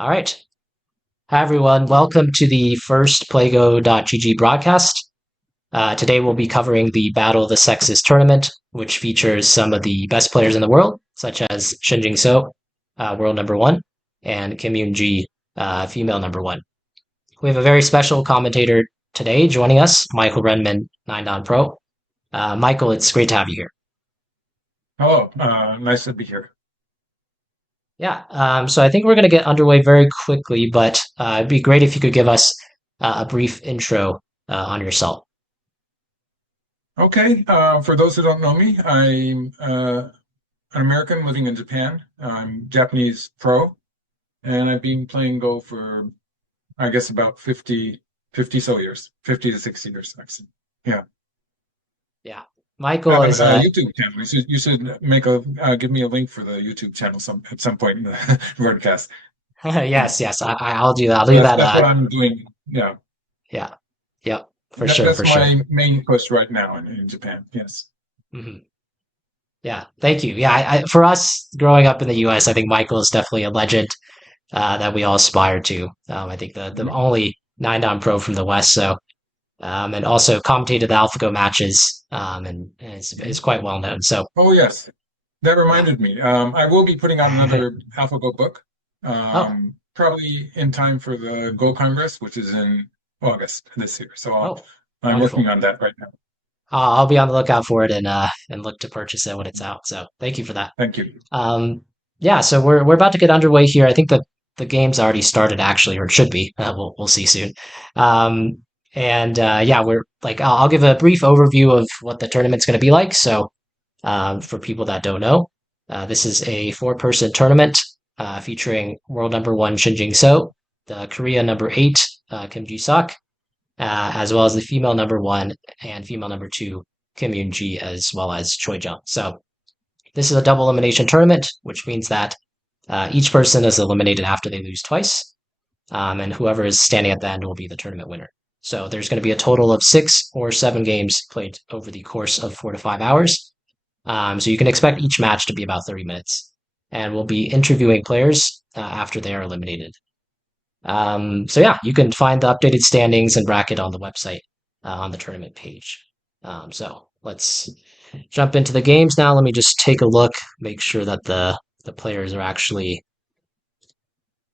All right. Hi, everyone. Welcome to the first Playgo.gg broadcast. Today we'll be covering the Battle of the Sexes tournament, which features some of the best players in the world, such as Shin Jinseo, world number one, and Kim Yoon-ji, female number one. We have a very special commentator today joining us, Michael Renman, 9 Pro. Michael, it's great to have you here. Hello, nice to be here. Yeah, so I think we're going to get underway very quickly, but it'd be great if you could give us a brief intro on yourself. Okay, for those who don't know me, I'm an American living in Japan. I'm Japanese pro, and I've been playing Go for, I guess, about 50 so years, 50 to 60 years, actually. Yeah. Yeah, I Michael have is a YouTube channel. You should make a give me a link for the YouTube channel at some point in the broadcast. yes, yes, I'll do that. I'll So do that's that. that's what I'm doing. Yeah, Yeah, yeah, for that sure, that's for sure. my main push right now in Japan. Yes. hmm Yeah, thank you. Yeah, for us growing up in the U.S., I think Michael is definitely a legend that we all aspire to. I think the only 9 Pro from the West, so and also commentated the AlphaGo matches, and is quite well known. So Oh yes. That yeah. reminded me. I will be putting out another AlphaGo book, Oh, probably in time for the Go Congress, which is in August this year. So oh, I'm working wonderful. on that right now. I'll be on the lookout for it and look to purchase it when it's out. So thank you for that. Thank you. Um, yeah, so we're about to get underway here. I think the game's already started actually, or it should be. We'll see soon. And yeah, we're like I'll give a brief overview of what the tournament's going to be like. So for people that don't know, this is a four-person tournament featuring world number one Shin Jing-so, the Korea number eight Kim Ji-sok, as well as the female number one and female number two Kim Yoon-ji, as well as Choi. So this is a double elimination tournament, which means that each person is eliminated after they lose twice, and whoever is standing at the end will be the tournament winner. So there's going to be a total of 6 or 7 games played over the course of 4 to 5 hours. So you can expect each match to be about 30 minutes. And we'll be interviewing players after they are eliminated. So yeah, you can find the updated standings and bracket on the website on the tournament page. So let's jump into the games now. Let me just take a look, make sure that the players are actually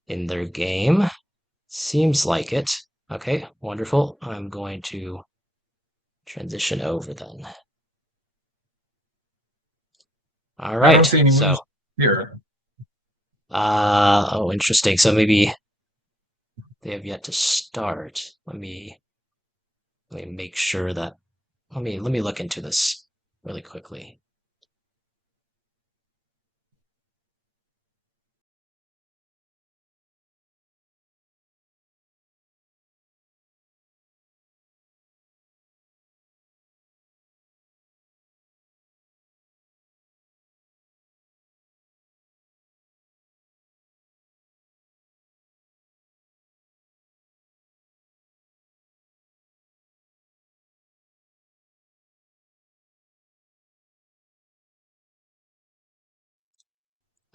in their game. Seems like it. Okay, wonderful. I'm going to transition over then. All I don't right. see anyone So, else here. oh, interesting. So maybe they have yet to start. Let me make sure that let me look into this really quickly.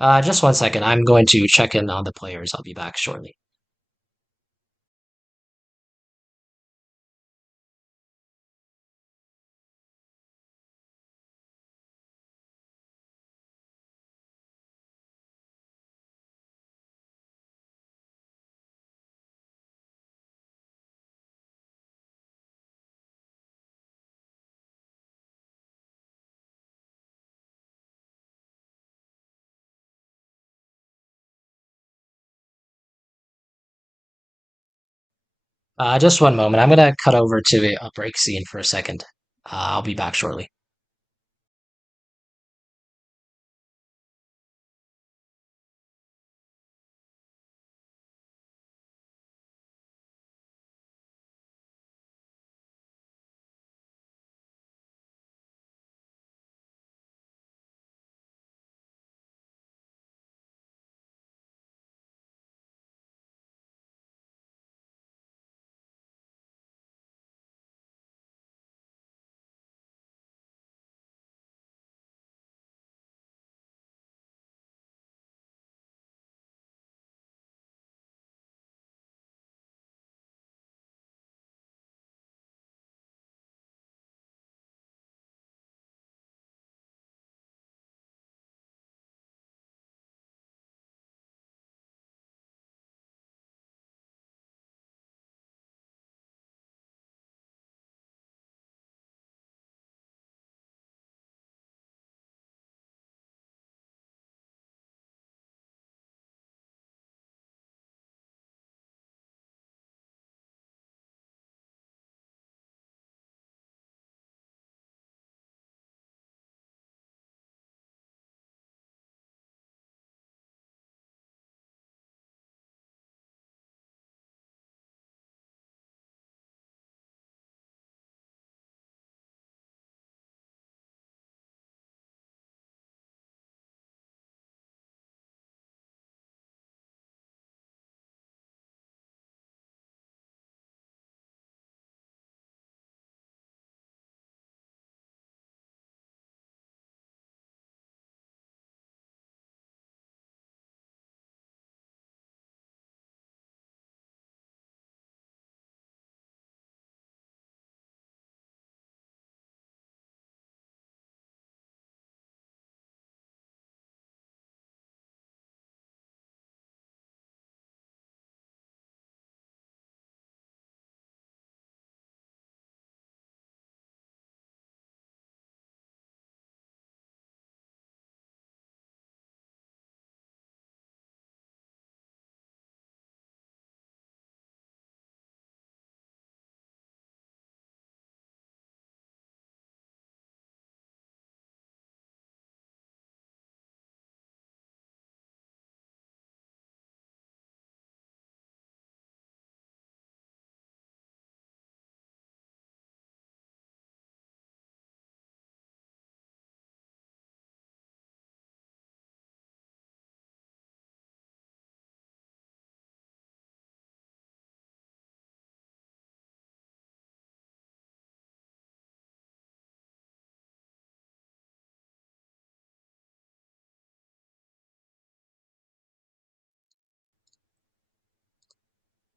Just 1 second. I'm going to check in on the players. I'll be back shortly. Just 1 moment. I'm gonna cut over to a break scene for a second. I'll be back shortly.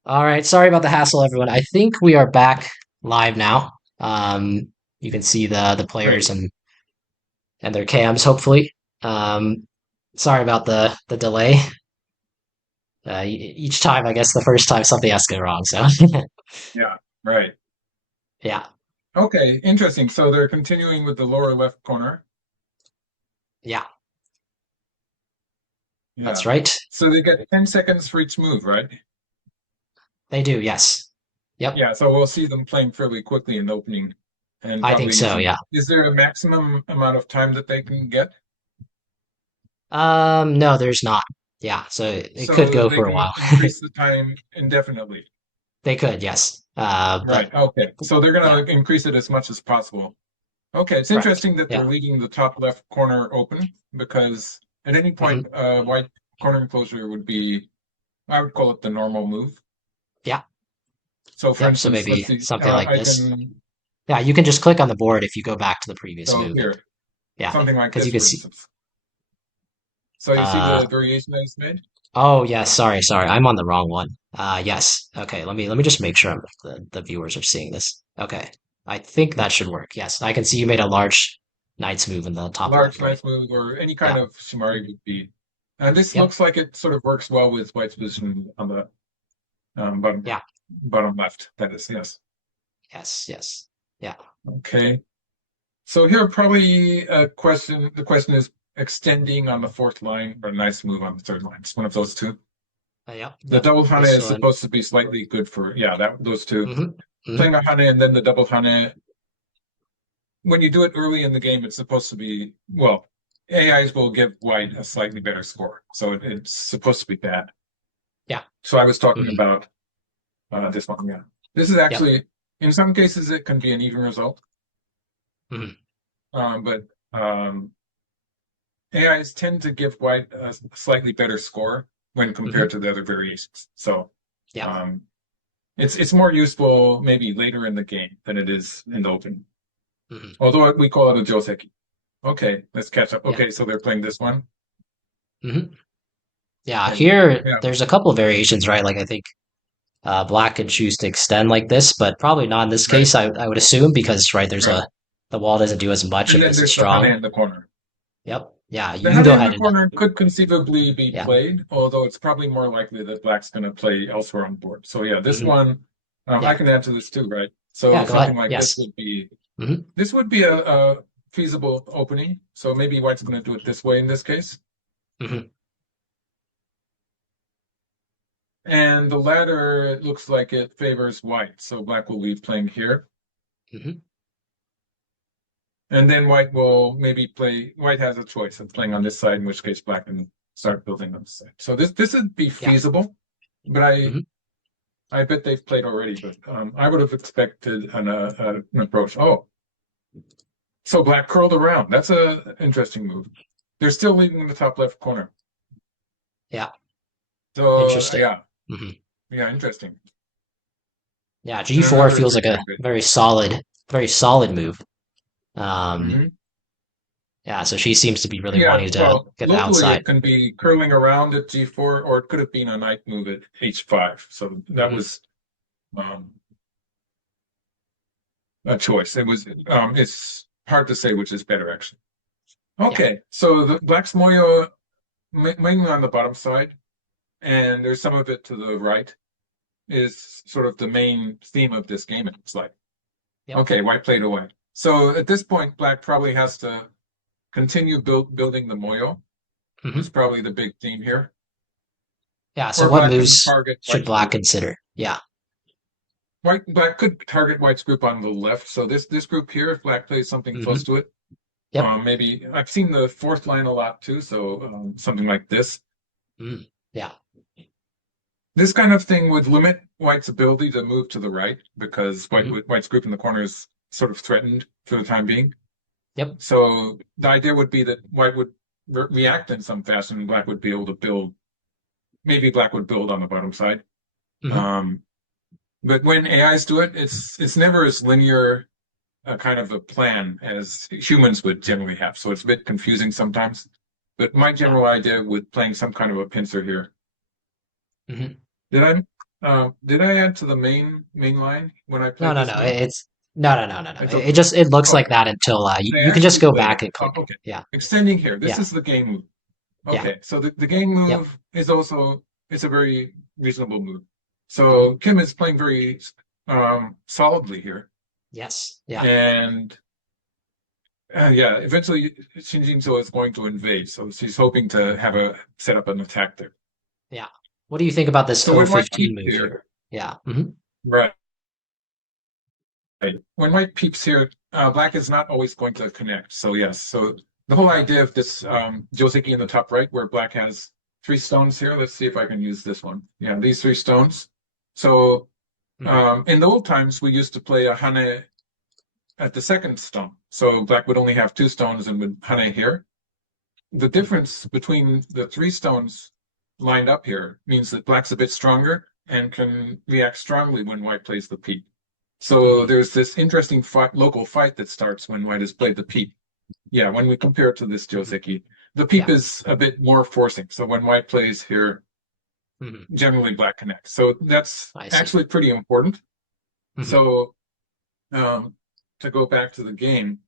All right, sorry about the hassle, everyone. I think we are back live now. You can see the players Great. and their cams, hopefully. Um, sorry about the delay. Each time, I guess the first time something has to go wrong. So Yeah, right. yeah, Okay, interesting. So they're continuing with the lower left corner. yeah, that's Yeah. right. So they get 10 seconds for each move, right? They do. Yes. Yep. Yeah, so we'll see them playing fairly quickly in the opening and I think probably so. using. Yeah. Is there a maximum amount of time that they can get? No, there's not. Yeah. So it could So go they for a can while. increase the time indefinitely. They could. Yes. But Right. Okay. So they're yeah. going to increase it as much as possible. Okay. It's Correct. interesting that they're Yeah. leaving the top left corner open because at any point, Hmm. white corner enclosure would be, I would call it the normal move. Yeah. So for Yep. So instance, let's maybe see, something like I this. can Yeah. You can just click on the board if you go back to the previous go move, and here, yeah, something like because you this, can for see. instance. So you see Uh. the variation that is made? Oh, yes. Sorry. I'm on the wrong one. Yes. Okay. Let me just make sure the viewers are seeing this. Okay. I think that should work. Yes. I can see you made a large knight's move in the top Large left, right? nice move or any kind Yeah. of shimari would be. And this Yep. looks like it sort of works well with white's position on the Yeah. bottom left. That is, yes. Yes. Yes. Yeah. Okay. So here probably a question. The question is extending on the fourth line or a nice move on the third line. It's one of those two. Yep. The Yep. double hane This is one. supposed to be slightly good for, yeah, that those two. Mm-hmm. Mm-hmm. Playing a hane and then the double hane, when you do it early in the game, it's supposed to be, well, AIs will give white a slightly better score. So it's supposed to be bad. Yeah. So I was talking Mm-hmm. about this one. Yeah. This is Yep. actually, in some cases, it can be an even result. Mm-hmm. But AIs tend to give white a slightly better score when Mm-hmm. compared to the other variations. So Yeah. um, it's more useful maybe later in the game than it is in the open. Mm-hmm. Although we call it a joseki. Okay, let's catch up. Yeah. Okay, so they're playing this one. Mm-hmm. Yeah. And Here, yeah, there's a couple of variations, right? Like I think black can choose to extend like this, but probably not in this right, case. I would assume because right there's right. a the wall doesn't do as much And if then this is there's the hane strong. in the corner. Yep. Yeah. The You can hane go in ahead the and corner could conceivably be yeah. played, although it's probably more likely that black's going to play elsewhere on the board. So yeah, this Hmm. one, I Yeah. can add to this too, right? So Yeah. Go something ahead. like Yes. Hmm. this would be a feasible opening. So maybe white's going to do it this way in this case. Hmm. And the ladder, it looks like it favors white. So black will leave playing here. Hmm. And then white will maybe play, white has a choice of playing on this side, in which case black can start building on this side. So this would be Yeah. feasible, but Hmm. I bet they've played already, but I would have expected an approach. Oh, so black curled around. That's a interesting move. They're still leaving the top left corner. Yeah. So Interesting. yeah, Hmm. yeah, interesting. Yeah. And G4 another feels like a interesting bit. very solid move. Um. Hmm. Yeah. So she seems to be really Yeah, wanting to well, get the locally outside. it can be curling around at G4, or it could have been a knight move at H5. So that Hmm. was um, a choice. It's hard to say which is better, actually. Yeah. Okay, so the black's moyo mainly on the bottom side, and there's some of it to the right, is sort of the main theme of this game, it looks like. Yep. Okay, white played away. So at this point, black probably has to continue building the moyo, is Hmm. probably the big theme here. Yeah. So Or what black can moves target should white's black group. consider? Yeah. Black could target white's group on the left. So this group here, if black plays something close Hmm. to it, Yep. maybe I've seen the fourth line a lot too. So something like this. Mm. Yeah. This kind of thing would limit white's ability to move to the right because Hmm. white's group in the corner is sort of threatened for the time being. Yep. So the idea would be that white would react in some fashion, and black would be able to build. Maybe black would build on the bottom side. Hmm. Um, but when AIs do it, it's never as linear a kind of a plan as humans would generally have. So it's a bit confusing sometimes. But my Yeah. general idea with playing some kind of a pincer here. Hmm. Did I? Did I add to the main line when I No, played no, this no. move? It's no, no, no, no, no. I It totally. just it looks like Okay. that until Did I you can just actually go play back it? and Oh, click. okay. Yeah, Extending here. This yeah, is the game move. yeah. Okay. So the game Yep. move is also it's a very reasonable move. Hmm. So Kim is playing very solidly here, Yes. Yeah. and yeah, eventually Shin Jinseo is going to invade. So she's hoping to have a set up an attack there. Yeah. What do you think about this So when White 015 peeps move here, here? Yeah. Hmm. right? When White peeps here, Black is not always going to connect. So yes, so the whole idea of this Joseki in the top right, where Black has three stones here. Let's see if I can use this one. Yeah, these three stones. So Hmm. in the old times, we used to play a Hane at the second stone. So Black would only have two stones and would Hane here. The Hmm. difference between the three stones lined up here means that Black's a bit stronger and can react strongly when White plays the peep. So Hmm. there's this interesting local fight that starts when White has played the peep. Yeah, when we compare it to this Hmm. Joseki, the peep Yeah. is a bit more forcing. So when White plays here, Hmm. generally Black connects. So that's I see. actually pretty important. Hmm. So um, to go back to the game,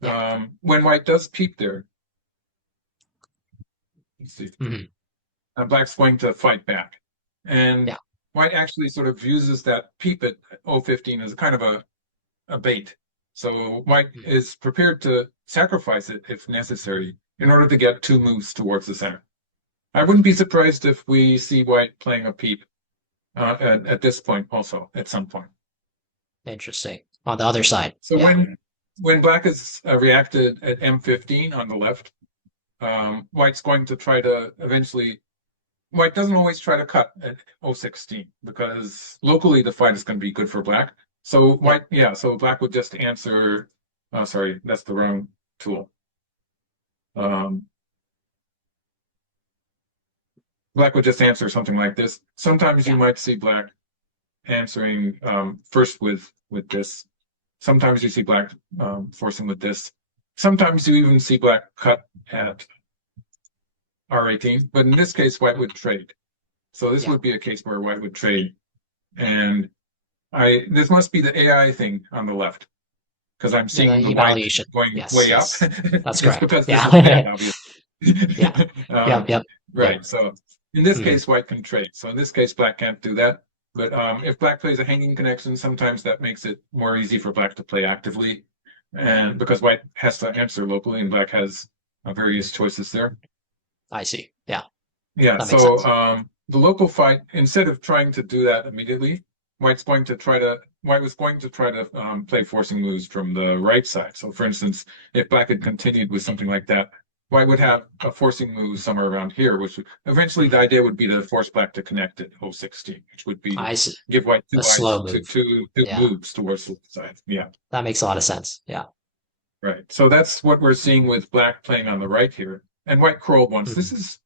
Yeah. when White does peep there, let's see, Hmm. Black's going to fight back. And Yeah. White actually sort of uses that peep at 015 as kind of a bait. So White Hmm. is prepared to sacrifice it if necessary in order to get two moves towards the center. I wouldn't be surprised if we see White playing a peep at this point also at some point. Interesting. On the other side. So Yeah. when Black has reacted at M15 on the left, White's going to try to eventually. White doesn't always try to cut at 016 because locally the fight is going to be good for Black. So Yep. White, yeah, so Black would just answer. Oh, sorry, that's the wrong tool. Um, Black would just answer something like this. Sometimes you Yeah. might see Black answering first with this. Sometimes you see Black forcing with this. Sometimes you even see Black cut at R18, but in this case, White Mhm. would trade. So this Yeah. would be a case where White would trade, and I this must be the AI thing on the left because I'm Yeah. seeing The the White evaluation. going Yes. way up. Yes. That's It's correct. because this is AI, Yeah. Yeah. obviously. Yep. Yep. Yep. Right. So in this Hmm. case, White can trade. So in this case, Black can't do that. But if Black plays a hanging connection, sometimes that makes it more easy for Black to play actively, and because White has to answer locally, and Black has various choices there. I see. Yeah. Yeah, That makes so sense. the local fight, instead of trying to do that immediately, White was going to try to play forcing moves from the right side. So, for instance, if Black had continued with something like that, White would have a forcing move somewhere around here, which eventually the Hmm. idea would be to force Black to connect at 016, which would be to I see. give White two The eyes, slow move. two Yeah. moves towards the side. Yeah, That makes a lot of sense. Yeah. right. So that's what we're seeing with Black playing on the right here. And White crawled once. This Hmm. is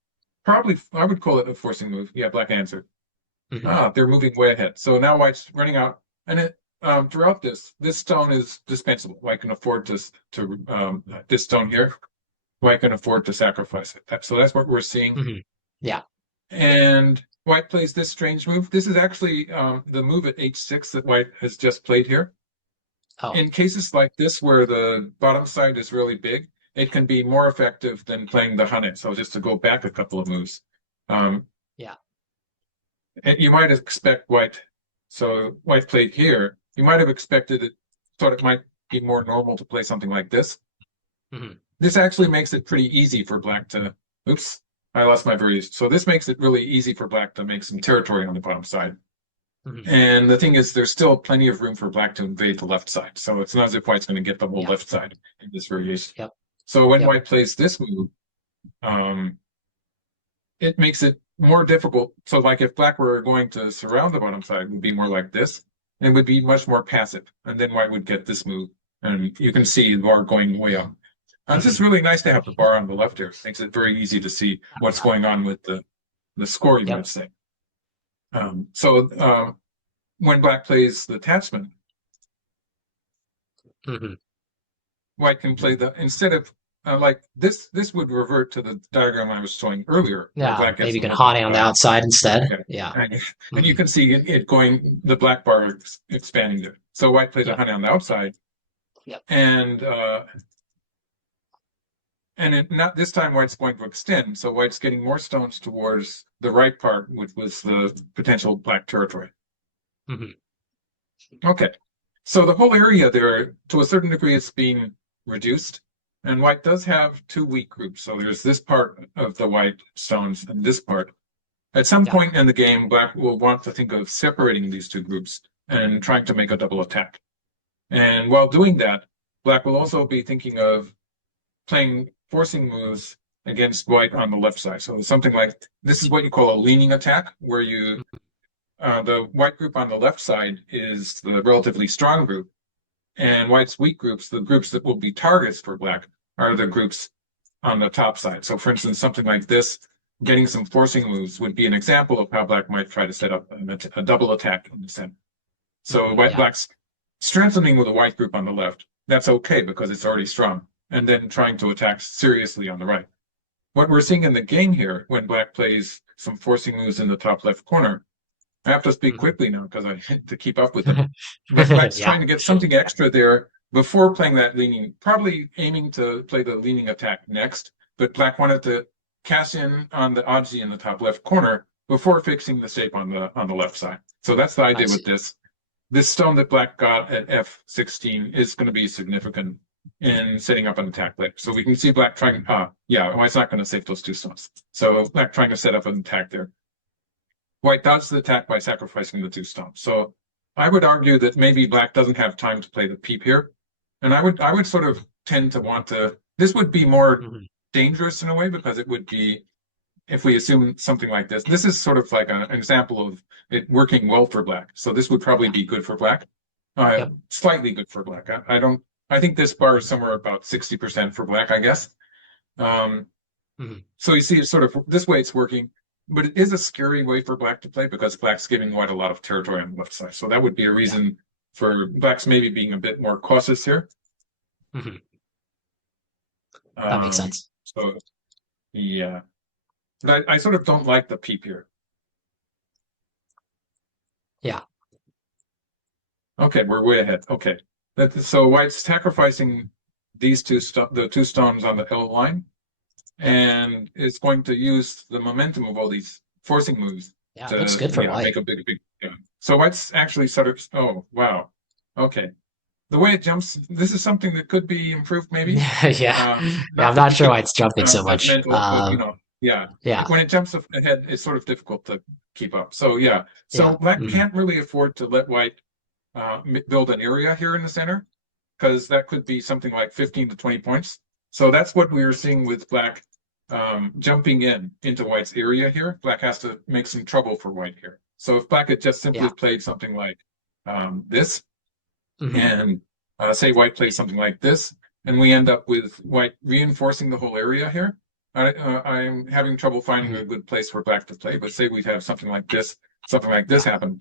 probably, I would call it a forcing move. Yeah, Black answered. Hmm. Ah, they're moving way ahead. So now White's running out, and throughout this stone is dispensable. White can afford to this stone here. White can afford to sacrifice it. So that's what we're seeing. Hmm. Yeah. And White plays this strange move. This is actually the move at h6 that White has just played here. Oh. In cases like this where the bottom side is really big, it can be more effective than playing the Hunted. So just to go back a couple of moves. Um, Yeah. you might expect White. So White played here. You might have expected it. Thought it might be more normal to play something like this. Hmm. This actually makes it pretty easy for Black to. Oops, I lost my breeze. So this makes it really easy for Black to make some territory on the bottom side. Hmm. And the thing is, there's still plenty of room for Black to invade the left side. So it's not as if White's going to get the whole Yeah. left side in this variation. Yep. So when Yep. White plays this move, um, it makes it more difficult. So, like if Black were going to surround the bottom side, it would be more like this, and would be much more passive. And then White would get this move, and you can see the bar going way up. It's Hmm. just really nice to have the bar on the left here. It makes it very easy to see what's Yeah. going on with the score, you might Yep. say. When Black plays the attachment, Hmm. White can play the instead of like this would revert to the diagram I was showing earlier, where Yeah, black gets maybe you the can most. hane on the outside instead. Yeah, Yeah. and you Hmm. can see it going, the black bar expanding there. So white plays a Yep. honey on the outside, Yep. and not this time white's going to extend, so white's getting more stones towards the right part, which was the potential black territory. Hmm. Okay, so the whole area there, to a certain degree, is being reduced, and white does have two weak groups. So there's this part of the white stones and this part. At some Yeah. point in the game, black will want to think of separating these two groups and trying to make a double attack. And while doing that, black will also be thinking of playing forcing moves against white on the left side. So something like this is what you call a leaning attack, where you the white group on the left side is the relatively strong group, and white's weak groups, the groups that will be targets for black, are the groups on the top side. So, for instance, something like this, getting some forcing moves would be an example of how black might try to set up a double attack in the center. So, Yeah. black's strengthening with a white group on the left. That's okay because it's already strong, and then trying to attack seriously on the right. What we're seeing in the game here, when black plays some forcing moves in the top left corner, I have to speak Hmm. quickly now because I to keep up with them. But black's Yeah. trying to get something extra there before playing that leaning, probably aiming to play the leaning attack next. But black wanted to cash in on the Aji in the top left corner before fixing the shape on the left side. So that's the I idea with see. this. This stone that black got at F16 is going to be significant in setting up an attack later. So we can see black trying, yeah, well, it's not going to save those two stones. So black trying to set up an attack there. White dodges the attack by sacrificing the two stones. So I would argue that maybe black doesn't have time to play the peep here. And I would sort of tend to want to, this would be more Hmm. dangerous in a way because it would be, if we assume something like this is sort of like an example of it working well for black. So this would probably Yeah. be good for black, Yep. slightly good for black. I don't, I think this bar is somewhere about 60% for black, I guess. Um, Hmm. so you see, it's sort of this way it's working, but it is a scary way for black to play because black's giving white a lot of territory on the left side. So that would be a Yeah. reason for black's maybe being a bit more cautious here. Hmm. That makes Um, sense. so yeah, but I sort of don't like the peep here. Yeah. Okay, we're way ahead. Okay, so white's sacrificing these the two stones on the L line, Yep. and it's going to use the momentum of all these forcing moves Yeah. It looks to good for white. make a big. Yeah. So white's actually sort of. Oh wow. Okay. The way it jumps, this is something that could be improved, maybe. Yeah. Yeah. I'm Not to not make sure it why it's jumping so much. judgmental, but yeah. Yeah. When it jumps ahead, it's sort of difficult to keep up. So yeah. Yeah. So black Hmm. can't really afford to let white build an area here in the center because that could be something like 15 to 20 points. So that's what we are seeing with black jumping into white's area here. Black has to make some trouble for white here. So if black had just simply Yeah. played something like this, Hmm. and say white plays something like this, and we end up with white reinforcing the whole area here, I'm having trouble finding Hmm. a good place for black to play. But say we'd have something like this Yeah. happen,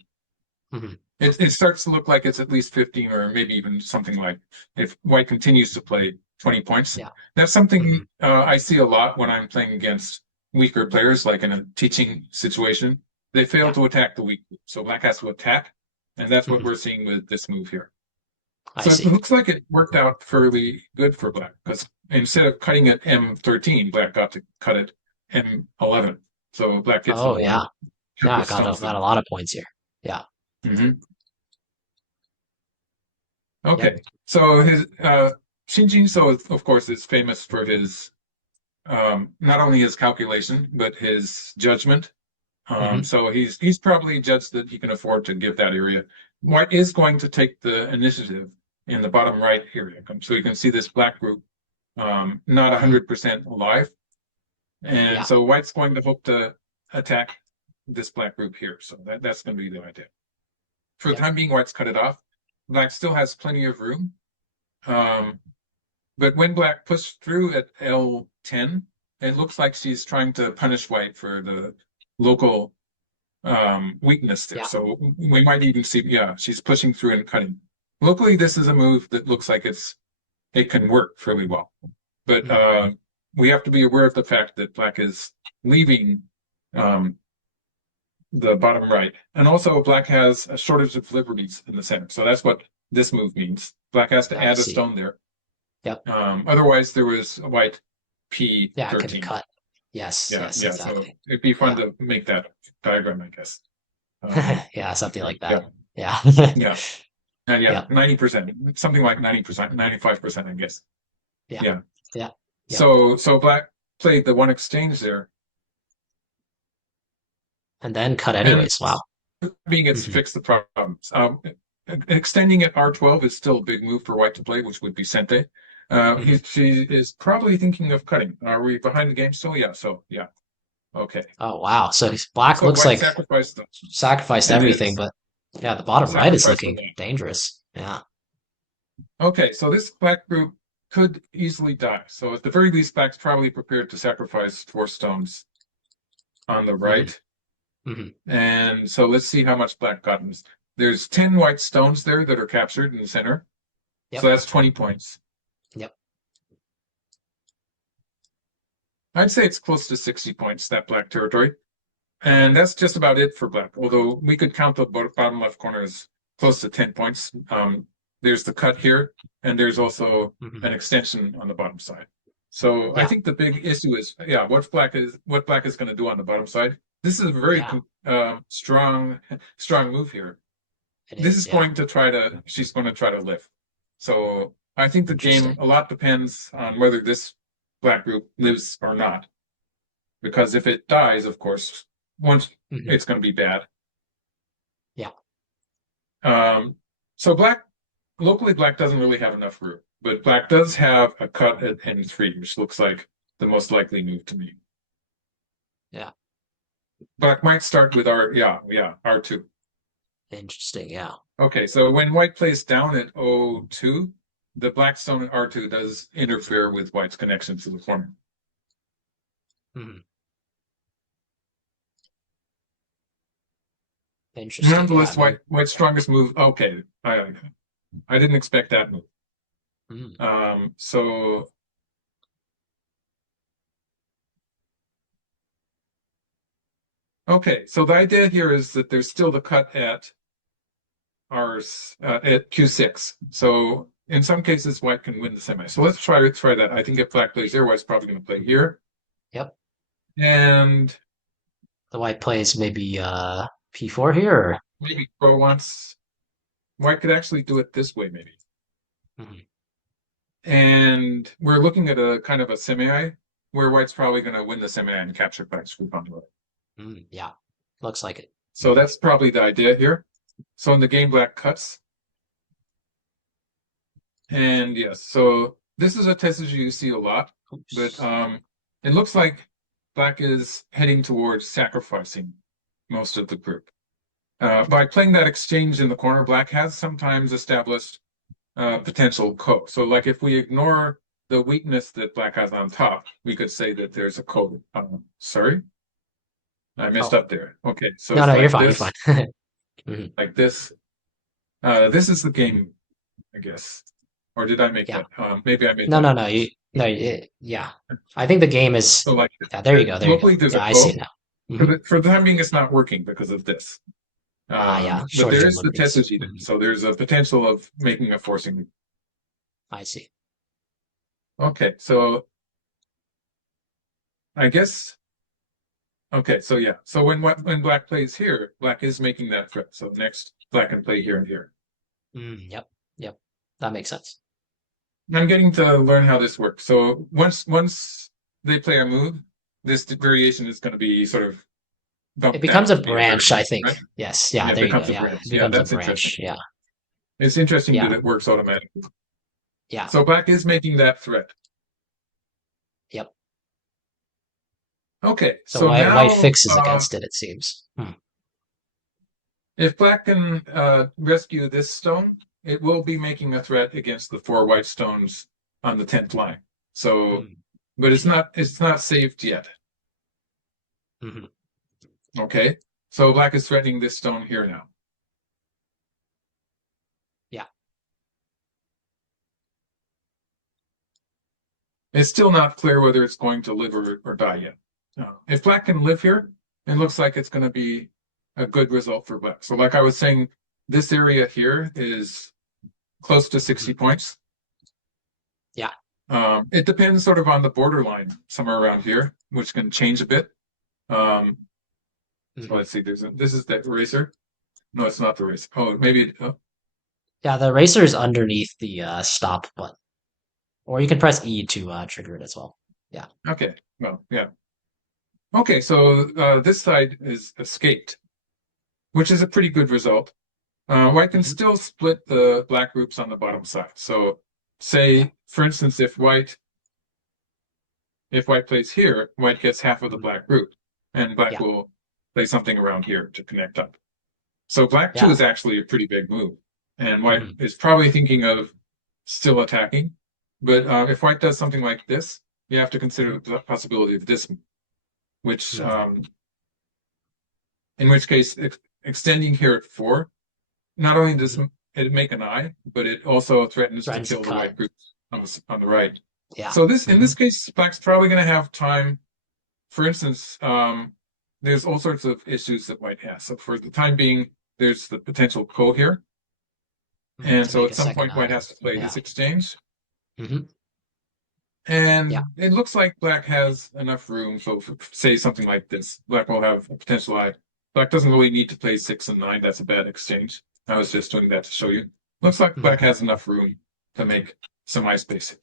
Hmm. it starts to look like it's at least 15 or maybe even something like if white continues to play 20 points. Yeah. That's something Hmm. I see a lot when I'm playing against weaker players, like in a teaching situation. They fail Yeah. to attack the weak group. So black has to attack, and that's what Hmm. we're seeing with this move here. I So it see. looks like it worked out fairly good for black because instead of cutting at M13, black got to cut at M11. So black gets a Oh, whole yeah. chunk Yeah. I of stones got there. a lot of points here. Yeah. Hmm. Yep. Okay, so his Shin Jinseo, of course, is famous for his not only his calculation but his judgment. Hmm. So he's probably judged that he can afford to give that area. White is going to take the initiative in the bottom right area. So you can see this black group not Hmm. 100% alive, and Yeah. so White's going to hope to attack this black group here. So that's going to be the idea. For the Yep. time being, White's cut it off. Black still has plenty of room. Um, But when black pushed through at L10, it looks like she's trying to punish white for the local weakness there. Yeah. So we might even see, yeah, she's pushing through and cutting. Locally, this is a move that looks like it can work fairly well. but Mhm. we have to be aware of the fact that black is leaving um, the bottom right. And also, black has a shortage of liberties in the center. So that's what this move means. Black has to I add a see. stone there. Yep. Otherwise, there was a white Yeah, it can P13. cut. Yes, Yeah, yes, yeah. So exactly. it'd be fun Yeah. to make that diagram, I guess. Um, Yeah, something like that. yeah, Yeah. yeah. And yeah, Yep. 90%, something like 90%, 95%, I guess. Yeah. Yeah. Yeah. Yep. So black played the one exchange there, And then cut and anyways. Wow. being it's Hmm. fixed the problems. Extending at R12 is still a big move for white to play, which would be Sente. Hmm. She is probably thinking of cutting. Are we behind the game still? Yeah. So yeah. Okay. Oh, wow. So black So looks white like sacrificed them. sacrificed It everything, is but yeah, the bottom right is sacrificed a looking lot. dangerous. Yeah. Okay. So this black group could easily die. So at the very least, black's probably prepared to sacrifice 4 stones on the Hmm. right. Hmm. And so let's see how much black got. There's 10 white stones there that are captured in the center. So Yep. that's 20 points. Yep. I'd say it's close to 60 points, that black territory. And that's just about it for black, although we could count the bottom left corner as close to 10 points. There's the cut here, and there's also Hmm. an extension on the bottom side. So I Yeah. think the big issue is, yeah, what black is going to do on the bottom side. This is a very Yeah. strong move here. It This is. is Yeah. going to try to, she's going to try to live. So I think the game Interesting. a lot depends on whether this black group lives or not. Because if it dies, of course, once Hmm. it's going to be bad. Yeah. Um, so locally, black doesn't really have enough room, but black does have a cut at N3, which looks like the most likely move to me. Yeah. Black might start with R2. Interesting. Yeah. Okay, so when white plays down at O2, the black stone at R2 does interfere with white's connection to the corner. Hmm. Interesting. Yeah. Nonetheless, And then. white's strongest move. Okay, I didn't expect that move. Mm, So okay, so the idea here is that there's still the cut at at Q6. So in some cases, white can win the semi. So let's try that. I think if black plays here, white's probably going to play here, yep. and The white plays maybe P4 here. Or... maybe pro wants white could actually do it this way, maybe. Mhm. And we're looking at a kind of a semi where white's probably going to win the semi and capture black's group onto it. Yeah. Looks like it. So Hmm. that's probably the idea here. So in the game, black cuts. And yes, so this is a tesuji you see a lot, but Oops. it looks like black is heading towards sacrificing most of the group. By playing that exchange in the corner, black has sometimes established potential ko. So like if we ignore the weakness that black has on top, we could say that there's a ko. Sorry, I messed Oh, up there. Okay, so no, it's no, you're fine. You're fine. Hmm. like this. This is the game, I guess. Or did I make Yeah. that? Maybe I made No, that no, up. no. Yeah. I think the game is. So like Yeah, there you go. There you go. locally there's a Yeah, I see it ko. now. Hmm. For the time being, it's not working because of this. Yeah. But Shortage there of is the liberties. tesuji, so there's a potential of making a forcing. I see. Okay, so I guess okay, so yeah, so when black plays here, black is making that threat. So next, black can play here and here. Yep. Yep. That makes sense. I'm getting to learn how this works. So once they play a move, this variation is going to be sort of It bumped becomes a down in branch, I variation, think. right? Yes. Yeah. Yeah, it There you go. becomes a Yeah. branch. It Yeah, becomes a that's interesting. branch. Yeah. It's interesting that Yeah. it works automatically. Yeah. So black is making that threat. Yep. Okay, So so white now fixes against it, it seems. if black can rescue this stone, it will be making a threat against the 4 white stones on the 10th line. So, Mm. but Yep. it's not saved yet. Hmm. Okay, so black is threatening this stone here now. Yeah. It's still not clear whether it's going to live or die yet. If black can live here, it looks like it's going to be a good result for black. So like I was saying, this area here is close to 60 Mhm. points. Yeah. It depends sort of on the borderline somewhere around here, which can change a bit. Um, so Mhm. let's see, this is the eraser. No, it's not the eraser. Oh, maybe, Yeah, the eraser is underneath the stop button. Or you can press E to trigger it as well. Yeah. okay, well, yeah. Okay, so this side is escaped, which is a pretty good result. White can Hmm. still split the black groups on the bottom side. So Yeah. say, for instance, if white plays here, white gets half of the Mhm. black group, and black Yeah. will play something around here to connect up. So black 2 Yeah. is actually a pretty big move, and white Hmm. is probably thinking of still attacking. But if white does something like this, you have to consider Hmm. the possibility of this, which Hmm. in which case extending here at 4, not only does Hmm. it make an eye, but it also threatens to Threatens to kill the cut. white group on the right. Yeah. So this in Hmm. this case, black's probably going to have time. For instance, there's all sorts of issues that white has. So for the time being, there's the potential ko here, and To so make at a some second point, white eye. has to play Yeah. this exchange. Hmm. Yeah. And it looks like black has enough room. So say something like this, black will have a potential eye. Black doesn't really need to play 6 and 9. That's a bad exchange. I was just doing that to show you. Looks like Hmm. black has enough room to make some eye spacing.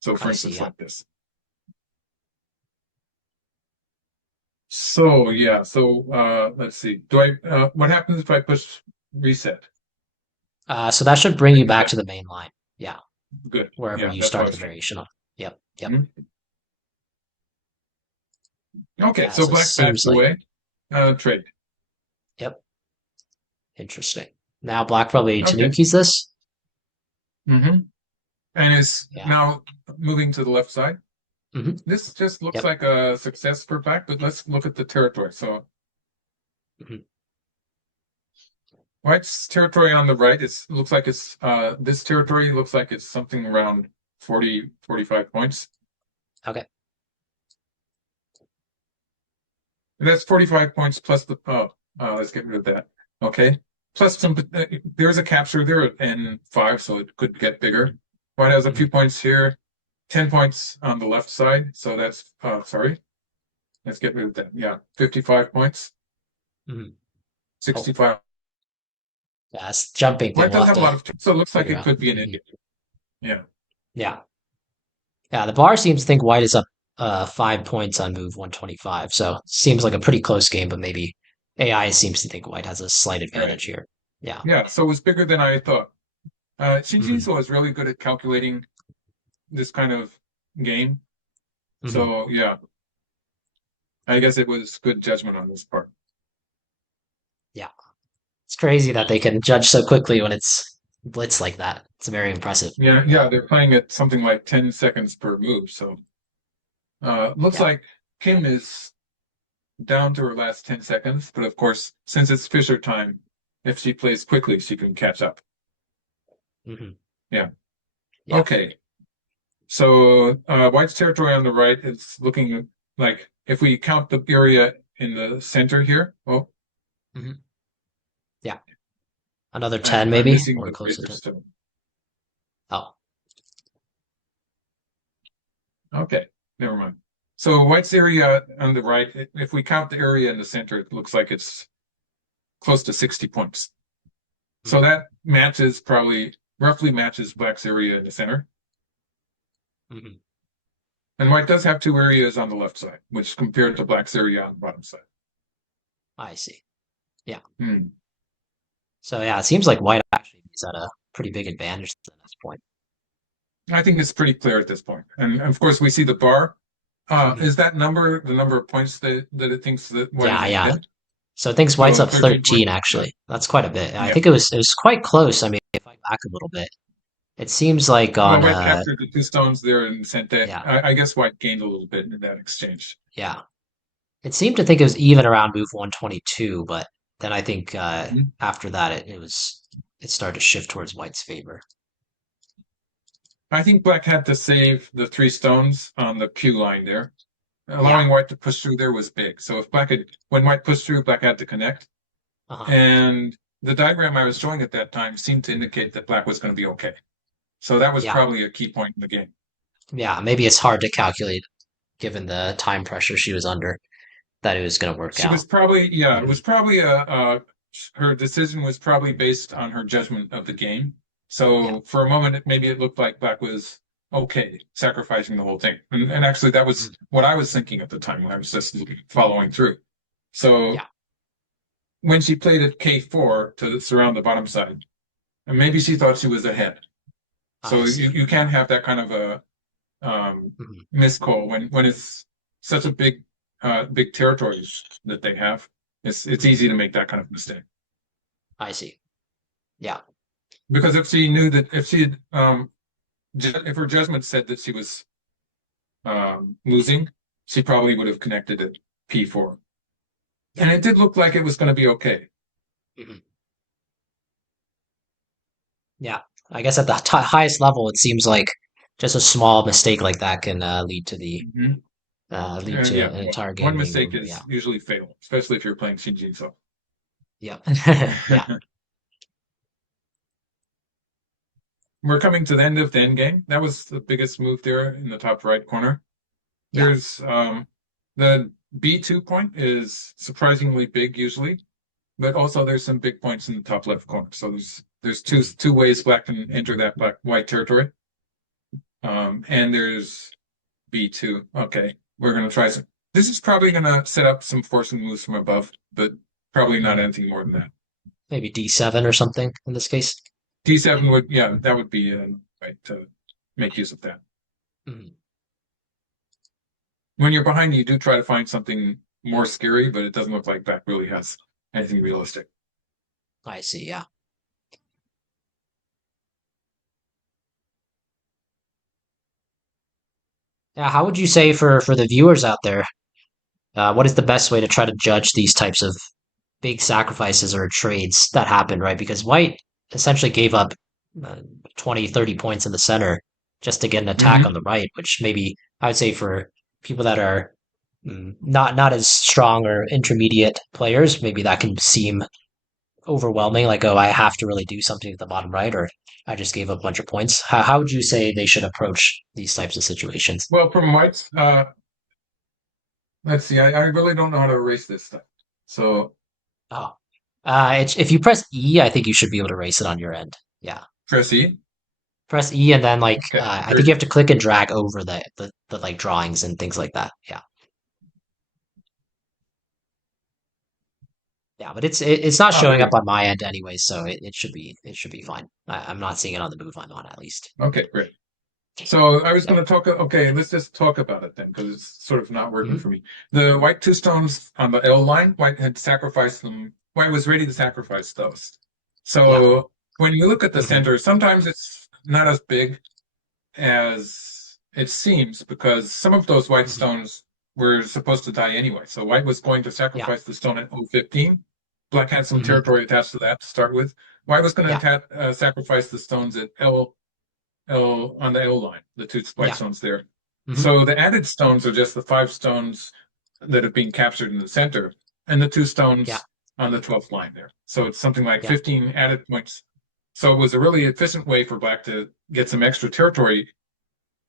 So for I see. instance, Yeah. like this. So yeah, so let's see. What happens if I push reset? So that should bring you Bring it back back. to the main line. Yeah. Good. Wherever Yeah, you that's what I started was the trying. variation on. Yep. Yep. Mhm. Okay, Yeah. so So it black backs seems like, away. Trade. yep. Interesting. Now black probably Okay. Tanukis this. hmm And is Yeah. now moving to the left side. Hmm. This just looks Yep. like a success for black, but let's look at the territory. So Hmm. white's territory on the right is looks like it's this territory looks like it's something around 40, 45 points. Okay. And that's 45 points plus let's get rid of that. Okay. Plus some there's a capture there at N5, so it could get bigger. White has a Hmm. few points here, 10 points on the left side, so that's sorry. Let's get rid of that. Yeah, 55 points, Hmm. Oh, 65. yeah. This jumping thing. White We'll does have have a to lot of, so it looks like figure it out. could be an Hmm. Indian. Yeah. Yeah. Yeah. The bar seems to think white is up 5 points on move 125. So seems like a pretty close game, but maybe AI seems to think white has a slight Right. advantage here. Yeah. Yeah. So it was bigger than I thought. Shin Hmm. Jinseo is really good at calculating this kind of game. Hmm. So yeah, I guess it was good judgment on this part. Yeah. It's crazy that they can judge so quickly when it's blitz like that. It's very impressive. Yeah. Yeah. Yeah. They're playing at something like 10 seconds per move. So looks Yeah. like Kim is down to her last 10 seconds. But of course, since it's Fisher time, if she plays quickly, she can catch up. Hmm. Yeah. Yeah. Okay. So White's territory on the right is looking like if we count the area in the center here, oh, Hmm. Yeah. Another I'm 10 I'm maybe, missing or the close to razor 10. still. Oh. Okay, never mind. So White's area on the right, if we count the area in the center, it looks like it's close to 60 points. So Hmm. that matches probably roughly matches Black's area in the center. Hmm. And White does have two areas on the left side, which compared to Black's area on the bottom side. I see. Yeah. Hmm. So yeah, it seems like white actually is at a pretty big advantage at this point. I think it's pretty clear at this point. And of course, we see the bar. Hmm. Is that number the number of points that it thinks that White is Yeah, yeah. ahead? So it thinks white's So up 13 13 points. actually. That's quite a bit. I Yeah. think it was quite close. I mean, if I go back a little bit, it seems like Well, on White captured the two stones there and sent that. yeah, I guess White gained a little bit in that exchange. yeah. It seemed to think it was even around move 122, but then I think Mhm. after that it started to shift towards white's favor. I think black had to save the three stones on the Q line there. Yeah. Allowing white to push through there was big. So if black had, when white pushed through, black had to connect. Uh-huh. And the diagram I was showing at that time seemed to indicate that black was going to be okay. So that was Yeah. probably a key point in the game. Yeah. Maybe it's hard to calculate given the time pressure she was under that it was going to work She out. was probably, yeah, it Hmm. was probably her decision was probably based on her judgment of the game. Yeah. So for a moment, maybe it looked like black was okay, sacrificing the whole thing. And actually, that was Mhm. what I was thinking at the time when I was just following through. So Yeah. when she played at K4 to surround the bottom side, and maybe she thought she was ahead. I So you, see. you can have that kind of a Mhm. miscall when it's such a big territory that they have. It's Mhm. easy to make that kind of mistake I see. Yeah. because if she knew that if she had if her judgment said that she was losing, she probably would have connected at P4, Yeah. and it did look like it was going to be okay. Mhm. Yeah. I guess at the highest level, it seems like just a small mistake like that can Mhm. lead to Yeah, an well, entire one game being mistake moved. Yeah. is usually fatal, especially if you're playing Shin Jinseo. Yeah. Yeah. We're coming to the end of the end game. That was the biggest move there in the top right corner. Yeah. There's the B2 point is surprisingly big usually, but also there's some big points in the top left corner. So there's Mhm. two ways black can enter that black white territory. And there's B2. Okay, we're gonna try some. This is probably gonna set up some forcing moves from above, but probably not Mhm. anything more than that. Maybe D7 or something in this case. D7 would, yeah, that would be a right to make use of that. Mhm. When you're behind, you do try to find something more scary, but it doesn't look like black really has anything realistic. I see. Yeah. Yeah. How would you say for the viewers out there, what is the best way to try to judge these types of big sacrifices or trades that happen, right? Because White essentially gave up uh, 20, 30 points in the center just to get an attack on Hmm. the right, which maybe I would say for people that are not as strong or intermediate players, maybe that can seem overwhelming. Like, oh, I have to really do something at the bottom right, or I just gave up a bunch of points. How would you say they should approach these types of situations? Well, from White's, let's see, I really don't know how to erase this stuff. So Oh, if you press E, I think you should be able to erase it on your end. Yeah. press E. Press E and then like Okay, I very think you have good. to click and drag over the like drawings and things like that. Yeah. Yeah, but it's not Ah, there showing we up go. on my end anyway, so it should be fine. I'm not seeing it on the move I'm on at least. Okay, great. So I was Yep. going to talk. Okay, let's just talk about it then, because it's sort of not working Hmm. for me. The white two stones on the L line, white had sacrificed them. White was ready to sacrifice those. Yeah. So when you look at the Hmm. center, sometimes it's not as big as it seems because some of those white Hmm. stones were supposed to die anyway. So white was going to Yeah. sacrifice the stone at 015. Black had some Hmm. territory attached to that to start with. White was going Yeah. to sacrifice the stones at L on the L line, the two white Yeah. stones there. Hmm. So the added stones are just the five stones that have been captured in the center, and the two Yeah. stones on the 12th line there. So it's something like Yeah. 15 added points. So it was a really efficient way for black to get some extra territory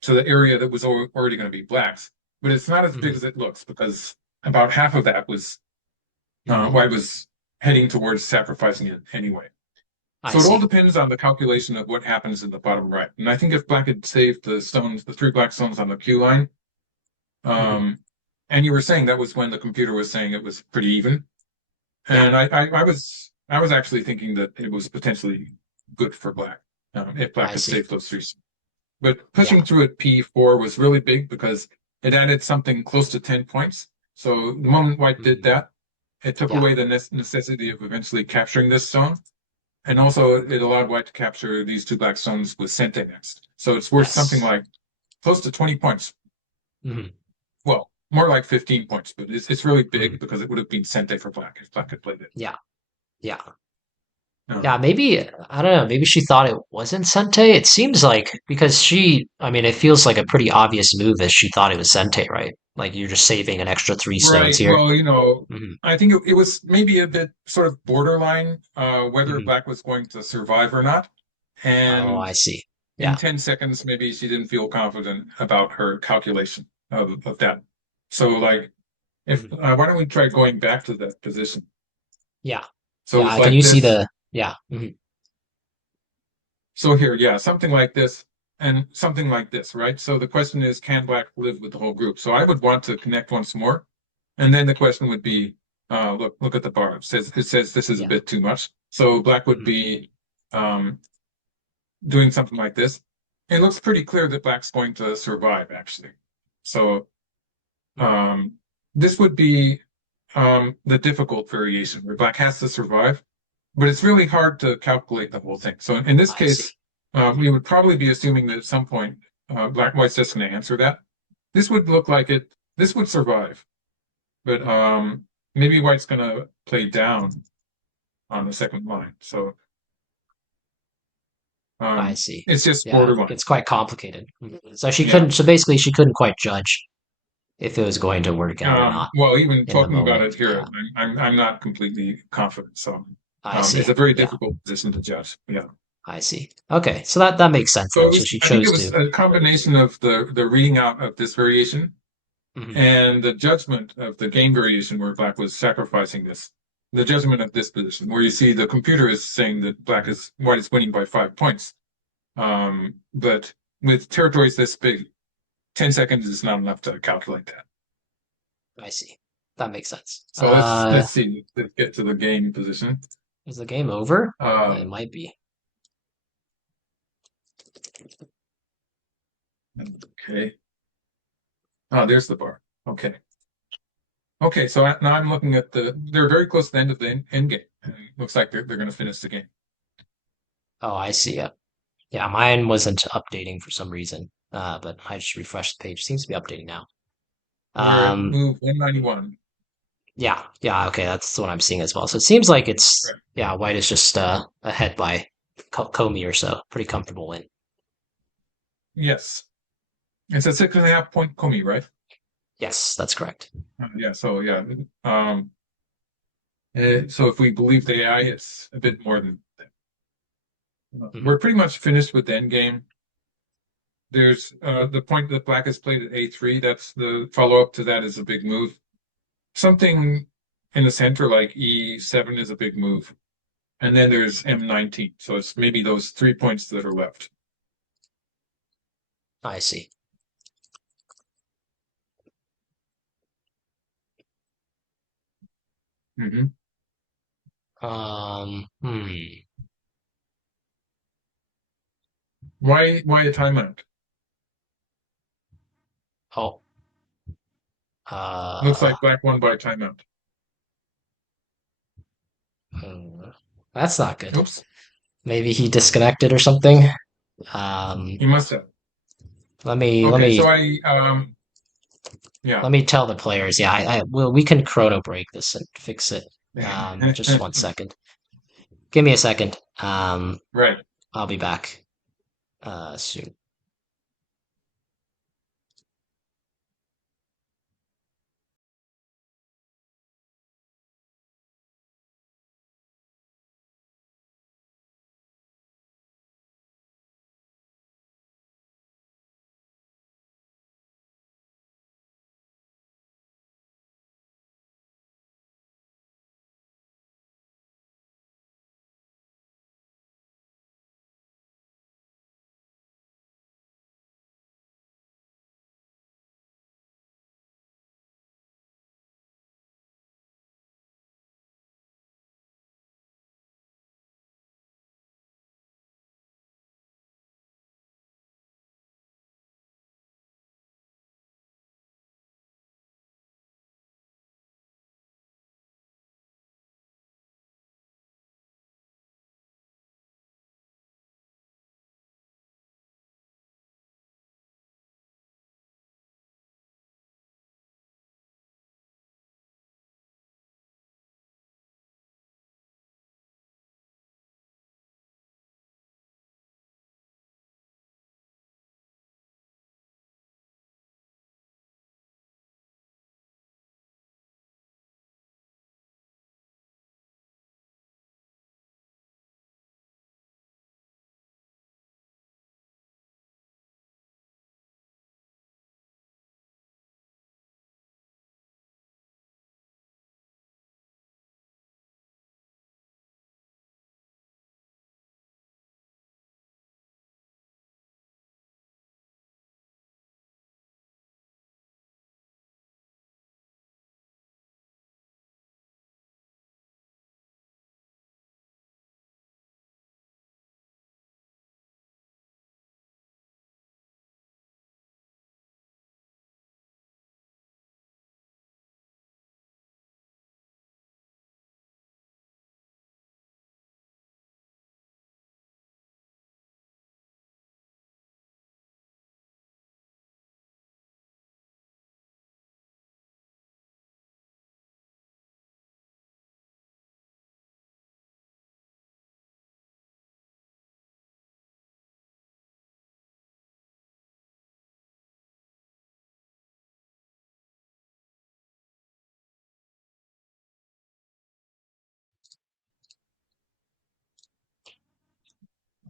to the area that was already going to be black's. But it's not as big Hmm. as it looks because about half of that was Hmm. white was heading towards sacrificing it anyway. I So it all see. depends on the calculation of what happens in the bottom right. And I think if black had saved the stones, the three black stones on the Q line, Hmm. um, and you were saying that was when the computer was saying it was pretty even. Yeah. And I was actually thinking that it was potentially good for black if black I had see. saved those three. But Yeah. pushing through at P4 was really big because it added something close to 10 points. So the moment white did Hmm. that, it took Yeah. away the necessity of eventually capturing this stone. And also, it allowed white to capture these two black stones with Sente next. So it's worth something Yes. like close to 20 points. Hmm. Well, more like 15 points, but it's really Hmm. big because it would have been Sente for black if black had played it. Yeah. Yeah. No. Yeah, maybe I don't know. Maybe she thought it wasn't Sente. It seems like because I mean, it feels like a pretty obvious move as she thought it was Sente, right? Like you're just saving an extra three stones Right. here. Well, Hmm. I think it was maybe a bit sort of borderline whether Hmm. Black was going to survive or not. Oh, I And see. in Yeah. 10 seconds, maybe she didn't feel confident about her calculation of that. So, like, if Hmm. why don't we try going back to that position? Yeah. So it's Yeah. Can like you see this. the? Yeah. Hmm. So here, yeah, something like this and something like this, right? So the question is, can Black live with the whole group? So I would want to connect once more, and then the question would be, look at the bar. It says this is a Yeah. bit too much. So Black would Hmm. be um, doing something like this. It looks pretty clear that Black's going to survive, actually. So Hmm. um, this would be the difficult variation where Black has to survive, but it's really hard to calculate the whole thing. So in this I see. case, we would probably be assuming that at some point White's just going to answer that. This would look like it. This would survive, but maybe White's going to play down on the second line. So I see. it's just Yeah, borderline. it's quite complicated. Mhm. So she Yeah. couldn't. So basically, she couldn't quite judge if it was going to work out or not Well, even in the talking about moment. it here, Yeah. I'm not completely confident. So I it's see. a very Yeah. difficult position to judge. Yeah. I see. Okay, so that makes sense So then. it So was. she I think it chose was to. a combination of the reading out of this variation Mhm. and the judgment of the game variation where Black was sacrificing this. The judgment of this position, where you see the computer is saying that White is winning by 5 points. But with territories this big, 10 seconds is not enough to calculate that. I see. That makes sense. So let's see. Let's get to the game position. Is the game over? It Um, might be. okay. Oh, there's the bar. Okay. Okay, so now I'm looking at they're very close to the end of the end game. And it looks like they're going to finish the game. Oh, I see. Yeah. Yeah, mine wasn't updating for some reason. But I just refreshed the page. Seems to be updating now. We're at Um, move 191. yeah, yeah, okay, that's what I'm seeing as well. So it seems like it's Right. yeah, White is just ahead by Comey or so. Pretty comfortable win. Yes. It's a 6.5 point Komi, right? Yes, that's correct. Yeah, so yeah. So if we believe the AI, it's a bit more than that. Hmm. We're pretty much finished with the end game. There's the point that Black has played at A3. That's the follow-up to that is a big move. Something in the center like E7 is a big move. And then there's M19. So it's maybe those 3 points that are left. I see. Hmm. Hmm. Why a timeout? Oh, Looks uh, like Black won by timeout. hmm, that's not good. Oops, Maybe he disconnected or something. Um, he must have. let me let Okay, so me yeah. let me tell the players. Yeah, we can chrono break this and fix it. Just 1 second. Give me a second. Right. I'll be back soon.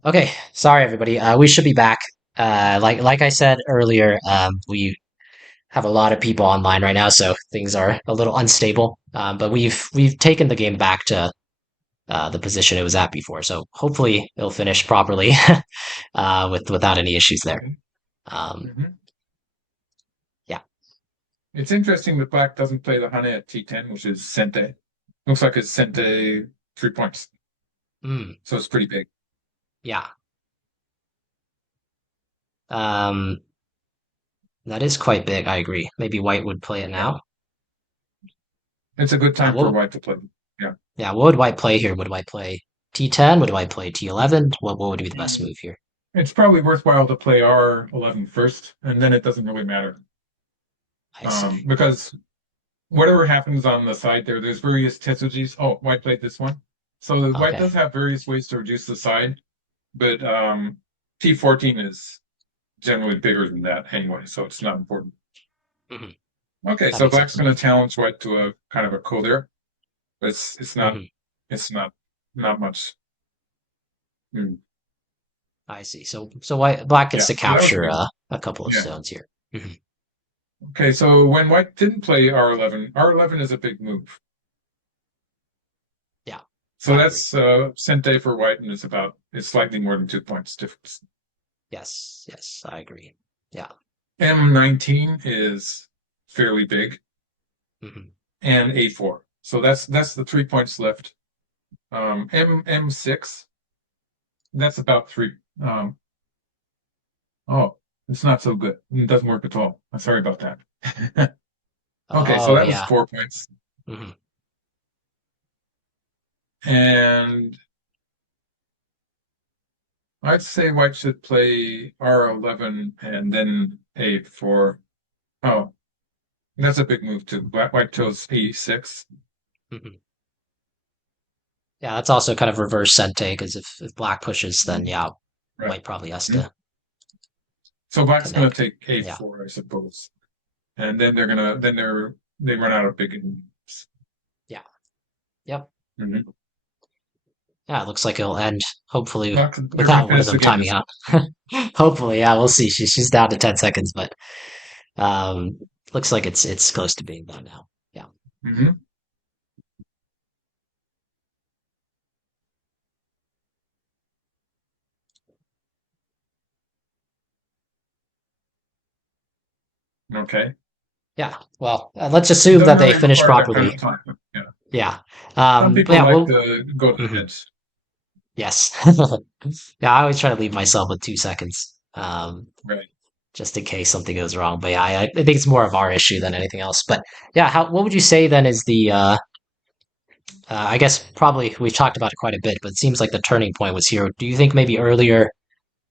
Okay, sorry everybody. We should be back. Like I said earlier, we have a lot of people online right now, so things are a little unstable. But we've taken the game back to the position it was at before, so hopefully it'll finish properly without any issues there. Okay. Um, Hmm. yeah. It's interesting that Black doesn't play the Hane at T10, which is Sente. Looks like it's Sente 3 points, Mm, so it's pretty big. yeah. Um, that is quite big. I agree. Maybe White would play it Yeah, now. it's a good Yeah. time for White to play. Yeah. What would White play here? Would White play T10? Would White play T11? What would be the best Mm. move here? It's probably worthwhile to play R11 first, and then it doesn't really matter. I see. Because whatever happens on the side there, there's various tetsujis. Oh, White played this one. So White Okay. does have various ways to reduce the side, but T14 is generally bigger than that anyway, so it's not important. Hmm. Okay, That so makes Black's sense. going to challenge White to a kind of a coup there, but Hmm. it's not much. Hmm. I see. So White Black gets Yeah, to so that was capture good. a couple of Yeah. stones here. Hmm. Okay, so when White didn't play R11, R11 is a big move. Yeah, So I agree. that's Sente for White, and it's slightly more than 2 points difference. Yes, yes, I agree. Yeah. M19 is fairly big, Hmm. and A4. So that's the 3 points left. M6, that's about three. Um, oh, it's not so good. It doesn't work at all. I'm sorry about that. Okay, so Oh that was yeah. 4 points. Hmm. And I'd say White should play R11 and then A4. Oh, that's a big move too. White chose A6. Hmm. Yeah, that's also kind of reverse Sente because if Black pushes, then Mhm. yeah, Right. White probably has Mhm. to So Black's going to connect. take Yeah. A4, I suppose. And then they run out of big moves. Yeah. Yep. Mhm. Yeah, it looks like it'll end hopefully They're going to without one of finish them the game timing this out. Hopefully, yeah, we'll see. She's down to 10 seconds, but um looks like it's close to being done now. Yeah. way. Hmm. Okay. Yeah. Well, let's It assume doesn't that they really finish require that kind properly. of time. But yeah. Yeah. Some But people yeah, like well, to go to the mhm, edge. yes. Yeah, I always try to leave myself with 2 seconds, Right. just in case something goes wrong. But yeah, I think it's more of our issue than anything else. But yeah, what would you say then is I guess probably we've talked about it quite a bit, but it seems like the turning point was here. Do you think maybe earlier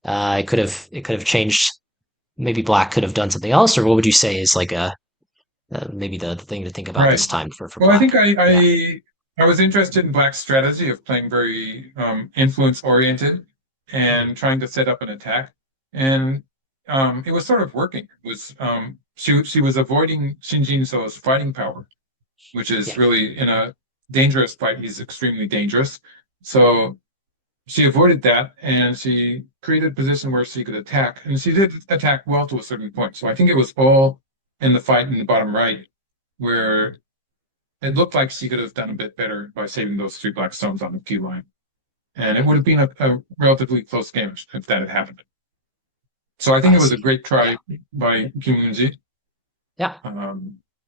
it could have changed? Maybe Black could have done something else, or what would you say is like maybe the thing to think about Right. this time for Well, I Black? think Yeah. I was interested in Black's strategy of playing very influence oriented Hmm. and trying to set up an attack, and it was sort of working. It was she was avoiding Shin Jinso's fighting power, which is Yeah. really in a dangerous fight. He's extremely dangerous. So she avoided that, and she created a position where she could attack, and she did attack well to a certain point. So I think it was all in the fight in the bottom right where it looked like she could have done a bit better by saving those three black stones on the queue line. And it would Hmm. have been a relatively close game if that had happened. So I think I it was a see. great Yeah. try by Kim Moon-ji. Yeah.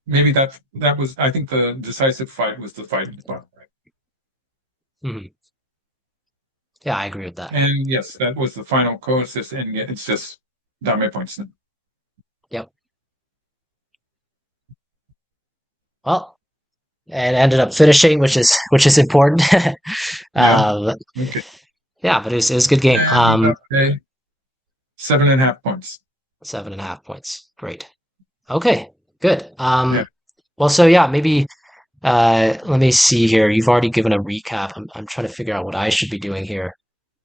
Maybe that was I think the decisive fight was the fight in the bottom right. Hmm. Yeah, I agree with that. And yes, that was the final co-assist, and yet it's just dame points now. Yep. Well, and ended up finishing, which is important. Yeah. um, Okay. yeah, but it was a good game. And okay, 7.5 points. 7.5 points. Great. Okay, good. Yeah. Well, so yeah, maybe let me see here. You've already given a recap. I'm trying to figure out what I should be doing here.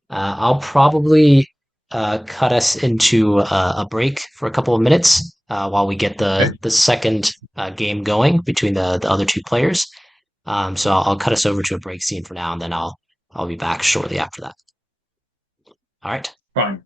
I'll probably cut us into a break for a couple of minutes while we get Okay. the second game going between the other two players. So I'll cut us over to a break scene for now, and then I'll be back shortly after that. All right. Fine.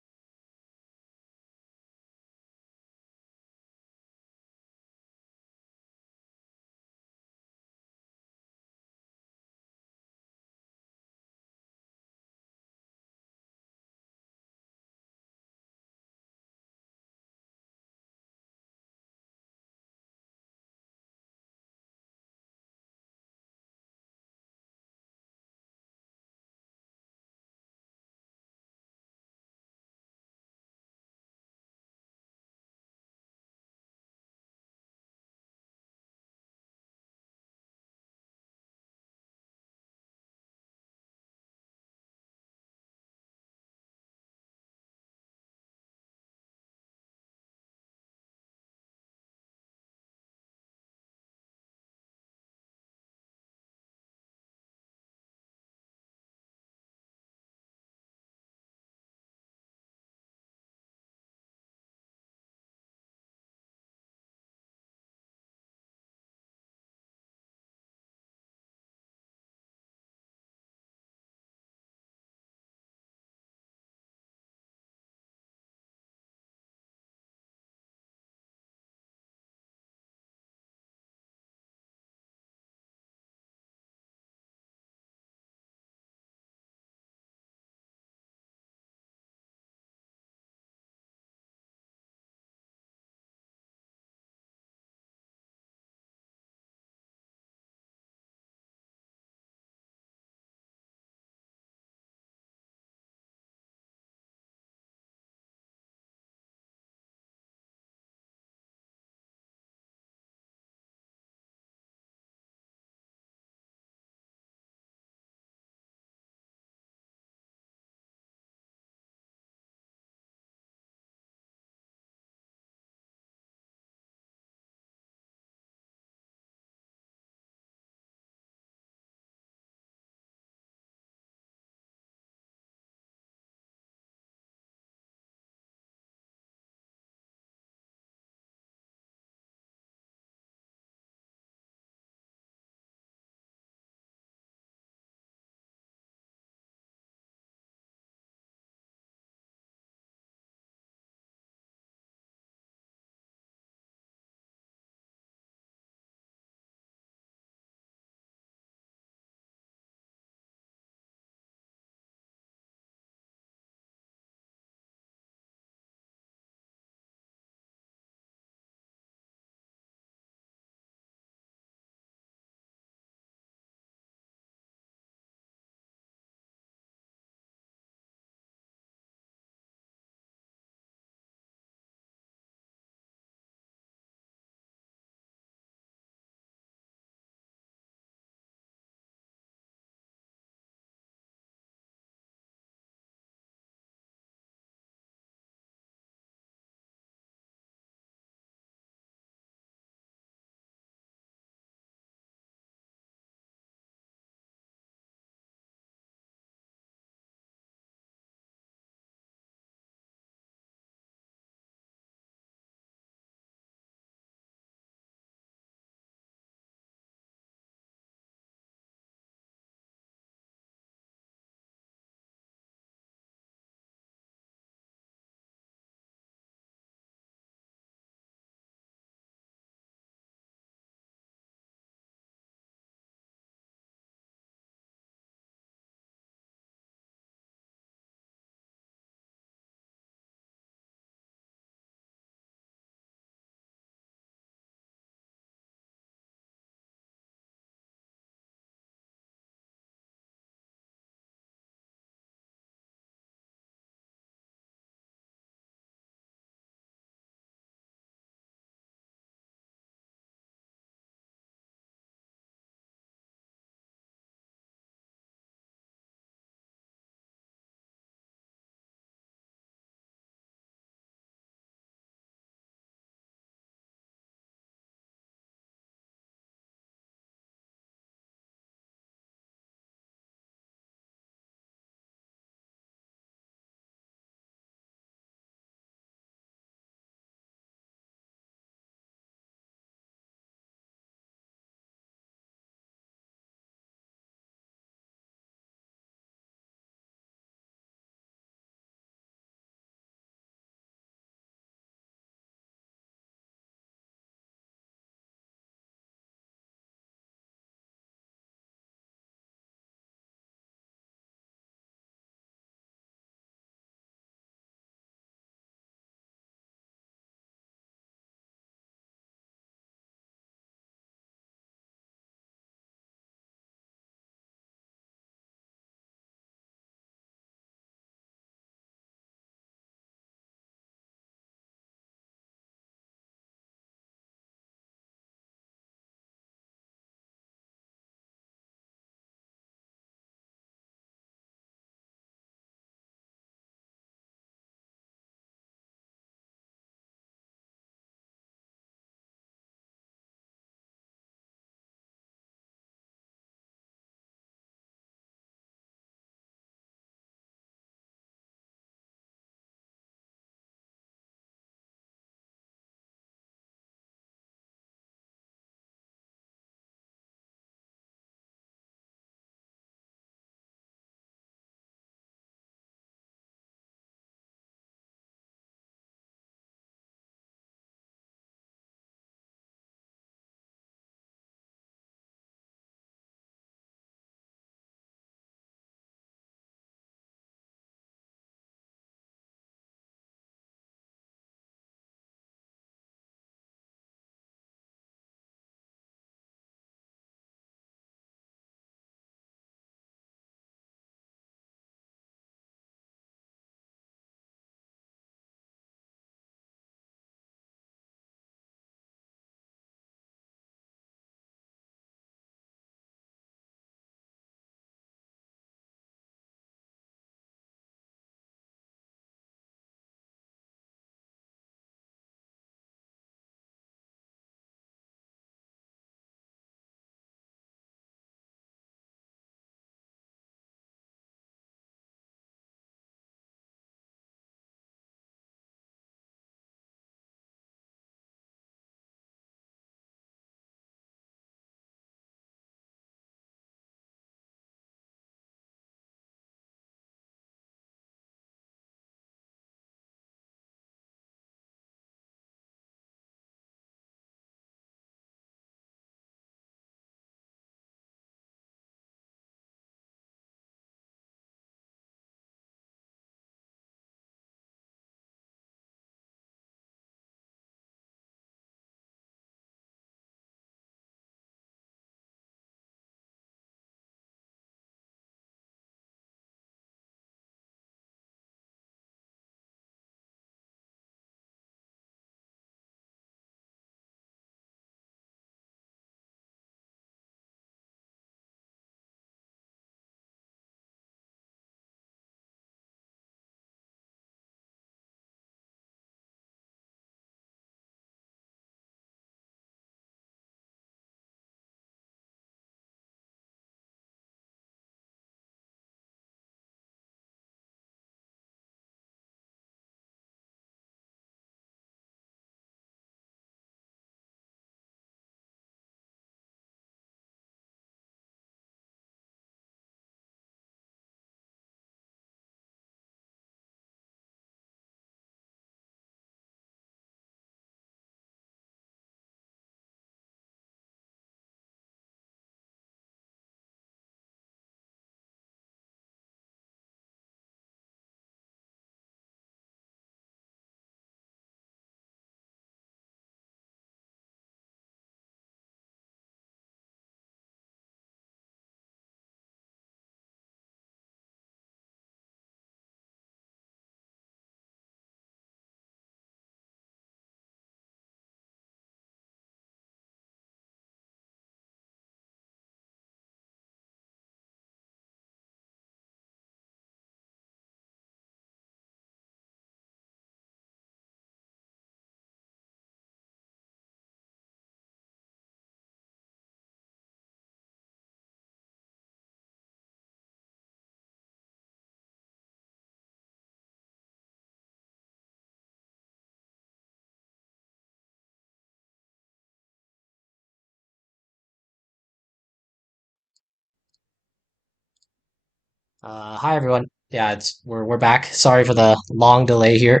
Hi everyone. Yeah, we're back. Sorry for the long delay here.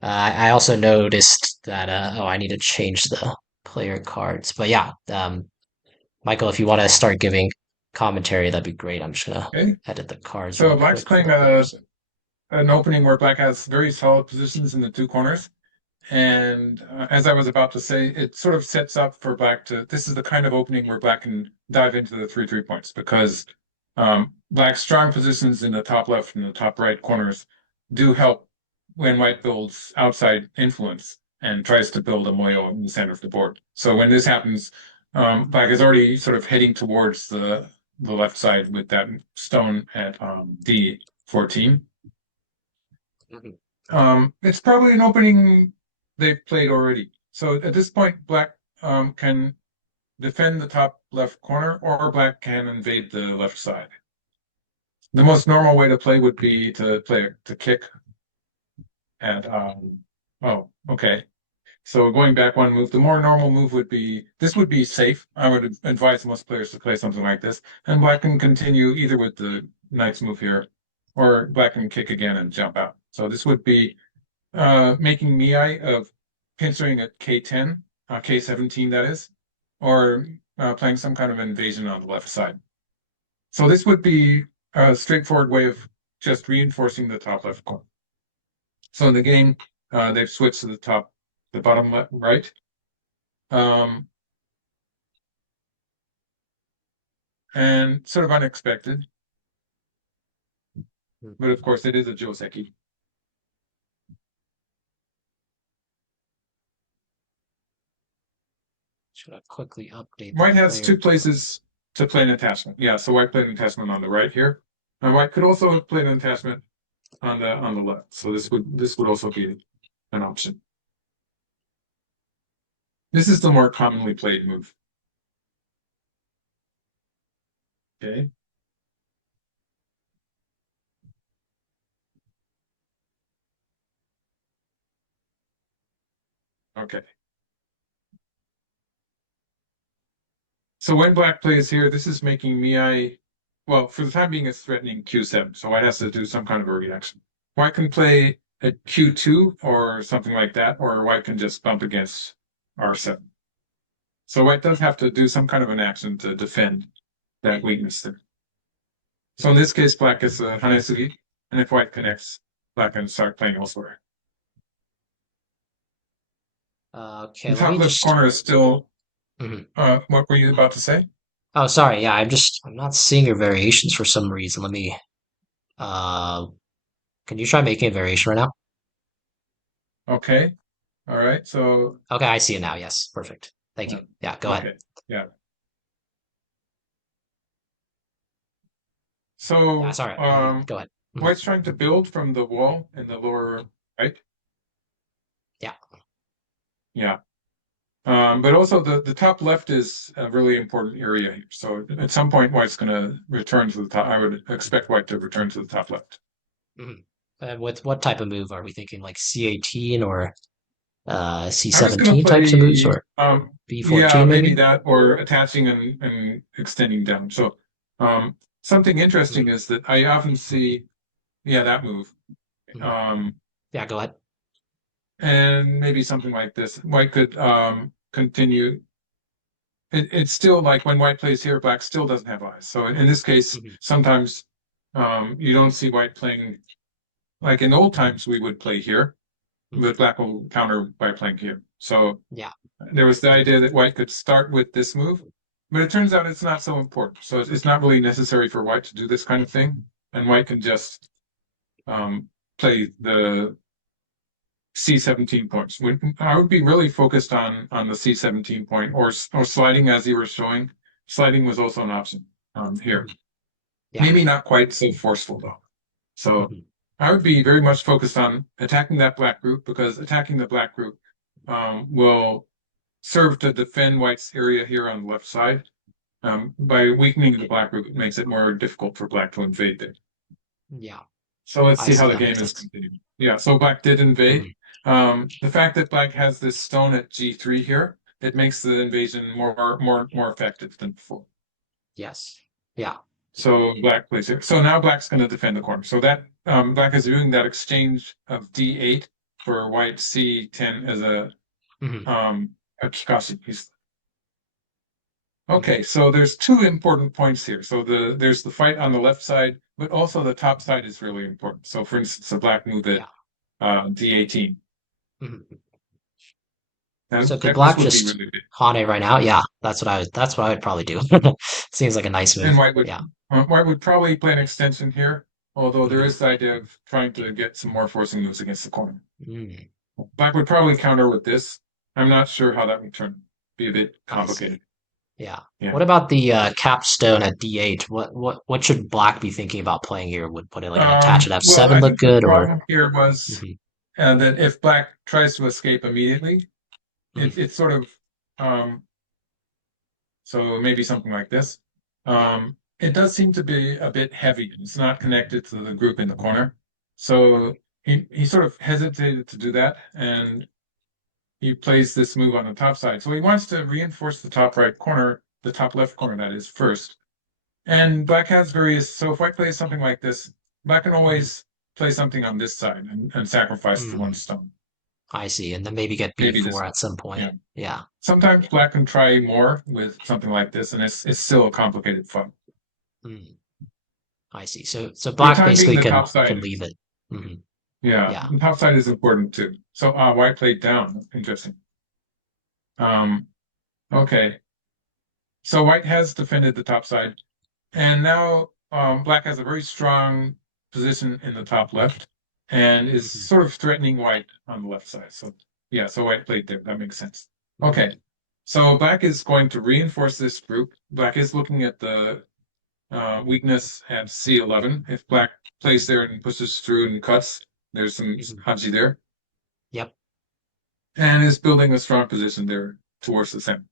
I also noticed that I need to change the player cards. But yeah, Michael, if you want to start giving commentary, that'd be great. I'm just gonna Okay. edit the cards So real Black's quick for playing the players. an opening where Black has very solid positions in the two corners. And as I was about to say, it sort of sets up for Black to. This is the kind of opening where Black can dive into the 3 3 points because Black's strong positions in the top left and the top right corners do help when White builds outside influence and tries to build a moyo in the center of the board. So when this happens, Black is already sort of heading towards the left side with that stone at D14. Mhm. It's probably an opening they've played already. So at this point, Black can defend the top left corner, or Black can invade the left side. The most normal way to play would be to play to kick at. Oh, okay. So going back one move, the more normal move would be this would be safe. I would advise most players to play something like this, and Black can continue either with the knight's move here, or Black can kick again and jump out. So this would be making Miai of pincering at K10, K17 that is, or playing some kind of invasion on the left side. So this would be a straightforward way of just reinforcing the top left corner. So in the game, they've switched to the bottom left, right. Um, and sort of unexpected, but of course it is a Joseki. Should I quickly update the White has player two places to play an attachment. Yeah, so White played an attachment on the right here. White could also play an attachment on the left. So this would also be an option. This is the more commonly played move. Okay. Okay. So when Black plays here, this is making Miai, well, for the time being, it's threatening Q7. So White has to do some kind of a reaction. White can play at Q2 or something like that, or White can just bump against R7. So White does have to do some kind of an action to defend that weakness there. So in this case, Black is Hanesugi, and if White connects, Black can start playing elsewhere. Okay, The let top me left just. corner is still. Mhm. What were you about to say? Oh, sorry. Yeah, I'm not seeing your variations for some reason. Let me. Uh, can you try making a variation right now? Okay. All right. So, Okay, I see it now. Yes, perfect. Thank uh, you. Yeah, go ahead. okay. Yeah. So, Sorry. Go ahead. Mhm. White's trying to build from the wall in the lower right. Yeah. Yeah. But also the top left is a really important area here. So at some point, White's going to return to the top. I would expect White to return to the top left. Mhm. What type of move are we thinking? Like C18 or I was going to C17 types of moves, play, or yeah, B14 maybe maybe? that or attaching and extending down. So something interesting Mhm. is that I often see, yeah, that move. Mhm. Um, Yeah, go ahead. and maybe something like this. White could continue. It's still like when White plays here, Black still doesn't have eyes. So in this case, Mhm. sometimes you don't see White playing like in old times we would play here, Mhm. but Black will counter by playing here. So Yeah. there was the idea that White could start with this move, but it turns out it's not so important. So it's not really necessary for White to do this kind of thing, and White can just um, play the C17 points. I would be really focused on the C17 point or sliding as you were showing. Sliding was also an option here. Mhm. Yeah. Maybe not quite so forceful though. So Mhm. I would be very much focused on attacking that black group because attacking the black group will serve to defend White's area here on the left side. By weakening the black group, it makes it more difficult for black to invade it. Yeah. So let's I see how see. the That game makes is sense. continuing. Yeah, so black did invade. Mhm. The fact that black has this stone at G3 here, it makes the invasion more effective than before. Yes. Yeah. So black plays here. So now black's going to defend the corner. So that black is doing that exchange of d8 for white c10 as Hmm. a kikashi. Hmm. Okay, so there's two important points here. So there's the fight on the left side, but also the top side is really important. So for instance, the black move at Yeah. d18. Hmm. So could This black would be just really big. Hane right now? Yeah, that's what I would probably do. Seems like a nice move. And Yeah. white would probably play an extension here, although there Hmm. is the idea of trying to get some more forcing moves against the corner. Mm, Black would probably counter with this. I'm not sure how that would turn. Be a bit I see. complicated. Yeah. Yeah. What about the capstone at D8? What should black be thinking about playing here? Would putting like an attach at Well, F7 I look think the good or? problem here was Mhm, that if black tries to escape immediately, mhm. it's sort of um, so maybe something like this. Yeah. It does seem to be a bit heavy. It's not connected to the group in the corner. So he sort of hesitated to do that, and he plays this move on the top side. So he wants to reinforce the top right corner, the top left corner, that is, first. And black has various, so if white plays something like this, black can Mhm. always play something on this side and sacrifice the one Mm, stone. I see. And then maybe get Maybe B4 this. at some point. Yeah. Yeah. Sometimes black can try more with something like this, and it's still a complicated fight. Mm, I see. So For the black time being, basically the top can side leave is, it. Hmm. yeah, Yeah. the top side is important too. So white played down. Interesting. Um, okay. So white has defended the top side. And now black has a very strong position in the top left and is Hmm. sort of threatening white on the left side. So yeah, so white played there. That makes sense. Okay. Mm, So black is going to reinforce this group. Black is looking at the weakness at C11. If black plays there and pushes through and cuts, there's some mhm. Haji there. Yep. And is building a strong position there towards the center.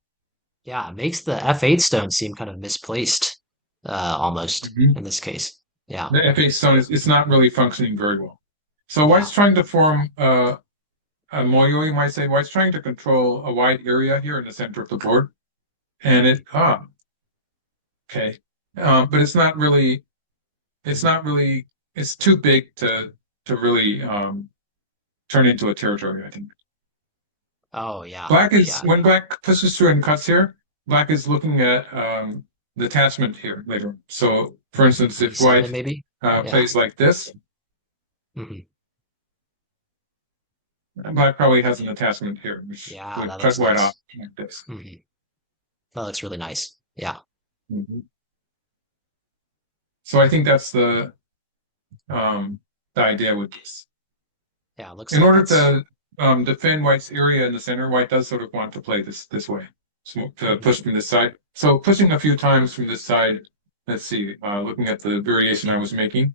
Yeah. It makes the F8 stone seem kind of misplaced, almost Mhm. in this case. Yeah. The F8 stone is it's not really functioning very well. So Yeah. white's trying to form Moyo, you might say, well, it's trying to control a wide area here in the center of the board. And okay. But it's not really, it's too big to really turn into a territory, I think. Oh, yeah. Black is, Yeah. when black pushes through and cuts here, black is looking at the attachment here later. So, for instance, if B7 white maybe? Yeah. plays like this, Hmm. black probably has an attachment here, which Yeah, would that cut looks white off nice. like this. Hmm. That looks really nice. Yeah. Mhm. So I think that's um, the idea with this. Yeah, it looks In like order that's. to defend white's area in the center, white does sort of want to play this way, so to Mhm. push from this side. So pushing a few times from this side. Let's see, looking at the variation I was making,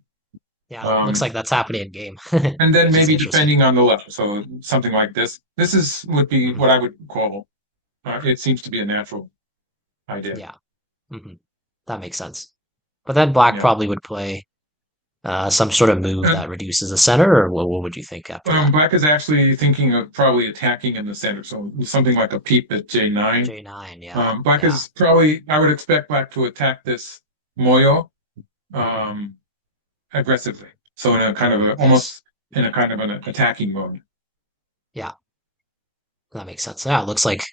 Yeah, it looks um, like that's happening in game, and then which is maybe interesting. defending on the left. So something like this. This is would be Hmm. what I would call. It seems to be a natural idea. Yeah. Hmm. That makes sense. But then black Yeah. probably would play some sort of move Uh, that reduces the center, or what would you think after that? Black is actually thinking of probably attacking in the center, so something like a peep at J9. J9, yeah, Black yeah. is probably, I would expect Black to attack this Moyo Hmm. um, aggressively. So in a kind of almost in a kind of an attacking mode. Yeah, that makes sense. Yeah, it looks like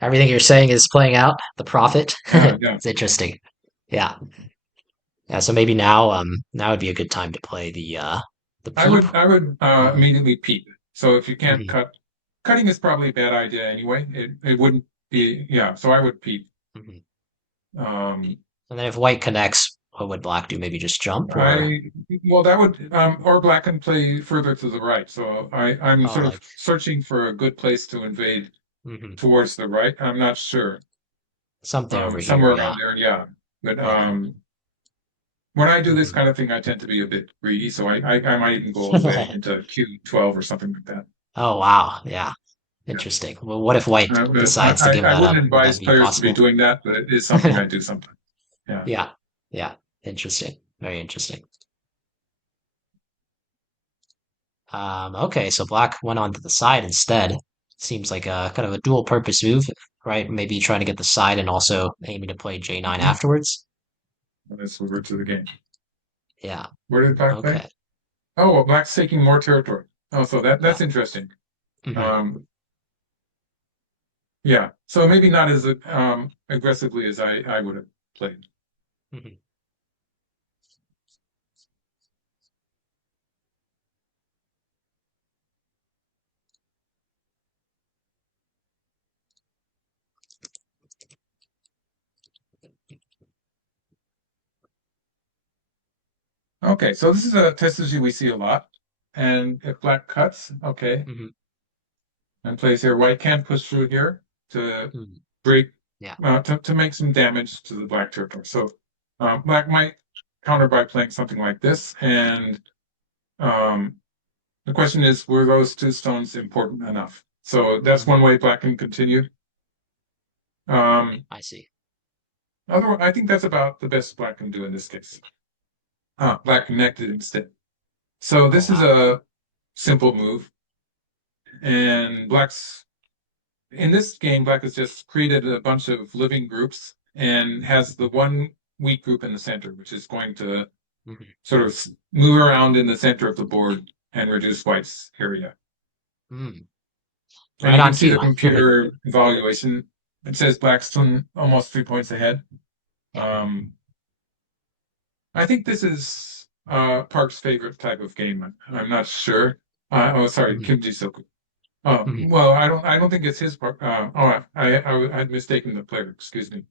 everything you're saying is playing out. The profit. Yeah. It's interesting. Yeah. Yeah, so maybe now would be a good time to play the peep. I would Hmm. immediately peep. So if you can't Hmm. cut, cutting is probably a bad idea anyway. It wouldn't be, yeah. So I would peep. Hmm. Um, And then if white connects, what would black do? Maybe just jump or I well that would or black can play further to the right. So I'm oh sort of like searching for a good place to invade hmm towards the right. I'm not sure. something over here, Somewhere yeah. around there, yeah. But Yeah. when I do this Hmm. kind of thing, I tend to be a bit greedy, so I might even go all the way into Q12 or something like that. Oh wow, yeah. Yeah. Interesting. Well, what if white But decides to give I that wouldn't up? Would that advise be players to be possible? doing that, but it is something I do sometimes. Yeah. Yeah. Yeah. Interesting. Very interesting. Okay, so black went onto the side instead. Seems like a kind of a dual purpose move, right? Maybe trying to get the side and also aiming to play J9 Mhm. afterwards. Let's move to the game. Yeah. Where did black play? Okay. Oh, well, black's taking more territory. Oh, so that's Yeah. interesting. Hmm. Um, yeah. So maybe not as aggressively as I would have played. Hmm. Okay, so this is a test issue we see a lot. And if black cuts, okay, Hmm. and plays here, white can push through here to Hmm. break, Yeah. to make some damage to the black territory. So black might counter by playing something like this. And um, the question is, were those two stones important enough? So that's one Hmm. way black can continue. Um, I see. Otherwise, I think that's about the best black can do in this case. Black connected instead. So Oh, this is wow. a simple move, and black's in this game, black has just created a bunch of living groups and has the one weak group in the center, which is going to Hmm. sort of move around in the center of the board and reduce white's area. Mm. And Right you can on see cue. the computer evaluation. It says black's almost 3 points ahead. Yeah. Um, I think this is Park's favorite type of game. I'm not sure. Oh, sorry, Hmm. Kim Ji-suk. Oh, Hmm. well, I don't think it's his part. I had mistaken the player. Excuse me.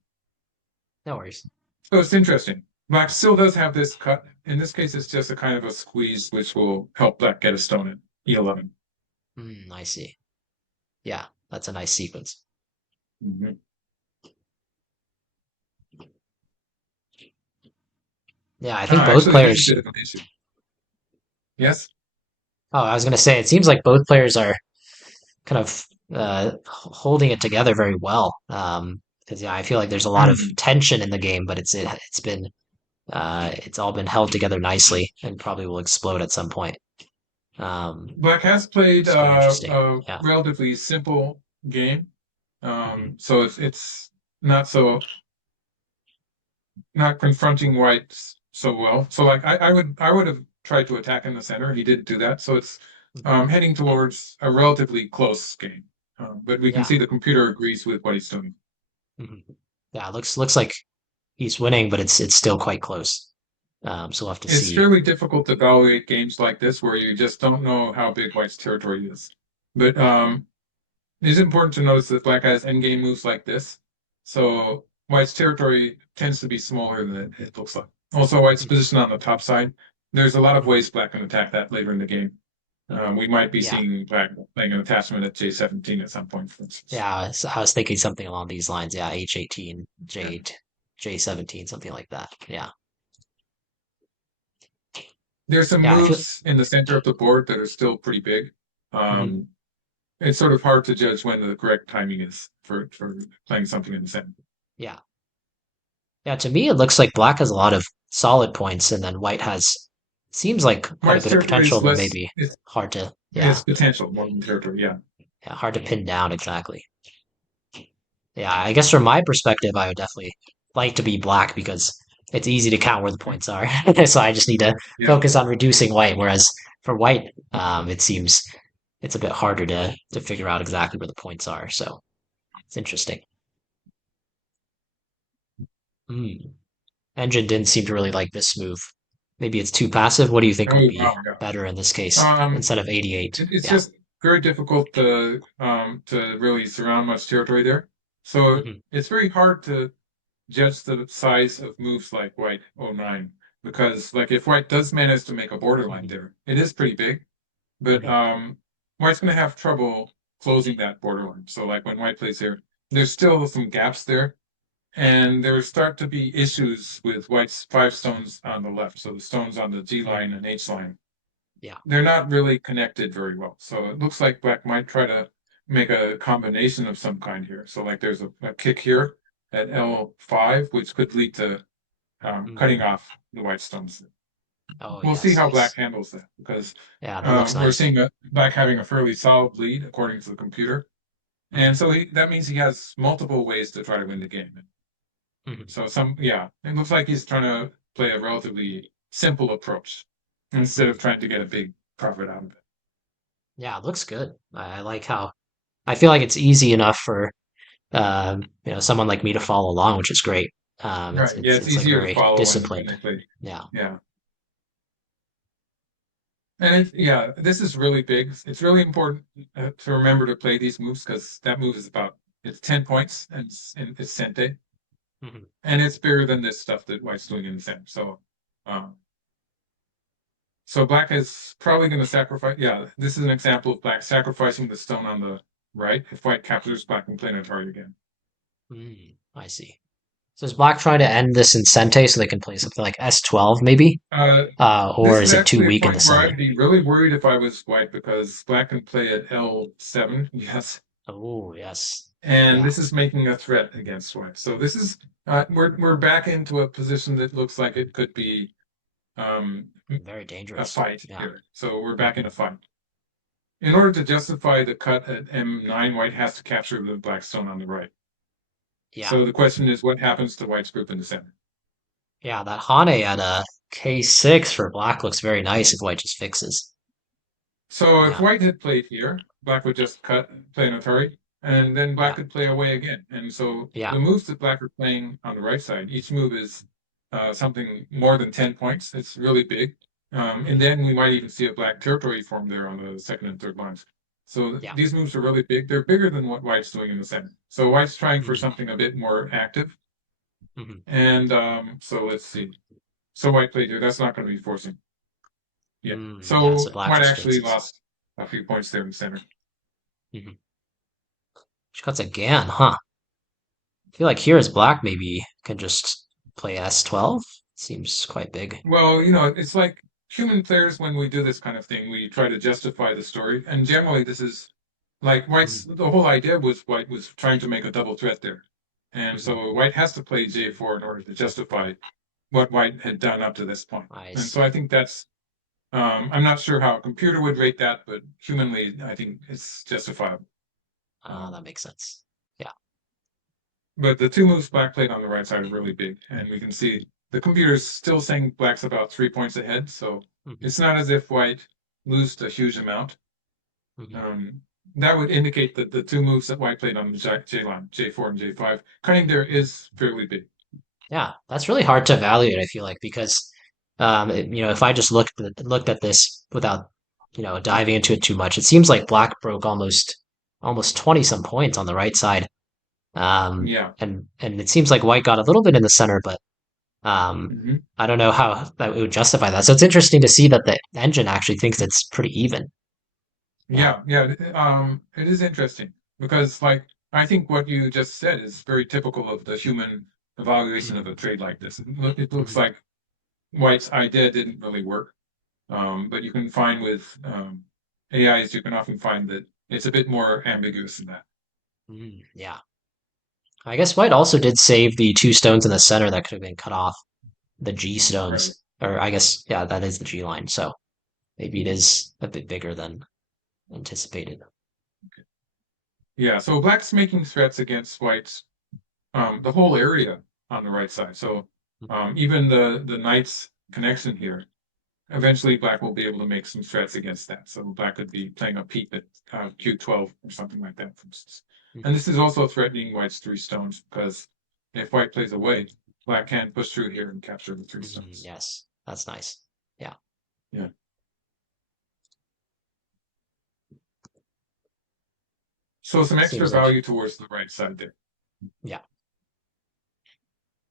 No worries. So it's interesting. Black still does have this cut. In this case, it's just a kind of a squeeze, which will help Black get a stone at E11. I see. Yeah. That's a nice sequence. Mhm. Yeah. I think both Actually, it is a players. bit of an issue. Yes? Oh, I was going to say, it seems like both players are kind of holding it together very well. Because yeah, I feel like there's a lot of Mhm. tension in the game, but it's been it's all been held together nicely and probably will explode at some point. Black has played It's quite interesting. a Yeah. relatively simple game, Hmm. so it's not so not confronting white so well. So like I would have tried to attack in the center. He didn't do that, so it's Hmm. heading towards a relatively close game. But we can Yeah. see the computer agrees with what he's doing. Hmm. Yeah. Looks like he's winning, but it's still quite close. So we'll have to It's see. fairly difficult to evaluate games like this where you just don't know how big white's territory is. But it's important to notice that black has endgame moves like this. So white's territory tends to be smaller than it looks like. Also, white's Mhm. position on the top side. There's a lot of Mhm. ways black can attack that later in the game. We might be Yeah. seeing black playing an attachment at J17 at some point, for instance. Yeah. So I was thinking something along these lines. Yeah. H18, Yeah. J8, J17, something like that. Yeah. There's some Yeah. I feel. moves in the center of the board that are still pretty big. Mhm. Um, it's sort of hard to judge when the correct timing is for playing something in the center. Yeah. Yeah, to me, it looks like black has a lot of solid points, and then white has seems like quite a White's bit of territory potential, is but less. maybe It's hard to, it's yeah, potential more than territory. Yeah. yeah, hard to pin down exactly. Yeah, I guess from my perspective, I would definitely like to be black because it's easy to count where the points are. So I just need to Yeah. focus on reducing white. Whereas for white, it seems it's a bit harder to figure out exactly where the points are. So it's interesting. Mm. Engine didn't seem to really like this move. Maybe it's too passive. What do you think would Oh be wow. Yeah. better in this case Um, instead of 88? it's Yeah. just very difficult to really surround much territory there. So Hmm. it's very hard to judge the size of moves like white oh 09 because like if white does manage to make a borderline Hmm. there, it is pretty big, but Hmm. white's going to have trouble closing that borderline. So like when white plays here, there's still some gaps there, and there start to be issues with white's five stones on the left. So the stones on the G line Hmm. and H line, Yeah. they're not really connected very well. So it looks like black might try to make a combination of some kind here. So like there's a kick here at L5, which could lead to cutting Hmm. off the white stones. Oh, We'll see yes, how black yes. handles that because Yeah, that looks we're nice. seeing black having a fairly solid lead according to the computer. And Hmm. so that means he has multiple ways to try to win the game. Mhm. So yeah, it looks like he's trying to play a relatively simple approach instead of Mhm. trying to get a big profit out of it. Yeah, it looks good. I like how I feel like it's easy enough for someone like me to follow along, which is great. It's Right. Yeah, it's it's it's like easier to very follow when disciplined. they play. Yeah. Yeah. And yeah, this is really big. It's really important to remember to play these moves because that move is it's 10 points and it's Sente. Mhm. And it's bigger than this stuff that White's doing in the center. Um, so Black is probably going to sacrifice. Yeah, this is an example of Black sacrificing the stone on the right. If White captures, Black can play Natari again. I see. So is Black trying to end this in Sente so they can play something like S12 maybe? Uh, Or this is is it too actually a weak in the point where center? I'd be really worried if I was White because Black can play at L7. Yes, Oh, yes. and Yeah. this is making a threat against White. So this is we're back into a position that looks like it could be um, Very a dangerous. fight Yeah. here. So we're back in Hmm. a fight. In order to justify the cut at M9, White has to capture the black stone on the right. Yeah. So the question is, what happens to White's group in the center? Yeah, that Hane at a K6 for Black looks very nice if White just fixes. So if Yeah. White had played here, Black would just play an Atari, and then Black Yeah. could play away again. And so Yeah. the moves that Black are playing on the right side, each move is something more than 10 points. It's really big. And Hmm. then we might even see a Black territory form there on the second and third lines. So Yeah. these moves are really big. They're bigger than what White's doing in the center. So White's trying for Hmm. something a bit more active. Hmm. And so let's see. So White played here. That's not going to be forcing. Yeah. Yeah, so So Black White just actually fixes. lost a few points there in the center. Hmm. She cuts again, huh? I feel like here is Black maybe can just play S12. Seems quite big. Well, it's like human players when we do this kind of thing, we try to justify the story. And generally, this is like Hmm. the whole idea was White was trying to make a double threat there. And Hmm. so White has to play J4 in order to justify what White had done up to this point. I And so I see. think I'm not sure how a computer would rate that, but humanly, I think it's justifiable. That Um, makes sense. Yeah. but the two moves Black played on the right side are really big. And we can see the computer is still saying Black's about 3 points ahead. So Hmm. it's not as if White loses a huge amount. Hmm. Um, that would indicate that the two moves that White played on the J line, J4 and J5, cutting there is fairly big. Yeah, that's really hard to evaluate, I feel like, because if I just looked at this without, diving into it too much, it seems like Black broke almost 20 some points on the right side. Yeah. And it seems like White got a little bit in the center, but Hmm. I don't know how that would justify that. So it's interesting to see that the engine actually thinks it's pretty even. Yeah. Yeah. Yeah. It is interesting because, like, I think what you just said is very typical of the human evaluation of Mm-hmm. a trade like this. It looks Mm-hmm. like White's idea didn't really work. But you can find with AIs, you can often find that it's a bit more ambiguous than that. Yeah. I guess White also did save the two stones in the center that could have been cut off, the G Right. stones, or I guess, yeah, that is the G line. So maybe it is a bit bigger than anticipated. Yeah. So Black's making threats against White's the whole area on the right side. So Mhm. even the knight's connection here, eventually Black will be able to make some threats against that. So Black could be playing a peep at Q12 or something like that, for instance. And Mhm. this is also threatening White's three stones because if White plays away, Black can push through here and capture the three stones. Yes, that's nice. Yeah, Yeah. So some extra seems like, value towards the right side there. yeah.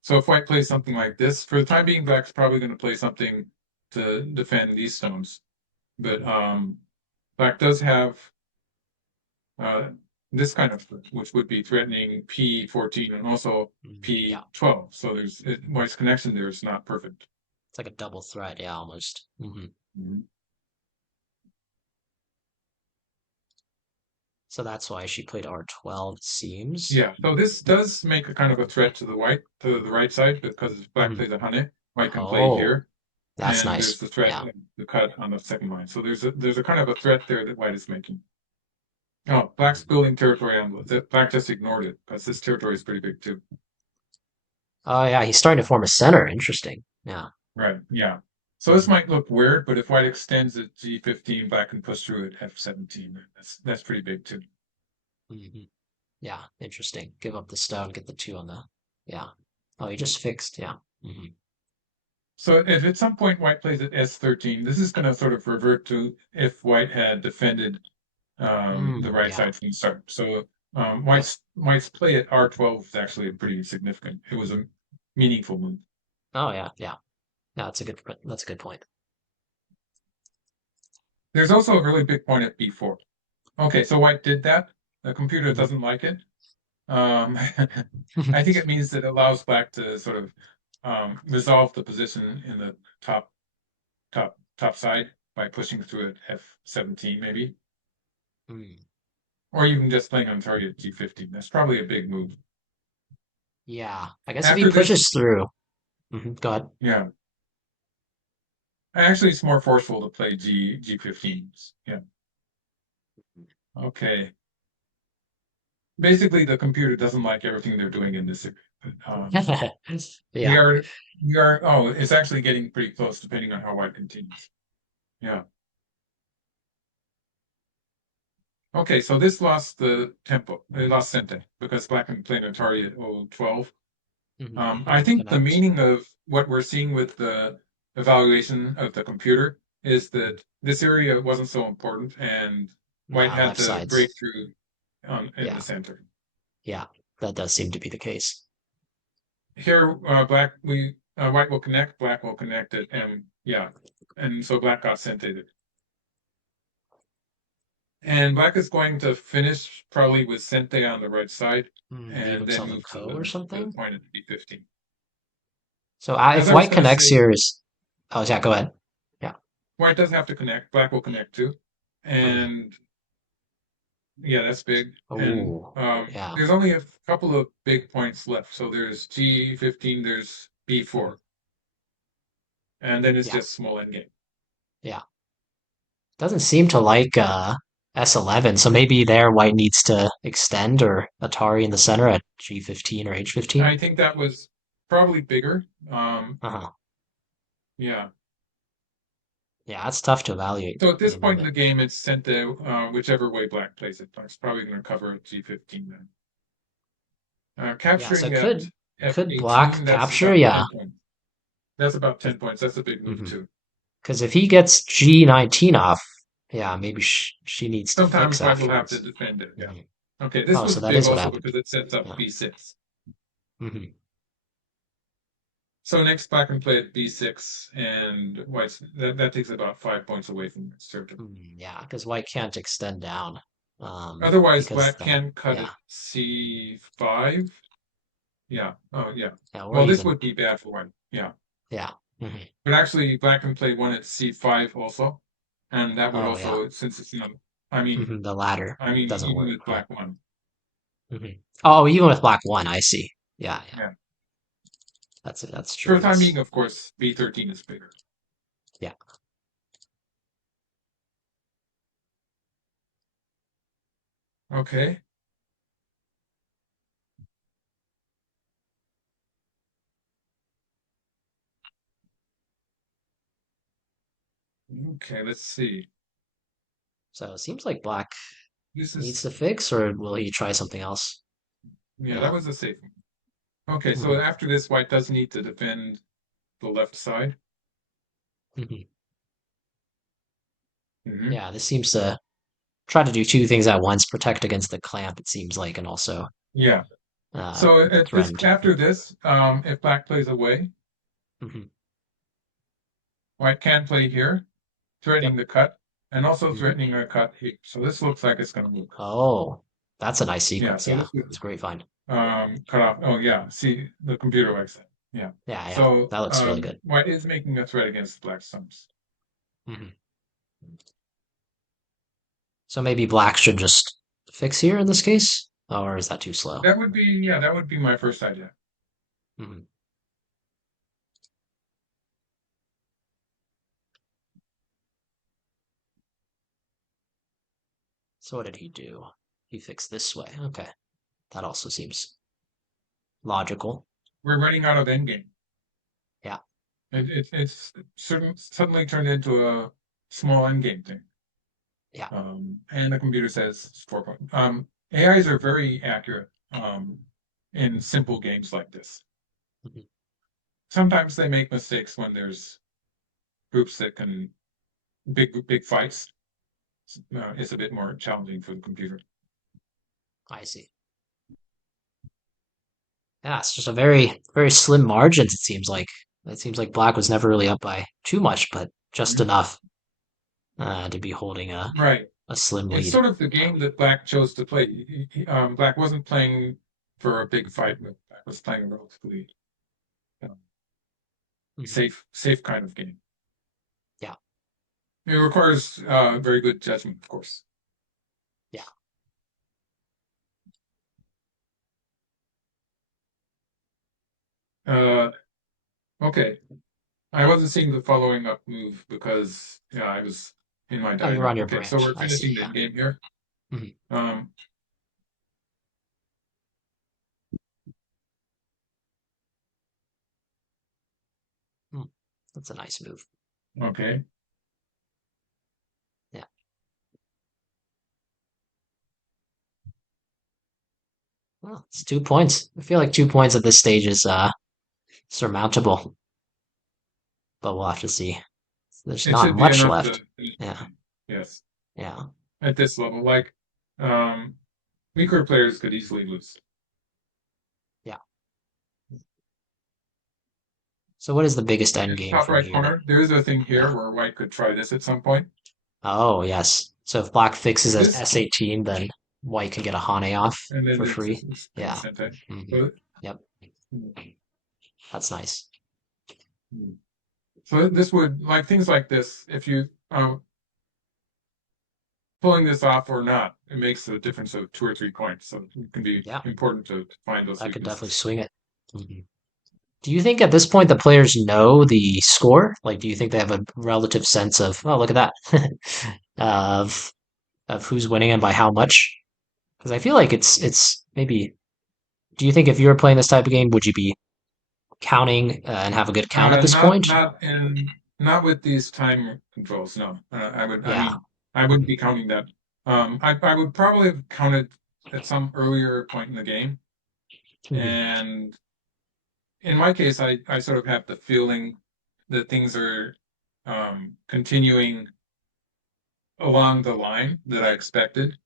So if White plays something like this, for the time being, Black's probably going to play something to defend these stones. But Mhm. Black does have uh, this kind of, which would be threatening P14 and also Yeah, P12. So White's connection there is not perfect. it's like a double threat. Yeah, almost. Mhm. So that's why she played R12, it seems. Yeah, so this does make a kind of a threat to the right side, because if Black Mhm. plays a Hane, White can play Oh, here, that's and there's nice. the threat Yeah. of the cut on the second line. So there's a kind of a threat there that White is making. Oh, Black's Mhm. building territory on Black just ignored it because this territory is pretty big too. Oh yeah, he's starting to form a center. Interesting. Yeah. Right, yeah. So this Hmm. might look weird, but if white extends at g15, black can push through at f17. That's pretty big too. Hmm. Yeah. Interesting. Give up the stone, get the two on the. Yeah. Oh, he just fixed. Yeah. Hmm. So if at some point white plays at s13, this is going to sort of revert to if white had defended the Mm, right yeah. side from the start. So Yep. white's play at r12 is actually pretty significant. It was a meaningful move. Oh yeah. Yeah. Yeah. That's a good point. There's also a really big point at b4. Okay, so white did that. The computer Hmm. doesn't like it. Um, I think it means that it allows black to sort of resolve the position in the top side by pushing through at f17 maybe, Mm. or even just playing on target g15. That's probably a big move. Yeah. I guess if he After this, pushes through. Go ahead. yeah, actually it's more forceful to play g15. Yeah. Okay. Basically, the computer doesn't like everything they're doing in this. Um, we Yeah. are we are. Oh, it's actually getting pretty close, depending on how white continues. Yeah. Okay, so this lost the tempo. It lost Sente because black can play Atari at 012. Hmm. I think the Connect. meaning of what we're seeing with the evaluation of the computer is that this area wasn't so important, and white Yeah. had Left to break sides. through in the Yeah. center. Yeah. That does seem to be the case. Here, white will connect, black will connect it, and yeah, and so black got Sente. And black is going to finish probably with Sente on the right side Leave and then himself a move to ko or the something. point at B15. So As if I was white going to connects say, here is. Oh yeah. Go ahead. Yeah. white does have to connect, black will connect too. Hmm. And yeah, that's big. And Oh. Yeah. there's only a couple of big points left. So there's G15, there's Hmm. B4, and then it's Yeah. just small endgame. Yeah. Doesn't seem to like S11, so maybe there white needs to extend or Atari in the center at G15 or H15. I think that was probably bigger. Uh-huh. Yeah. Yeah, that's tough to evaluate So at this any point in movement. the game, it's sent to whichever way black plays it. Black's probably going to cover at G15 then. Yeah, so Capturing at could black F18, that's capture? about Yeah. 10 points. That's about 10 points. That's a big move Hmm. too. Because if he gets G19 off, yeah, maybe she needs to fix Sometimes white will have to afterwards. defend it. Yeah. Hmm. Okay, this Oh, was so that big is what also happened. because it sets up Yeah. B6. Hmm. So next black can play at B6 and white's that takes about 5 points away from its territory. Yeah, because white can't extend down. Otherwise, Because black then, can cut yeah, at C5. Yeah. Oh, yeah. yeah, or Well, this even, would be bad for white. Yeah. yeah. Hmm. But actually, black can play one at C5 also, and that would Oh, yeah. also, since it's not, I mean, The latter doesn't even work. with Yeah. black one. Hmm. Oh, even with black one, I see. Yeah, yeah. Yeah. That's For true. the time being, That's of course, B13 is bigger. yeah. Okay. Okay, let's see. So it seems like black This needs is, to fix, or will he try something else? yeah, that Yeah. was a safe one. Okay, so Hmm. after this, white does need to defend the left side. Hmm. Hmm. Yeah, this seems to try to do two things at once: protect against the clamp, it seems like, and also Yeah. uh, So at this, threatened. after this, if black plays away, Hmm. white can play here, threatening Yep. the cut, and also Hmm. threatening a cut here. So this looks like it's going to move. Oh, that's a nice Yeah, sequence. so Yeah, this would it's a great find. cut off. Oh yeah, see the computer likes that. Yeah. Yeah, yeah, So that looks really good. white is making a threat against black stumps. Hmm. So maybe black should just fix here in this case, or is that too slow? That would be yeah, that would be my first idea. Hmm. So what did he do? He fixed this way. Okay, that also seems logical. we're running out of endgame. Yeah. It's suddenly turned into a small endgame thing. Yeah. And the computer says it's 4 point. AIs are very accurate in simple games like this. Mhm. Sometimes they make mistakes when there's groups that can big fights. It's a bit more challenging for the computer. I see. Yeah, it's just a very slim margins, it seems like. It seems like Black was never really up by too much, but just Mhm. enough to be holding Right. a slim It's lead. sort of the Yeah. game that Black chose to play. Black wasn't playing for a big fight. Black was playing a relatively um, Mhm. safe kind of game. Yeah. It requires very good judgment, of course. Yeah. Uh, okay. I wasn't seeing the following up move because I was in my Oh, you're on diagram. your Okay, so branch. we're I see. finishing the Yeah. game here. Mhm. Um, Mm. That's a nice move. okay. Yeah. Well, it's 2 points. I feel like 2 points at this stage is surmountable, but we'll have to see. There's It not should be much enough to left. finish the Yeah. game. Yes, Yeah. at this level, like um, weaker players could easily lose. Yeah. So what is the biggest end In the game top from right here then? corner, there is a thing here Yeah. where white could try this at some point. Oh, yes. So if black fixes If at this, S18, then white can get a Hane off and then for it's, free. it's Yeah. Sente. Hmm. But Yep. That's nice. so this would like things like this. If you pulling this off or not, it makes a difference of 2 or 3 points. So it can be Yeah. important to find those That could definitely weaknesses. swing it. Hmm. Do you think at this point the players know the score? Like, do you think they have a relative sense of, oh, look at that, of who's winning and by how much? Because I feel like it's maybe. Do you think if you were playing this type of game, would you be counting and have a good count at this Not point? not in not with these time controls. No, I Yeah. mean, I wouldn't Mhm. be counting that. I would probably have counted at some earlier point in the game. Mhm. And in my case, I sort of have the feeling that things are continuing along the line that I expected.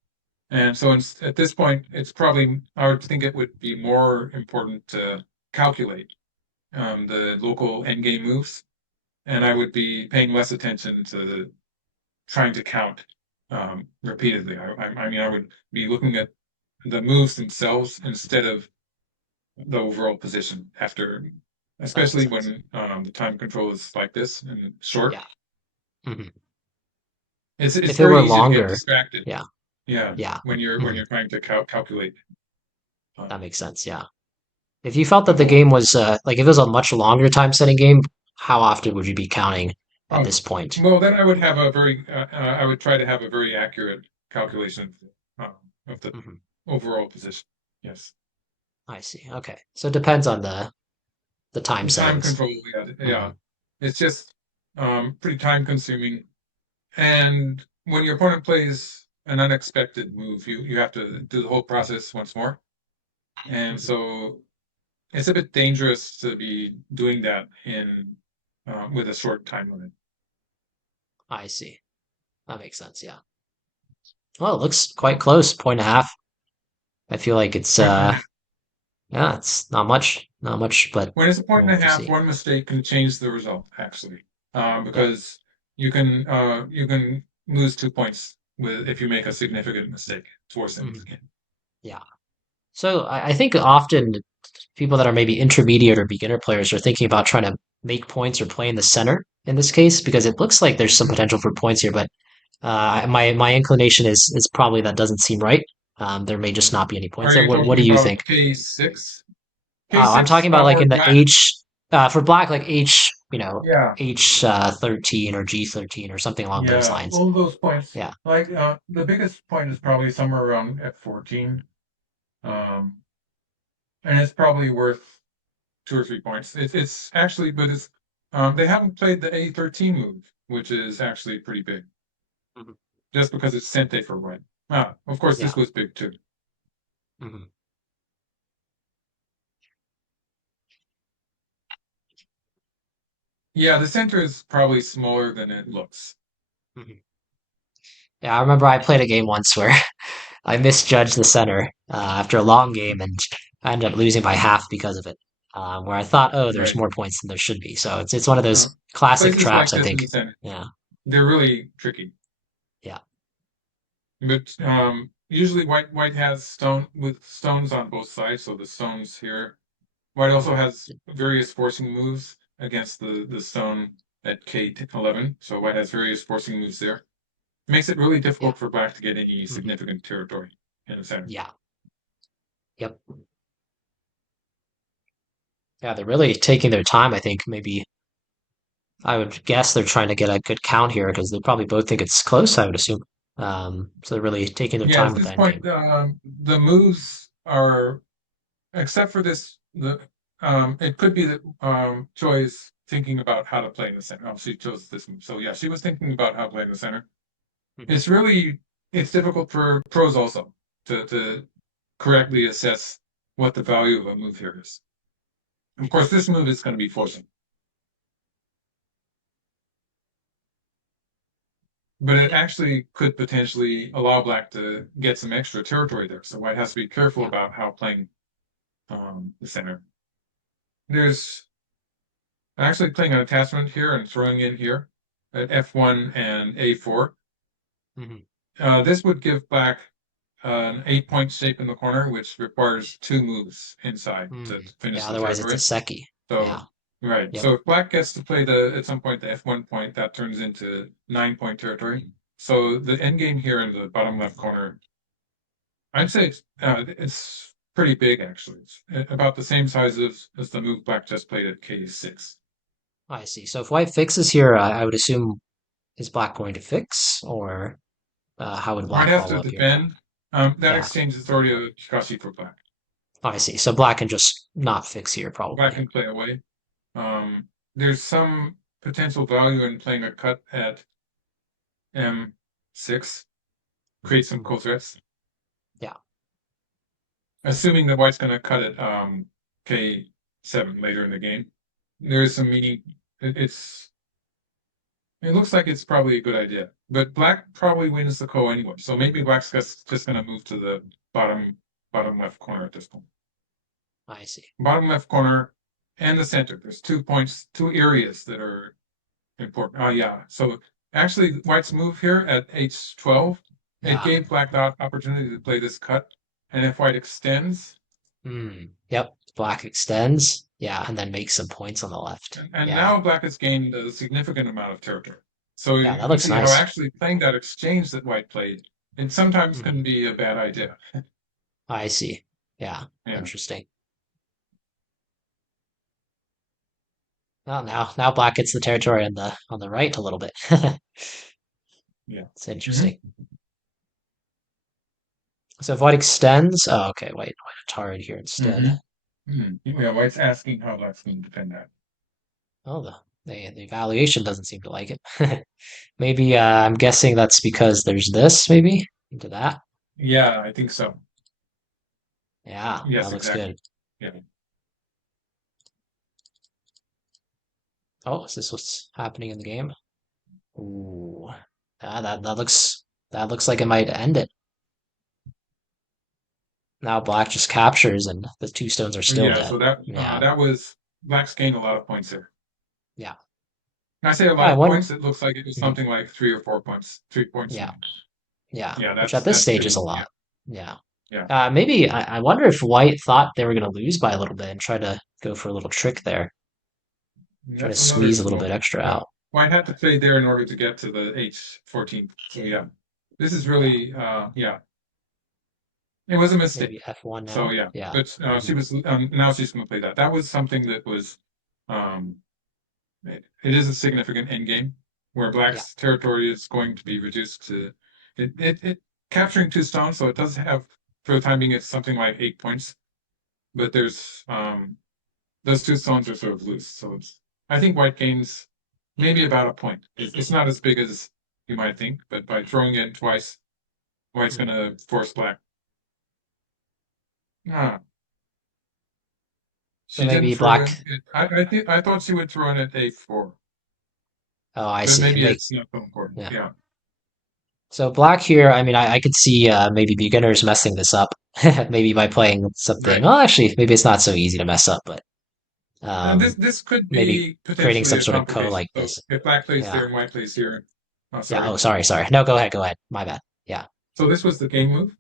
And so at this point, it's probably, I would think it would be more important to calculate the local endgame moves. And I would be paying less attention to trying to count repeatedly. I mean, I would be looking at the moves themselves instead of the overall position after, That makes especially sense. when the time control is like this and short. Yeah. Mhm. It's If it very were easy to get longer, distracted. yeah, Yeah, yeah, when mhm, you're trying to calculate. that Um, makes sense. Yeah. If you felt that the so game was like if it was a much longer time setting game, how often would you be counting at Oh, this point? well, then I would have a very, I would try to have a very accurate calculation of the Hmm. overall position. Yes. I see. Okay, so it depends on the time The time settings. control, yeah, Hmm. yeah. It's just pretty time consuming. And when your opponent plays an unexpected move, you have to do the whole process once more. And Hmm. so it's a bit dangerous to be doing that in with a short time limit. I see. That makes sense. Yeah. Well, it looks quite close. Point and a half. I feel like it's Point and a half. yeah, it's not much, but When it's a point we'll and have a to half, see. one mistake can change the result, actually, Yep. because you can lose 2 points with if you make a significant mistake towards the end of Hmm. the game. Yeah. So I think often people that are maybe intermediate or beginner players are thinking about trying to make points or play in the center in this case because it looks like there's some potential for points here, but my inclination is probably that doesn't seem right. There may just not be any points Are there. you What do talking you about think? K6? I'm K6 talking about like or in the black? H for black, like H, Yeah, H 13 or G13 or something along those yeah. lines. All those points, Yeah. like the biggest point is probably somewhere around F14, um, and it's probably worth 2 or 3 points. It's actually, but it's they haven't played the A13 move, which is actually pretty big, Mhm. just because it's Sente for white. Ah, of course, Yeah. this was big too. Hmm. Yeah, the center is probably smaller than it looks. Hmm. Yeah, I remember I played a game once where I misjudged the center after a long game, and I ended up losing by half because of it. Where I thought, oh, there's Right. more points than there should be. So it's one of Uh, those classic Places traps, like I this in think. the center, Yeah. they're really tricky. Yeah. But usually white has stones on both sides, so the stones here. White also Hmm. has various forcing moves against the stone at K11, so white has various forcing moves there. Makes it really Yeah. difficult for black to get any Hmm. significant territory in the center. Yeah. Yep. Yeah, they're really taking their time. I think maybe I would guess they're trying to get a good count here because they probably both think it's close, I would assume. So they're really taking their Yeah, time at with this the end game. point, the moves are, except for this, the it could be that Choi is thinking about how to play in the center. Oh, she chose this move, so yeah, she was thinking about how to play in the center. Hmm. It's really it's difficult for pros also to correctly assess what the value of a move here is. Of course, this move is going to be forcing, but it actually could potentially allow black to get some extra territory there. So white has to be careful Yeah. about how playing the center. There's actually playing an attachment here and throwing in here at F1 and A4. Hmm. This would give black an 8 point shape in the corner, which requires two moves inside to finish Yeah, the otherwise it's a territory. seki. So, Yeah. right. Yep. So if black gets to play at some point the F1 point, that turns into 9 point territory. So the end game here in the bottom left corner, I'd say it's pretty big actually. It's about the same size as the move black just played at K6. I see. So if white fixes here, I would assume is black going to fix, or how would White black has follow to up here? defend. That Yeah. exchange is already a Kakashi for black. I see. So black can just not fix here, Black probably. can play away. There's some potential value in playing a cut at M6, create some Mhm. cool threats. Yeah. Assuming that white's going to cut at K7 later in the game. There is some meaning. It looks like it's probably a good idea, but black probably wins the ko anyway. So maybe black's just going to move to the bottom left corner at this point. I see. Bottom left corner and the center. There's 2 points, two areas that are important. Oh yeah. So actually, white's move here at H12, it Yeah. gave black the opportunity to play this cut, and if white extends, Yep. Black extends. Yeah, and then makes some points on the left. and Yeah. now black has gained a significant amount of territory. So Yeah, you that can looks see how nice. actually playing that exchange that white played, it sometimes Hmm. can be a bad idea. I see. Yeah. Yeah, Interesting. Well, now black gets the territory on the right a little bit. yeah. It's Hmm. interesting. So if white extends, oh, okay, wait, Atari here Hmm. instead. Hmm. Yeah, white's asking how black's going to defend that. Oh, the evaluation doesn't seem to like it. Maybe I'm guessing that's because there's this, maybe into that. Yeah, I think so. Yeah, that Yes, looks exactly. good. Yeah. Oh, is this what's happening in the game? Ooh, that looks like it might end it. Now black just captures, and the two stones are still Yeah, dead. so that Yeah, that was black's gained a lot of points there. yeah. When I say a lot I of wonder. points, it looks like it was Mhm. something like 3 or 4 points, 3 points Yeah, even. yeah. Yeah, Which at this that's stage is a pretty. Yeah, lot. Yeah. yeah. Maybe I wonder if White thought they were going to lose by a little bit and try to go for a little trick there, try to That's another squeeze a little slow bit move. extra Yeah. out. Well, I had to play there in order to get to the H14. So yeah, this is Yeah, really yeah, it was a mistake. maybe F1 So now. yeah, Yeah. but Hmm. she was now she's going to play that. That was something that was um it is a significant end game where Yeah. black's territory is going to be reduced to it capturing two stones, so it does have for the time being it's something like 8 points, but there's those two stones are sort of loose. So I think white gains maybe about a point. It's not as big as you might think, but by throwing it twice, white's going Mhm. to force black. Ah, So she didn't maybe throw black. in it. I thought she would throw in at a4, Oh, I but see. maybe it's not so important. Yeah. Yeah, So black here, I mean, I could see maybe beginners messing this up, maybe by playing something. right. Oh, actually, maybe it's not so easy to mess up, but This this could maybe be creating potentially some a sort of ko complication. like So this. if black plays Yeah. here and white plays here, oh Yeah. sorry. Oh, sorry, sorry. No, go ahead, go ahead. My bad. Yeah. So this was the game move.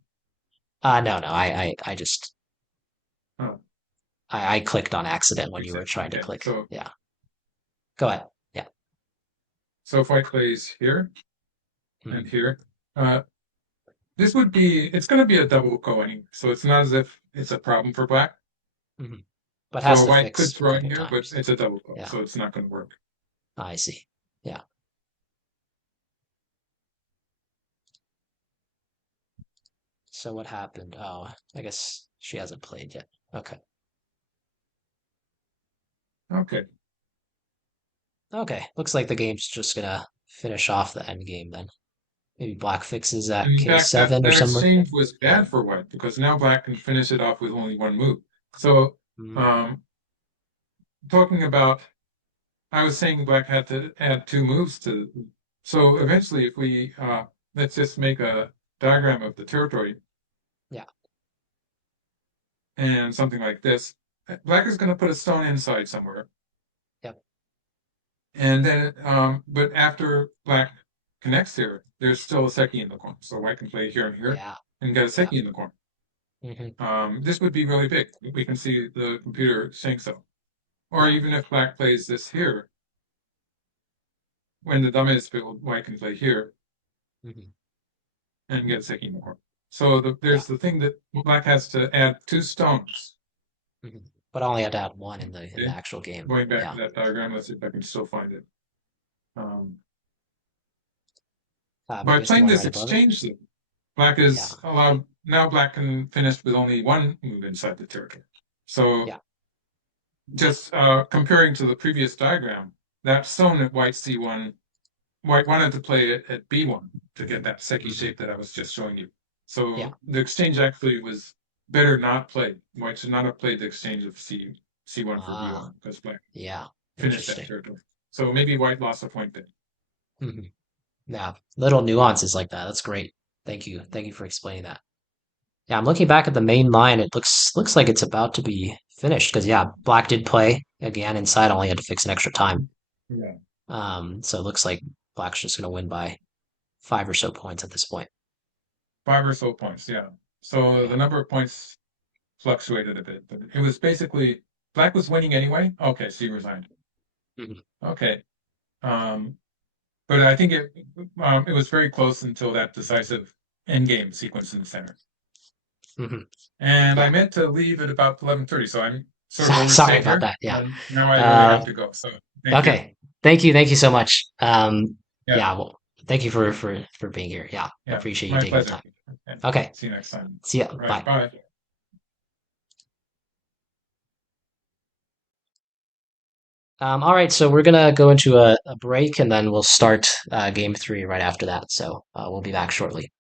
No, no. I just Oh, I clicked on accident when you were reset. trying to Okay, click. so Yeah. Go ahead. Yeah. so if white plays here and Mhm. here, uh, this would be it's going to be a double ko anyway. So it's not as if it's a problem for black. Mhm. But has So to white could fix a throw in couple here, but times. it's a double ko, Yeah. so it's not going to work. I see. Yeah. So what happened? Oh, I guess she hasn't played yet. Okay. Okay. Okay. Looks like the game's just gonna finish off the end game then. Maybe black fixes at And in fact, K7 or that somewhere. exchange was Yeah. bad for white because now black can finish it off with only one move. So Mm, um, talking about, I was saying black had to add two moves to. So eventually, if we let's just make a diagram of the territory yeah. and something like this. Black is going to put a stone inside somewhere, Yep. and then but after black connects here, there's still a seki in the corner. So white can play here and here Yeah. and get a Yeah. seki in the corner. Hmm. This would be really big. We can see the computer saying so. Or Yeah. even if black plays this here, when the dummy is filled, white can play here Hmm. and get a seki in the corner. So Yeah. there's the thing that black has to add two stones. Hmm. But I only had to add one in the Okay, actual game. going back to Yeah. that diagram, let's see if I can still find it. Um, by Maybe it's the playing one this right above it. exchange, black Yeah. is allowed now. Black can finish with only one move inside the territory. So Yeah. just comparing to the previous diagram, that stone at white c1, white wanted to play it at b1 to get that seki Hmm. shape that I was just showing you. Yeah. So the exchange actually was better not played. White should not have played the exchange of c1 for Ah. b1 because black Yeah. finished that Interesting. territory. So maybe white lost a point there. Hmm. Yeah. Little nuances like that. That's great. Thank you. Thank you for explaining that. Yeah, I'm looking back at the main line. It looks like it's about to be finished because yeah, black did play again inside. Only had to fix an extra time. Yeah. So it looks like black's just gonna win by 5 or so points at this point. Five or so points, yeah. So Yeah. the number of points fluctuated a bit, but it was basically black was winning anyway. Okay, so you resigned. Hmm. Okay. Um, but I think it was very close until that decisive endgame sequence in the center. Hmm. And I Yeah. meant to leave at about 11:30, so I'm sort of Sorry overstayed about here, that. Yeah. and now I really Uh, have to go. So thank you. okay. Thank you. Thank you so much. Yeah, Yeah. Well, thank you for being here. Yeah. yeah, Appreciate you my taking the pleasure. time. Okay, Okay. see you next time. See ya. All right, Bye. bye. All right. So we're gonna go into a break and then we'll start game three right after that. So we'll be back shortly.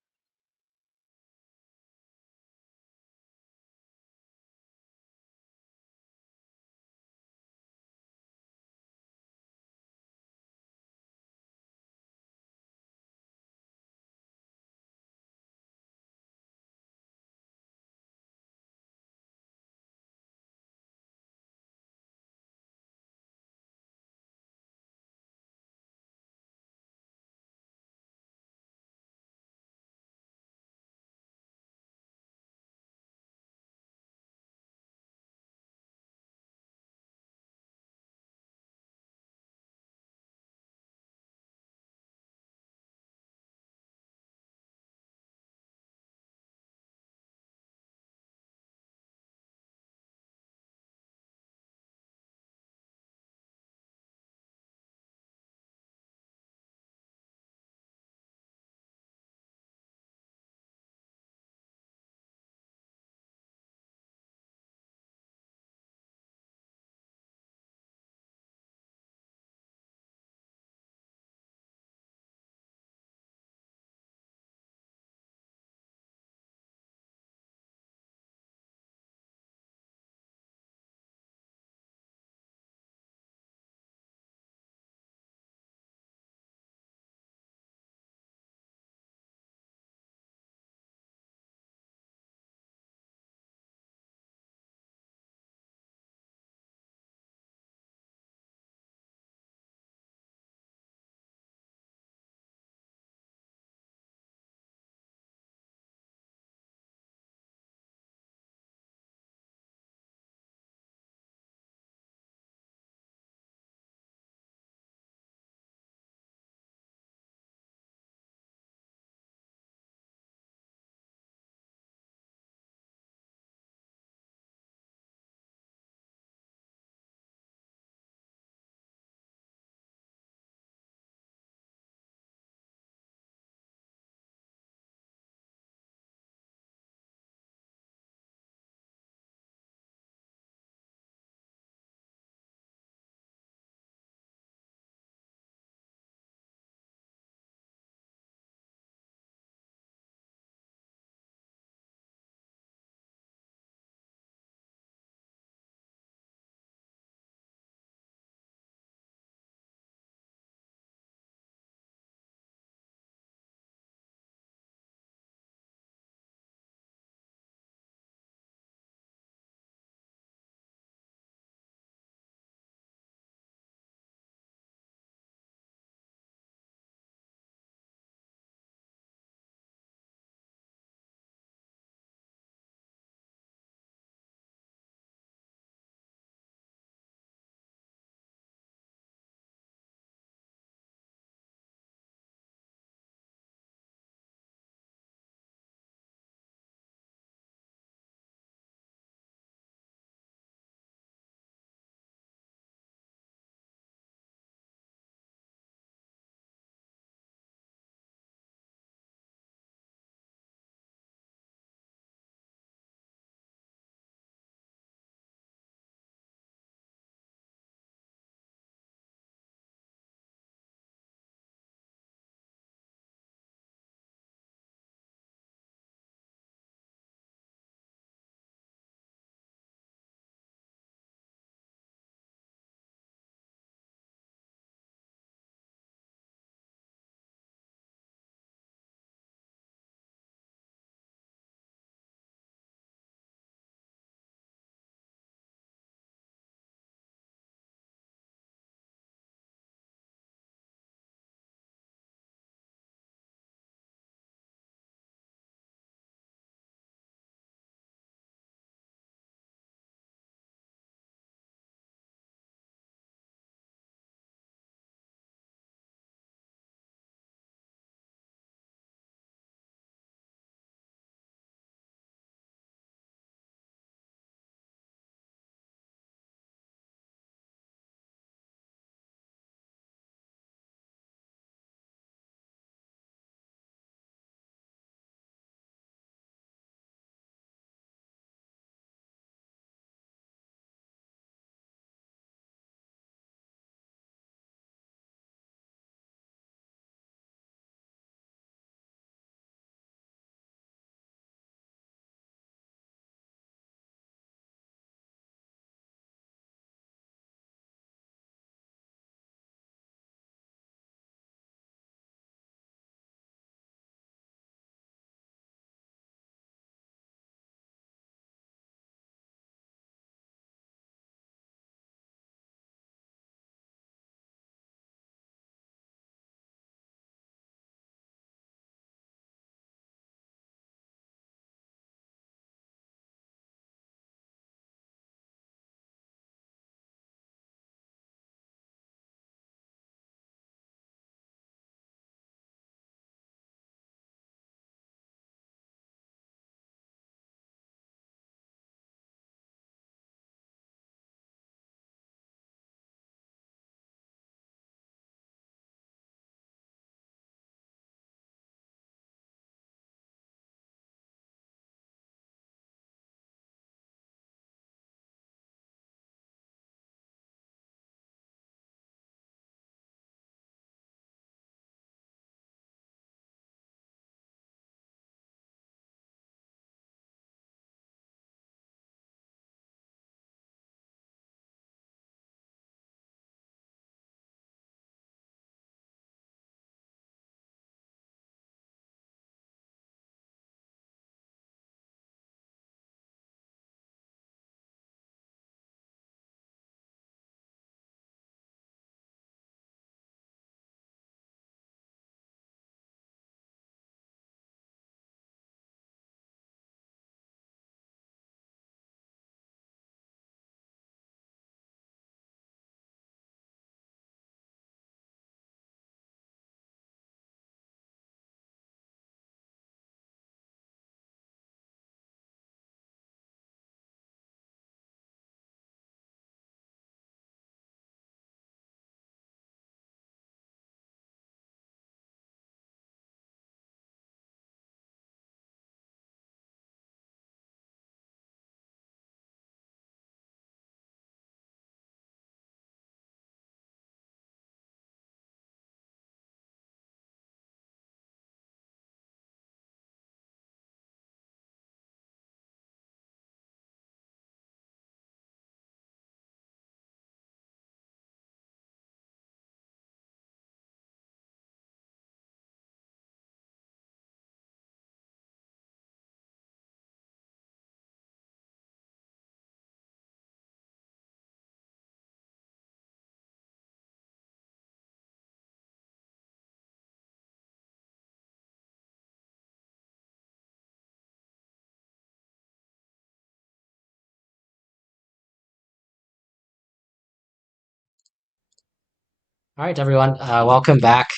All right, everyone. Welcome back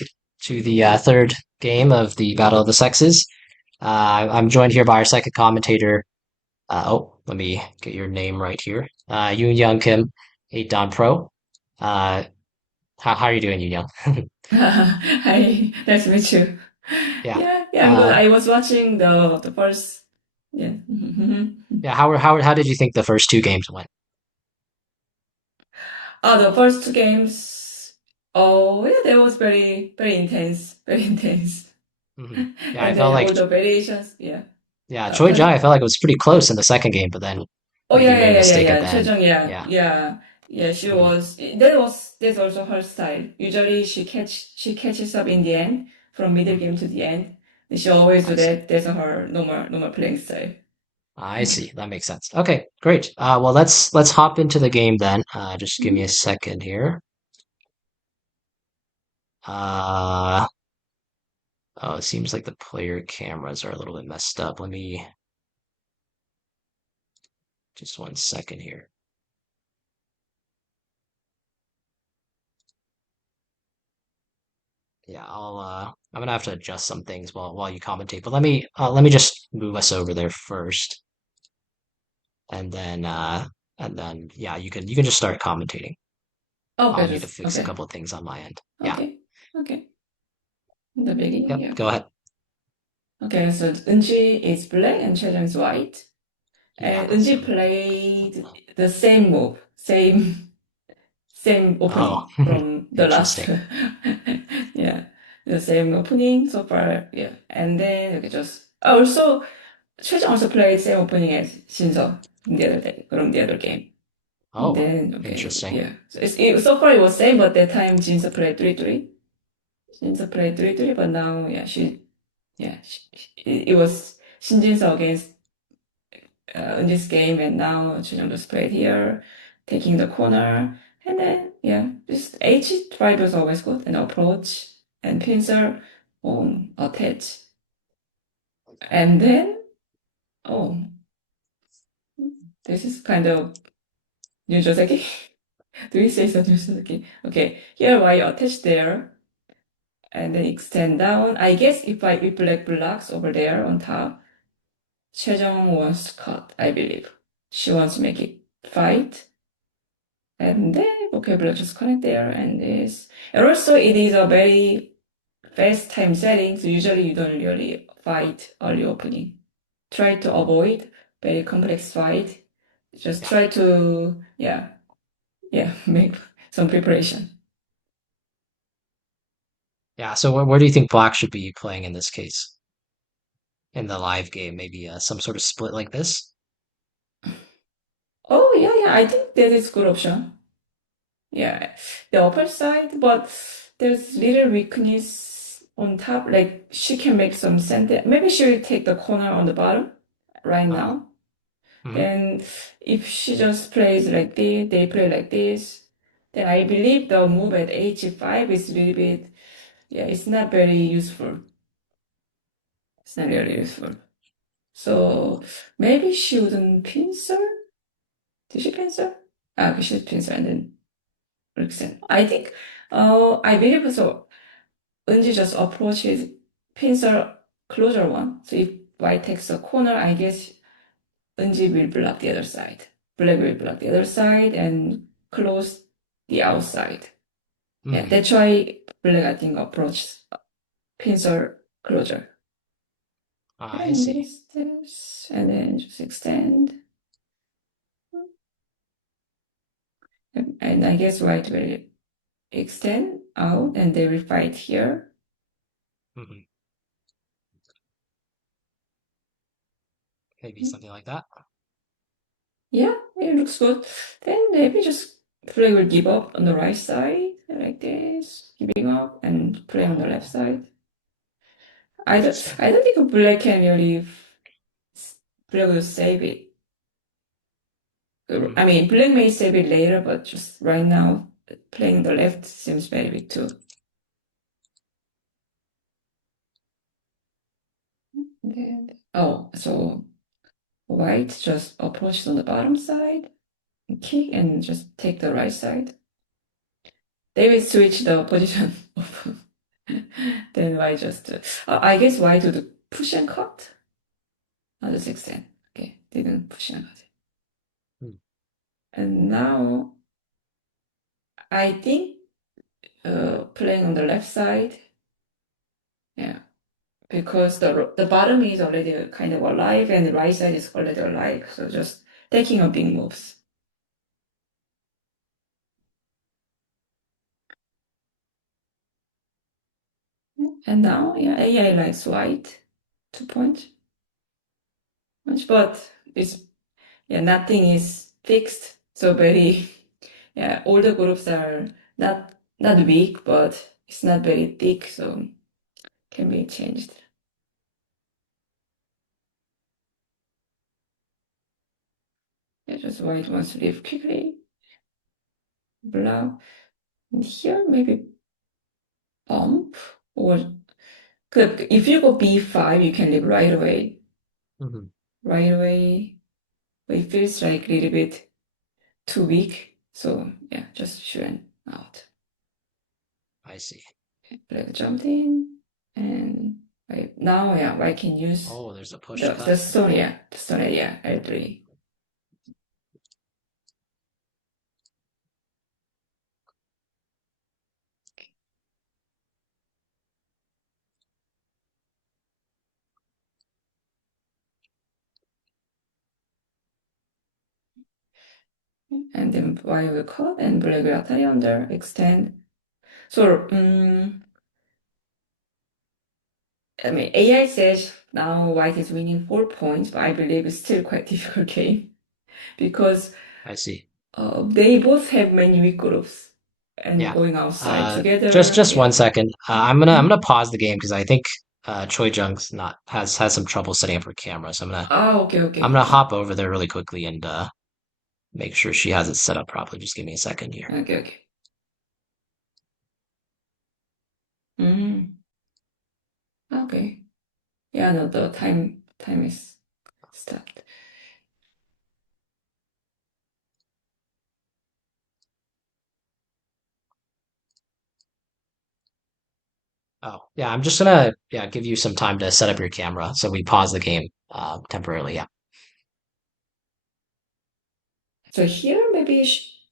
to the third game of the Battle of the Sexes. I'm joined here by our second commentator. Let me get your name right here. Yoon Young Kim, 8 Dan Pro. Uh, how are you doing, Yoon Young? Hi, nice to meet you. Yeah. Yeah, I'm good. Uh, I was watching the first. Yeah. yeah. How did you think the first two games went? Oh, the first two games. Oh, yeah, that was very intense, very intense. Yeah, I And felt then like all the variations. Yeah. Choi Jai. I Pardon? felt like it was pretty close in the second game, but then Oh he yeah, made a mistake at yeah. the end. Jeong, yeah, Yeah. yeah. She hmm was. That's also her style. Usually she catches up in the end from middle hmm game to the end. And she always do I see. that. That's her normal playing style. I see. That makes sense. Okay, great. Well, let's hop into the game then. Just give me a Mhm. second here. Uh, oh, it seems like the player cameras are a little bit messed up. Let me just 1 second here. Yeah, I'm gonna have to adjust some things while you commentate. But let me just move us over there first, and then yeah, you can just start commentating. Okay, I'll need to just fix a okay. couple of things on my end. Yeah. Okay. Okay. In the beginning, Yep. yeah. Go ahead. Okay, so Eunji is black and Chaejang is white. And Yeah. Eunji So. played the same move, same Oh, opening from the last. interesting. Yeah. The same opening so far, yeah. And then okay, just also Chaejang also played same opening as Shinseok in the other day, from the other game. And Oh, then okay, interesting. yeah. So far it was same, but that time Jinseo played 3-3. Jinseo played 3-3, but now yeah, it was Shinjinso against in this game, and now Jeong just played here, taking the corner, and then yeah, just H5 is always good, and approach and pincer on attach, and then oh, this is kind of new Joseki. Do we say so, new Joseki? Okay, here why attach there, and then extend down. I guess if black blocks over there on top. Choi wants to cut, I believe. She wants to make it fight. And then vocabulary just connect there and this. And also it is a very fast time setting, so usually you don't really fight early opening. Try to avoid very complex fight. Just Yeah. try to make some preparation. Yeah. So where do you think Black should be playing in this case? In the live game, maybe some sort of split like this? Oh yeah, I think that is good option. Yeah, the upper side, but there's little weakness on top. Like she can make some sentence. Maybe she will take the corner on the bottom right Uh-huh. now. hmm Then if she just plays like this, they play like this, then I believe the move at H5 is a little bit, yeah, it's not very useful. It's not really useful. So maybe she wouldn't pincer? Did she pincer? Ah, okay, she pincer and then Rixen. I think, I believe so. Unji just approaches pincer closer one. So if white takes a corner, I guess Unji will block the other side. Black will block the other side and close the outside. Yeah, hmm that's why black I think approached pincer closer. I And see. this, and then just extend. And I guess white will extend out and they will fight here. hmm Maybe something like that. Yeah, it looks good. Then maybe just play will give up on the right side, like this, giving up and play on the left Oh, side. interesting. I don't think black can really black will save it. I hmm mean, black may save it later, but just right now, playing the left seems very big too. Then, oh, so white just approaches on the bottom side, kick, and just take the right side. they will switch the position of then why just I guess why do the push and cut? Not just extend. Okay, didn't push and cut. Hmm. And now I think playing on the left side, yeah, because the bottom is already kind of alive and the right side is already alive, so just taking a big moves. And now, yeah, AI likes white 2 points, but it's nothing is fixed. So very all the groups are not weak, but it's not very thick, so can be changed. Yeah, just white wants to leave quickly. Black. And here maybe bump or if you go b5, you can leave right away. Mhm. Right away, but it feels like a little bit too weak. So yeah, just Shin out. I see. Black jumped in, and now yeah, I can use Oh, there's a push the cut. stone, the stone, L3. And then white will cut and black will attack under extend. So I mean AI says now white is winning 4 points, but I believe it's still quite difficult game because I see. they both have many weak groups and Yeah. going outside Uh, together. just Yeah. 1 second. I'm gonna pause the game because I think Choi Jung's not has some trouble setting up her camera. So Okay, I'm okay, gonna okay, hop over there really quickly and make sure she has it set up properly. Just give me a second here. okay, okay. Mm, okay. Yeah, no, the time is stopped. Oh, yeah, I'm just gonna give you some time to set up your camera. So we pause the game temporarily. Yeah. So here maybe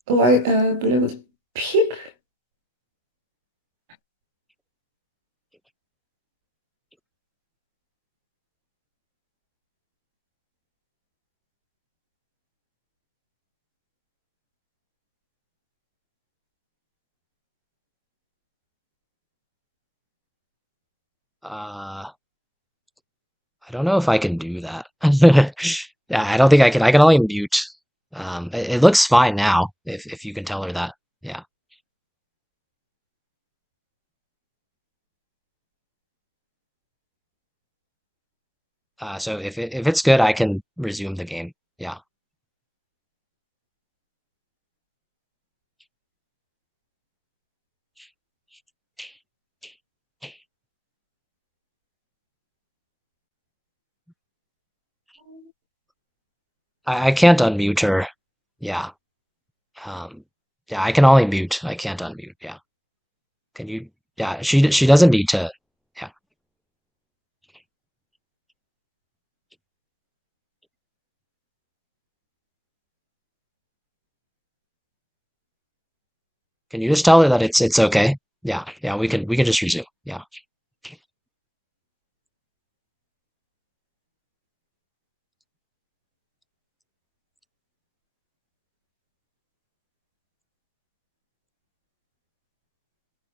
white black would pick. Uh, I don't know if I can do that. Yeah, I don't think I can. I can only mute. It looks fine now if you can tell her that. Yeah. So if it's good, I can resume the game. Yeah. I can't unmute her. Yeah. Um, yeah, I can only mute. I can't unmute. Yeah. Can you? Yeah, she doesn't need to. Yeah. Can you just tell her that it's okay? Yeah. Yeah, we can just resume. Yeah.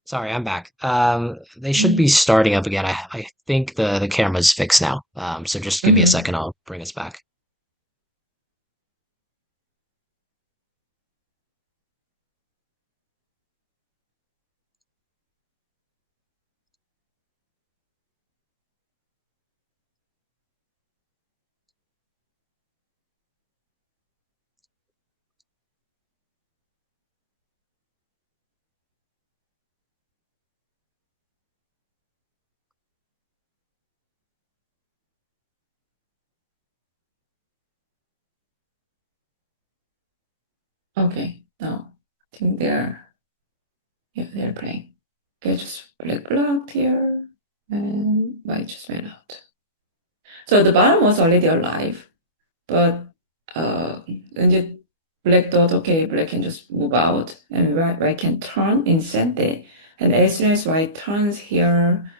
Sorry, I'm back. They should be starting up again. I think the camera's fixed now. So just give me a Mm-hmm. second. I'll bring us back. Okay, now I think they're Yeah, they're playing. Okay, just like blocked here, and white just went out. So the bottom was already alive, but 이제 black thought, okay, black can just move out, and white can turn instead. And as soon as white turns here,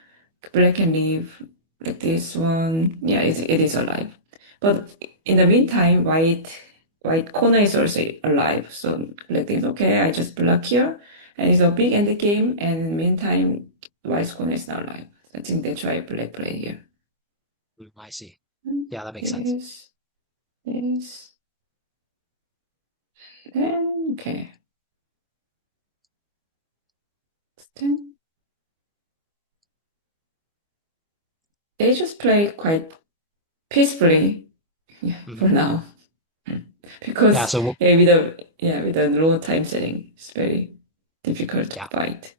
black can leave like this one. Yeah, it is alive. But in the meantime, white corner is also alive. So black thinks, okay, I just block here, and it's a big end game. And in the meantime, white's corner is not alive. I think they try black play here. I see. Yeah, that makes sense. This, this, then okay. Then they just play quite peacefully, yeah, for Hmm. now. Yeah, Because so with the low time setting, it's very difficult to yeah, fight.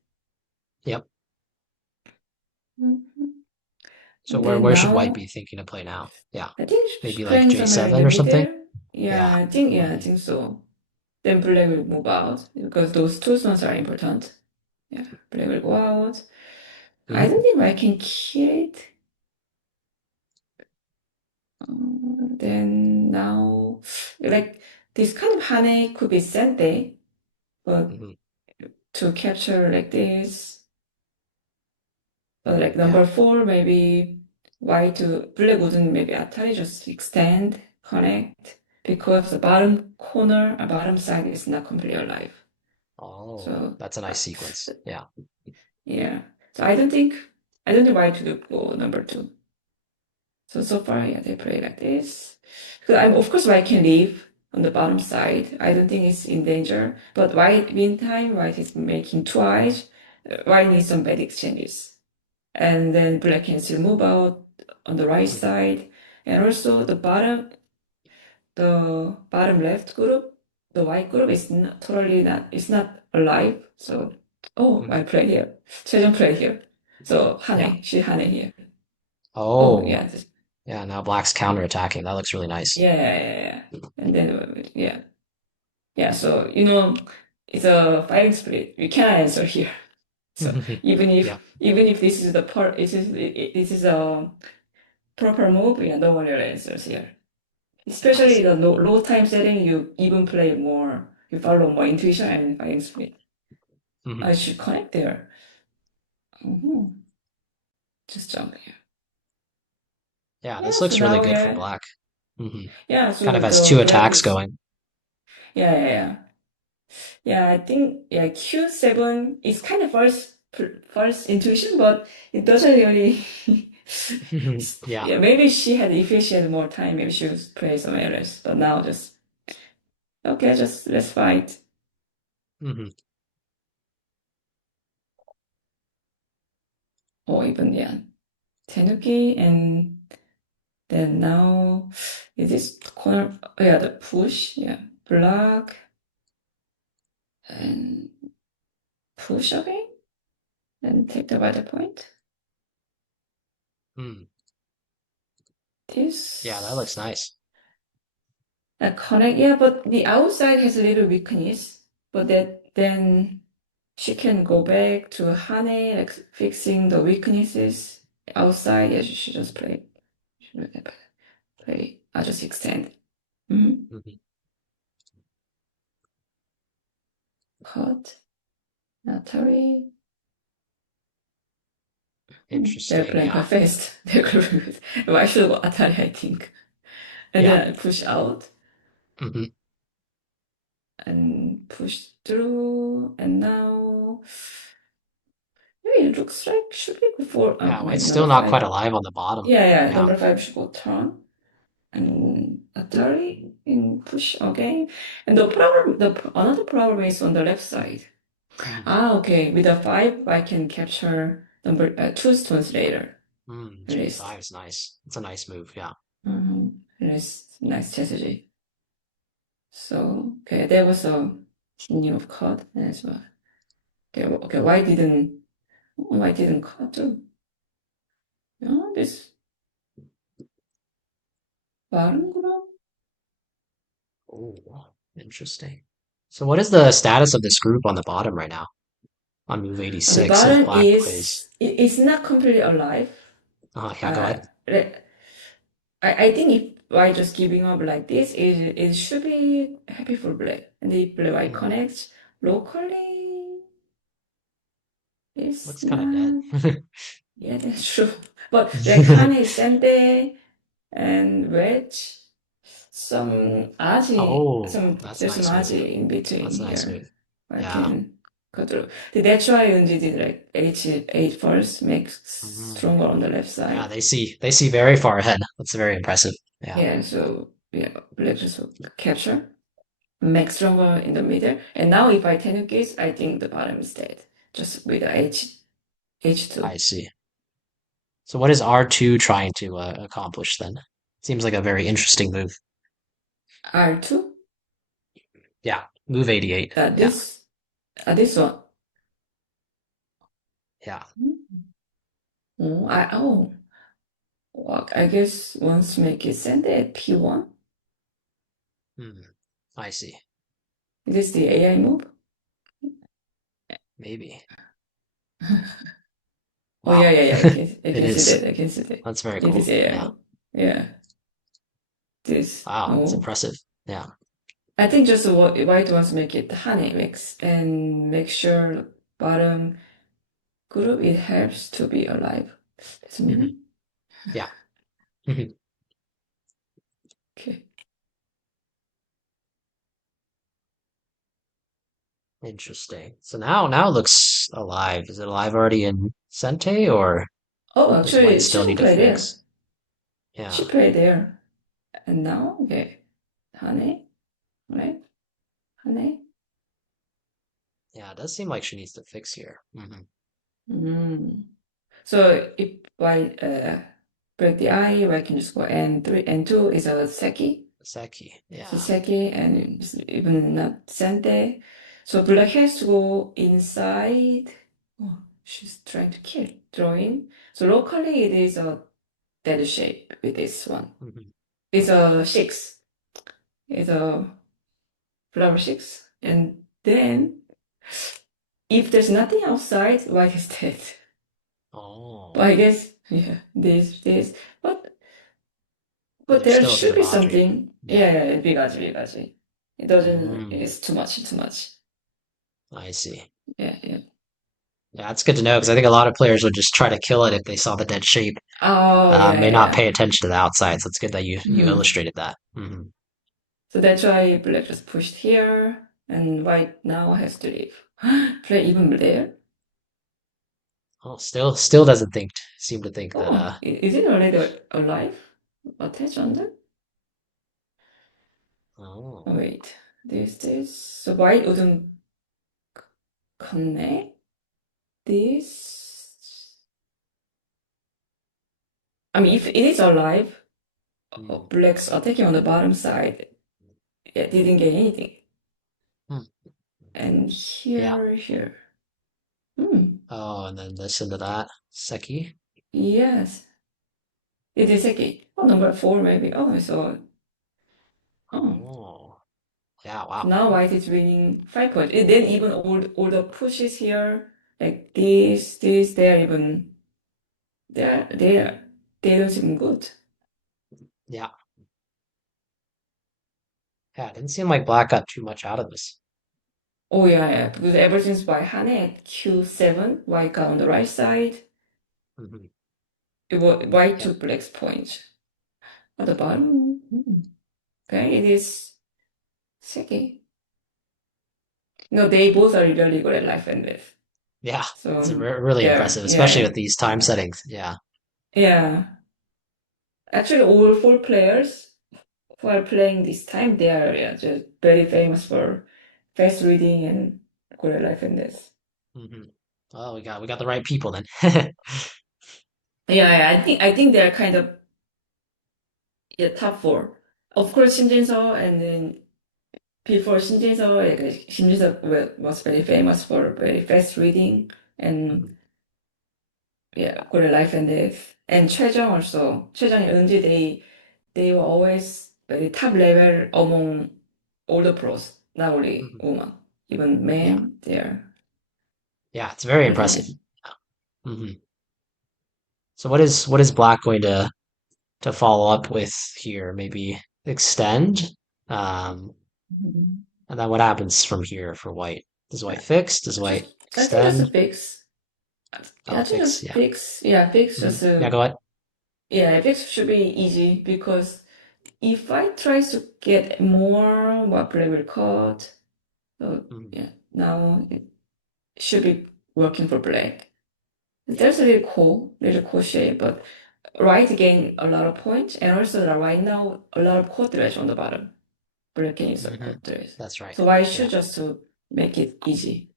yep. Mhm. So And where then where should White now, be thinking to play now? Yeah, I think maybe like playing somewhere in the J7 or something. middle. Yeah. Yeah, I Hmm. think so. Then Black will move out because those two stones are important. Yeah, Black will go out. I Hmm. don't think I can kill it. Then now, like this kind of Hane could be Sente, but Hmm. to capture like this, like Yeah. number four, maybe white to black wouldn't maybe Atari just extend, connect, because the bottom corner, bottom side is not completely alive. Oh, So that's a nice sequence. Yeah. yeah, so I don't think white to go number two. So far, yeah, they play like this. Because of course white can leave on the bottom side. I don't think it's in danger. But white, meantime, white is making two eyes. White needs some bad exchanges. And then black can still move out on the right Hmm. side. And also the bottom left group, the white group is not, totally not, it's not alive. So, oh, I Hmm. play here. 최종 play here. So Yeah. she Hane here. Oh, Oh, yeah, yeah. Now Black's counterattacking. That looks really nice. yeah. And then, yeah. So, it's a fighting spirit. We cannot answer here. So Yeah, even if this is the part, this is a proper move, yeah, no one will answers here. I Especially see. the low time setting, you even play more, you follow more intuition and fighting spirit. Hmm. I should connect there. Mhm. Just jump here. Yeah, Yeah. this So looks really now, good for yeah, Black. Hmm. yeah. Kind So of has the two black attacks is, going. yeah. Yeah, I think Q7 is kind of first intuition, but it doesn't really. Yeah. Yeah, maybe if she had more time, maybe she would play some else. But now just okay, just let's fight. Hmm. Or even Tenuki, and then now is this corner? Oh, yeah, the push. Yeah, block and push again, and take the battle point. Mm. Yeah, that looks This. nice. Connect, yeah, but the outside has a little weakness, but that then she can go back to Hane, like fixing the weaknesses outside. Yeah, she just play. I just extend. Mm-hmm. Hmm. Cut, Natari. They're Interesting. playing quite Yeah. fast. They're playing fast. Well, I should go Atari, I think. And Yeah. then I push out Hmm. and push through, and now maybe it looks like should be before Yeah, White's maybe still number not quite five. alive on the bottom. Yeah, Yeah. number five should go turn and Atari and push again. And another problem is on the left side. Mm. Okay. With the five, I can capture number two stones later. Mm, At least. G5 is nice. It's a nice move. Yeah. At least nice strategy. So okay, there was a new of cut as well. Okay. Why didn't cut too? This bottom group. Oh, interesting. So what is the status of this group on the bottom right now? on move The 86 if bottom black plays. is it's not completely alive. Yeah, go Uh, ahead. I think if white just giving up like this, it should be happy for black. And if black white Hmm. connects locally, it's Looks kind of dead. not. Yeah, that's true. But like Hane, Sende, and Wedge, Oh, that's a there's some nice move. aji in between That's a nice here. move. I Yeah. can go through. That's why Unji did like H8 first, makes Mhm. stronger on the left Yeah, side. they see very far ahead. That's very impressive. Yeah, Yeah, so yeah, black just will capture, make stronger in the middle. And now if I tenuki's, I think the bottom is dead. Just with the H2. I see. So what is R2 trying to accomplish then? Seems like a very interesting move. R2? Yeah, move 88. Yeah, This this one. yeah. Oh, well, I guess once make it send it P1. Hmm. I see. Is this the AI move? Maybe. Oh yeah, Wow. yeah, yeah. I It can see is. that. I can see that. That's very It cool. is AI Yeah. move. Yeah, this. Wow, it's Oh, impressive. Yeah. I think just what white wants make it honey mix and make sure bottom group it helps to be alive. That's Hmm. meaning. Yeah. Mhm. Okay. Interesting. So now it looks alive. Is it alive already in Sente or Oh, does White actually, still Shin need to played there. fix? Yeah. She played there, and now okay, honey, right? Honey. Yeah, it does seem like she needs to fix here. Hmm. Mm. So if I break the eye, I can just go N3, N2 is a Seki. Seki. It's a Yeah. Seki and it's even not Sente. So black has to go inside. Oh, she's trying to kill, drawing. So locally it is a dead shape with this one. Hmm. It's Okay. a 6. It's a flower 6. And then if there's nothing outside, white is dead. But Oh, I guess, yeah, this. but But there's there still a bit should of be Audrey. something. Yeah. Yeah, yeah, bigaji. It doesn't, Mm, it's too much, too much. I see. Yeah, yeah. Yeah, it's good to know because I think a lot of players would just try to kill it if they saw the dead shape. Oh, yeah, May yeah, not yeah. pay attention to the outside, so it's good that you Mhm. illustrated that. Hmm. So that's why black just pushed here, and white now has to leave. Play even there? Oh, still doesn't seem to think that Oh, is it already alive? Attached under? Oh, oh. wait. This. So white wouldn't connect this. I mean, if it is alive, Hmm. black's attacking on the bottom side. It didn't get anything. Hmm. And Yeah. here. Hmm. Oh, and then listen to that. Seki. Yes. It is Seki. Oh, number 4 maybe. Oh, so oh. Oh. Yeah, So wow. now white is winning 5 points. And then even all the pushes here, like this, they're even they don't seem good. Yeah. Yeah, it didn't seem like Black got too much out of this. Oh yeah, yeah. Because ever since by Hane at Q7, white got on the right side. Hmm. It was white Yep. took black's point. At the bottom, okay, it is Seki. No, they both are really good at life and death. Yeah, it's So really they're impressive, especially yeah, with these time settings. Yeah. yeah. Actually, all 4 players who are playing this time, they are yeah, just very famous for fast reading and good at life and death. Hmm. Well, we got the right people then. Yeah, yeah, I think they're kind of yeah, top 4. Of course, Shinjinso and then before Shinjinso, like, Shinjinso was very famous for very fast reading and Mhm. yeah, good life and death. And Choi also. Choi and Eunji, they were always very top level among all the pros, not only Mhm. women, even Yeah. men there. Yeah, it's very Really impressive. nice. Hmm. So what is Black going to follow up with here? Maybe extend? Um, Mhm. and then what happens from here for White? Does White Yeah. fix? Does White Just I think just a extend? fix. Oh, I think fix, just yeah. fix. Yeah, fix Hmm. just Yeah, go ahead. yeah, fix should be easy because if I try to get more what Black will cut, so Hmm. yeah, now it should be working for Black. There's a little cool shape, but White gain a lot of points, and also that right now a lot of quadrants on the bottom. Black gains a Hmm. quadrants. That's right. So I Yeah. should just to make it easy.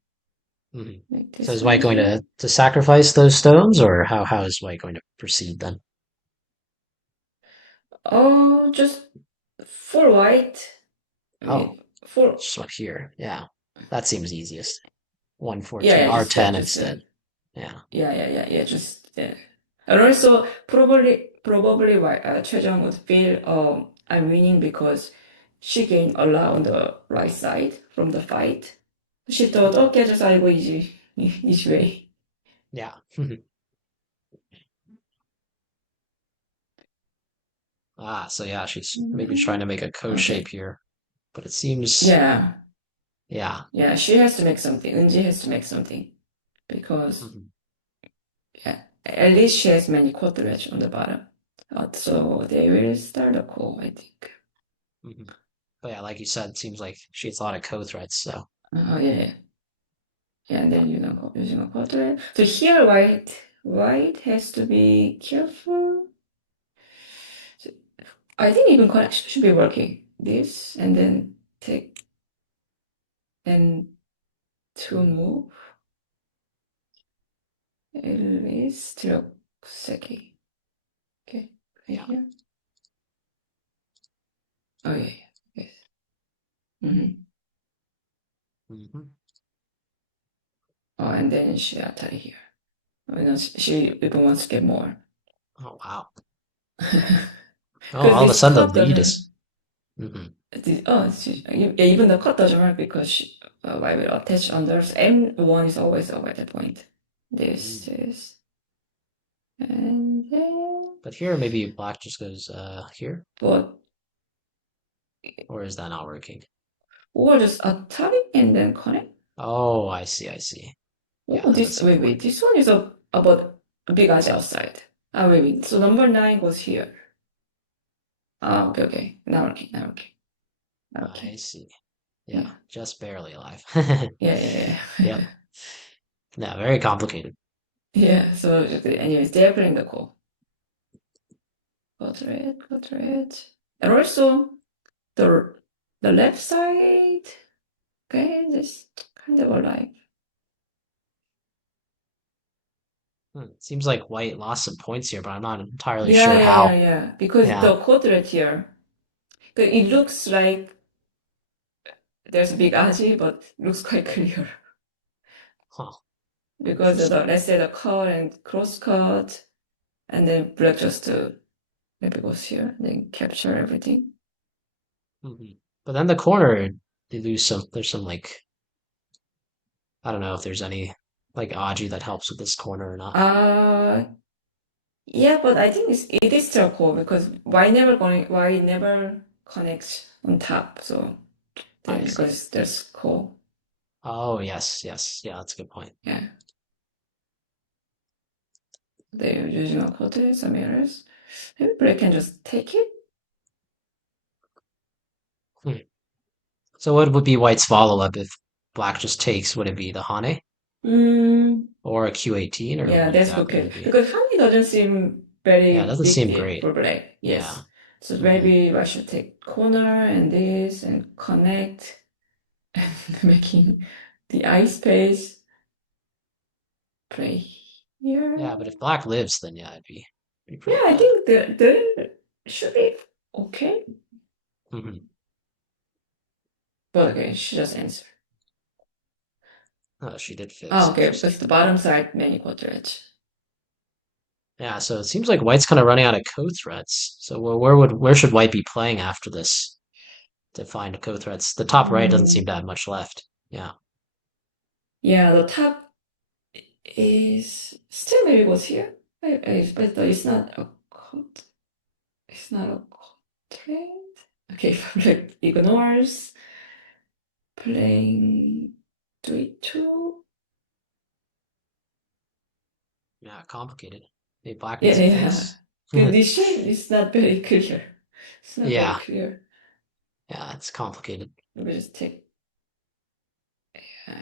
Hmm. Make So this is one White going here. to sacrifice those stones, or how is White going to proceed then? Oh, just for white. I Oh, mean, for just what here? Yeah, that seems easiest. yeah, 114, yeah, just yeah, R10 just instead. Yeah. yeah, just yeah. And also probably why Choi would feel I'm winning because she gained a lot on the right side from the fight. She thought, Hmm. okay, just I go easy, easy way. Yeah. Ah, so yeah, she's maybe trying to make a co-shape Okay. here, but it seems, Yeah, yeah. yeah. She has to make something. Unji has to make something because Hmm. yeah, at least she has many quadrants on the bottom. So they will start a call, I think. Hmm. But yeah, like you said, it seems like she has a lot of co-threats, so Oh yeah, yeah. And yeah. then using a quadrant. So here, white has to be careful. So I think even connection should be working. This and then take and to Hmm. move is seki. Okay, right Yeah. here. Oh yeah, yeah. Yes. Mm-hmm. Hmm. Oh, and then she attack here. Oh, no, she even wants to get more. Oh, wow. Oh, Because all of a this sudden the cut lead doesn't. is. Hmm. Yeah, even the cut doesn't work because I will attach unders. M1 is always over at that point. This Mm. is, and then, But here, maybe Black just goes here, but, or is that not working? or just attacking and then connect. Oh, I see, I see. Yeah, Oh, that does seem to wait, work. this one is about a big edge outside. Wait. So number nine goes here. Okay. Now I okay. see. Yeah, Yeah, just barely alive. yeah. Yep. Yeah, very complicated. Yeah, so anyways, they're playing the call. Got red. And also, the the left side, okay, just kind of alive. Seems like White lost some points here, but I'm not entirely sure how. Yeah. Because Yeah. the quadrant here, 'cause it looks like there's a big aji, but looks quite clear. Huh. Because of Interesting. the, let's say the cut and cross cut, and then black just maybe goes here, and then capture everything. Hmm. But then the corner, they lose some. There's some like I don't know if there's any like Aji that helps with this corner or not. Uh, yeah, but I think it is still cool because why never connects on top, so I there see. because there's cool. Oh, yes, yes. Yeah, that's a good point. Yeah. They're using a quote some errors. Maybe Blake can just take it. Hmm. So what would be White's follow-up if Black just takes? Would it be the Hane Mm, or a Q18 or yeah, what that's good exactly would case. it be? Because honey doesn't seem Yeah, it very doesn't big seem deal great. for Blake. Yeah. Yes. So Hmm. maybe I should take corner and this and connect and making the eye space play here. Yeah, but if Black lives, then yeah, it'd be Yeah, pretty I bad. think there should be okay. Hmm. But okay, she just answered. Oh, she did fix. Oh, okay, Interesting. because the bottom side many quadrants. Yeah, so it seems like White's kind of running out of code threats. So where should White be playing after this to find code threats? The top right doesn't seem to have much left. Yeah. Yeah, the top. is still maybe goes here. But it's not a cut. It's not a trade. Okay, black ignores playing 3-2. Yeah, complicated. Maybe black Yeah, needs a yeah. fix. Condition is not very clear. It's not very Yeah, clear. yeah, it's complicated. Let me just take. Uh,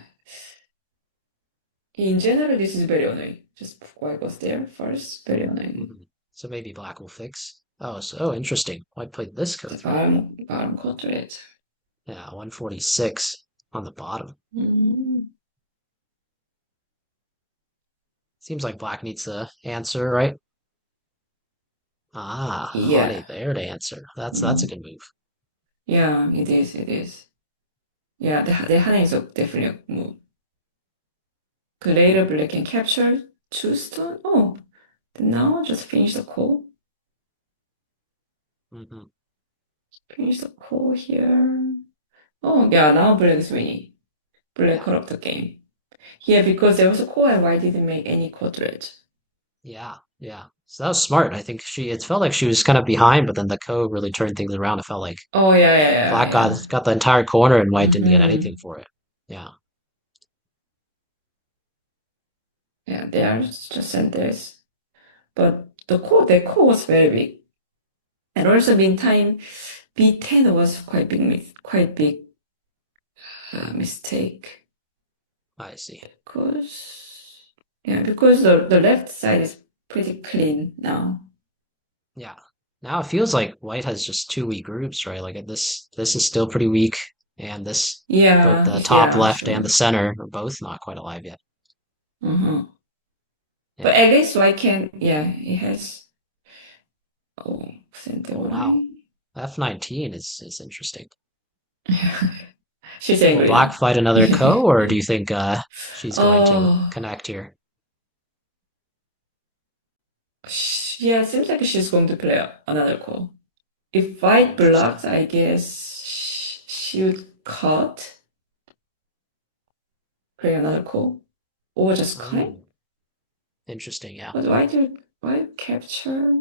in general, this is very annoying. Just white goes there first. Very annoying. So maybe black will fix. Oh, interesting. White played this code The thread. bottom quadrant. Yeah, 146 on the bottom. Mm, Seems like black needs the answer, right? Ah, yeah. honey, there to answer. That's a Mm, good move. yeah, it is. It is. Yeah, the Hana is definitely a move. Later, black can capture two stone. Oh, then now just finish the call. Hmm. Finish the call here. Oh, yeah, now black is winning. Black Yeah, caught up the game. Yeah, because there was a call and white didn't make any quadrant. yeah. So that was smart. I think it felt like she was kind of behind, but then the code really turned things around. It felt like Oh, yeah, yeah, yeah, black yeah. got the entire corner and white didn't get Mm-hmm. anything for it. Yeah. Yeah, they are just centers. But their call was very big. And also, meantime, B10 was quite big mistake. I see. Because the left side is pretty clean now. Yeah. Now it feels like white has just two weak groups, right? Like this is still pretty weak, and this both Yeah, the top yeah, left and sure. the center are both not quite alive yet. Mm-hmm. But Yeah. at least I can, yeah, it has, oh, center Oh wow. line. F19 is interesting. She's Will angry black now. fight another ko, or do you think she's going to Oh, connect here? yeah, it seems like she's going to play another call. If white Interesting. blocks, I guess she would cut, play another call, or just connect. Mm, interesting, yeah. But why capture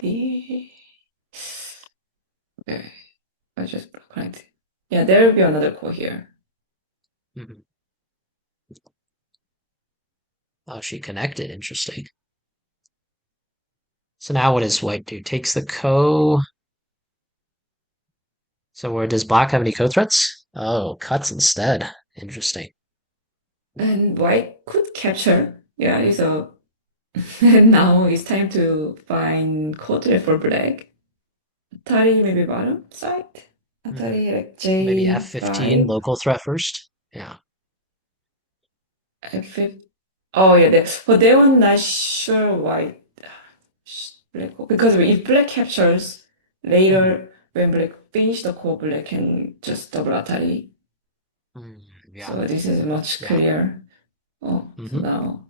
the? Okay, I just connect. Yeah, there will be another call here. Hmm. Oh, she connected. Interesting. So now what does white do? Takes the ko. So where does black have any ko threats? Oh, cuts instead. Interesting. And white could capture. Yeah, so and now it's time to find quarter for black. Atari maybe bottom side. Hmm. Atari like Maybe F15 J5. local threat first. Yeah. F5. Oh yeah, but they were not sure why black because if black captures Hmm. later when black finish the call, black can just double Atari. Mm, yeah. So this is much Yeah. clearer. Oh, so Hmm. now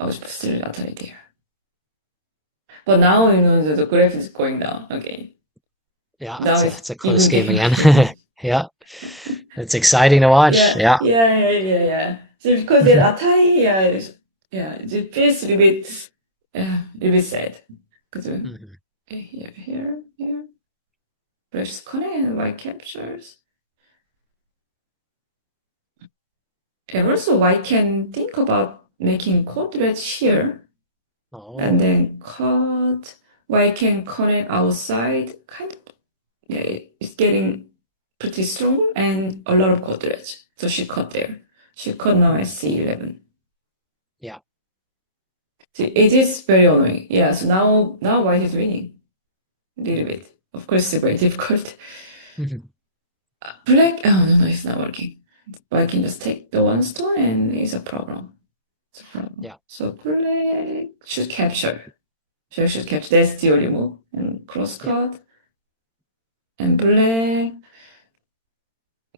I was still Atari there. But now you know the graph is going down again. Yeah. Now it's It's a close even game game again. again. Yeah. It's exciting to watch. Yeah, Yeah. yeah, yeah, yeah, yeah. So because that Atari, yeah, it feels a little bit, yeah, a little bit sad. Because Hmm. here, press connect and Y captures. And also I can think about making quadrant here and Oh. then cut. Y can connect outside. Kind of, yeah, it's getting pretty strong and a lot of quadrats. So she cut there. She cut now at C11. Yeah. See, it is very annoying. Yeah, so now white is winning a little Hmm. bit. Of course, it's very difficult. Hmm. Black, oh no, it's not working. White can just take the one stone and it's a problem. It's a problem. Yeah. So black should capture. Should capture. That's the only move. And cross Yeah. cut. And black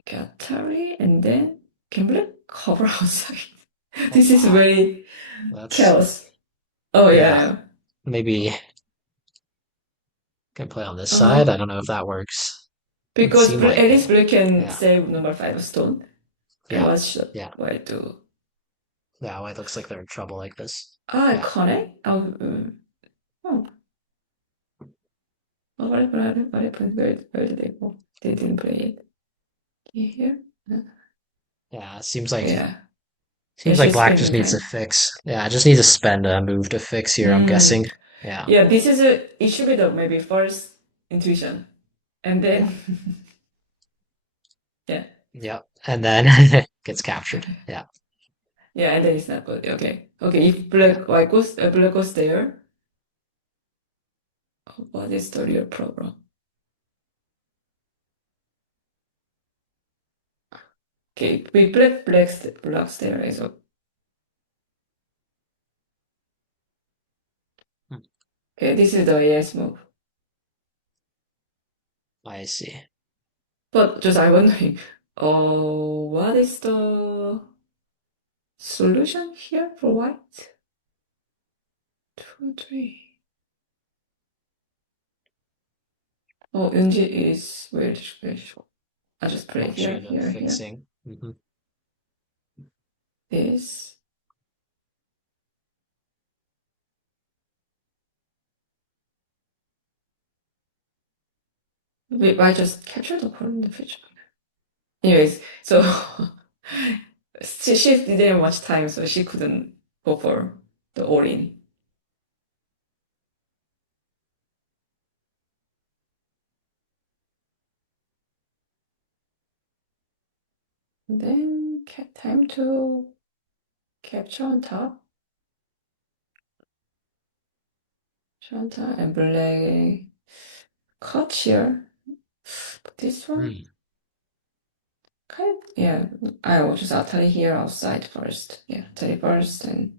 got Atari. And then can black cover outside? Oh This is wow. very That's chaos. Oh yeah. yeah, Maybe can play on this yeah. side. I don't know if that works. Would Because seem at like least it. blue can Yeah. save number five stone. Okay, Yeah. what should Yeah. white do? Yeah. Well, it looks like they're in trouble like this. Ah, Yeah. connect? Oh, what happened? Where did they go? They didn't play it. Here? No. Yeah. Yeah. Yeah, Seems like she's black just spending needs to time. fix. Yeah. Just needs to spend a move to fix here, I'm Mm, guessing. Yeah. yeah, it should be the maybe first intuition. And Yeah. then, yeah. Yep. And then gets captured. Yeah. Yeah, and then it's not good. Okay. Okay, if Yeah. black goes there, what is the real problem? Okay, we blocks there as well. Hmm. Okay, this is the yes move. I see. But just I wondering, what is the solution here for white? 2, 3. Oh, Yunji is where I just play Actually, here, the here, here. fixing. This. I just captured the call in the future. Anyways, so she didn't have much time, so she couldn't go for the all-in. Then time to capture on top. Shanta and black cut here. But this one, Hmm. yeah, I will just Atari here outside first. Yeah, Atari first and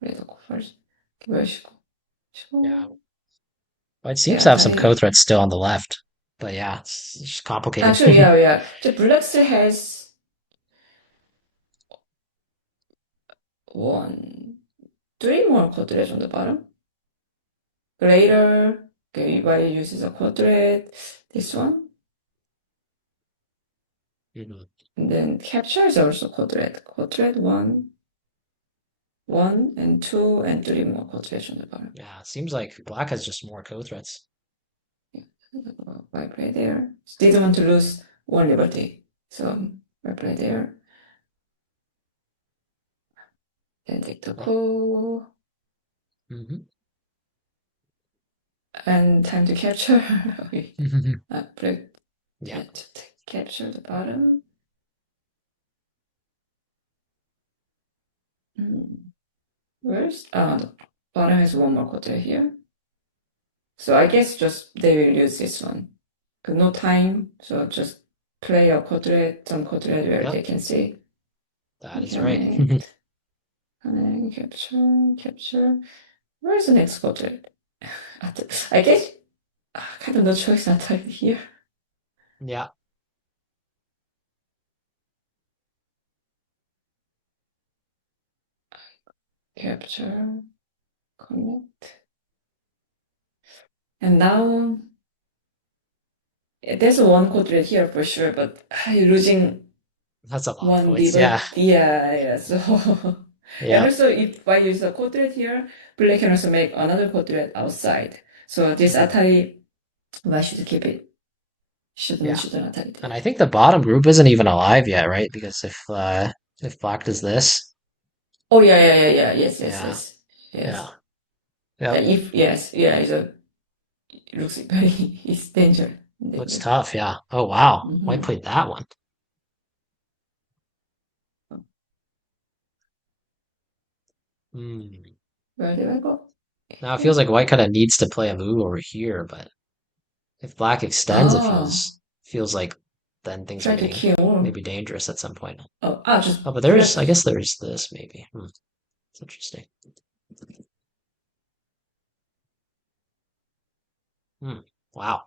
red go first. Where should go? Yeah. Well, it seems Yeah, to have some Atari. co-threads still on the left. But yeah, it's just complicated. Actually, yeah, yeah. The black still has one, three more quadrants on the bottom. Later, okay, everybody uses a quadrant. This one. Mhm. And then capture is also quadrant. Quadrant one and two and three more quadrants on the bottom. Yeah, it seems like black has just more co-threads. Yeah. I play there. Didn't want to lose one liberty. So I play there. Then take the Yeah. call. Hmm. And time to capture. Okay. Play Yeah. yeah, to capture the bottom. Where's the bottom has one more quarter here. So I guess just they will use this one. 'Cause no time, so just play a quadrat, some quadrat where Yep, they can see. that is right. Connect, connect, capture. Where's the next quadrat? I guess kind of no choice not to here. Yeah. Capture, connect. And now there's one quadrat here for sure, but you're losing That's a lot of one points. Yeah. liberty. Yeah, yeah. So and Yeah. also if I use a quadrat here, black can also make another quadrat outside. So this Mhm. Atari, why should keep it? Shouldn't Yeah. should an Atari And there. I think the bottom group isn't even alive yet, right? Because if black does this, Oh yeah, yeah, yeah, yeah. Yes, yes, yeah. yes, yes. Yeah. Yeah, Yep. if yes, yeah, it looks very it's Looks danger. tough, yeah. Oh wow. White Mm-hmm. played that one. Hmm. Where did I go? Now it Here. feels like white kind of needs to play a move over here, but if black extends, it Oh, feels like then things are try to getting kill more. maybe dangerous at some point. Just Oh, but I black. guess there's this maybe. It's interesting. Hmm. Wow.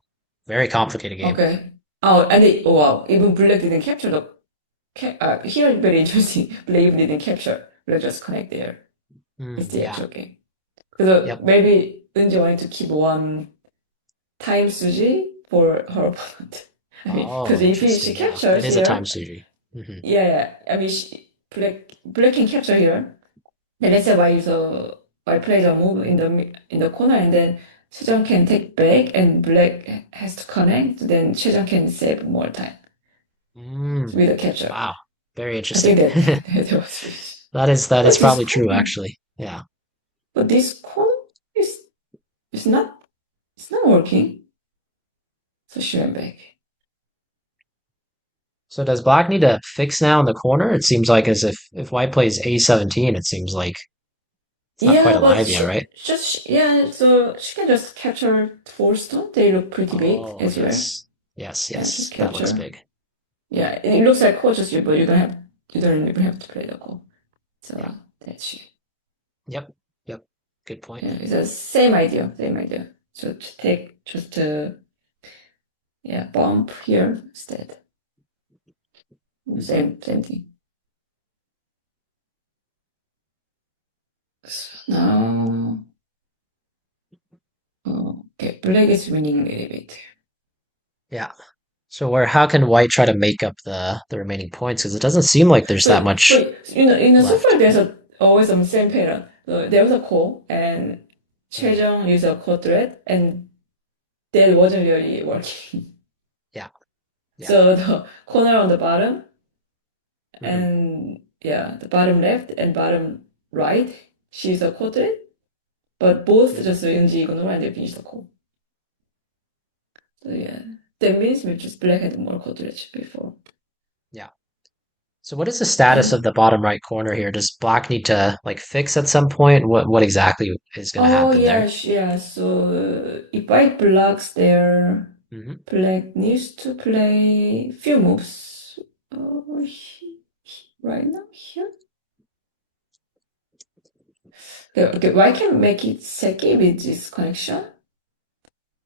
Very complicated game. Okay. Oh wow, even black didn't capture the here is very interesting. Blade didn't capture. We'll just connect there. It's the Yeah. actual game. So Yep. maybe Eunji wanted to keep one time Suji for her opponent. I because Oh, if she interesting. Yeah, that captures is a time here, strategy. Hmm. yeah, yeah. I mean, black can capture here. Then let's say white plays a move in the corner, and then Choi can take back, and black has to connect. Then Choi can save more time Mm, with the capture. wow, very I think interesting. that that was rich. That is But this probably true, corner, actually. Yeah. but this corner is is not it's not working. So she went back. So does Black need to fix now in the corner? It seems like as if White plays A17, it seems like it's not quite Yeah, but alive yet, right? yeah. So she can just capture four stone. They look pretty big Oh, as well. yes. Yes, Yeah, just yes. That looks capture. big. Yeah, it looks like coaches you, but you don't even have to play the call. Yeah. So that's it. Yep. Yep. Good point. Yeah, it's the same idea, same idea. So to take just yeah, bump here instead. Hmm. Same thing. So now, okay, black is winning a little bit. Yeah. So how can White try to make up the remaining points? Because it doesn't seem like there's that much So left. far there's always some same pattern. So there was a call, and Mm, Jeong used a call thread, and that wasn't really working. yeah. Yeah. So the corner on the bottom, Hmm. and yeah, the bottom left and bottom right, she's a call thread, but both Hmm. just Yunji ignore and they finish the call. So yeah, that means we just black had more call threads before. Yeah. So what is the status of the bottom right corner here? Does Black need to like fix at some point? What exactly is going to Oh happen there? yeah, yeah. So if white blocks there, Hmm. black needs to play few moves. Right now here. Okay, white can make it seki with this connection.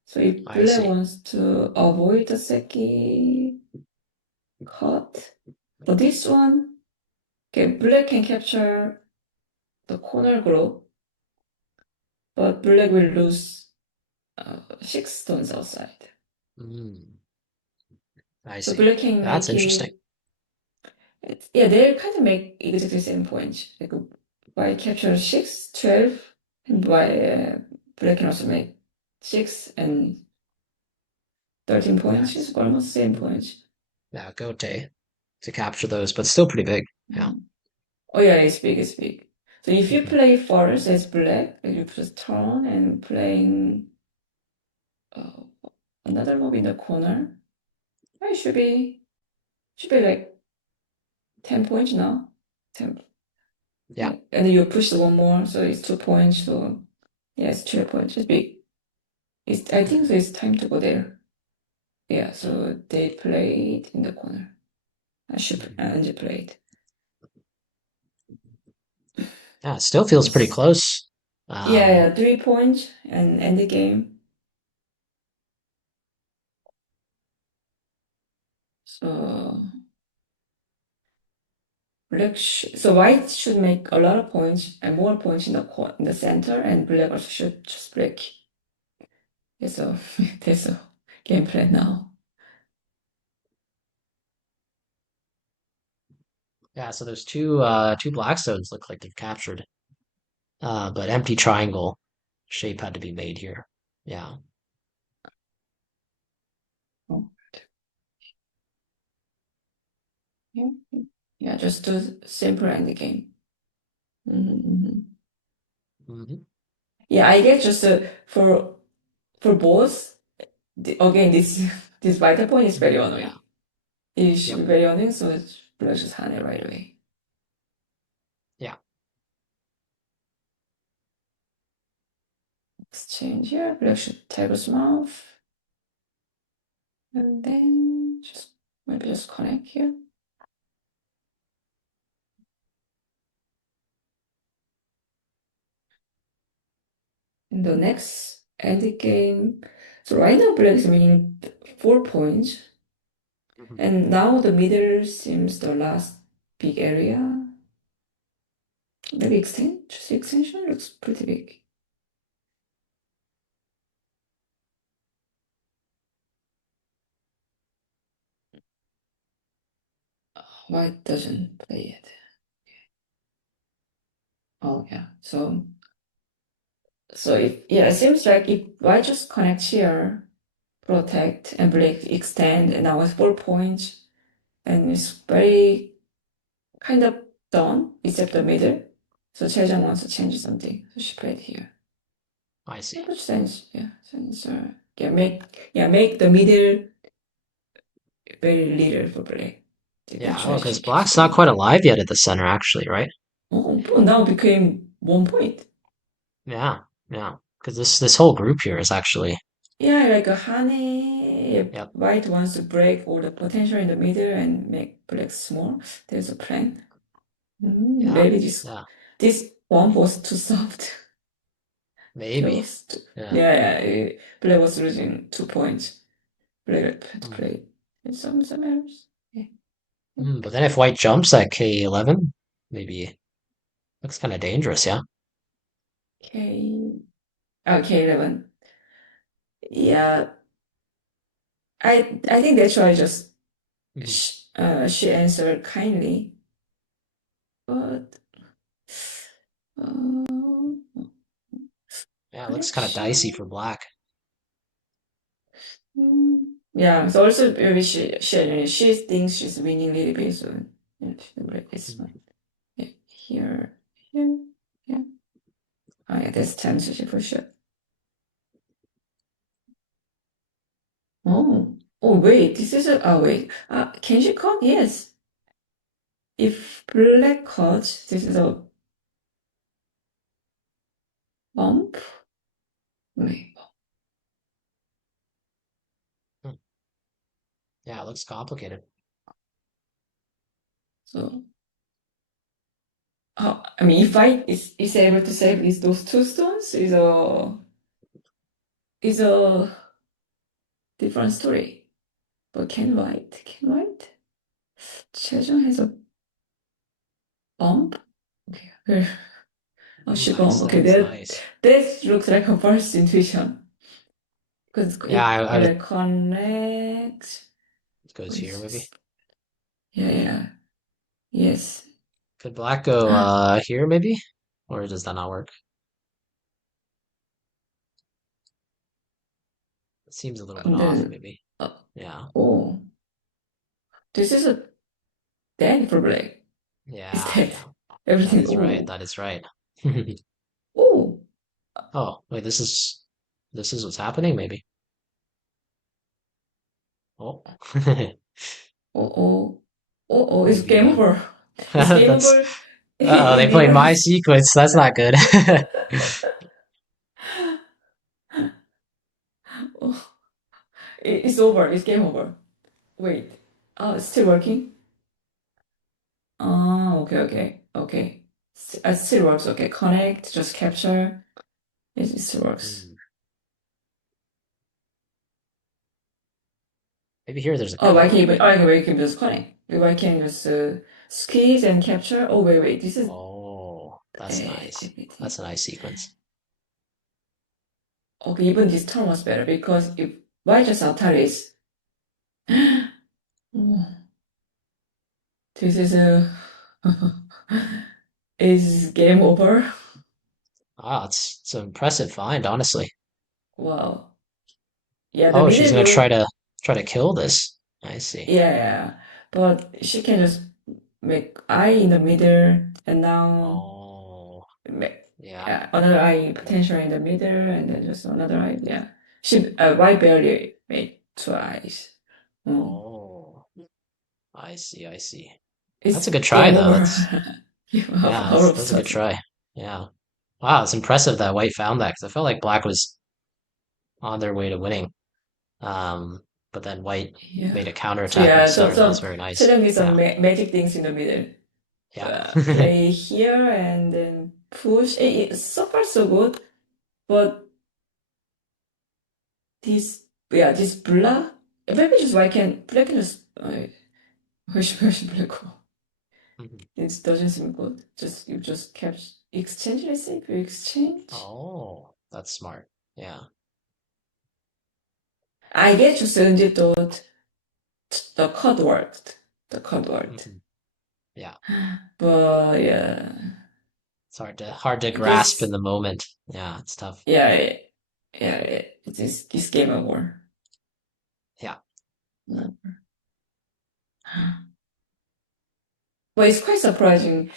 So if I black see. wants to avoid the seki cut, for this one, okay, black can capture the corner group, but black will lose 6 stones outside. Mm, I So see. black can That's make interesting. it. Yeah, they kind of make exactly the same point. Like white capture 6, 12, and black can also make 6 and 13 points. Yes. It's almost the same points. Yeah, Gote to capture those, but still pretty big. Yeah. Mm. Oh yeah, it's big, it's big. So if you Hmm. play forest as black, like you just turn and playing uh, another move in the corner, it should be like 10 points now. 10. Yeah. Yeah. And you push one more, so it's 2 points. So yeah, it's 3 points. It's big. I think Hmm. so it's time to go there. Yeah, so they played in the corner. Hmm. And they played. Yeah, it still feels pretty It's, close. yeah, Um, yeah, 3 points and end the game. So so white should make a lot of points and more points in the center, and black also should just break. Yeah, so there's a game plan now. yeah, so there's two Blackstones look like they've captured. But empty triangle shape had to be made here. Yeah. Oh, yeah, yeah, just to simple end the game. Mhm. Hmm. Yeah, I guess just for both. Again, this this vital point is very Yeah. annoying. It should Yep. be very annoying, so it's just hand it right away. Yeah. Exchange here, black should tap his mouth, and then just maybe just connect here. In the next end game, so right now black is winning 4 points, Hmm. and now the middle seems the last big area. Maybe extension looks pretty big. white doesn't play it. Oh yeah. So if yeah, it seems like if white just connect here, protect and black extend, and now it's 4 points, and it's very kind of done except the middle. So Chaejang wants to change something, so she played here. I Yeah, see. but sense, yeah, sense. Make the middle very little for black. Yeah, That's oh, why because she keeps black's not playing quite here. alive yet at the center, actually, right? Oh, now became 1 point. Yeah, yeah. Because this whole group here is actually, Yeah, like a honey. If yep, white wants to break all the potential in the middle and make black small, there's a plan. yeah, Maybe this yeah, this one was too soft. maybe, yeah. Black was losing 2 points. Black had to Mm. play some errors. Yeah. But then if white jumps at K11, maybe looks kind of dangerous, yeah? K. Okay, 11. Yeah, I think that's why just Mhm. she answered kindly, but Yeah, it looks kind of dicey connection. for black. Yeah, so also maybe she thinks she's winning a little bit, so yeah, it's Mhm. fine. Yeah, here, yeah. Oh yeah, that's 10 for sure. Oh wait, this is a oh wait. Can she cut? Yes. If black cuts, this is a bump. Wait, Hmm. Yeah, it looks complicated. so I mean, if I is able to save those two stones is a different story. But can white? Can white? Jeong has a bump. Okay. Oh, she bump. Nice, that Okay, was that nice. that looks like a first intuition because Yeah, it I was, like connects. it goes Oh, here maybe. yeah. Yes. Could black go here maybe? Or does that not work? It seems a little bit And off then maybe. uh, Yeah. oh, this is a dead for black. It's Yeah, dead. yeah. That Everything. is right. Oh, That is right. oh, Oh, wait, this is what's happening maybe. Oh. oh, oh, oh. It's Maybe game over. It's game that's over. uh-oh, they It played never my has. sequence. That's not good. Oh, it's over. It's game over. Wait. Oh, it's still working? Oh, okay. It still works. Okay, connect, just capture. It still works. Hmm. Maybe here there's a Oh, cut. why can't just connect? Why can't just squeeze and capture? Oh, wait. This is Oh, that's nice. everything. That's a nice sequence. Okay, even this turn was better because if why just Ataris? Oh, this is a is game over. Ah, it's an impressive find, honestly. Wow. Yeah, the Oh, she's middle gonna group. try to kill this. I see. Yeah. But she can just make eye in the middle and now Oh, make yeah. yeah, another eye potential in the middle and then just another eye. Yeah. She white barely made two eyes. Mm. Oh, I see. I see. That's It's a good try, game though. over. That's yeah, Out of that's a good sudden. try. Yeah. Wow, it's impressive that White found that because I felt like Black was on their way to winning. Um, but then White Yeah. made a So counterattack in the yeah, center. That was very nice. Cheong did some Yeah, magic things in the middle. yeah. Play here and then push. So far so good, but this black maybe just why can't black can just 훨씬 black. Mhm. It doesn't seem good. You just kept exchange. Let's say if you exchange. Oh, that's smart. Yeah. I get just 은지 thought the code worked. The code worked. Mhm. Yeah. But yeah, It's hard to grasp in this the moment. Yeah, it's tough. yeah yeah it's game over. Yeah. But it's quite surprising.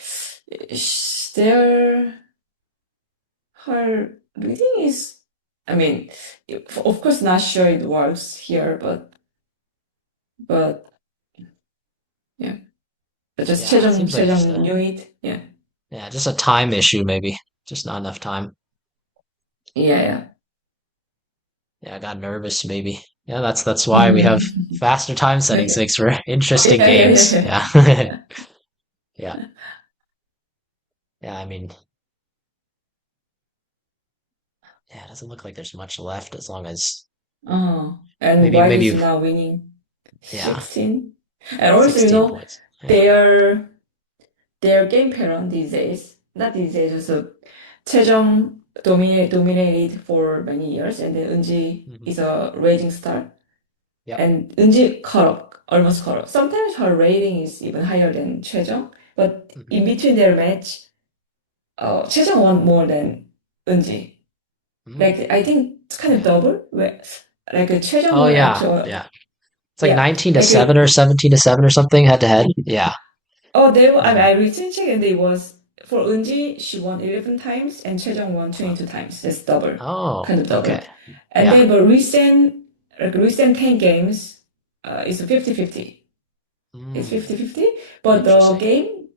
Their her reading is, I mean, of course, not sure it works here, but yeah, but just Yeah, it seems like just 최정 a knew it. Yeah, yeah, just a time issue maybe. Just not enough time. yeah, Yeah, I got nervous maybe. Yeah, that's yeah. why we have faster time setting Okay. six for Oh interesting yeah, yeah, games. yeah, Yeah. Yeah. yeah. Yeah, I mean, yeah, it doesn't look like there's much left as long as Oh, and maybe White is maybe now winning yeah, 16. And also, 16 points. Yeah. their their game pattern these days, not these days, also 최정 dominated for many years, and then Eunji Hmm. is a rising star, Yep. and Eunji caught up, almost caught up. Sometimes her rating is even higher than 최정, but Hmm. in between their match, 최정 won more than Eunji. Hmm. Like I think it's kind of Yeah. double, where like 최정 Oh won yeah. after, Yeah. It's like yeah, 19 to like 7 or 17 to 7 or something head to head. Yeah. oh, I mean, Hmm. I recently checked and it was for Eunji, she won 11 times and Chaejong won Wow. 22 times. That's double, Oh, kind of double. okay. And Yeah. then, but recent 10 games, it's 50-50. It's Mm, 50-50. But interesting.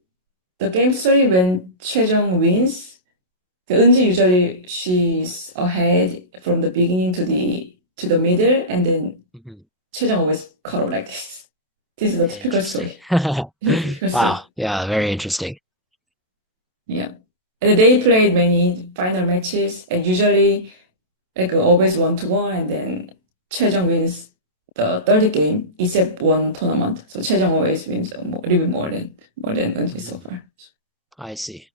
the game story when Chaejong wins, the Eunji usually she's ahead from the beginning to the middle, and then Hmm. Chaejong always caught up like this. This is a typical Interesting. story. This is a typical Wow. story. Yeah, very interesting. Yeah. And they played many final matches and usually like always 1-1 and then 최정 wins the third game except one tournament. So 최정 always wins a little bit more than Eunji so Hmm. far. I see.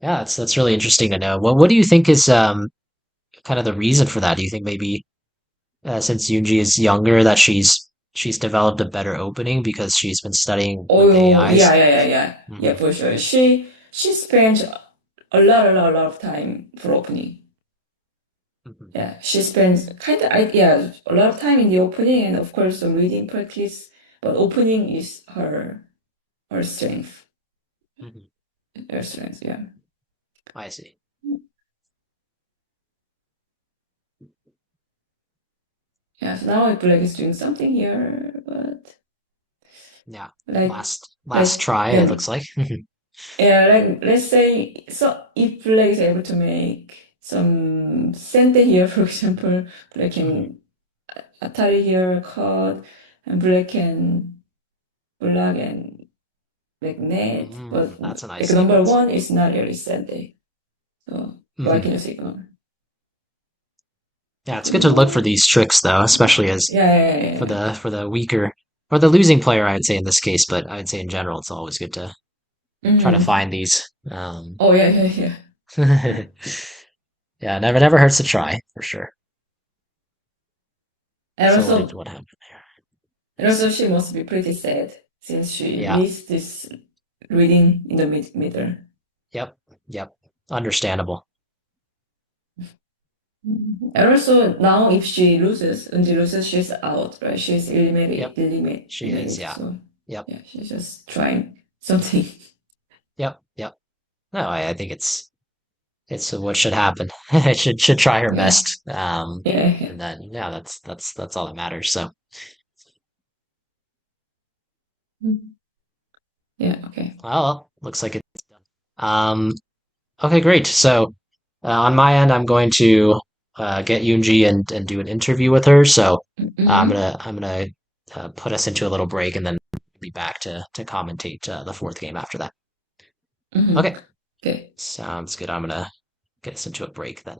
Yeah, that's really interesting to know. What do you think is kind of the reason for that? Do you think maybe since Yoonji is younger that she's developed a better opening because she's been studying with the Oh AIs? yeah Hmm. for sure. She spent a lot of time for opening. Hmm. Yeah, she spends yeah, a lot of time in the opening and of course the reading practice. But opening is her strength. Hmm. Her strength, yeah. I see. Yeah, so now I feel like it's doing something here, but Yeah. like Last like try, it yeah, looks like. yeah, like let's say so if Black is able to make some sente here, for example, Black Hmm. can Atari here card and Black can block and like net, but That's a nice like number sequence. one is not really sente. So Black Hmm. can just ignore. Yeah, it's good to look for Ignore. these tricks though, especially as for Yeah. the weaker or the losing player, I'd say in this case, but I'd say in general, it's always good to try to Mm-hmm. find these. Oh yeah. Yeah, never hurts to try for sure. And So also what happened And also, she must be pretty sad since she there? Yeah. missed this reading in the middle. Yep. Yep. Understandable. Mhm. And also, now if she loses, Eunji loses, she's out, right? She's Yep. She is. eliminated. Yeah. So, Yep. yeah, she's just trying something. Yep. Yep. No, I think it's what should happen. It should try her Yeah, best. yeah. And then yeah, that's all that matters. So Mhm. Yeah, okay. well, looks like it's done. Okay, great. So on my end, I'm going to get Yoonji and do an interview with her. So Mm-hmm. I'm gonna put us into a little break and then be back to commentate the fourth game after that. Mm-hmm. Okay, Okay. sounds good. I'm gonna get us into a break then.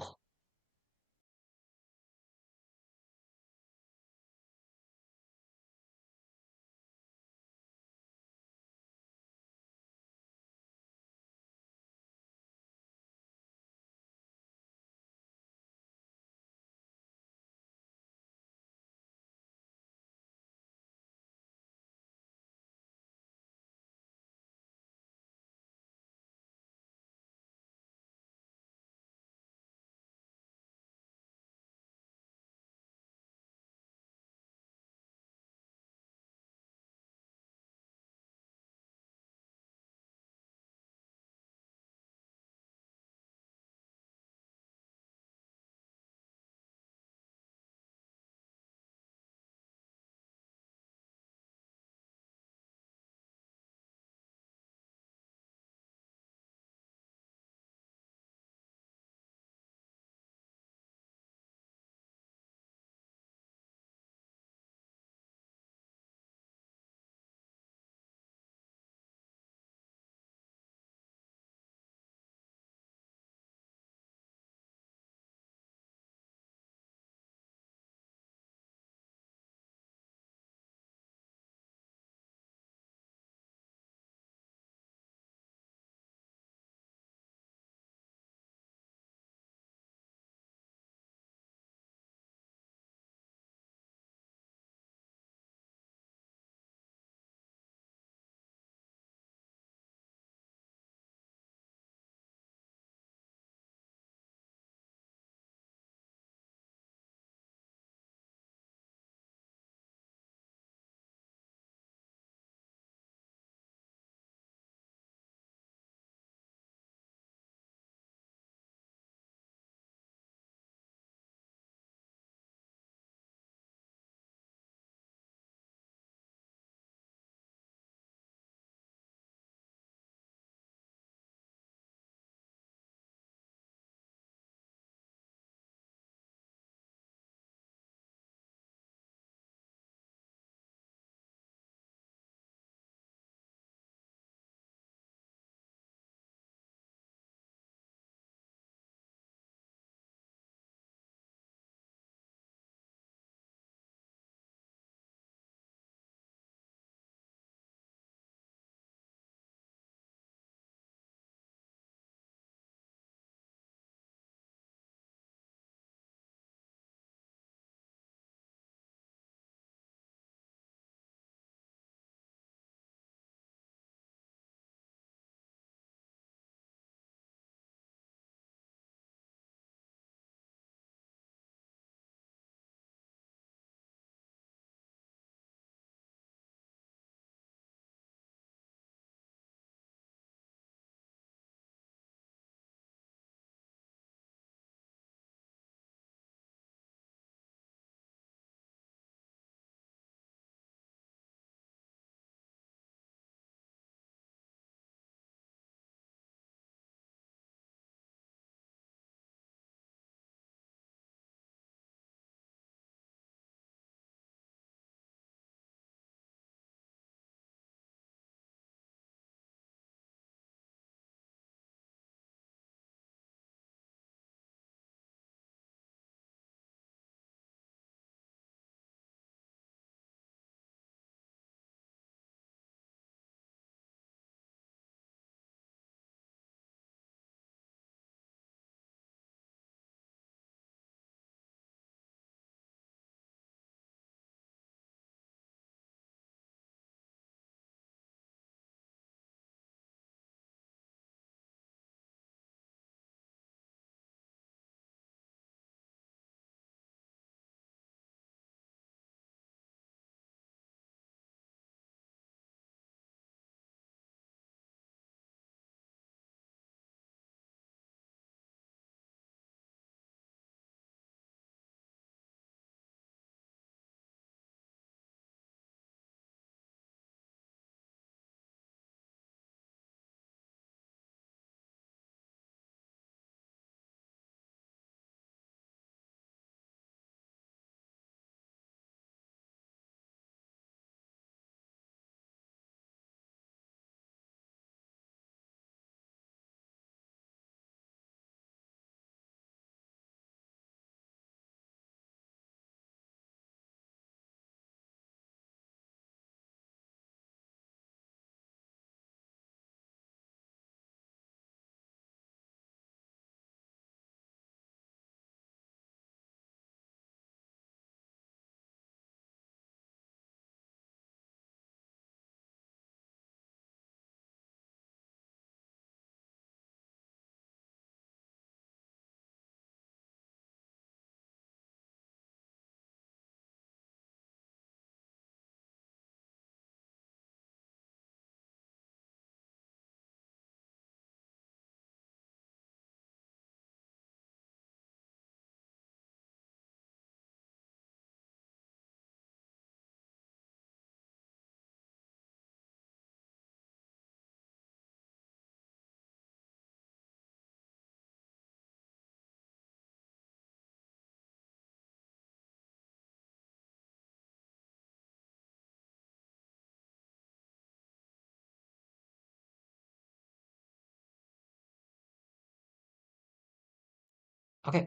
Okay.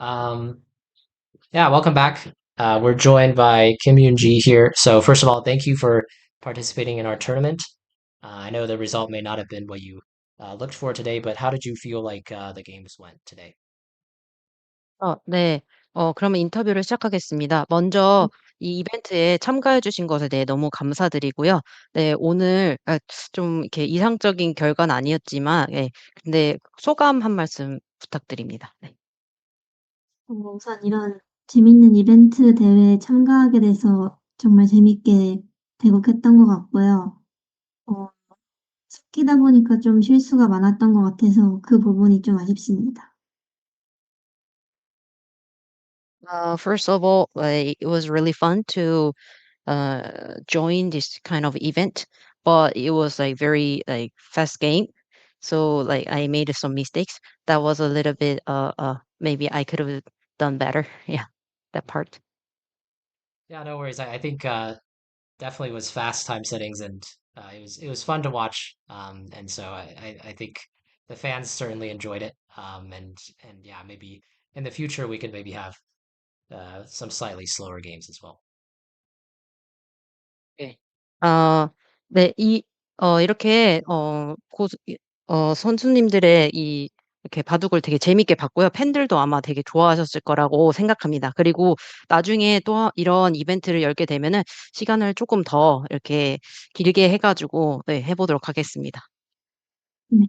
Um, yeah, welcome back. We're joined by Kim Yoon Ji here. So first of all, thank you for participating in our tournament. I know the result may not have been what you looked for today, but how did you feel like the games went today? 네. 그러면 인터뷰를 시작하겠습니다. 먼저 이 이벤트에 참가해 주신 것에 대해 너무 감사드리고요. 네, 오늘 좀 이렇게 이상적인 결과는 아니었지만 예, 근데 소감 한 말씀 부탁드립니다. 네. 우선 이런 재밌는 이벤트 대회에 참가하게 돼서 정말 재밌게 대국했던 것 같고요. 어, 섞이다 보니까 좀 실수가 많았던 것 같아서 그 부분이 좀 아쉽습니다. First of all, it was really fun to join this kind of event, but it was like very like fast game. So like I made some mistakes. That was a little bit maybe I could have done better. Yeah, that part. Yeah, no worries. I think definitely was fast time settings, and it was fun to watch. And so I think the fans certainly enjoyed it. And yeah, maybe in the future we could maybe have some slightly slower games as well. 네. 아, 네, 이렇게, 선수님들의 이렇게 바둑을 되게 재밌게 봤고요. 팬들도 아마 되게 좋아하셨을 거라고 생각합니다. 그리고 나중에 또 이런 이벤트를 열게 되면은 시간을 조금 더 이렇게 길게 해가지고, 네, 해보도록 하겠습니다. 네.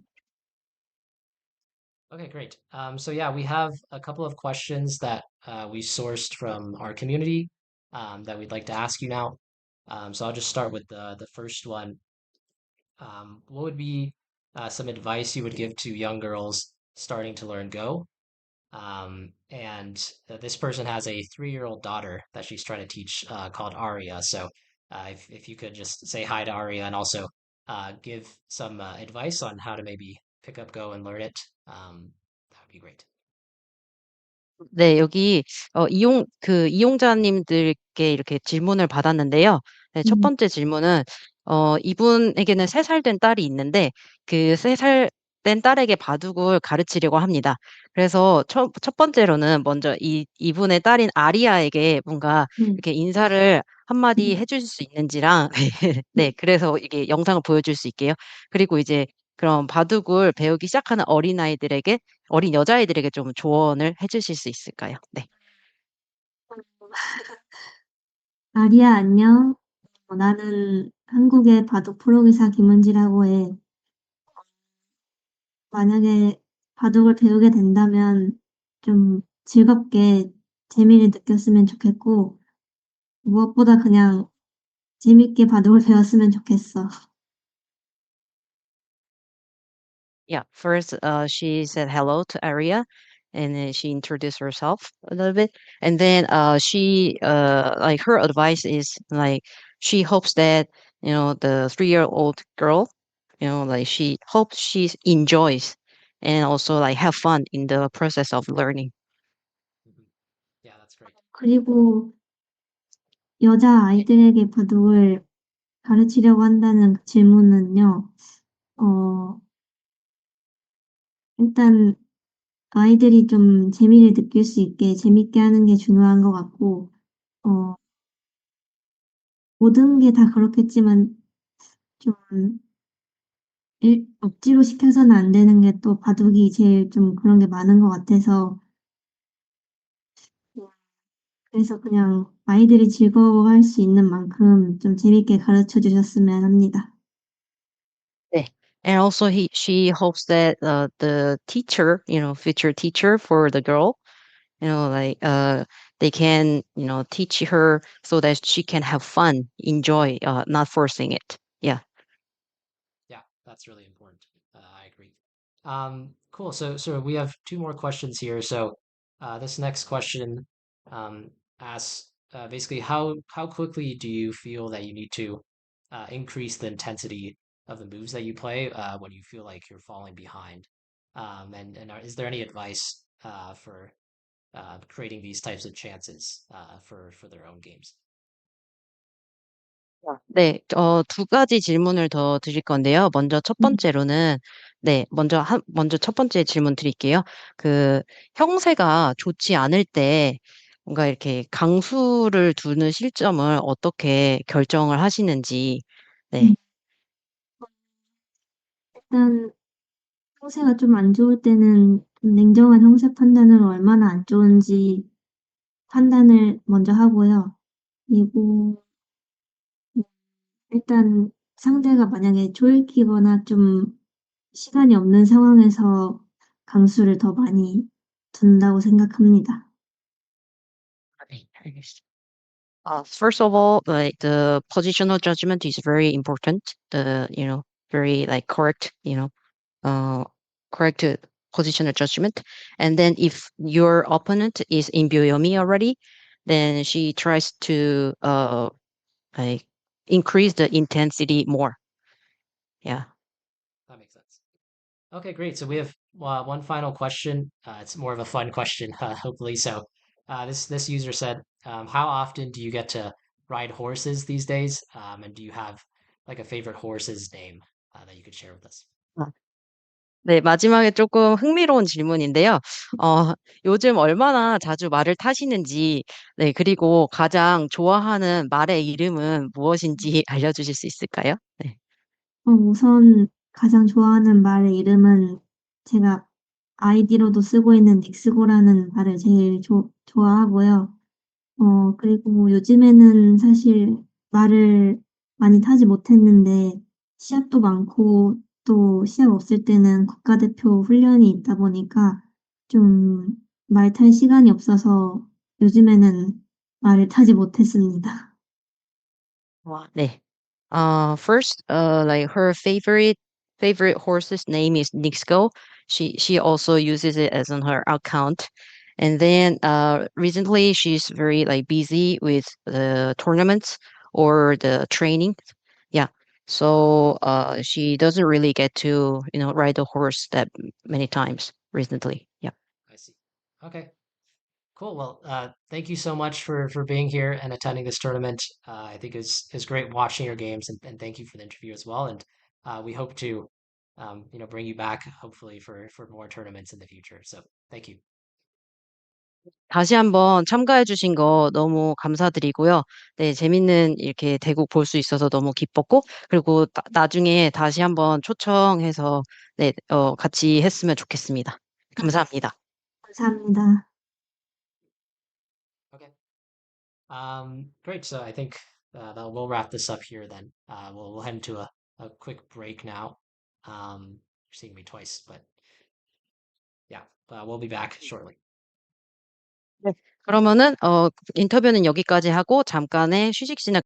Okay, great. So yeah, we have a couple of questions that we sourced from our community that we'd like to ask you now. So I'll just start with the first one. What would be some advice you would give to young girls starting to learn Go? And this person has a 3-year-old daughter that she's trying to teach called Aria. So if you could just say hi to Aria and also give some advice on how to maybe pick up Go and learn it, that would be great. 네, 여기 이용자님들께 이렇게 질문을 받았는데요. 네, 첫 번째 질문은 이분에게는 3살 된 딸이 있는데 그 3살 된 딸에게 바둑을 가르치려고 합니다. 그래서 첫 번째로는 먼저 이분의 딸인 아리아에게 뭔가 네. 이렇게 인사를 한마디 해주실 수 있는지랑 네, 그래서 이게 영상을 보여줄 수 있게요. 그리고 이제 그런 바둑을 배우기 시작하는 어린 여자아이들에게 좀 조언을 해 주실 수 있을까요? 네. 아리야, 안녕. 나는 한국의 바둑 프로기사 김은지라고 해. 만약에 바둑을 배우게 된다면 좀 즐겁게 재미를 느꼈으면 좋겠고, 무엇보다 그냥 재밌게 바둑을 배웠으면 좋겠어. Yeah. First, she said hello to Aria, and then she introduced herself a little bit, and then like her advice is like she hopes that the 3-year-old girl, like she hopes she enjoys and also like have fun in the process of learning. Mhm. Yeah, that's great. 그리고 여자아이들에게 바둑을 가르치려고 한다는 그 질문은요. 어 일단 아이들이 좀 재미를 느낄 수 있게 재밌게 하는 게 중요한 것 같고 어 모든 게 다 그렇겠지만 좀 억지로 시켜서는 안 되는 게 또 바둑이 제일 좀 그런 게 많은 것 같아서 그래서 그냥 아이들이 즐거워할 수 있는 만큼 좀 재밌게 가르쳐 주셨으면 합니다. 네. And also she hopes that the teacher, future teacher for the girl, like they can, teach her so that she can have fun, enjoy, not forcing it. Yeah. Yeah, that's really important. I agree. Cool. So we have two more questions here. So this next question asks basically how quickly do you feel that you need to increase the intensity of the moves that you play when you feel like you're falling behind? Is there any advice for creating these types of chances for their own games? 네. 두 가지 질문을 더 드릴 건데요. 먼저 첫 번째로는 네, 먼저 첫 번째 질문 드릴게요. 그 형세가 좋지 않을 때 뭔가 이렇게 강수를 두는 실점을 어떻게 결정을 하시는지. 음, 네. 일단 형세가 좀 안 좋을 때는 좀 냉정한 형세 판단으로 얼마나 안 좋은지 판단을 먼저 하고요. 그리고 일단 상대가 만약에 조이기거나 좀 시간이 없는 상황에서 강수를 더 많이 둔다고 생각합니다. 네, 알겠습니다. First of all, like the positional judgment is very important. Very like correct, correct positional judgment. And then if your opponent is in Byoyomi already, then she tries to like increase the intensity more. Yeah. That makes sense. Okay, great. So we have one final question. It's more of a fun question, hopefully. So, this user said, "How often do you get to ride horses these days? And do you have like a favorite horse's name that you could share with us?" 네, 마지막에 조금 흥미로운 질문인데요. 요즘 얼마나 자주 말을 타시는지, 네, 그리고 가장 좋아하는 말의 이름은 무엇인지 알려주실 수 있을까요? 네. 우선 가장 좋아하는 말의 이름은 제가 아이디로도 쓰고 있는 닉스고라는 말을 제일 좋아하고요. 그리고 요즘에는 사실 말을 많이 타지 못했는데 시합도 많고 또 시합 없을 때는 국가대표 훈련이 있다 보니까 좀 말 탈 시간이 없어서 요즘에는 말을 타지 못했습니다. 와, 네. First, like her favorite horse's name is Nixco. She also uses it as on her account. And then recently she's very like busy with the tournaments or the training. Yeah. So she doesn't really get to, ride a horse that many times recently. Yeah. I see. Okay, cool. Well, thank you so much for being here and attending this tournament. I think it was great watching your games, and thank you for the interview as well. And we hope to, bring you back hopefully for more tournaments in the future. So thank you. 다시 한번 참가해 주신 거 너무 감사드리고요. 네, 재밌는 이렇게 대국 볼 수 있어서 너무 기뻤고, 그리고 나중에 다시 한번 초청해서 네, 같이 했으면 좋겠습니다. 감사합니다. 감사합니다. Okay. Great. So I think that we'll wrap this up here then. We'll head into a quick break now. You're seeing me twice, but yeah, we'll be back shortly. 네. 그러면은 인터뷰는 여기까지 하고 잠깐의 휴식 시간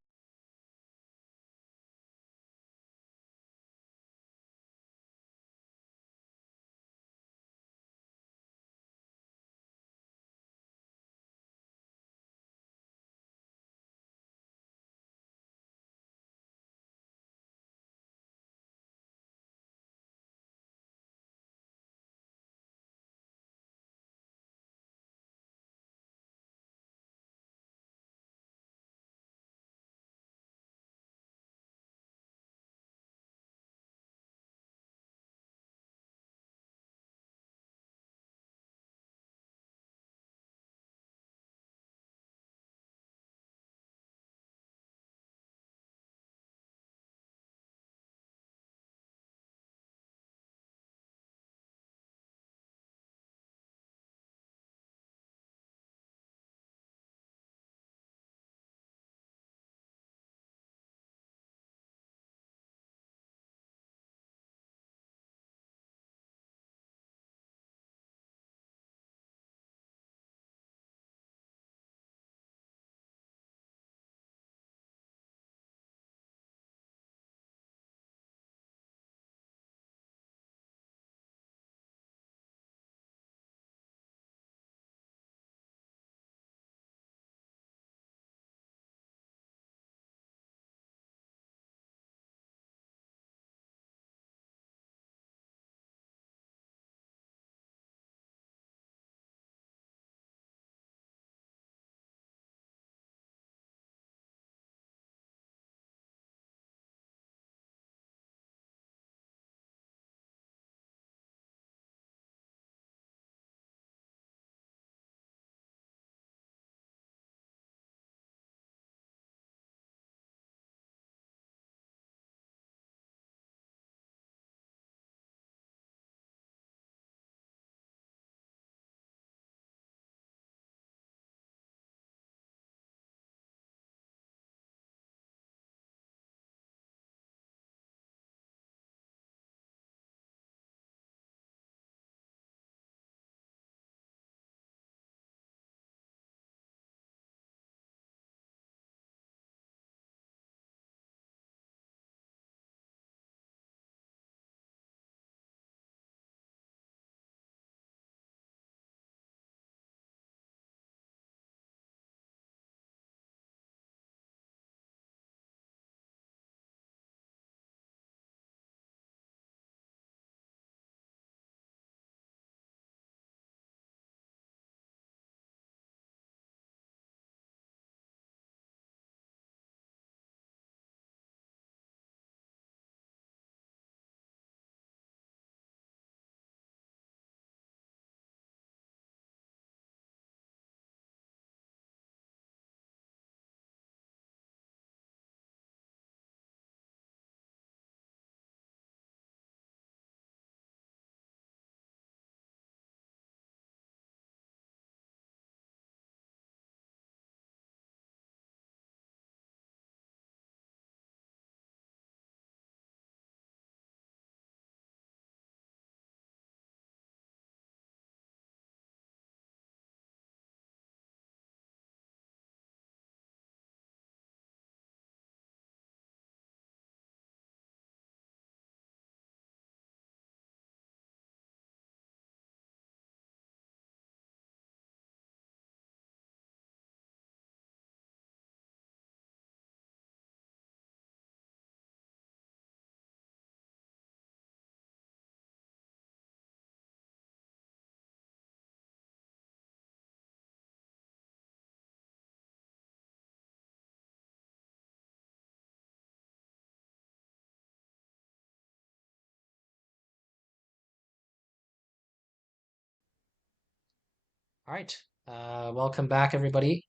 All right. Welcome back, everybody,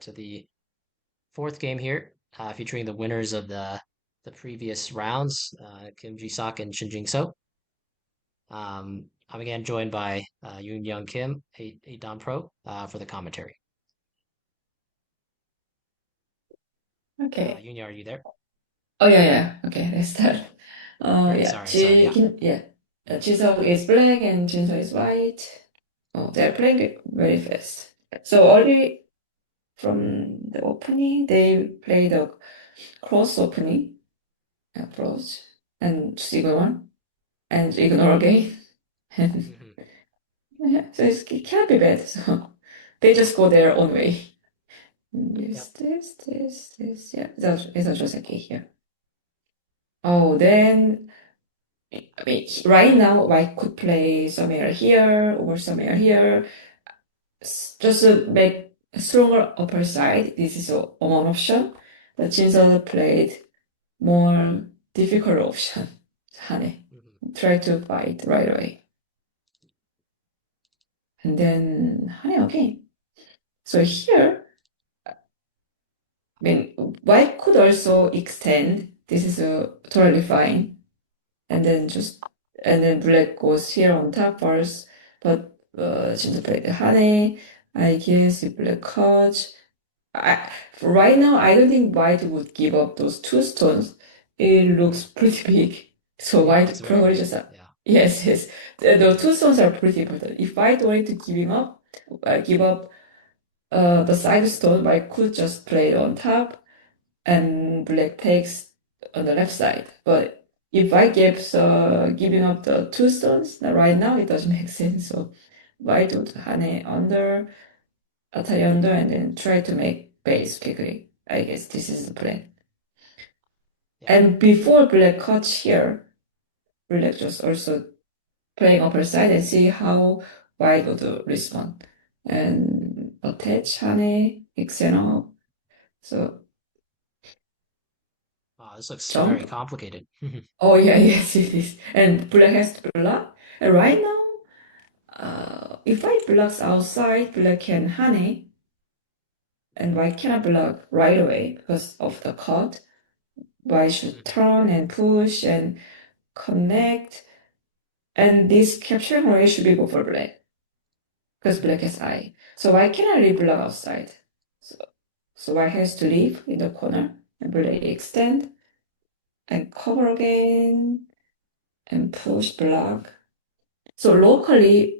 to the fourth game here, featuring the winners of the previous rounds, Kim Ji-sok and Shin Jinseo. I'm again joined by Yoon Young Kim, a Don Pro, for the commentary. Okay. Yoon, are you there? Oh yeah. Okay, let's start. Great. Yeah. Sorry. Yeah. Jinseo is black and Jinseo is white. Oh, they're playing very fast. So early from the opening, they play the cross opening approach and just ignore and ignore again. And Hmm. yeah, so it can't be bad. So they just go their own way. Yep. This. Yeah, it's a Joseki here. Oh, then I mean, right now I could play somewhere here or somewhere here. Just to make a stronger upper side. This is one option. But Jinso played more difficult option. Hane. Hmm. Try to fight right away. And then Hane okay. So here, I mean, white could also extend. This is totally fine. And then black goes here on top first. But Jinso played Hane. I guess if black cuts. Right now, I don't think white would give up those two stones. It looks pretty big. So Yeah, it looks white very probably big. just, Yeah. yes. The two stones are pretty important. If white wanted to give up the side stone, white could just play it on top and black takes on the left side. But if white gives giving up the two stones, right now it doesn't make sense. So white would hane under Atari under and then try to make base quickly. I guess this is the plan. Yeah. And before black cuts here, black just also playing upper side and see how white would respond. And attach Hane, extend up. So Wow, this looks very jump. complicated. Oh yeah, yes it is. And black has to block. And right now, if white blocks outside, black can Hane, and white cannot block right away because of the cut. White should Mhm. turn and push and connect. And this capturing area should be go for black. Because black has eye. So white cannot leave black outside. So white has to leave in the corner and black extend and cover again and push black. So locally,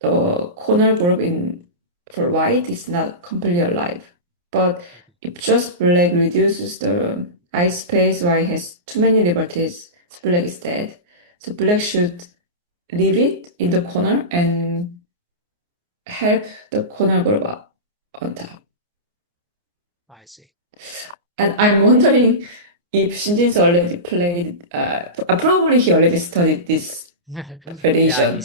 the corner group in for white is not completely alive. But if just black reduces the eye space, white has too many liberties, so black is dead. So black should leave it in the corner and help the corner group up on top. I see. And I'm wondering if Shinjin's already played, probably he already studied this Yeah, variation.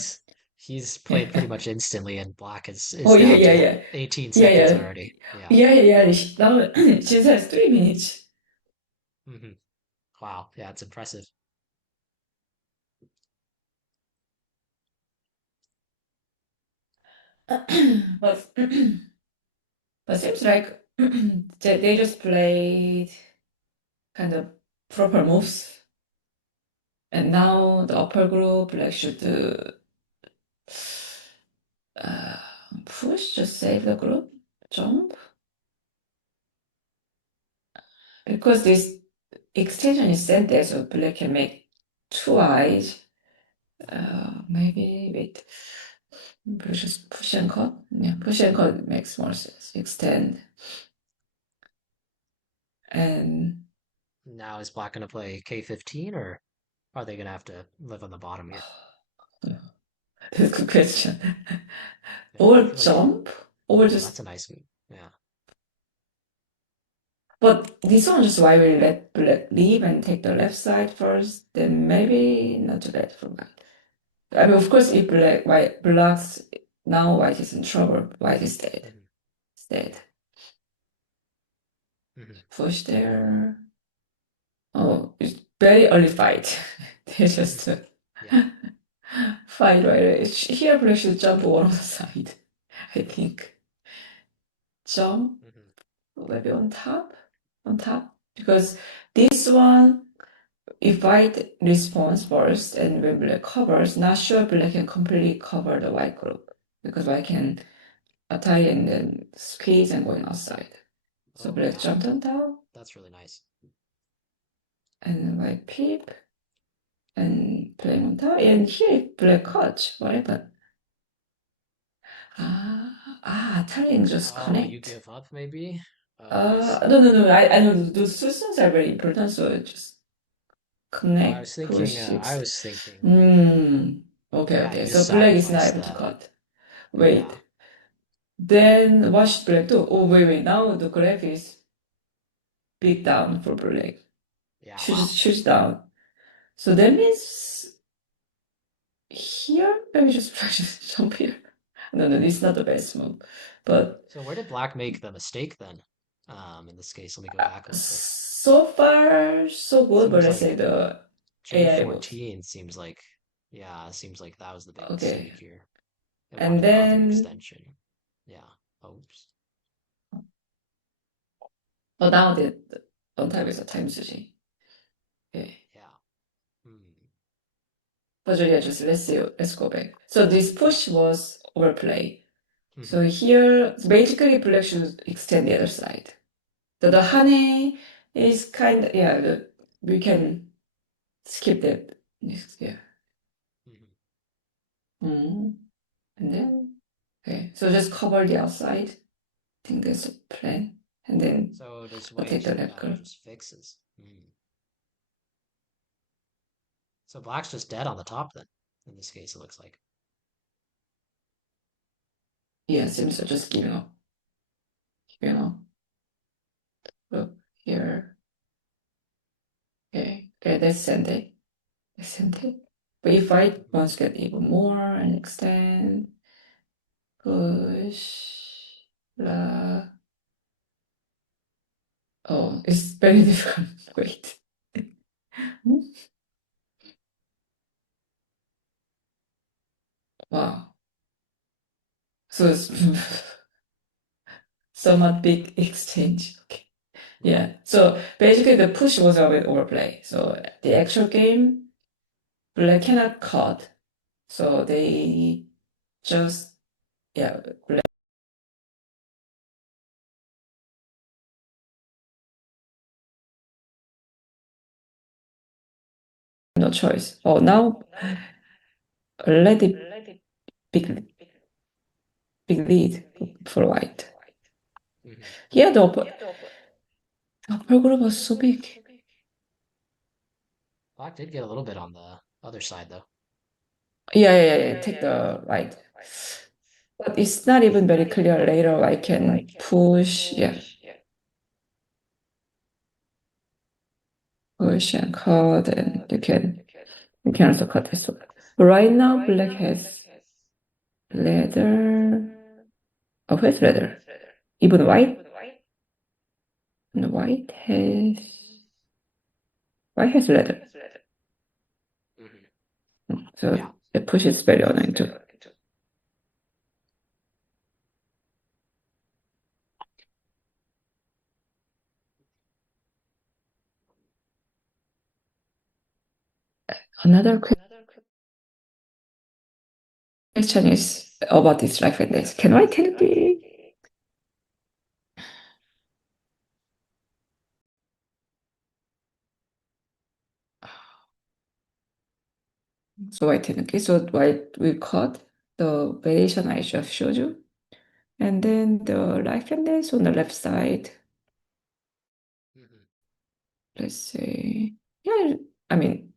he's played pretty much instantly, and black is Oh down to yeah. 18 Yeah, seconds yeah. already. Yeah. Yeah. Now she has 3 minutes. Hmm. Wow. Yeah, it's impressive. But but seems like they just played kind of proper moves. And now the upper group like should uh, push, just save the group, jump. Because this extension is sent there, so black can make two eyes. Maybe wait. Just push and cut. Yeah, push and cut makes more sense. Extend. And Now is black gonna play K15, or are they gonna have to live on the bottom here? that's a good question. Yeah, I Or feel like, jump, or oh, just. that's a nice move. Yeah. But this one just why we let black leave and take the left side first. Then maybe not too bad for white. I mean, of course, if white blocks now, white is in trouble. White is dead. Hmm. It's dead. Hmm. Push there. Oh, it's very early fight. They just Yeah. fight right away. Here, black should jump one on the side. I think. Jeong, Hmm. maybe on top, because this one, if white responds first and when black covers, not sure black can completely cover the white group because white can tie and then squeeze and going outside. So Oh, black yeah. jumped on top That's really nice. and then white peep and playing on top. And here black cut. What happened? Italian just Oh, you connect. give up, maybe? Oh, I see. No. I know those systems are very important, so it just I connect, was thinking, push, yeah, you Okay. just So black is not sacrificed able to that. cut. Yeah. Wait. Then what should black do? Oh, wait. Now the graph is big down for black. Yeah, wow. Shoots down. So that means here, maybe just jump here. No, it's not the best move. But So where did black make the mistake then? In this case, let me go back a little bit. so far, so good, but Seems let's like say the AI move. J14 seems like, yeah, seems like that was the big Okay. mistake here. It And wanted the other then, extension. Yeah. Oops. now the on time is a time suji. Okay. Yeah. Hmm. But yeah, just let's go back. So this push was overplay. So Mhm. here, basically, black should extend the other side. The honey is kind of, we can skip that. Yeah. Mhm. Mm. And then, okay, so just cover the outside. I think that's the plan. And then So does rotate white the left curve. just fixes? Hmm. So black's just dead on the top then. In this case, it looks like. Yeah, seems to just giving up. Look here. Okay, that's send it. But if I Mhm. want to get even more and extend, push, blah. Oh, it's very difficult. Wait. Wow. So it's somewhat big exchange. Okay. Yeah. Right. So basically the push was a bit overplay. So the actual game, black cannot cut. So they just, black no choice. Oh, now already big lead for white. Mhm. Yeah, the upper group was so big. Black did get a little bit on the other side though. Yeah. Take the right. But it's not even very clear later. I can push, push and cut, and you can also cut this one. Right now, black has leather. Oh, where's leather? Even white? And white has leather. Mhm. So Yeah. the push is very annoying too. Another question is about this life and death. Can white take it? So white take it. So white will cut the variation I just showed you. And then the life and death on the left side. Mhm. Let's say, yeah, I mean,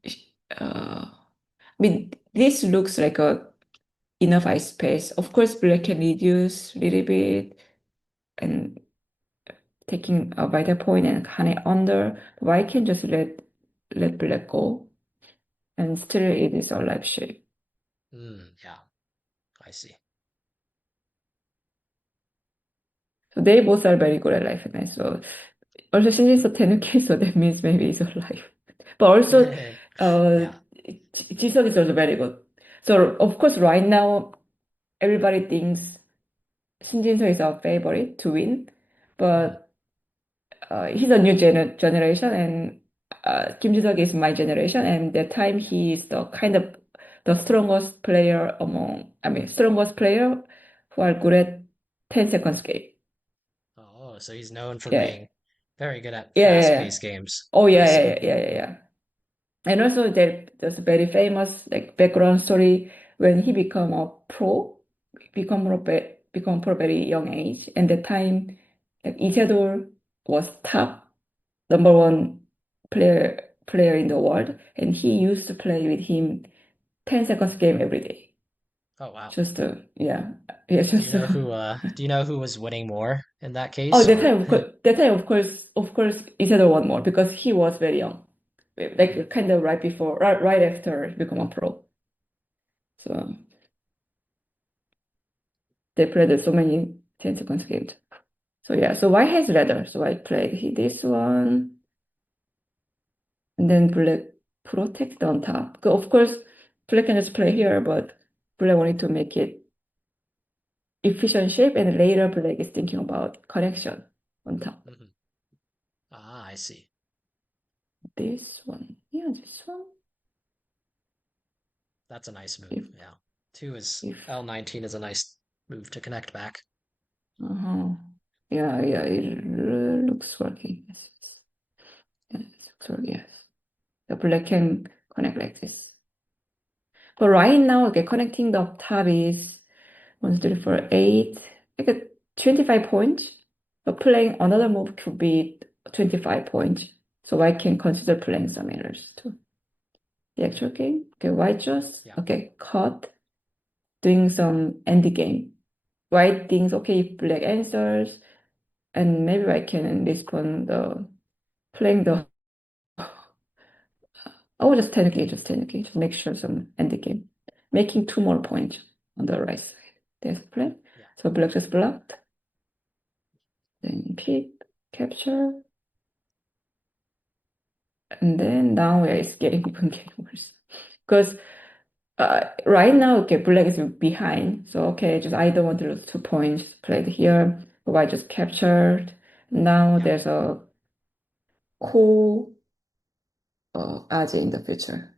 this looks like a enough eye space. Of course, black can reduce a little bit and taking a vital point and honey under. White can just let black go, and still it is a live shape. Yeah. I see. So they both are very good at life and death. So also Shin is a tenuke, so that means maybe it's alive. But also, Yeah. Jinseo is also very good. So of course, right now everybody thinks Shin Jinseo is our favorite to win, Mhm. but he's a new generation, and Kim Ji-seok is my generation, and that time he is the kind of the strongest player among, I mean, strongest player who are good at 10 seconds game. Oh, so he's known for Yeah, being very good at yeah, yeah, yeah. fast-paced games, Oh I yeah, yeah, see. yeah, yeah, yeah, yeah. And also there's a very famous like background story when he become a pro, become pro very young age, and that time like Lee was top number one player in the world, and he used to play with him 10 seconds game every day. Oh, wow. Just yeah, yeah, just Do you know who was winning more in that oh, case or that time of course Isidore won more because he was very young, Mhm. like kind of right before, right after become a pro. So they played so many 10 seconds games. So yeah, so white has ladder. So I played this one, and then black protect on top. Of course, black can just play here, but black wanted to make it efficient shape, and later black is thinking about connection on top. Mhm. Ah, I see. This one, yeah, this one. That's a nice move. If Yeah. Two is if L19 is a nice move to connect back. uh-huh. Yeah, yeah, it looks working. Yes, yes. Yeah, it looks working, yes. The black can connect like this. But right now, okay, connecting the top is 1, 2, 3, 4, 8, like a 25 points. But playing another move could be 25 points. So I can consider playing some errors too. The actual game, okay, white just, Yeah. okay, cut, doing some end game. White thinks, okay, black answers, and maybe I can respond playing the, oh, just make sure some end game. Making 2 more points on the right side. There's the plan. Yeah. So black just blocked. Then pick, capture, and then now it's getting even getting worse. Because right now, okay, black is behind. So okay, just I don't want to lose 2 points. Played here, but I just captured. Now Yeah. there's a cool as in the future.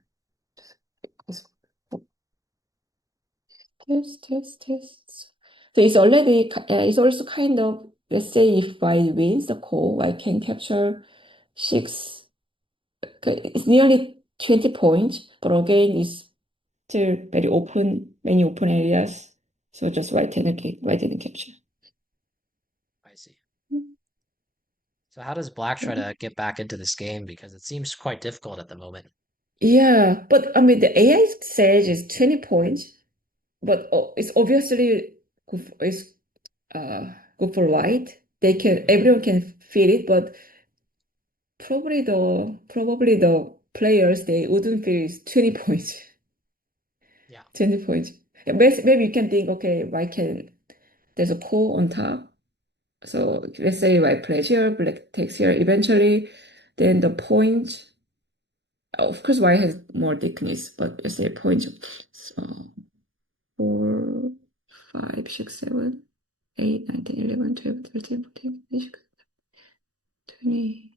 It's test. So it's already it's also kind of, let's say if I wins the call, I can capture 6. Okay, it's nearly 20 points, but again, it's still very open, many open areas. So just why didn't capture? I see. So how does Black try Yeah. to get back into this game? Because it seems quite difficult at the moment. Yeah, but I mean, the AI says it's 20 points, but it's obviously it's good for white. Mhm. Everyone can feel it, but probably the players they wouldn't feel it's 20 points. Yeah. 20 points. Yeah, maybe you can think, okay, why can there's a core on top? So let's say white plays here, black takes here eventually, then the point, of course white has more thickness, but let's say point, so 4, 5, 6, 7, 8, 9, 10, 11, 12, 13, 14, 15, 20.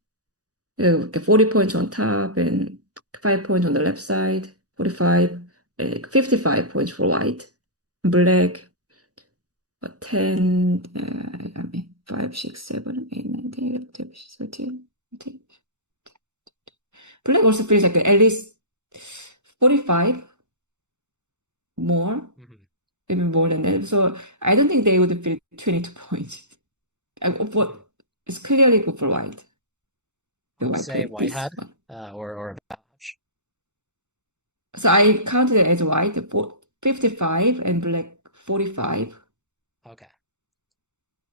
Okay, 40 points on top and 5 points on the left side, 45, 55 points for white. Black, 10, I mean, 5, 6, 7, 8, 9, 10, 11, 12, 13, 14. Black also feels like at least 45 more, Hmm. maybe more than that. So I don't think they would feel 22 points. But Hmm. it's clearly good for white. The Would you white say played White this had one. or about much? So I counted it as white 55 and black 45. Okay.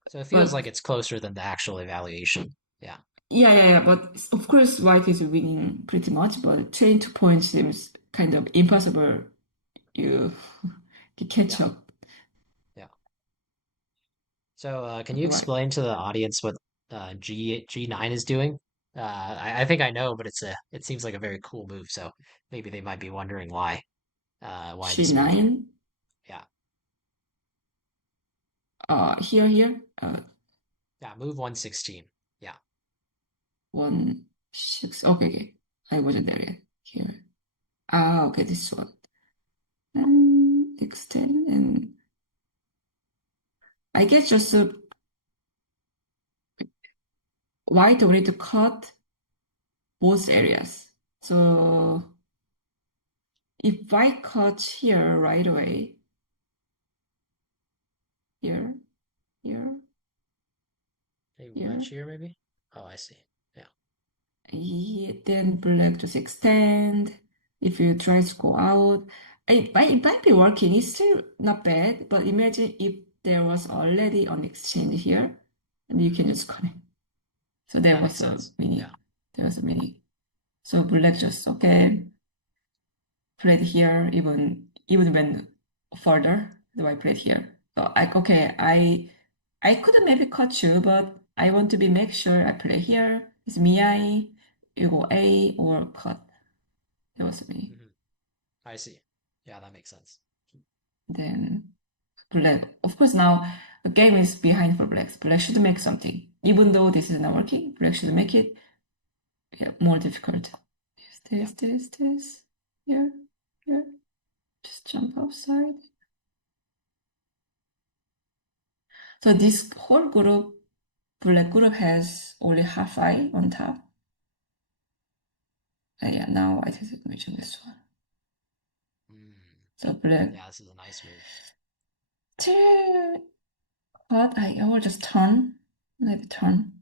So it feels like But it's closer than the actual evaluation. Yeah. yeah. But of course, white is winning pretty much. But 22 points seems kind of impossible. You to catch Yeah. up. Yeah. So can you Right. explain to the audience what G9 is doing? I think I know, but it seems like a very cool move. So maybe they might be wondering why this move. G9. Yeah. Here. Yeah, move 116. Yeah. 1, 6. Okay. I wasn't there yet. Here. Okay, this one. Extend and I guess just white we need to cut both areas. So if I cut here right away, here, here, A here, wedge here, maybe? Oh, I see. Yeah. then black just extend. If you try to go out, it might be working. It's still not bad, but imagine if there was already an exchange here, and you can just connect. So there That makes was a sense. meaning. Yeah. There was a meaning. So black just okay. Played here even when further the white played here. So I could maybe cut you, but I want to be make sure I play here. It's Miyai, you go A or cut. That was me. Hmm. I see. Yeah, that makes sense. Then black. Of course now the game is behind for blacks. Black should make something. Even though this is not working, black should make it more difficult. Yeah. This. Here. Just jump outside. So this whole group, black group has only half eye on top. Yeah, now I didn't mention this one. Mm. So black, Yeah, this is a nice move. but I will just turn. Maybe turn.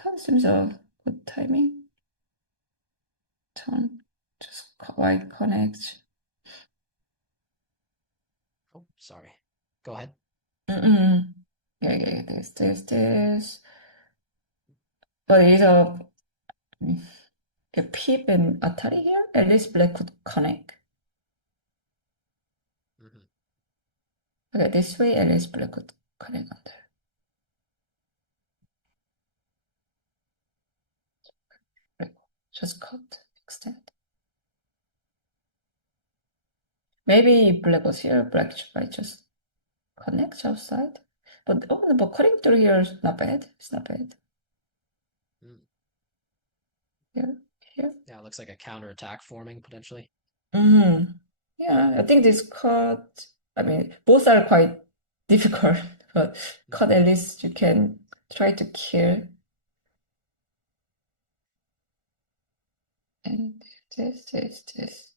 Turn seems a good timing. Turn. Just white connect. Oh, sorry. Go ahead. Yeah, this. But it's a peep and Atari here. At least black could connect. Hmm. Okay, this way at least black could connect on there. Black just cut, extend. Maybe black was here, black might just connect outside. But cutting through here is not bad. It's not bad. Mm. Here. Yeah, it looks like a counterattack forming potentially. Yeah, I think this cut, I mean, both are quite difficult, but cut Hmm. at least you can try to kill. And this.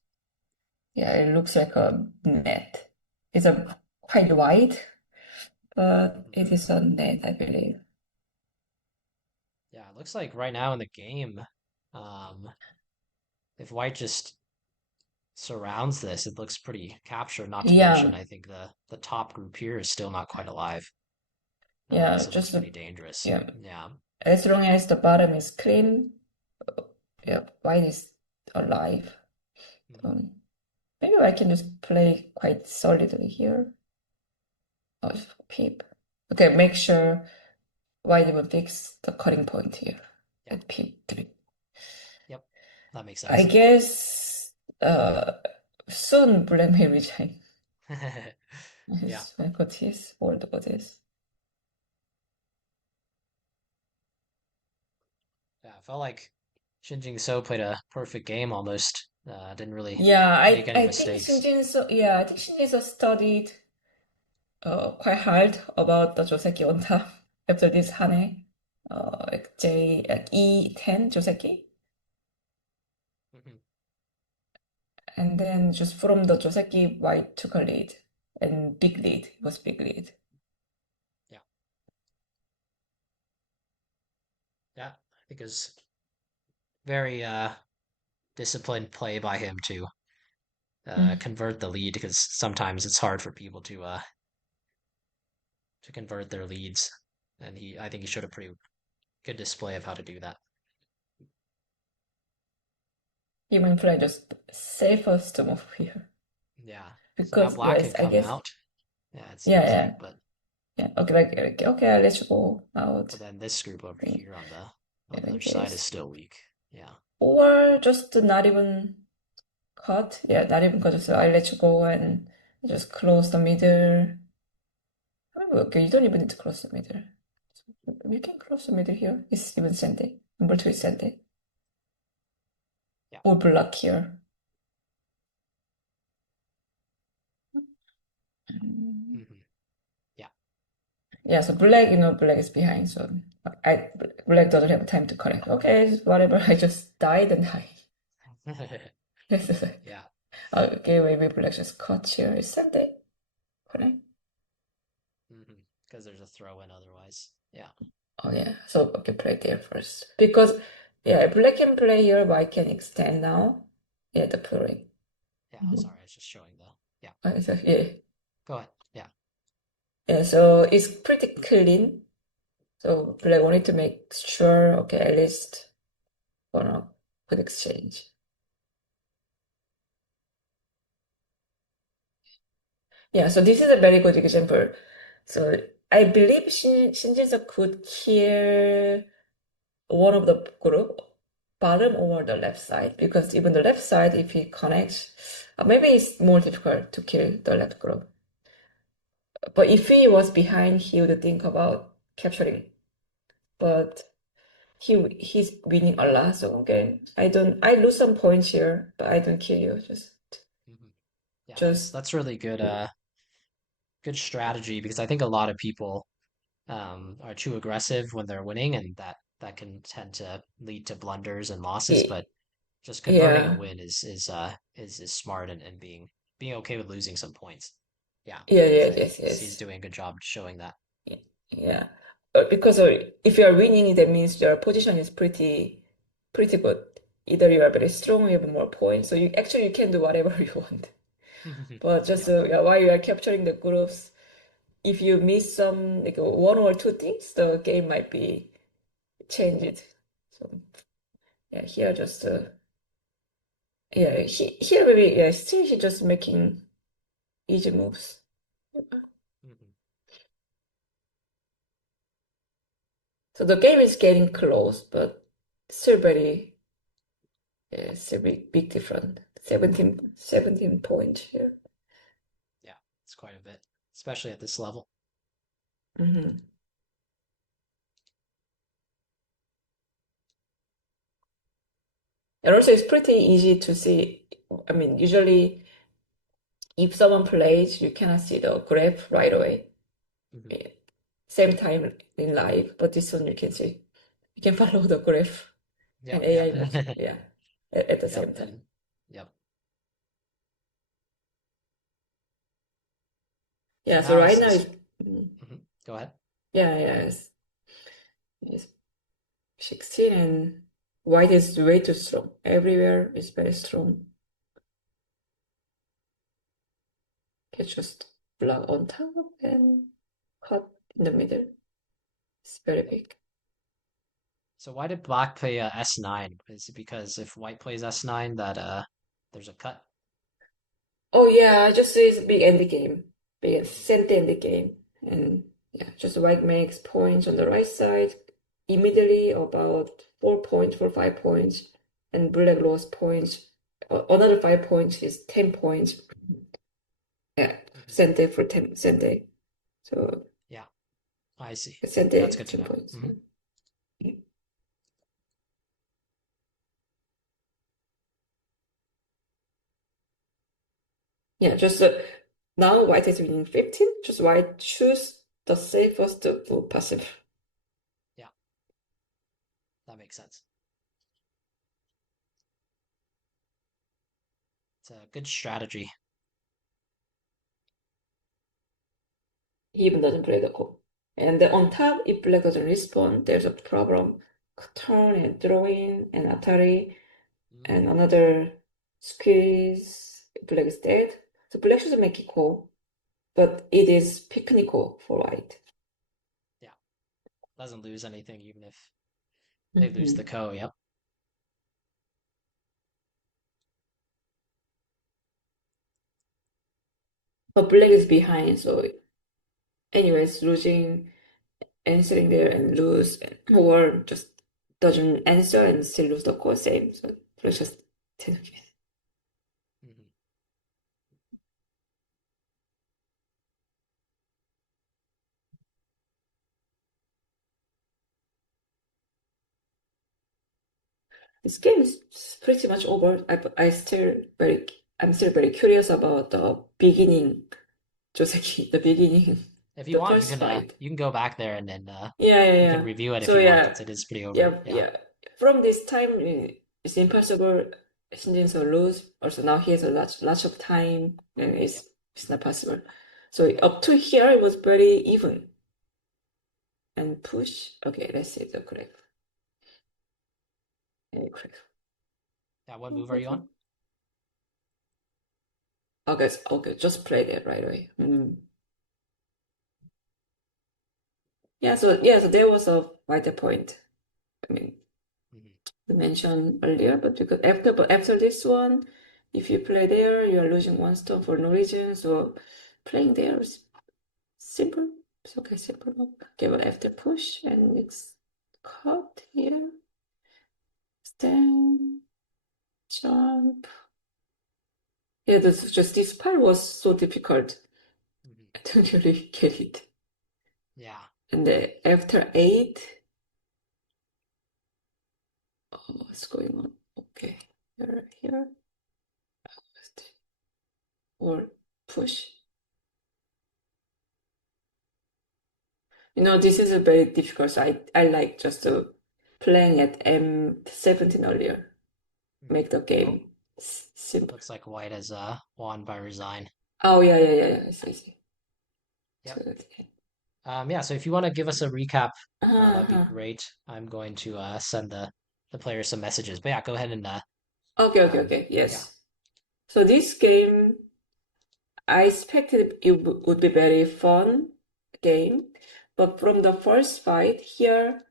Yeah, it looks like a net. It's a quite wide, but Hmm. it is a net, I believe. Yeah, it looks like right now in the game, um, if white just surrounds this, it looks pretty captured. Not to mention, Yeah, I think the top group here is still not quite alive. yeah, So it looks just pretty dangerous. yeah. Yeah. As long as the bottom is clean, yeah, white is alive. Hmm. Um, Maybe I can just play quite solidly here. Oh, peep. Okay, make sure white will fix the cutting point here Yeah. at peep 3. Yep. That makes I sense. guess soon black may resign. Yeah. His faculties or this. Yeah. I felt like Shin So played a perfect game almost. Didn't really Yeah, make any I think mistakes. Shinjin studied quite hard about the Joseki Onta after this Hane E10 Joseki. Hmm. And then just from the Joseki, white took a lead. And big lead. It was big lead. Yeah. Yeah. I think it was very disciplined play by him to Mm. convert the lead because sometimes it's hard for people to convert their leads, and I think he showed a pretty good display of how to do that. Even play just safest move here. Yeah. So now Because black yes, could I come guess out. Yeah, it yeah, seems like, yeah. Yeah. Okay, okay, I'll let you go but out. then this group over And, here on the other like side is this. still weak. Yeah. Or just not even cut. Yeah, not even cut. So I'll let you go and just close the middle. Oh, okay, you don't even need to cross the middle. We can cross the middle here. It's even Sunday. Number 2 is Sunday. Yeah. Or black here. Hmm. Yeah. Yeah, so black, black is behind, so black doesn't have time to correct. Okay, whatever, I just died and died. Yeah. Okay, maybe black just cut here. It's Sunday. Correct? Because there's a throw in otherwise. Yeah. Oh yeah, so okay, play there first. Because, yeah, black can play here, white can extend now. Yeah, the play. Yeah. Mhm. Sorry, I was just showing the. Yeah. Yeah. Go ahead. Yeah. Yeah, so it's pretty clean. So black wanted to make sure, okay, at least gonna good exchange. Yeah, so this is a very good example. So I believe Shinjinso could kill one of the group, bottom or the left side, because even the left side, if he connects, maybe it's more difficult to kill the left group. But if he was behind, he would think about capturing. But he's winning a lot, so okay. I lose some points here, but I don't kill you. Hmm. Yeah. Just That's really good. Good strategy because I think a lot of people are too aggressive when they're winning, and that can tend to lead to blunders and losses. yeah, But just converting a yeah, win is smart and being okay with losing some points. Yeah, yeah, so yes, he's yes. doing a good job showing that. Yeah, because if you are winning, that means your position is pretty good. Either you are very strong, you have more points, so you can do whatever you want. But just Yep. yeah, while you are capturing the groups, if you miss some like one or two things, the game might be changed. So yeah, here just yeah, here maybe yeah, still he just making easy moves. Mhm. So the game is getting close, but still very it's a big difference. 17 points here. Yeah, it's quite a bit, especially at this level. Hmm. And also, it's pretty easy to see. I mean, usually, if someone plays, you cannot see the graph right away. Hmm. Eh, Same time in live, but this one you can see. You can follow the graph and Yep, yep, AI moves. Yeah, at the yep, same time. and yep. So Yeah. So now right is now is it's mm, Go ahead. yeah, yeah. It's 16 and white is way too strong. Everywhere is very strong. Okay, just block on top and cut in the middle. It's very Yep. big. So why did black play S9? Is it because if white plays S9 that there's a cut? Oh yeah, just it's a big end game. Big center end game. And yeah, just white makes points on the right side immediately about 4 points for 5 points. And black lost points. Another 5 points is 10 points. Yeah, Hmm. center for 10 center. So Yeah, I see. That's center good to 10 know. points. Hmm. Yeah, just now white is winning 15. Just white choose the safest move passive. Yeah, that makes sense. It's a good strategy. He even doesn't play the call. And then on top, if black doesn't respond, there's a problem. Turn and throw in and Atari and Mm, another squeeze. Black is dead. So black should make it call, but it is picnic call for white. yeah, doesn't lose anything even if they lose the Mhm. co. Yep. But black is behind, so anyways, losing and sitting there and lose, or just doesn't answer and still lose the call same. So black just take it. Hmm. this game is pretty much over. I'm still very curious about the beginning, Joseki, the beginning, If you the want, first fight. you can go back there and then Yeah, yeah, we can yeah. review it if So you want. yeah, It is pretty over. yeah, Yeah. yeah. From this time, it's impossible. Shinjin lose. Also now he has a lot of time, and Yep. it's not possible. So up to here, it was very even. And push. Okay, let's see the correct. Correct. Yeah, what move are you on? Okay, just play that right away. So there was a vital point. I mean, Mhm. we mentioned earlier, but after this one, if you play there, you are losing one stone for no reason. So playing there is simple. It's okay, simple. Okay, but after push and it's cut here, stand, jump. Yeah, this part was so difficult. Mhm. I don't really get it. Yeah. And after 8, what's going on? Okay, here, or push. This is a very difficult. So I like just playing at M17 earlier. Mhm. Make the Oh, game simple. looks like white has won by resign. Oh yeah. I see. So Yep. that's it. Yeah, so if you want to give us a recap, that'd be Uh-huh. great. I'm going to send the players some messages. But yeah, go ahead and Okay. yeah. Yes. So this game, I expected it would be very fun game, but from the first fight here,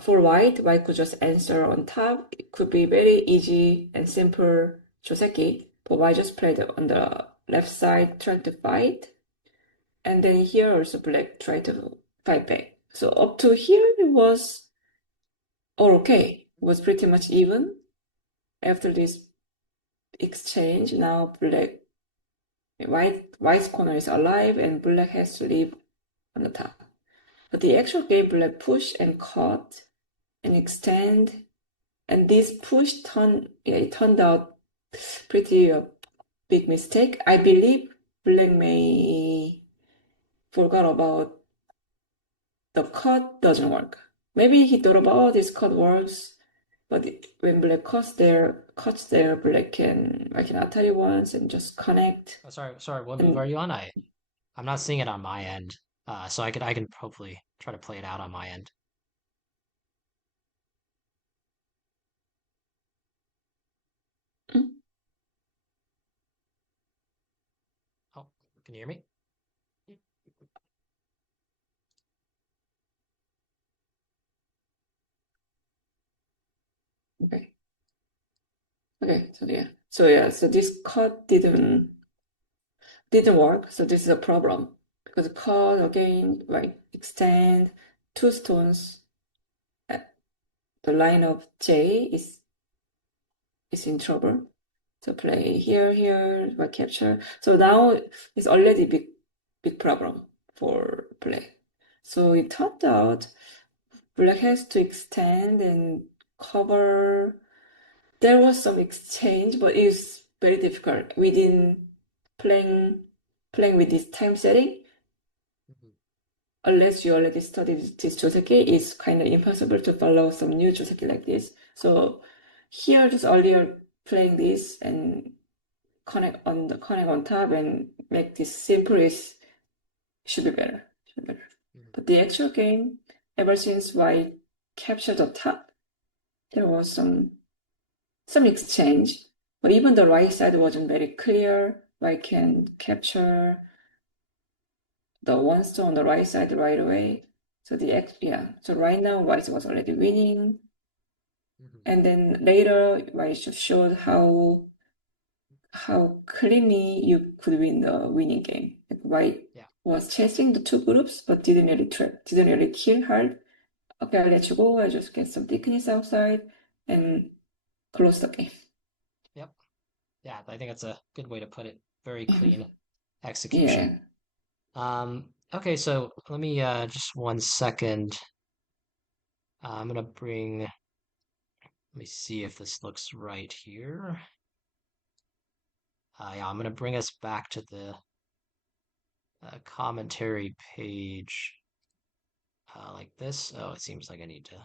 for white could just answer on top. It could be very easy and simple Joseki, but white just played on the left side trying to fight. And then here also black tried to fight back. So up to here it was all okay. It was pretty much even. After this exchange, now white's corner is alive and black has to leave on the top. But the actual game, black push and cut and extend. And this it turned out pretty big mistake. I believe Black may forgot about the cut doesn't work. Maybe he thought about, oh, this cut works, but when Black cuts there, Black can like an Atari once and just connect. Oh, sorry, what move are And you on? I'm not seeing it on my end. So I can hopefully try to play it out on my end. mm, Oh, can you hear me? okay, so this cut didn't work. So this is a problem because cut again, like extend 2 stones. The line of J is in trouble. So play here, by capture. So now it's already big problem for play. So it turned out black has to extend and cover. There was some exchange, but it's very difficult within playing with this time setting. Mhm. Unless you already studied this joseki, it's kind of impossible to follow some new joseki like this. So here, just earlier playing this and connect on top and make this simple is should be better. Mhm. But the actual game, ever since I captured the top, there was some exchange, but even the right side wasn't very clear. I can capture the one stone on the right side right away. So so right now white was already winning. Mhm. And then later white showed how cleanly you could win the winning game. Like white Yeah. was chasing the two groups but didn't really kill hard. Okay, I'll let you go. I just get some thickness outside and close the game. Yep. Yeah, I think that's a good way to put it. Very clean Yeah. execution. Okay, so let me just 1 second. I'm gonna bring Let me see if this looks right here. Yeah, I'm gonna bring us back to the commentary page like this. Oh, it seems like I need to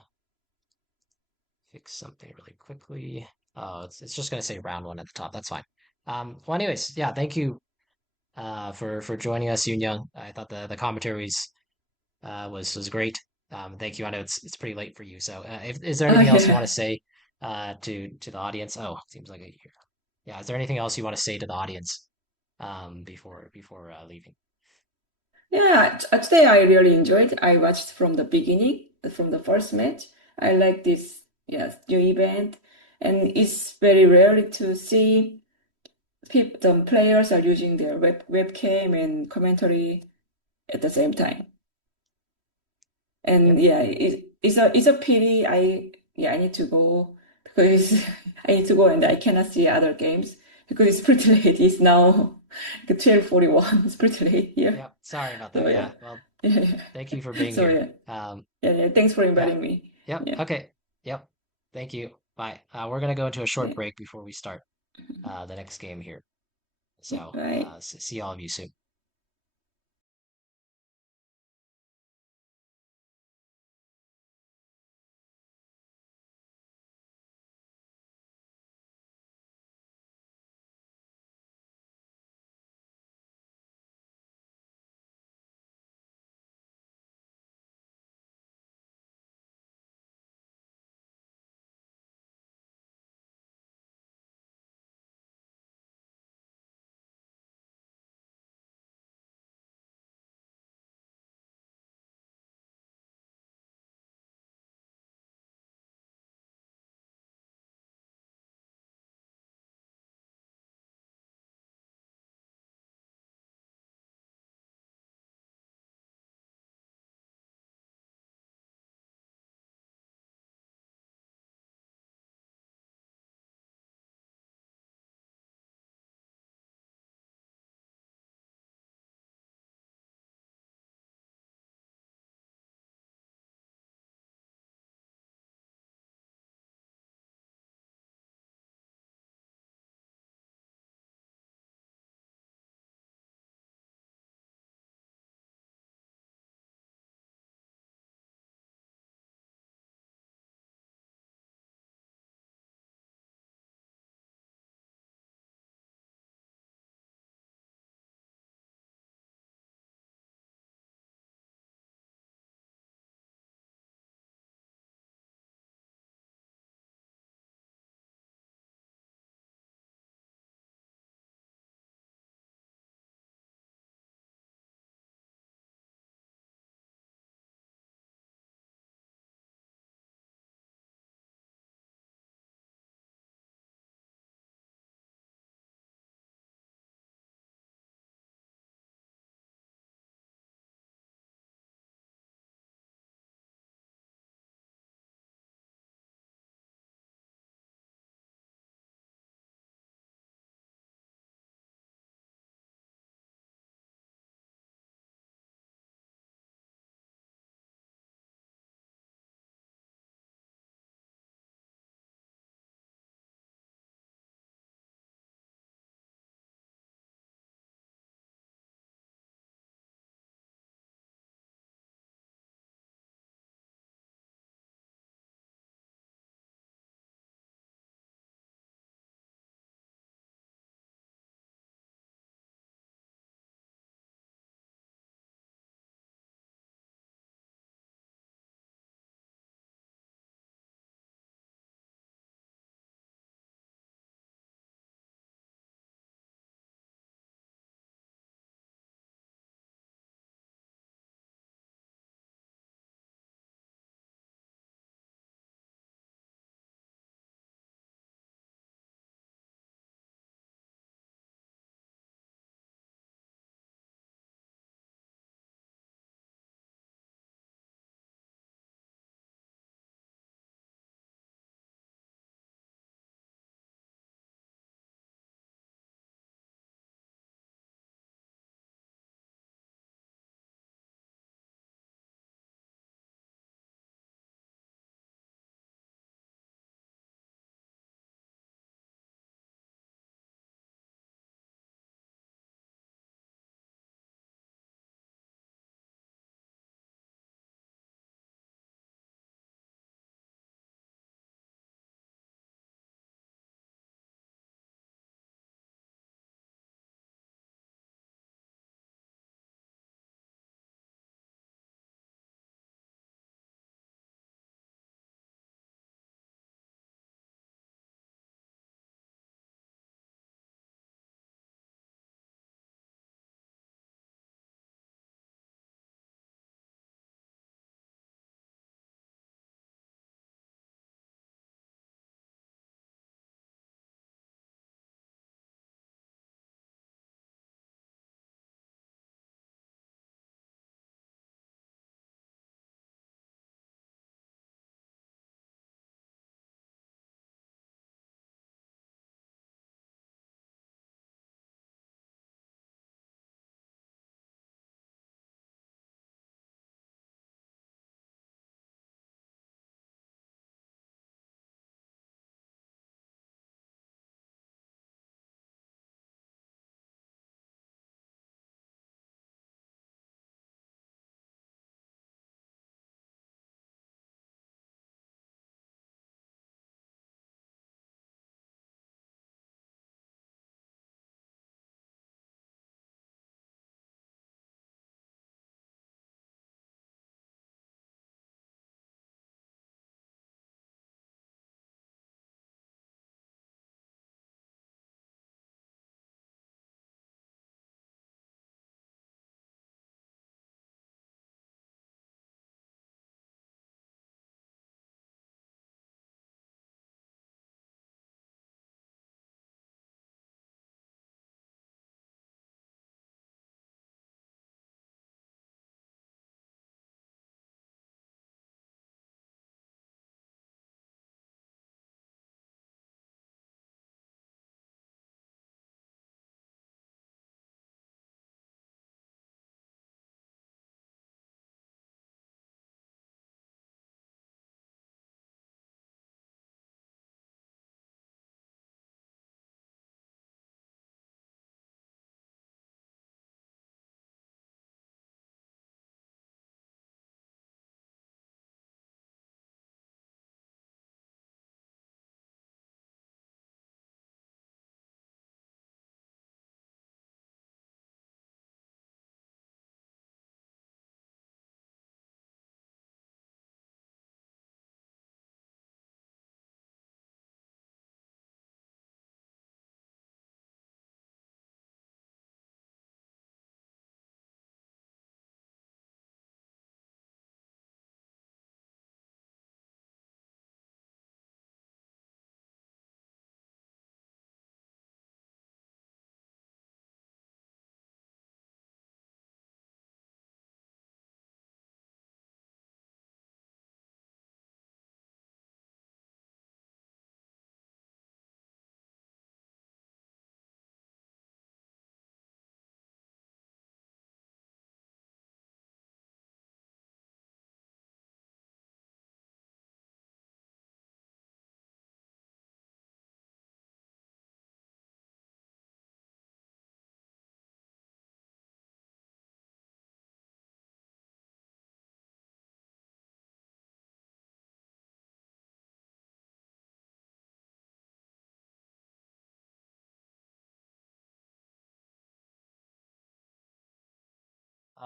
fix something really quickly. Oh, it's just gonna say round one at the top. That's fine. Well, anyways, yeah, thank you for joining us, Yoon Young. I thought the commentaries was great. Thank you. I know it's pretty late for you. So, is there anything else you want Yeah. to say to the audience? Oh, seems like a year. Yeah, is there anything else you want to say to the audience before leaving? Yeah, today I really enjoyed. I watched from the beginning, from the first match. I like this, yeah, new event, and it's very rare to see people, the players are using their webcam and commentary at the same time. And Yep. yeah, it's a pity. I need to go because I need to go and I cannot see other games because it's pretty late. It's now 12:41. It's pretty late here. Yep. Sorry about So that. yeah, Yeah. Well, yeah, yeah. thank you for being So here. yeah, yeah. Thanks for Yeah. inviting me. Yep. Yeah, Okay. Yep. Thank you. Bye. We're gonna go into a short yeah, break before we start the next game here. yeah. So, Bye. see all of you soon.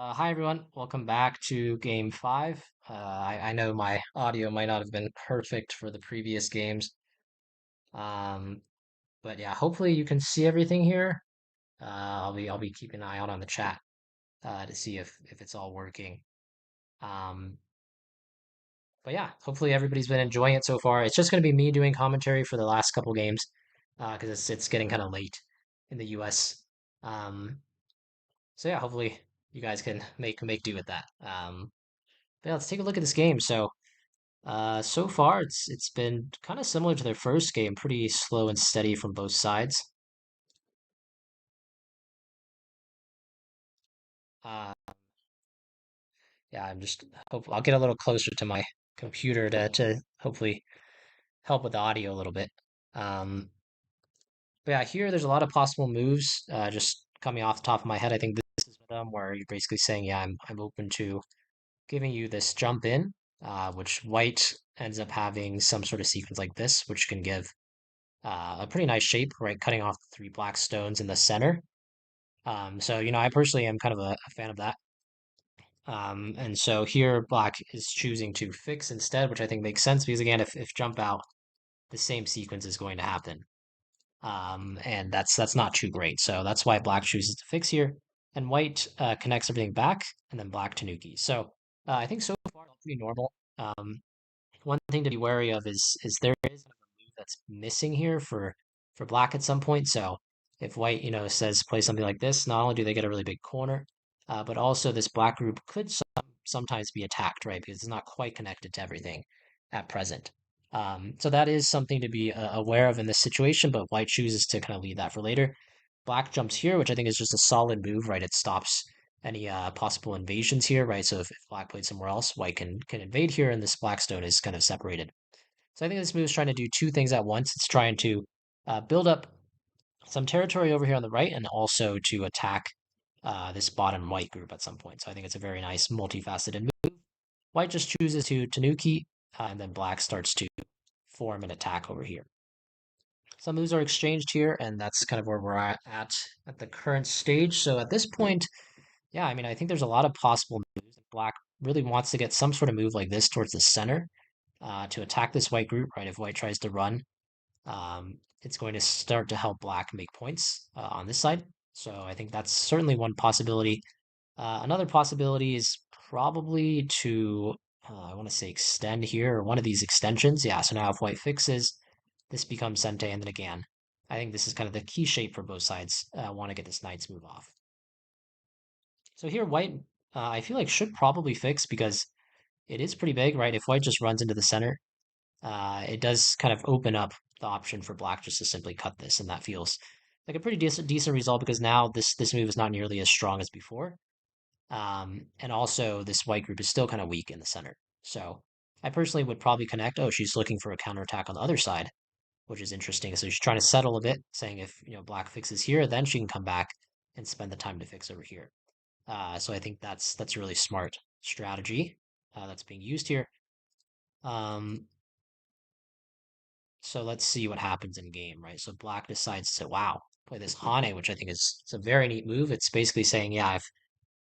Hi everyone, welcome back to game five. I know my audio might not have been perfect for the previous games, um, but yeah, hopefully you can see everything here. I'll be keeping an eye out on the chat to see if it's all working. Um, but yeah, hopefully everybody's been enjoying it so far. It's just going to be me doing commentary for the last couple games because it's getting kind of late in the US. Um, so yeah, hopefully you guys can make do with that. But yeah, let's take a look at this game. So far it's been kind of similar to their first game, pretty slow and steady from both sides. Uh, yeah, I'm just hope I'll get a little closer to my computer to hopefully help with the audio a little bit. Um, but yeah, here there's a lot of possible moves. Just coming off the top of my head, I think this is one of them where you're basically saying, yeah, I'm open to giving you this jump in, which white ends up having some sort of sequence like this, which can give a pretty nice shape, right? Cutting off the three black stones in the center. So, I personally am kind of a fan of that. And so here, black is choosing to fix instead, which I think makes sense because, again, if jump out, the same sequence is going to happen. And that's not too great. So that's why black chooses to fix here. And white connects everything back, and then black Tanuki. So I think so far, it's pretty normal. One thing to be wary of is there is a move that's missing here for black at some point. So if white, says play something like this, not only do they get a really big corner, but also this black group could sometimes be attacked, right? Because it's not quite connected to everything at present. So that is something to be aware of in this situation, but white chooses to kind of leave that for later. Black jumps here, which I think is just a solid move, right? It stops any possible invasions here, right? So if black played somewhere else, white can invade here, and this black stone is kind of separated. So I think this move is trying to do two things at once. It's trying to build up some territory over here on the right, and also to attack this bottom white group at some point. So I think it's a very nice multifaceted move. White just chooses to Tanuki, and then black starts to form an attack over here. Some moves are exchanged here, and that's kind of where we're at the current stage. So at this point, yeah, I mean, I think there's a lot of possible moves. Black really wants to get some sort of move like this towards the center to attack this white group, right? If white tries to run, it's going to start to help black make points on this side. So I think that's certainly one possibility. Another possibility is probably to, I want to say extend here, or one of these extensions. Yeah, so now if white fixes, this becomes Sente, and then again, I think this is kind of the key shape for both sides. Want to get this knight's move off. So here, white, I feel like should probably fix because it is pretty big, right? If white just runs into the center, it does kind of open up the option for black just to simply cut this, and that feels like a pretty decent result because now this move is not nearly as strong as before. And also this white group is still kind of weak in the center. So I personally would probably connect. Oh, she's looking for a counterattack on the other side, which is interesting. So she's trying to settle a bit, saying if black fixes here, then she can come back and spend the time to fix over here. So I think that's a really smart strategy that's being used here. Um, so let's see what happens in game, right? So black decides to play this Hane, which I think is it's a very neat move. It's basically saying, yeah,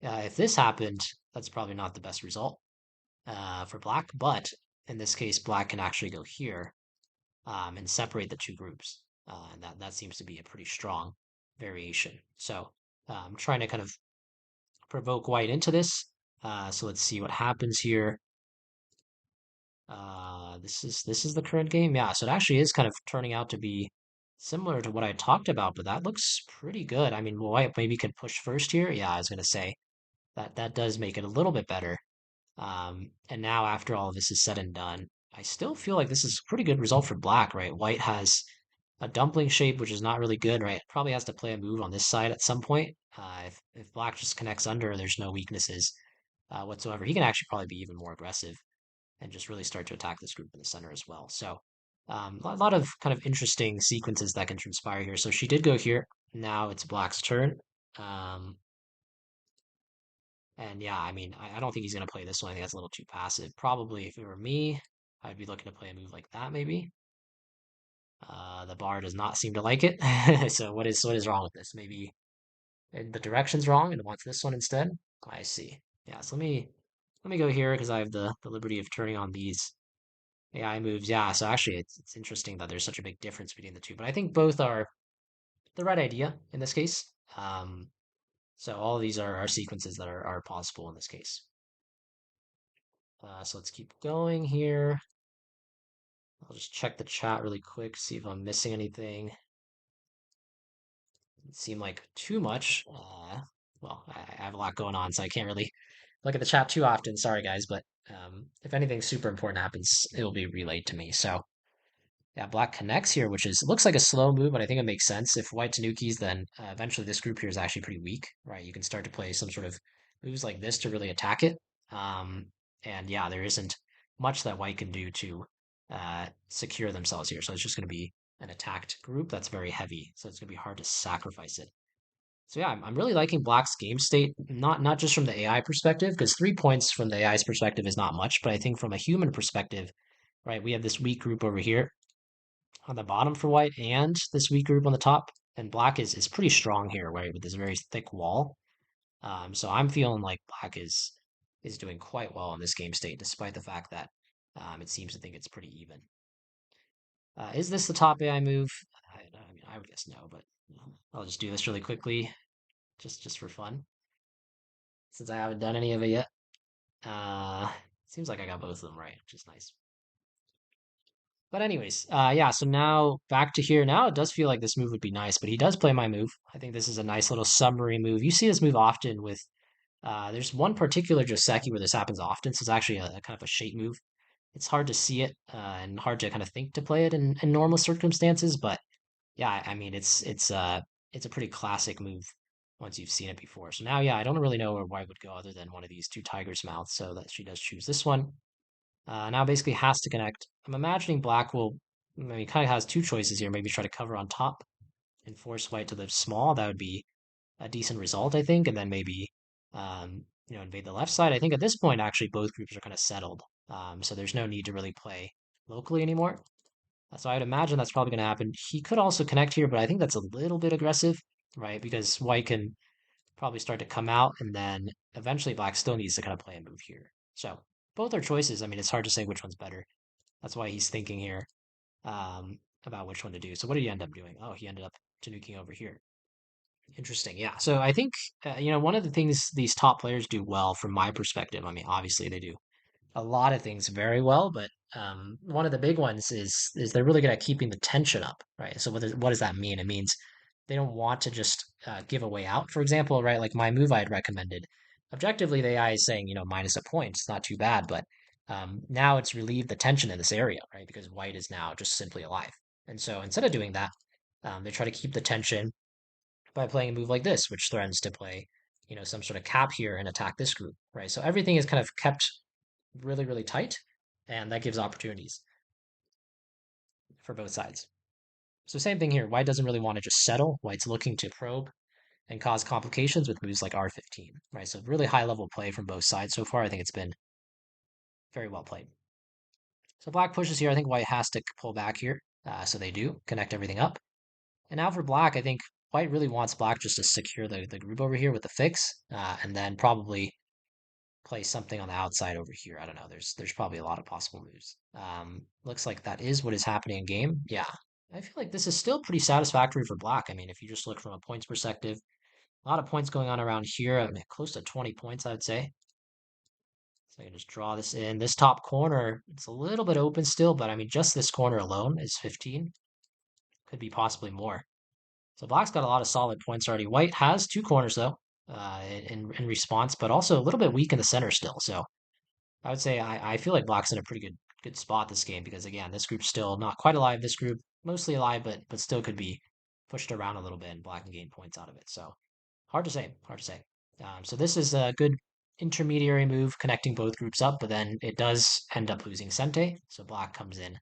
if this happened, that's probably not the best result for black, but in this case, black can actually go here and separate the two groups, and that seems to be a pretty strong variation. So I'm trying to kind of provoke white into this. So let's see what happens here. This is the current game. Yeah, so it actually is kind of turning out to be similar to what I talked about, but that looks pretty good. I mean, white maybe could push first here. Yeah, I was gonna say that does make it a little bit better. And now after all of this is said and done, I still feel like this is a pretty good result for black, right? White has a dumpling shape, which is not really good, right? Probably has to play a move on this side at some point. If black just connects under, there's no weaknesses whatsoever. He can actually probably be even more aggressive and just really start to attack this group in the center as well. So a lot of kind of interesting sequences that can transpire here. So she did go here. Now it's black's turn. Um, and yeah, I mean, I don't think he's going to play this one. I think that's a little too passive. Probably if it were me, I'd be looking to play a move like that maybe. The bar does not seem to like it. So what is wrong with this? Maybe the direction's wrong and it wants this one instead. I see. Yeah, so let me go here because I have the liberty of turning on these AI moves. Yeah, so actually it's interesting that there's such a big difference between the two, but I think both are the right idea in this case. So all of these are sequences that are possible in this case. So let's keep going here. I'll just check the chat really quick, see if I'm missing anything. Doesn't seem like too much. Well, I have a lot going on, so I can't really look at the chat too often. Sorry, guys, but if anything super important happens, it will be relayed to me. So yeah, black connects here, which is looks like a slow move, but I think it makes sense. If white tanukis, then eventually this group here is actually pretty weak, right? You can start to play some sort of moves like this to really attack it. Um, and yeah, there isn't much that white can do to secure themselves here. So it's just going to be an attacked group that's very heavy. So it's going to be hard to sacrifice it. So yeah, I'm really liking Black's game state, not just from the AI perspective, because 3 points from the AI's perspective is not much, but I think from a human perspective, right, we have this weak group over here on the bottom for white and this weak group on the top, and black is pretty strong here, right, with this very thick wall. So I'm feeling like black is doing quite well in this game state, despite the fact that it seems to think it's pretty even. Is this the top AI move? I mean, I would guess no, but I'll just do this really quickly, just for fun, since I haven't done any of it yet. Seems like I got both of them right, which is nice. But anyways, yeah, so now back to here. Now it does feel like this move would be nice, but he does play my move. I think this is a nice little summary move. You see this move often with, there's one particular Joseki where this happens often, so it's actually a kind of a shape move. It's hard to see it, and hard to kind of think to play it in normal circumstances, but yeah, I mean, it's a pretty classic move once you've seen it before. So now, yeah, I don't really know where white would go other than one of these two tigers' mouths, so that she does choose this one. Now basically has to connect. I'm imagining black will, I mean, kind of has two choices here. Maybe try to cover on top and force white to live small. That would be a decent result, I think. And then maybe, invade the left side. I think at this point, actually, both groups are kind of settled. So there's no need to really play locally anymore. So I'd imagine that's probably going to happen. He could also connect here, but I think that's a little bit aggressive, right? Because white can probably start to come out, and then eventually black still needs to kind of play a move here. So both are choices. I mean, it's hard to say which one's better. That's why he's thinking here about which one to do. So what did he end up doing? Oh, he ended up tanuking over here. Interesting. Yeah. So I think, one of the things these top players do well from my perspective, I mean, obviously they do a lot of things very well, but one of the big ones is they're really good at keeping the tension up, right? So what does that mean? It means they don't want to just give a way out. For example, right, like my move I had recommended. Objectively, the AI is saying, minus a point. It's not too bad, but now it's relieved the tension in this area, right? Because white is now just simply alive. And so instead of doing that, they try to keep the tension by playing a move like this, which threatens to play, some sort of cap here and attack this group, right? So everything is kind of kept really, really tight, and that gives opportunities for both sides. So same thing here. White doesn't really want to just settle. White's looking to probe and cause complications with moves like R15, right? So really high level play from both sides so far. I think it's been very well played. So black pushes here. I think white has to pull back here. So they do connect everything up. And now for black, I think white really wants black just to secure the group over here with the fix, and then probably play something on the outside over here. I don't know. There's probably a lot of possible moves. Looks like that is what is happening in game. Yeah. I feel like this is still pretty satisfactory for black. I mean, if you just look from a points perspective, a lot of points going on around here. I mean, close to 20 points, I would say. So I can just draw this in. This top corner, it's a little bit open still, but I mean, just this corner alone is 15. Could be possibly more. So black's got a lot of solid points already. White has two corners though, in response, but also a little bit weak in the center still. So I would say I feel like black's in a pretty good spot this game because again, this group's still not quite alive. This group mostly alive, but still could be pushed around a little bit and black can gain points out of it. So hard to say, hard to say. So this is a good intermediary move connecting both groups up, but then it does end up losing Sente. So black comes in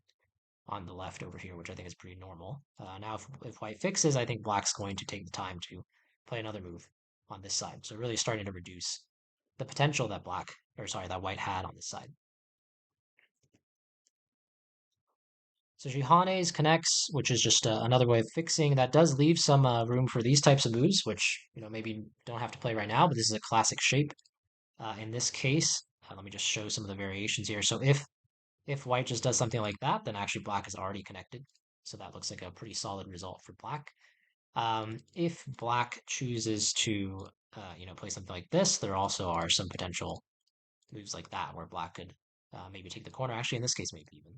on the left over here, which I think is pretty normal. Now if white fixes, I think black's going to take the time to play another move on this side. So really starting to reduce the potential that that white had on this side. So Jihane's connects, which is just another way of fixing. That does leave some room for these types of moves, which maybe don't have to play right now, but this is a classic shape. In this case, let me just show some of the variations here. So if white just does something like that, then actually black is already connected. So that looks like a pretty solid result for black. If black chooses to, play something like this, there also are some potential moves like that where black could maybe take the corner. Actually, in this case, maybe even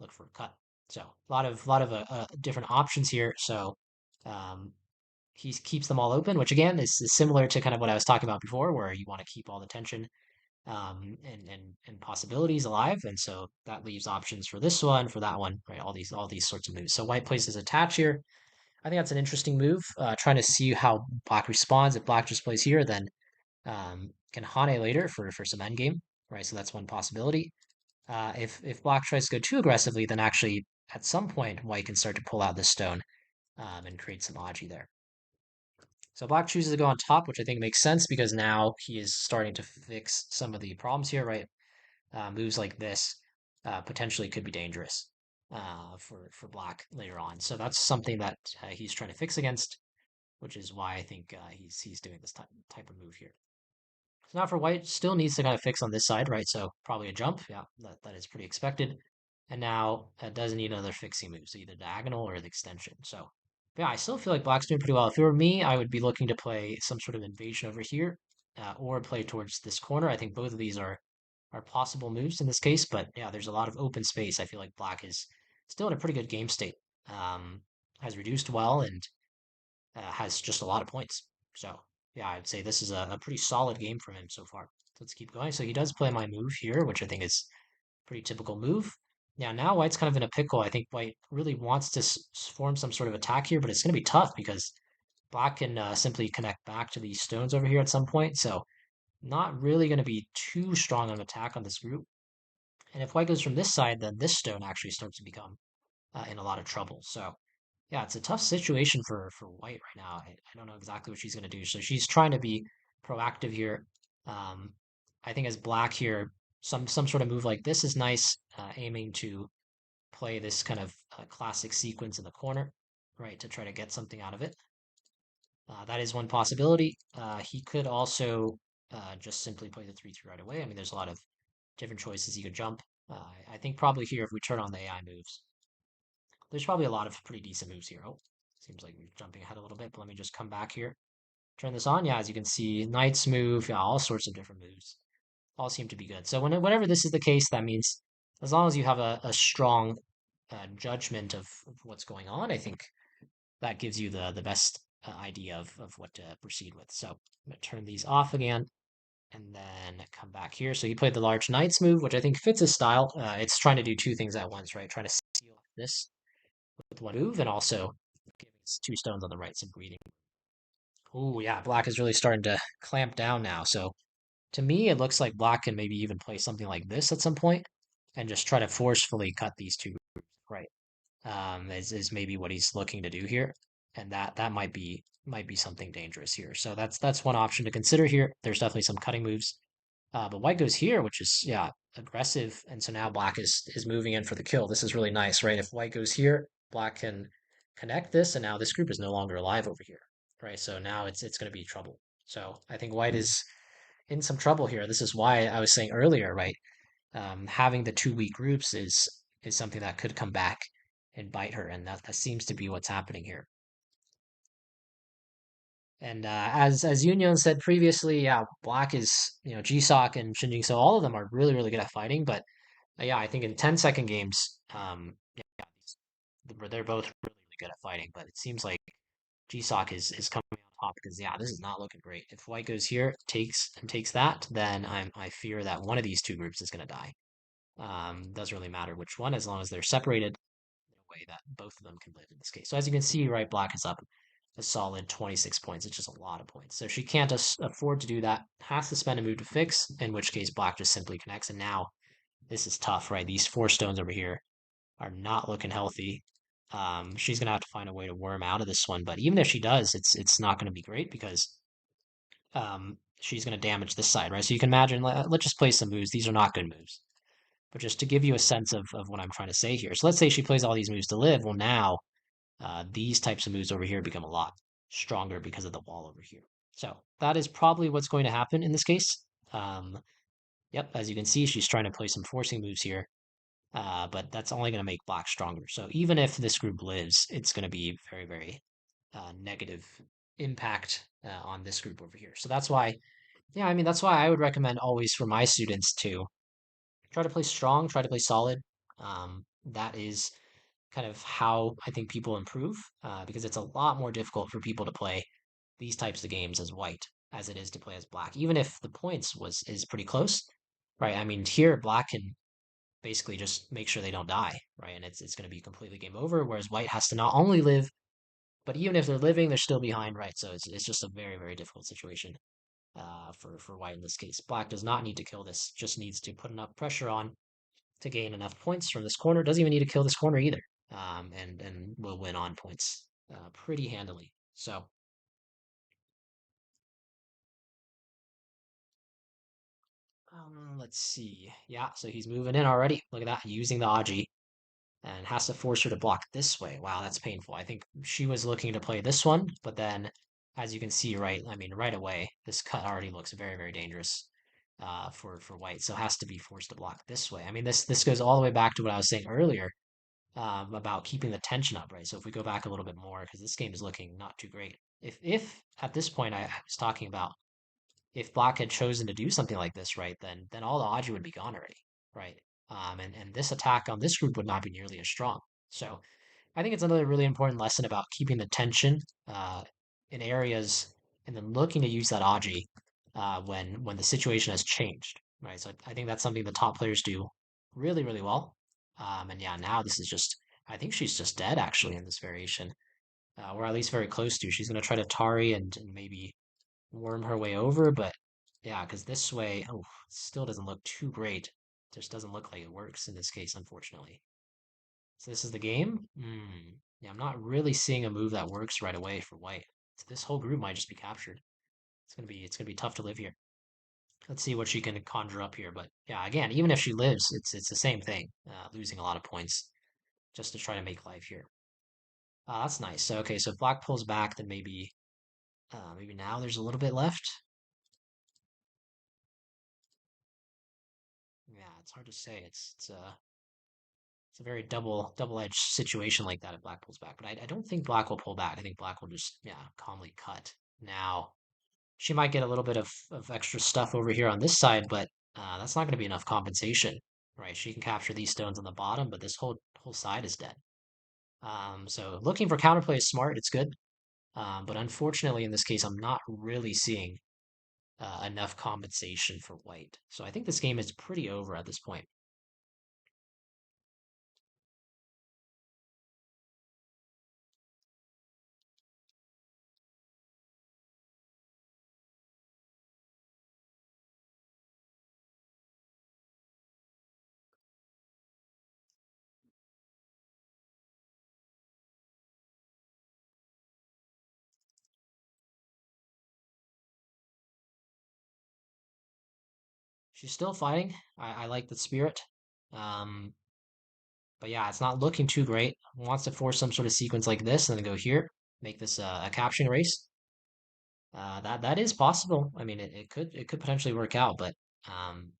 look for a cut. So a lot of different options here. So um, he keeps them all open, which again is similar to kind of what I was talking about before, where you want to keep all the tension and possibilities alive, and so that leaves options for this one, for that one, right? All these sorts of moves. So white plays his attach here. I think that's an interesting move. Trying to see how black responds. If black just plays here, then can Hane later for some endgame, right? So that's one possibility. If black tries to go too aggressively, then actually at some point white can start to pull out this stone and create some Aji there. So black chooses to go on top, which I think makes sense because now he is starting to fix some of the problems here, right? Moves like this potentially could be dangerous for black later on. So that's something that he's trying to fix against, which is why I think he's doing this type of move here. So now for white, still needs to kind of fix on this side, right? So probably a jump. Yeah, that is pretty expected. And now it does need another fixing move, so either diagonal or the extension. So yeah, I still feel like black's doing pretty well. If it were me, I would be looking to play some sort of invasion over here or play towards this corner. I think both of these are possible moves in this case, but yeah, there's a lot of open space. I feel like black is still in a pretty good game state. Has reduced well and has just a lot of points. So yeah, I'd say this is a pretty solid game from him so far. So let's keep going. So he does play my move here, which I think is a pretty typical move. Yeah, now white's kind of in a pickle. I think white really wants to form some sort of attack here, but it's going to be tough because black can simply connect back to these stones over here at some point. So not really going to be too strong of an attack on this group. And if white goes from this side, then this stone actually starts to become in a lot of trouble. So yeah, it's a tough situation for white right now. I don't know exactly what she's going to do. So she's trying to be proactive here. Um, I think as black here, some sort of move like this is nice, aiming to play this kind of classic sequence in the corner, right, to try to get something out of it. That is one possibility. He could also just simply play the 3-3 right away. I mean, there's a lot of different choices he could jump. I think probably here, if we turn on the AI moves, there's probably a lot of pretty decent moves here. Oh, seems like we're jumping ahead a little bit, but let me just come back here. Turn this on. Yeah, as you can see, Knight's move, yeah, all sorts of different moves. All seem to be good. So whenever this is the case, that means as long as you have a strong judgment of what's going on, I think that gives you the best idea of what to proceed with. So I'm going to turn these off again and then come back here. So he played the large Knight's move, which I think fits his style. It's trying to do two things at once, right? Trying to seal this with one move and also giving us two stones on the right, some greeting. Oh yeah, black is really starting to clamp down now. So to me, it looks like black can maybe even play something like this at some point and just try to forcefully cut these two groups, right? Is maybe what he's looking to do here, and that might be something dangerous here. So that's one option to consider here. There's definitely some cutting moves, but white goes here, which is yeah aggressive, and so now black is moving in for the kill. This is really nice, right? If white goes here, black can connect this, and now this group is no longer alive over here, right? So now it's going to be trouble. So I think white is in some trouble here. This is why I was saying earlier, right? Having the two weak groups is something that could come back and bite her, and that seems to be what's happening here. And as Union said previously, yeah, black is Jisock and Shin Jinseo, all of them are really really good at fighting, but yeah, I think in 10-second games, yeah, they're both really really good at fighting, but it seems like Jisock is coming on top because yeah, this is not looking great. If white goes here, takes that, then I fear that one of these two groups is going to die. Doesn't really matter which one, as long as they're separated in a way that both of them can live in this case. So as you can see, right, black is up a solid 26 points. It's just a lot of points. So she can't afford to do that. Has to spend a move to fix, in which case black just simply connects. And now this is tough, right? These four stones over here are not looking healthy. She's gonna have to find a way to worm out of this one. But even if she does, it's not gonna be great because she's gonna damage this side, right? So you can imagine. Let's just play some moves. These are not good moves. But just to give you a sense of what I'm trying to say here. So let's say she plays all these moves to live. Well, now these types of moves over here become a lot stronger because of the wall over here. So that is probably what's going to happen in this case. Um, yep, as you can see, she's trying to play some forcing moves here. But that's only going to make black stronger. So even if this group lives, it's going to be very, very negative impact on this group over here. So that's why, yeah, I mean, that's why I would recommend always for my students to try to play strong, try to play solid. That is kind of how I think people improve because it's a lot more difficult for people to play these types of games as white as it is to play as black, even if the points is pretty close, right? I mean, here black can basically just make sure they don't die, right? And it's going to be completely game over. Whereas white has to not only live, but even if they're living, they're still behind, right? So it's just a very very difficult situation for white in this case. Black does not need to kill this; just needs to put enough pressure on to gain enough points from this corner. Doesn't even need to kill this corner either, and will win on points pretty handily. So. Let's see. Yeah, so he's moving in already. Look at that, using the Aji. And has to force her to block this way. Wow, that's painful. I think she was looking to play this one, but then, as you can see, right, I mean, right away, this cut already looks very, very dangerous for white. So has to be forced to block this way. I mean, this goes all the way back to what I was saying earlier about keeping the tension up, right? So if we go back a little bit more, because this game is looking not too great. If at this point I was talking about if Black had chosen to do something like this, right, then all the Aji would be gone already, right? And this attack on this group would not be nearly as strong. So I think it's another really important lesson about keeping the tension uh, in areas and then looking to use that Aji when the situation has changed, right? So I think that's something the top players do really, really well. And yeah, now this is just, I think she's just dead actually in this variation, or at least very close to. She's going to try to Tari and maybe worm her way over, but yeah, because this way, oh, still doesn't look too great. Just doesn't look like it works in this case, unfortunately. So this is the game. Yeah, I'm not really seeing a move that works right away for white. So this whole group might just be captured. It's gonna be tough to live here. Let's see what she can conjure up here. But yeah, again, even if she lives, it's the same thing. Losing a lot of points just to try to make life here. That's nice. So okay, so if black pulls back, then maybe now there's a little bit left. Yeah, it's hard to say. It's a very double-edged situation like that if black pulls back. But I don't think black will pull back. I think black will just calmly cut. Now she might get a little bit of extra stuff over here on this side, but that's not going to be enough compensation, right? She can capture these stones on the bottom, but this whole side is dead. So looking for counterplay is smart. It's good. But unfortunately, in this case, I'm not really seeing enough compensation for white. So I think this game is pretty over at this point. She's still fighting. I like the spirit. Um, but yeah, it's not looking too great. Wants to force some sort of sequence like this and then go here, make this a capturing race. That is possible. I mean, it could potentially work out, but um,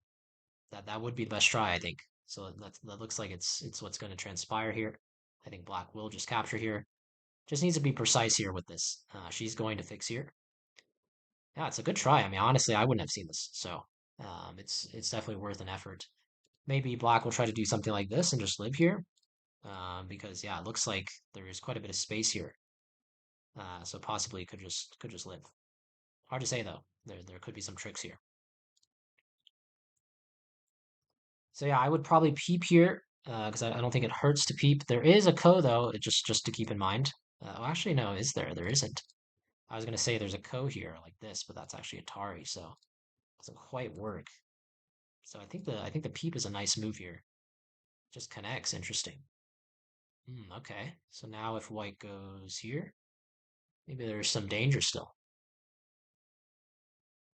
that would be the best try, I think. So that looks like it's what's going to transpire here. I think black will just capture here. Just needs to be precise here with this. She's going to fix here. Yeah, it's a good try. I mean, honestly, I wouldn't have seen this, so it's definitely worth an effort. Maybe black will try to do something like this and just live here, because yeah, it looks like there is quite a bit of space here. So possibly could just live. Hard to say though. There could be some tricks here. So yeah, I would probably peep here because I don't think it hurts to peep. There is a ko though, just to keep in mind. Oh, actually no, is there? There isn't. I was gonna say there's a ko here like this, but that's actually a tari, so it doesn't quite work. So I think the peep is a nice move here. Just connects. Interesting. Okay. So now if white goes here, maybe there's some danger still.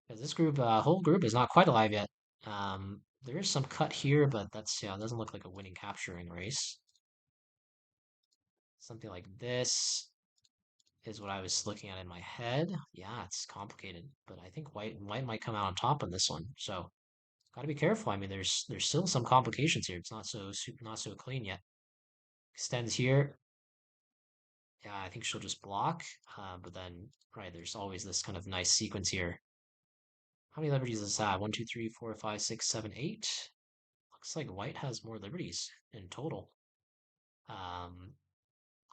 Because this group, whole group is not quite alive yet. There is some cut here, but yeah, it doesn't look like a winning capturing race. Something like this. is what I was looking at in my head. Yeah, it's complicated, but I think white might come out on top on this one. So gotta be careful. I mean, there's still some complications here. It's not so clean yet. Extends here. Yeah, I think she'll just block. But then, right, there's always this kind of nice sequence here. How many liberties does this have? 1, 2, 3, 4, 5, 6, 7, 8. Looks like white has more liberties in total. Um,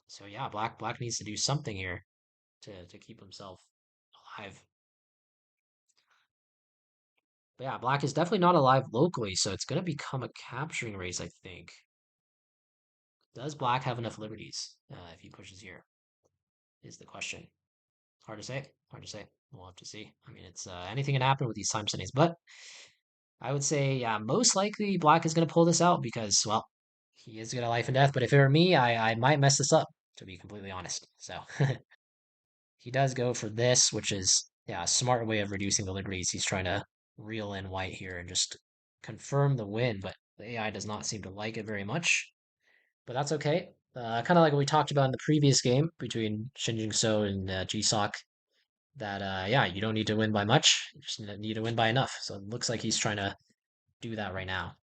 so yeah, black needs to do something here to keep himself alive. But yeah, black is definitely not alive locally, so it's gonna become a capturing race, I think. Does black have enough liberties if he pushes here? Is the question. Hard to say. Hard to say. We'll have to see. I mean, it's anything can happen with these time settings, but I would say, yeah, most likely black is gonna pull this out because, well, he is gonna life and death. But if it were me, I might mess this up, to be completely honest. So he does go for this, which is, yeah, a smart way of reducing the liberties. He's trying to reel in white here and just confirm the win, but the AI does not seem to like it very much. But that's okay. Kind of like what we talked about in the previous game between Shin Jinseo and Jiseok, that yeah, you don't need to win by much, you just need to win by enough. So it looks like he's trying to do that right now.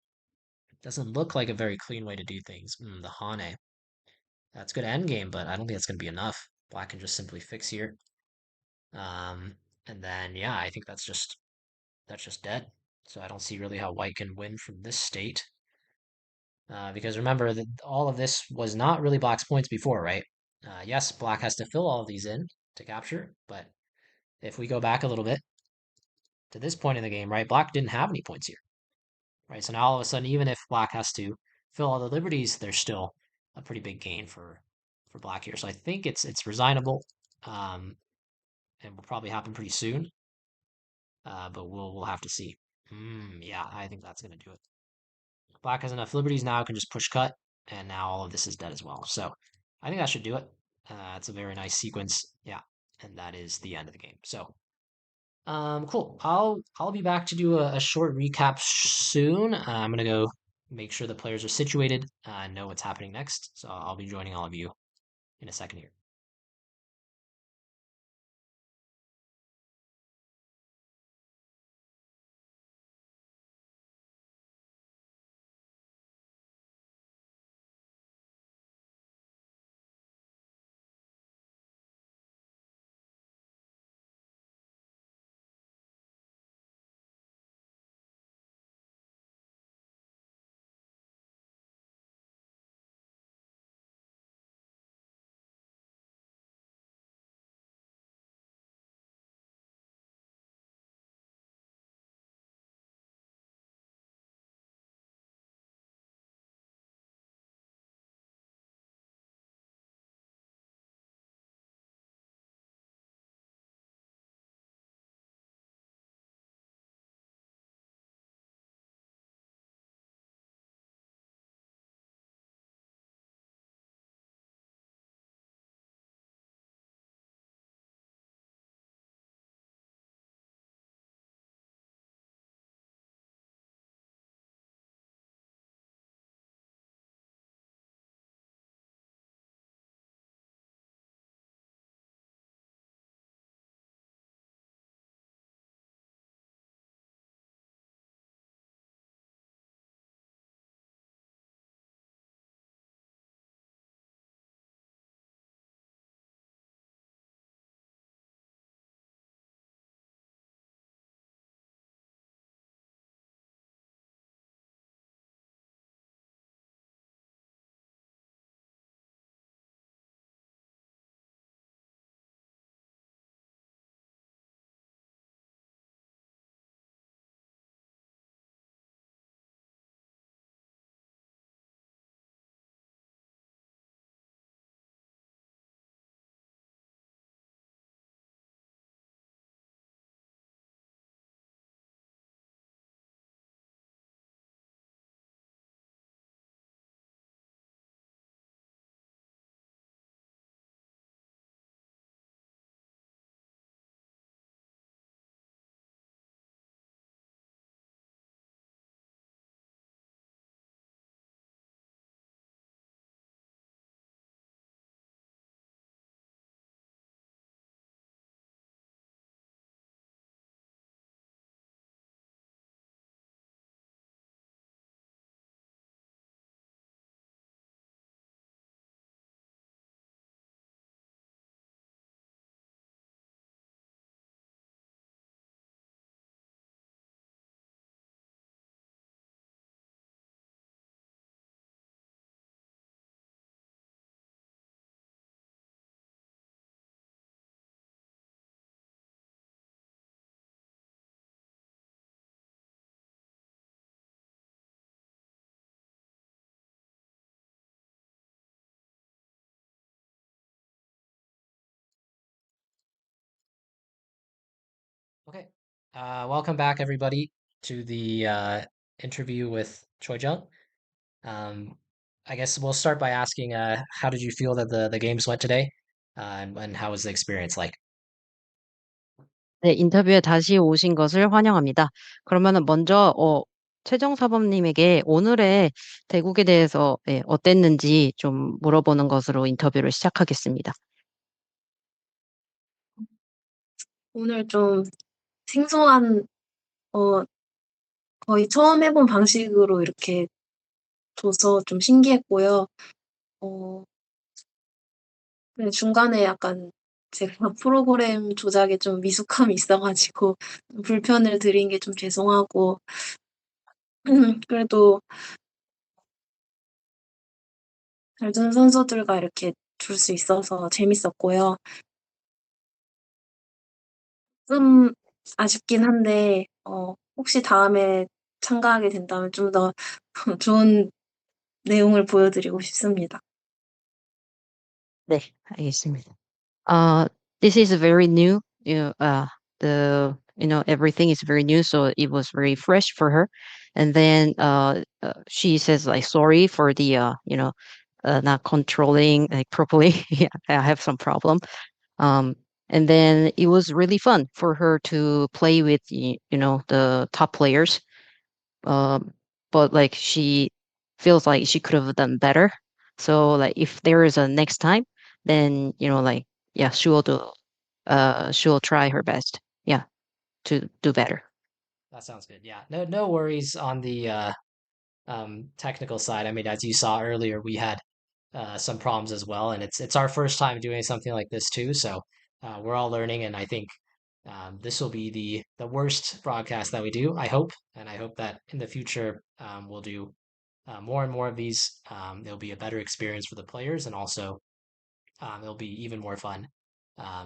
Doesn't look like a very clean way to do things. The Hane. That's good end game, but I don't think that's going to be enough. Black can just simply fix here. Um, and then yeah, I think that's just dead. So I don't see really how white can win from this state. Because remember that all of this was not really black's points before, right? Yes, black has to fill all of these in to capture, but if we go back a little bit to this point in the game, right, black didn't have any points here, right? So now all of a sudden, even if black has to fill all the liberties, there's still a pretty big gain for black here. So I think it's resignable, and will probably happen pretty soon. But we'll have to see. Yeah, I think that's gonna do it. Black has enough liberties now, can just push cut, and now all of this is dead as well. So I think that should do it. It's a very nice sequence. Yeah, and that is the end of the game. So cool. I'll be back to do a short recap soon. I'm gonna go make sure the players are situated, and know what's happening next. So I'll be joining all of you in a second here. Okay. Welcome back, everybody, to the interview with Choi Jeong. Um, I guess we'll start by asking, how did you feel that the games went today? And how was the experience like? 네, 인터뷰에 다시 오신 것을 환영합니다. 그러면은 먼저 최정 사범님에게 오늘의 대국에 대해서 어땠는지 좀 물어보는 것으로 인터뷰를 시작하겠습니다. 오늘 좀 생소한, 어, 거의 처음 해본 방식으로 이렇게 둬서 좀 신기했고요. 어, 근데 중간에 약간 제가 프로그램 조작에 좀 미숙함이 있어가지고 불편을 드린 게 좀 죄송하고, 그래도 잘 두는 선수들과 이렇게 둘 수 있어서 재밌었고요. 좀 아쉽긴 한데, 혹시 다음에 참가하게 된다면 좀 더 좋은 내용을 보여드리고 싶습니다. 네, 알겠습니다. This is very new. Everything is very new, so it was very fresh for her. And then she says like sorry for the not controlling like properly. Yeah, I have some problem. Um, and then it was really fun for her to play with the top players. Um, but like she feels like she could have done better. So like if there is a next time, then like yeah, she will try her best. Yeah, to do better. That sounds good. Yeah. No worries on the technical side. I mean, as you saw earlier, we had some problems as well, and it's our first time doing something like this too. So we're all learning, and I think this will be the worst broadcast that we do. I hope, and I hope that in the future we'll do more and more of these. It'll be a better experience for the players, and also it'll be even more fun.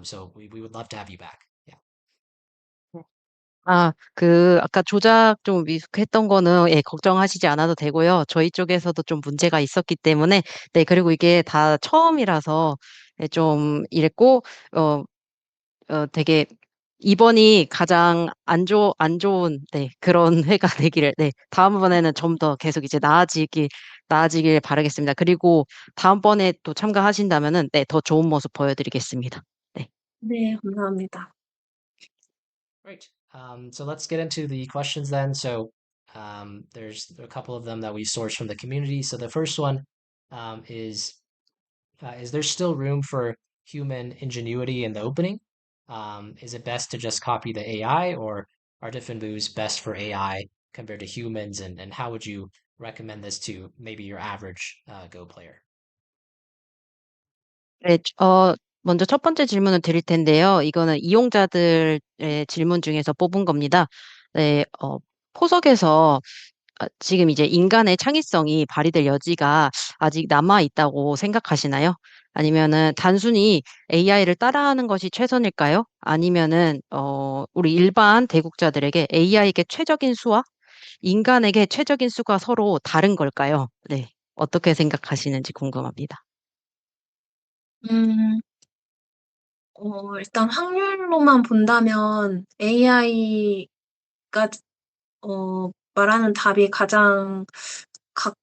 So we would love to have you back. Yeah. 아까 조작 좀 미숙했던 거는 예, 걱정하시지 않아도 되고요. 저희 쪽에서도 좀 문제가 있었기 때문에 네, 그리고 이게 다 처음이라서 예, 좀 이랬고 되게 이번이 가장 안 좋은 네, 그런 회가 되기를 네, 다음번에는 좀 더 계속 이제 나아지길 바라겠습니다. 그리고 다음번에 또 참가하신다면은 네, 더 좋은 모습 보여드리겠습니다. 네. 네, 감사합니다. Great. So let's get into the questions then. So there's a couple of them that we sourced from the community. So the first one is there still room for human ingenuity in the opening? Is it best to just copy the AI, or are different moves best for AI compared to humans? And how would you recommend this to maybe your average Go player? 네, 먼저 첫 번째 질문을 드릴 텐데요. 이거는 이용자들의 질문 중에서 뽑은 겁니다. 네, 포석에서 지금 이제 인간의 창의성이 발휘될 여지가 아직 남아 있다고 생각하시나요? 아니면은 단순히 AI를 따라하는 것이 최선일까요? 아니면은 우리 일반 대국자들에게 AI에게 최적인 수와 인간에게 최적인 수가 서로 다른 걸까요? 네, 어떻게 생각하시는지 궁금합니다. 음, 일단 확률로만 본다면 AI가 말하는 답이 가장 각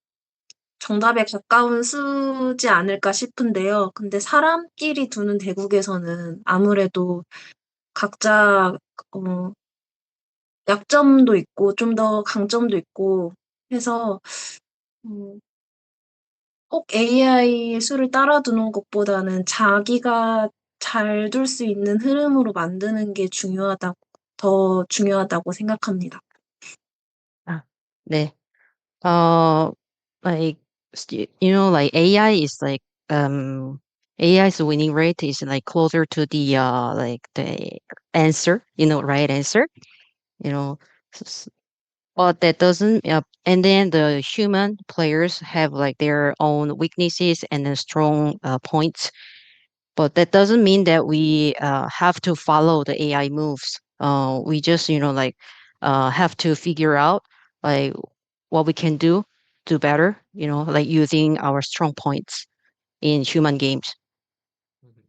정답에 가까운 수지 않을까 싶은데요. 근데 사람끼리 두는 대국에서는 아무래도 각자 어 약점도 있고 좀 더 강점도 있고 해서 음 꼭 AI의 수를 따라 두는 것보다는 자기가 잘 둘 수 있는 흐름으로 만드는 게 더 중요하다고 생각합니다. 아, 네. Uh, like like AI is like AI's winning rate is like closer to the like the answer, right answer, you know. s- but that doesn't and then the human players have like their own weaknesses and then strong points, but that doesn't mean that we have to follow the AI moves. We just like have to figure out like what we can do better. Like using our strong points in human games. Mhm.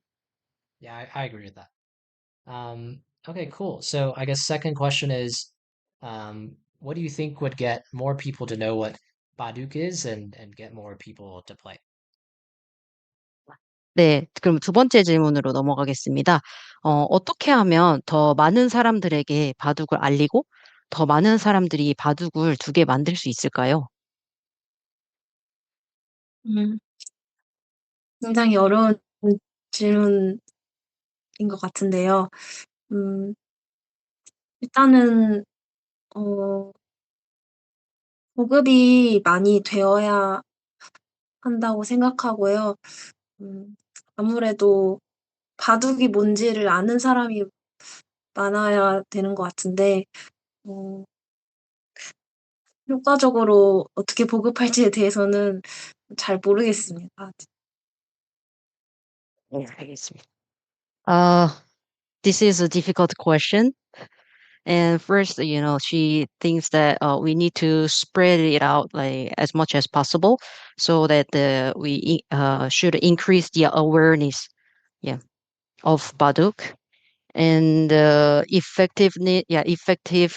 Yeah, I agree with that. Um, Okay, cool. So I guess second question is, what do you think would get more people to know what Baduk is and get more people to play? 네, 그럼 두 번째 질문으로 넘어가겠습니다. 어떻게 하면 더 많은 사람들에게 바둑을 알리고 더 많은 사람들이 바둑을 두개 만들 수 있을까요? 음, 굉장히 어려운 질문인 것 같은데요. 음, 일단은, 어, 보급이 많이 되어야 한다고 생각하고요. 음, 아무래도 바둑이 뭔지를 아는 사람이 많아야 되는 것 같은데, 어, 효과적으로 어떻게 보급할지에 대해서는 잘 모르겠습니다. 네, 알겠습니다. Uh, this is a difficult question. And first, she thinks that we need to spread it out like as much as possible so that should increase the awareness, yeah, of Baduk and effective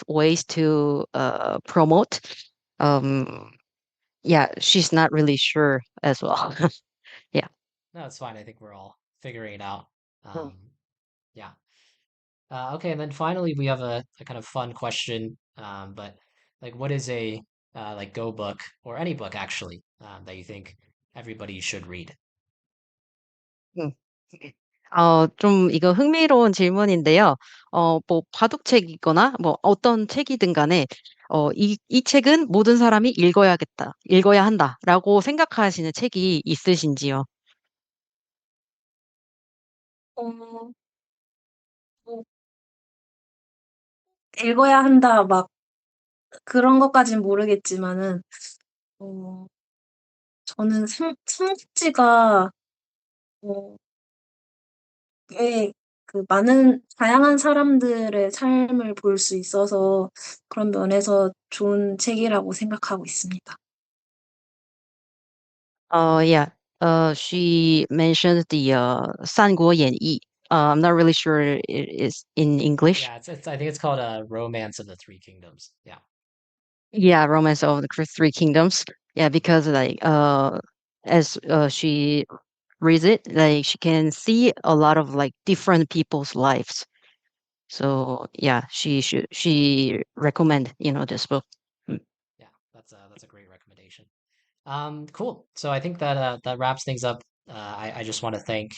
ways to promote. Um, yeah, she's not really sure as well. Yeah. No, it's fine. I think we're all figuring it out. Mm. Yeah. Okay, and then finally we have a kind of fun question. But like, what is a like Go book or any book actually that you think everybody should read? 음. 좀 이거 흥미로운 질문인데요. 뭐 바둑책이거나 뭐 어떤 책이든 간에 이 책은 모든 사람이 읽어야 한다라고 생각하시는 책이 있으신지요? 어, 뭐 읽어야 한다, 막 그런 것까진 모르겠지만은, 어, 저는 삼국지가 어, 꽤 그 많은 다양한 사람들의 삶을 볼 수 있어서 그런 면에서 좋은 책이라고 생각하고 있습니다. Yeah. She mentioned the 三国演义. I'm not really sure it is in English. Yeah, it's I think it's called a Romance of the Three Kingdoms. Yeah. Yeah, Romance of the Three Kingdoms. Yeah, because like as she reads it, like she can see a lot of like different people's lives. So yeah, she recommend this book. Mm. Yeah, that's a great recommendation. Cool. So I think that that wraps things up. I just want to thank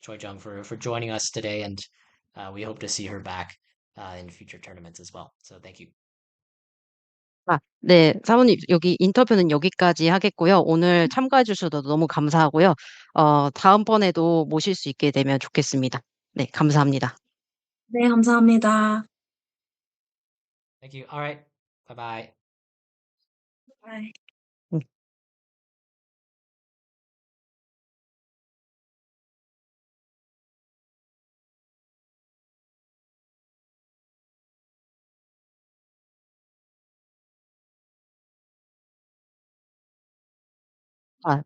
Choi Jeong for joining us today, and we hope to see her back in future tournaments as well. So thank you. 네, 사모님, 여기 인터뷰는 여기까지 하겠고요. 오늘 참가해 주셔서 너무 감사하고요. 다음번에도 모실 수 있게 되면 좋겠습니다. 네, 감사합니다. 네, 감사합니다. Thank you. All right. Bye bye. 네.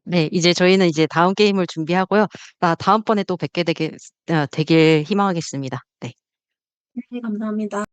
네, 이제 저희는 이제 다음 게임을 준비하고요. 다음번에 또 뵙게 되길 희망하겠습니다. 네. 네, 감사합니다.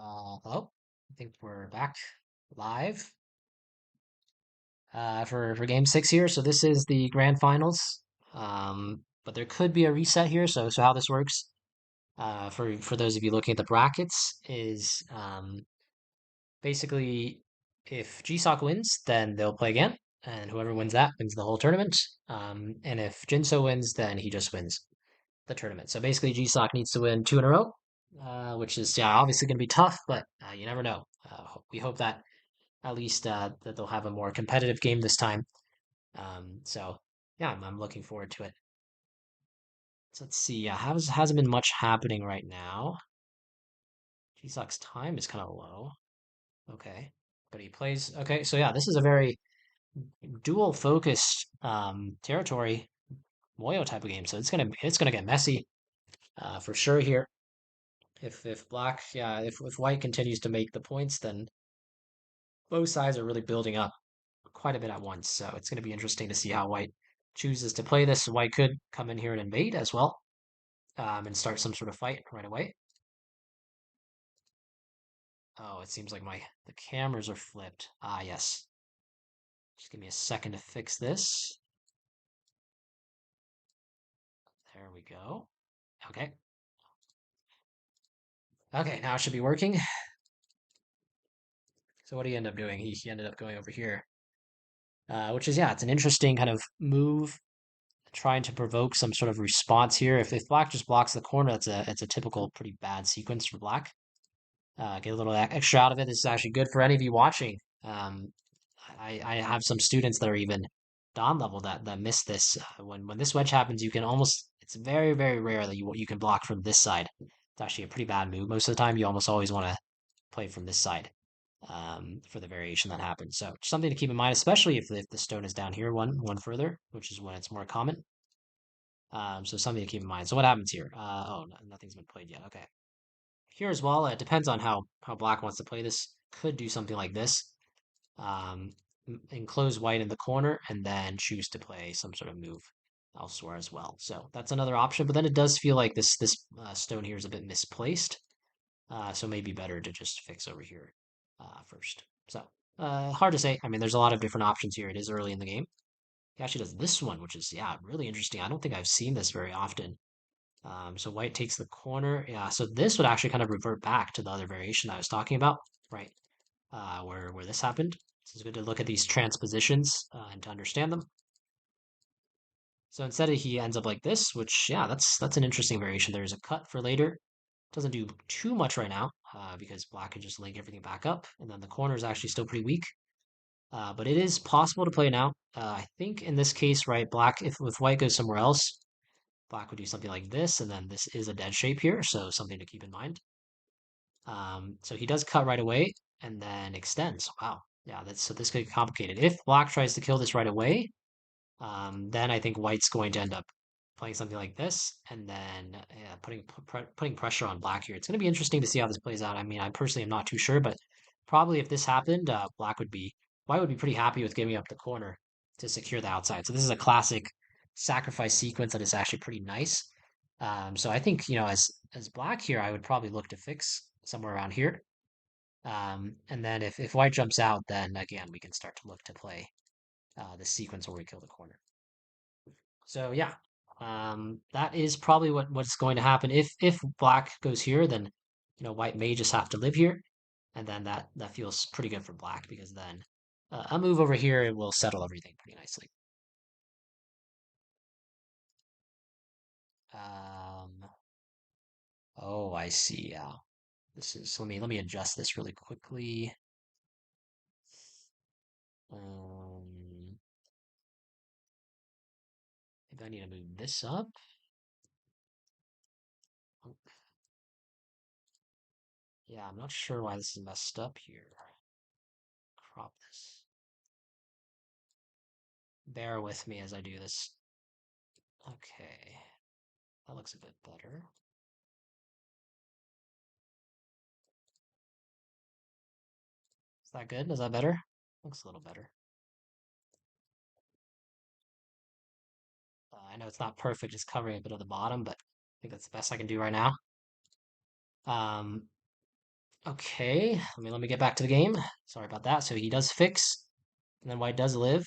Hello. I think we're back live for game six here. So this is the grand finals. But there could be a reset here. So how this works, for those of you looking at the brackets, is basically if GSOC wins, then they'll play again, and whoever wins that wins the whole tournament. And if Jinseo wins, then he just wins the tournament. So basically, GSOC needs to win two in a row, which is yeah obviously going to be tough, but you never know. We hope that at least that they'll have a more competitive game this time. So yeah, I'm looking forward to it. So let's see. Yeah, hasn't been much happening right now. GSOC's time is kind of low. Okay, but he plays. Okay, so yeah, this is a very dual focused territory Moyo type of game. So it's gonna get messy for sure here. If black, yeah, if white continues to make the points, then both sides are really building up quite a bit at once. So it's going to be interesting to see how white chooses to play this. White could come in here and invade as well, and start some sort of fight right away. Oh, it seems like the cameras are flipped. Ah, yes. Just give me a second to fix this. There we go. Okay. Okay, now it should be working. So what did he end up doing? He ended up going over here, which is, yeah, it's an interesting kind of move, trying to provoke some sort of response here. If black just blocks the corner, it's a typical pretty bad sequence for black. Get a little extra out of it. This is actually good for any of you watching. I have some students that are even Don level that miss this. When this wedge happens, you can almost, it's very, very rare that you can block from this side. It's actually a pretty bad move. Most of the time, you almost always want to play from this side, for the variation that happens. So something to keep in mind, especially if the stone is down here one further, which is when it's more common. So something to keep in mind. So what happens here? Oh, nothing's been played yet. Okay. Here as well, it depends on how black wants to play this. Could do something like this. Um, Enclose white in the corner and then choose to play some sort of move elsewhere as well. So that's another option, but then it does feel like this stone here is a bit misplaced. So maybe better to just fix over here first. So hard to say. I mean, there's a lot of different options here. It is early in the game. He actually does this one, which is, yeah, really interesting. I don't think I've seen this very often. So white takes the corner. Yeah, so this would actually kind of revert back to the other variation I was talking about, right? Where this happened. So it's good to look at these transpositions and to understand them. So instead he ends up like this, which, yeah, that's an interesting variation. There's a cut for later. Doesn't do too much right now because black can just link everything back up. And then the corner is actually still pretty weak. But it is possible to play now. I think in this case, right, black, if white goes somewhere else, black would do something like this, and then this is a dead shape here, so something to keep in mind. So he does cut right away and then extends. Wow. Yeah, so this could get complicated. If black tries to kill this right away, then I think white's going to end up playing something like this, and then putting pressure on black here. It's going to be interesting to see how this plays out. I mean, I personally am not too sure, but probably if this happened, white would be pretty happy with giving up the corner to secure the outside. So this is a classic sacrifice sequence that is actually pretty nice. So I think, as black here, I would probably look to fix somewhere around here. And then if white jumps out, then again we can start to look to play the sequence where we kill the corner. So yeah, that is probably what's going to happen. If black goes here, then white may just have to live here, and then that feels pretty good for black because then a move over here will settle everything pretty nicely. Oh, I see. Yeah, this is. Let me adjust this really quickly. Um, Maybe I need to move this up. Oh, yeah, I'm not sure why this is messed up here. Crop this. Bear with me as I do this. Okay, that looks a bit better. Is that good? Is that better? Looks a little better. I know it's not perfect, just covering a bit of the bottom, but I think that's the best I can do right now. Um, Okay, let me get back to the game. Sorry about that. So he does fix, and then white does live,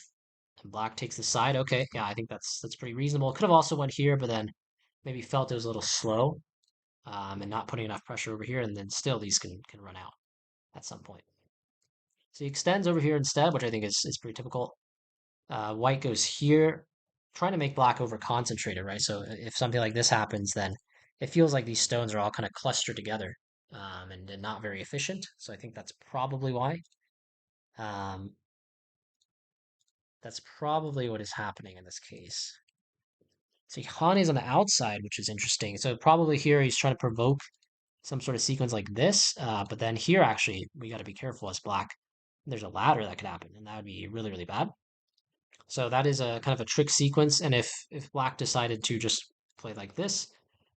and black takes the side. Okay, yeah, I think that's pretty reasonable. Could have also went here, but then maybe felt it was a little slow, and not putting enough pressure over here, and then still these can run out at some point. So he extends over here instead, which I think is pretty typical. White goes here, trying to make black over concentrated, right? So if something like this happens, then it feels like these stones are all kind of clustered together, and not very efficient. So I think that's probably why. Um, that's probably what is happening in this case. See, Hane's on the outside, which is interesting. So probably here he's trying to provoke some sort of sequence like this. But then here, actually, we got to be careful as black. There's a ladder that could happen, and that would be really, really bad. So that is a kind of a trick sequence. And if black decided to just play like this,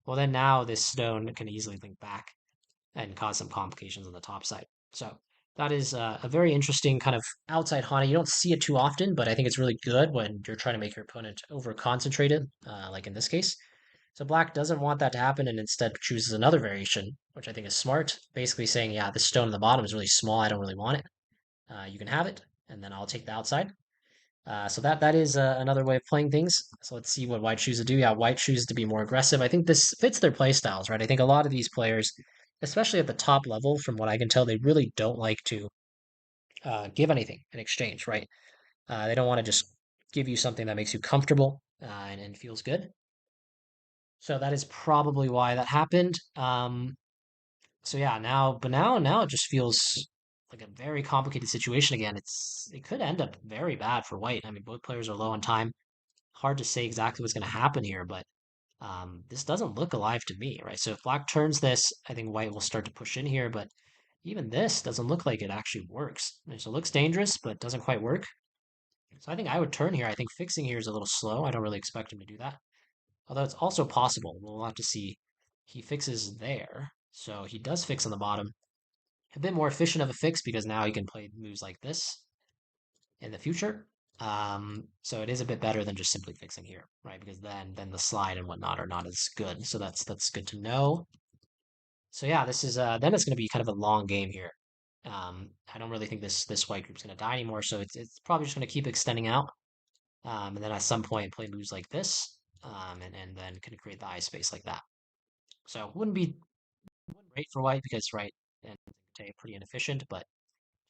well, then now this stone can easily link back and cause some complications on the top side. So that is a very interesting kind of outside Hana. You don't see it too often, but I think it's really good when you're trying to make your opponent over concentrated, like in this case. So black doesn't want that to happen and instead chooses another variation, which I think is smart. Basically saying, yeah, this stone in the bottom is really small. I don't really want it. You can have it, and then I'll take the outside. So that is another way of playing things. So let's see what white chooses to do. Yeah, white chooses to be more aggressive. I think this fits their play styles, right? I think a lot of these players, especially at the top level, from what I can tell, they really don't like to give anything in exchange, right? They don't want to just give you something that makes you comfortable and feels good. So that is probably why that happened. So yeah, now it just feels like a very complicated situation again. It could end up very bad for white. I mean, both players are low on time. Hard to say exactly what's going to happen here, but this doesn't look alive to me, right? So if black turns this, I think white will start to push in here, but even this doesn't look like it actually works. So it looks dangerous, but doesn't quite work. So I think I would turn here. I think fixing here is a little slow. I don't really expect him to do that. Although it's also possible. We'll have to see. He fixes there. So he does fix on the bottom. A bit more efficient of a fix because now he can play moves like this in the future. So it is a bit better than just simply fixing here, right? Because then the slide and whatnot are not as good. So that's good to know. So yeah, this is then it's going to be kind of a long game here. I don't really think this white group's going to die anymore. So it's probably just going to keep extending out, and then at some point play moves like this, and then can create the eye space like that. So wouldn't great for white because right and pretty inefficient, but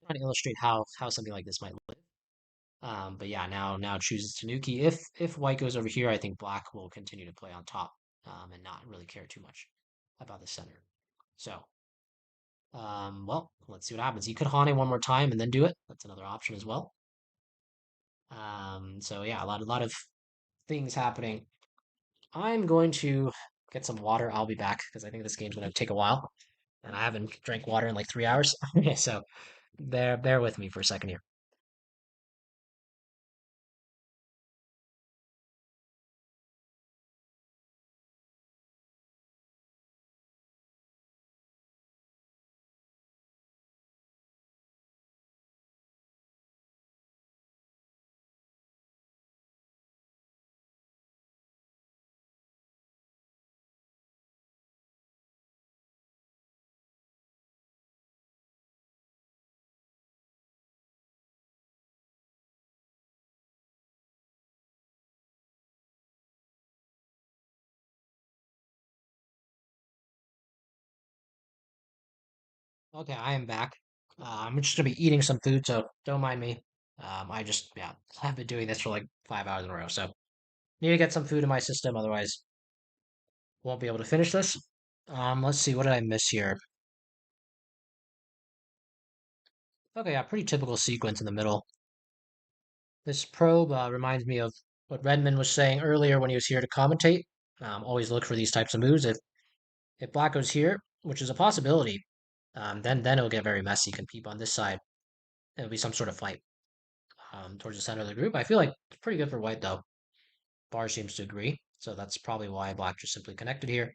trying to illustrate how something like this might live. But yeah, now chooses Tanuki. If white goes over here, I think black will continue to play on top, and not really care too much about the center. So, well, let's see what happens. He could Hane one more time and then do it. That's another option as well. So yeah, a lot of things happening. I'm going to get some water. I'll be back because I think this game's going to take a while, and I haven't drank water in like 3 hours. Okay, so bear with me for a second here. Okay, I am back. I'm just gonna be eating some food, so don't mind me. I just, yeah, have been doing this for like 5 hours in a row, so need to get some food in my system, otherwise won't be able to finish this. Let's see, what did I miss here? Okay, yeah, pretty typical sequence in the middle. This probe reminds me of what Redmond was saying earlier when he was here to commentate. Always look for these types of moves. If black goes here, which is a possibility, then it'll get very messy. You can peep on this side. It'll be some sort of fight towards the center of the group. I feel like it's pretty good for white though. Bar seems to agree, so that's probably why black just simply connected here.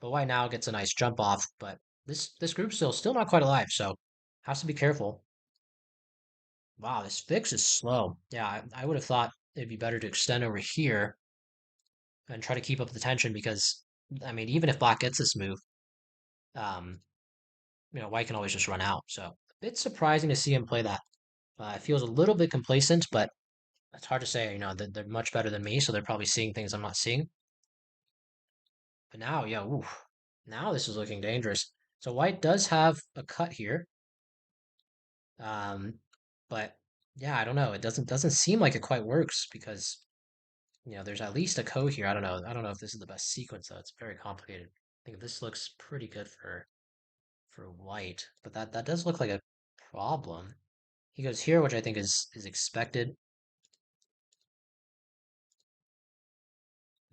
But white now gets a nice jump off, but this group's still not quite alive, so has to be careful. Wow, this fix is slow. Yeah, I would have thought it'd be better to extend over here and try to keep up the tension because I mean even if black gets this move, um, White can always just run out. So a bit surprising to see him play that. It feels a little bit complacent, but it's hard to say. They're much better than me, so they're probably seeing things I'm not seeing. But now, yeah, ooh, now this is looking dangerous. So White does have a cut here. Um, but yeah, I don't know. It doesn't seem like it quite works because there's at least a ko here. I don't know. I don't know if this is the best sequence though. It's very complicated. I think this looks pretty good for White, but that does look like a problem. He goes here, which I think is expected.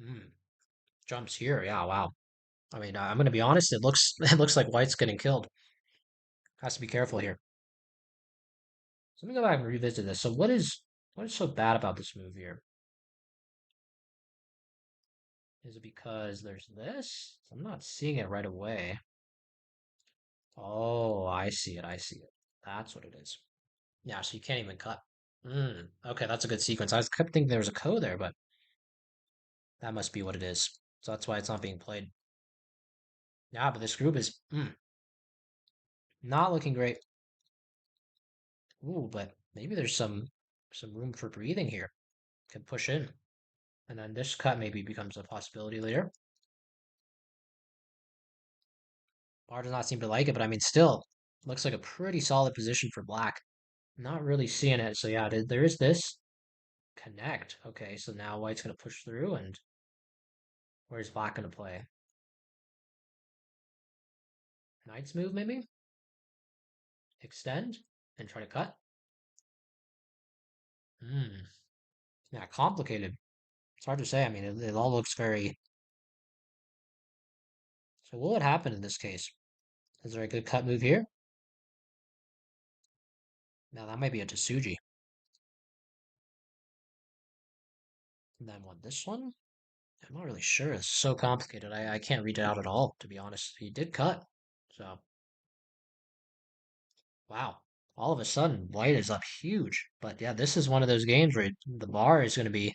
Hmm. Jumps here. Yeah, wow. I mean, I'm gonna be honest. It looks it looks like White's getting killed. Has to be careful here. So let me go back and revisit this. So what is so bad about this move here? Is it because there's this? I'm not seeing it right away. Oh, I see it. I see it. That's what it is. Yeah, so you can't even cut. Okay, that's a good sequence. I kept thinking there was a ko there, but that must be what it is. So that's why it's not being played. Yeah, but this group is not looking great. Ooh, but maybe there's some room for breathing here. Can push in. And then this cut maybe becomes a possibility later. Bar does not seem to like it, but I mean, still, looks like a pretty solid position for black. Not really seeing it. So yeah, there is this connect. Okay, so now white's going to push through, and where's black going to play? Knight's move, maybe? Extend and try to cut? Hmm. Yeah, complicated. It's hard to say. I mean, it all looks very... So what would happen in this case? Is there a good cut move here? Now that might be a Tsuji. And then what, this one? I'm not really sure. It's so complicated. I can't read it out at all, to be honest. He did cut. So, wow. All of a sudden, white is up huge. But yeah, this is one of those games where the bar is going to be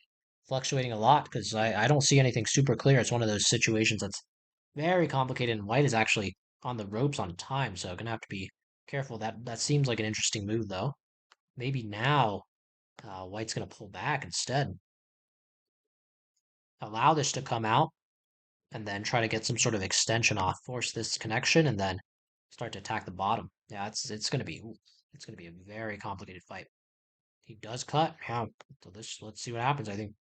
fluctuating a lot because I don't see anything super clear. It's one of those situations that's very complicated, and white is actually on the ropes on time, so gonna have to be careful. That seems like an interesting move, though. Maybe now white's gonna pull back instead. Allow this to come out, and then try to get some sort of extension off, force this connection, and then start to attack the bottom. Yeah, it's gonna be a very complicated fight. He does cut. Yeah, so let's see what happens. I think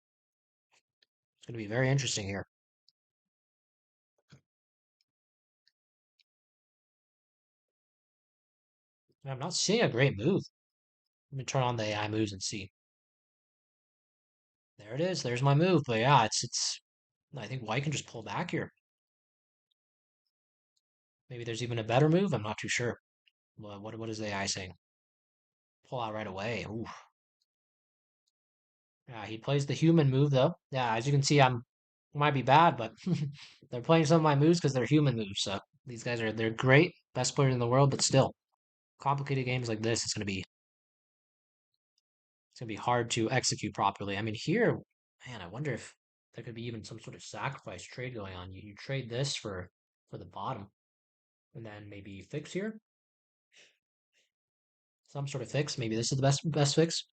it's gonna be very interesting here. I'm not seeing a great move. Let me turn on the AI moves and see. There it is. There's my move. But yeah, it's. I think white can just pull back here. Maybe there's even a better move. I'm not too sure. What is the AI saying? Pull out right away. Ooh. Yeah, he plays the human move though. Yeah, as you can see, I'm might be bad, but they're playing some of my moves because they're human moves. So these guys they're great, best players in the world, but still, complicated games like this, it's gonna be hard to execute properly. I mean, here, man, I wonder if there could be even some sort of sacrifice trade going on. You trade this for the bottom, and then maybe fix here, some sort of fix. Maybe this is the best fix.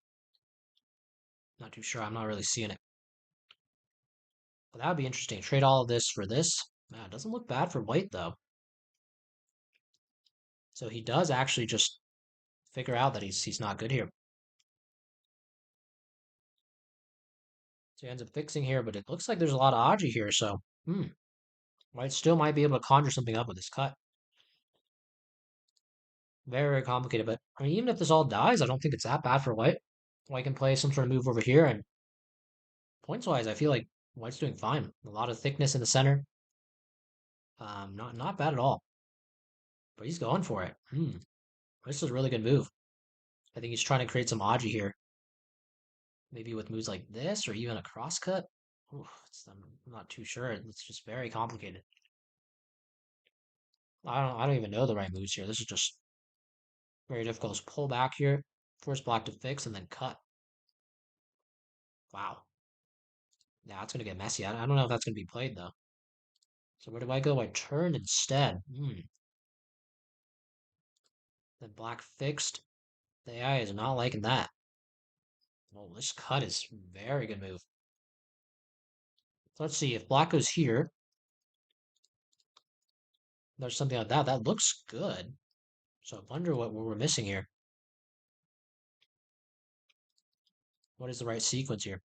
Not too sure. I'm not really seeing it. But that would be interesting. Trade all of this for this. Man, it doesn't look bad for white though. So he does actually just figure out that he's not good here. So he ends up fixing here, but it looks like there's a lot of Aji here. So white still might be able to conjure something up with this cut. Very, very complicated. But I mean, even if this all dies, I don't think it's that bad for white. White can play some sort of move over here, and points wise, I feel like white's doing fine. A lot of thickness in the center. Not bad at all. But he's going for it. This is a really good move. I think he's trying to create some Aji here. Maybe with moves like this or even a crosscut. I'm not too sure. It's just very complicated. I don't even know the right moves here. This is just very difficult. Just pull back here, force block to fix, and then cut. Wow. Yeah, it's gonna get messy. I don't know if that's gonna be played though. So where do I go? I turn instead. Then black fixed. The AI is not liking that. Oh, this cut is very good move. So let's see, if black goes here, there's something like that. That looks good. So I wonder what we're missing here. What is the right sequence here?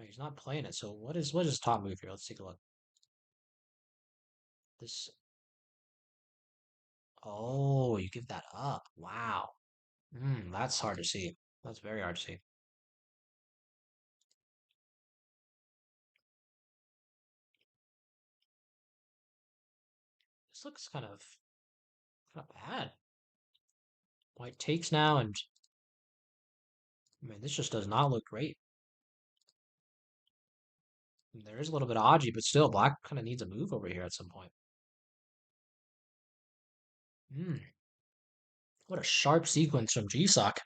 He's not playing it. So what is top move here? Let's take a look. This. Oh, you give that up. Wow. That's hard to see. That's very hard to see. This looks kind of bad. White takes now, and I mean, this just does not look great. There is a little bit of Aji, but still, black kind of needs a move over here at some point. What a sharp sequence from Jisock.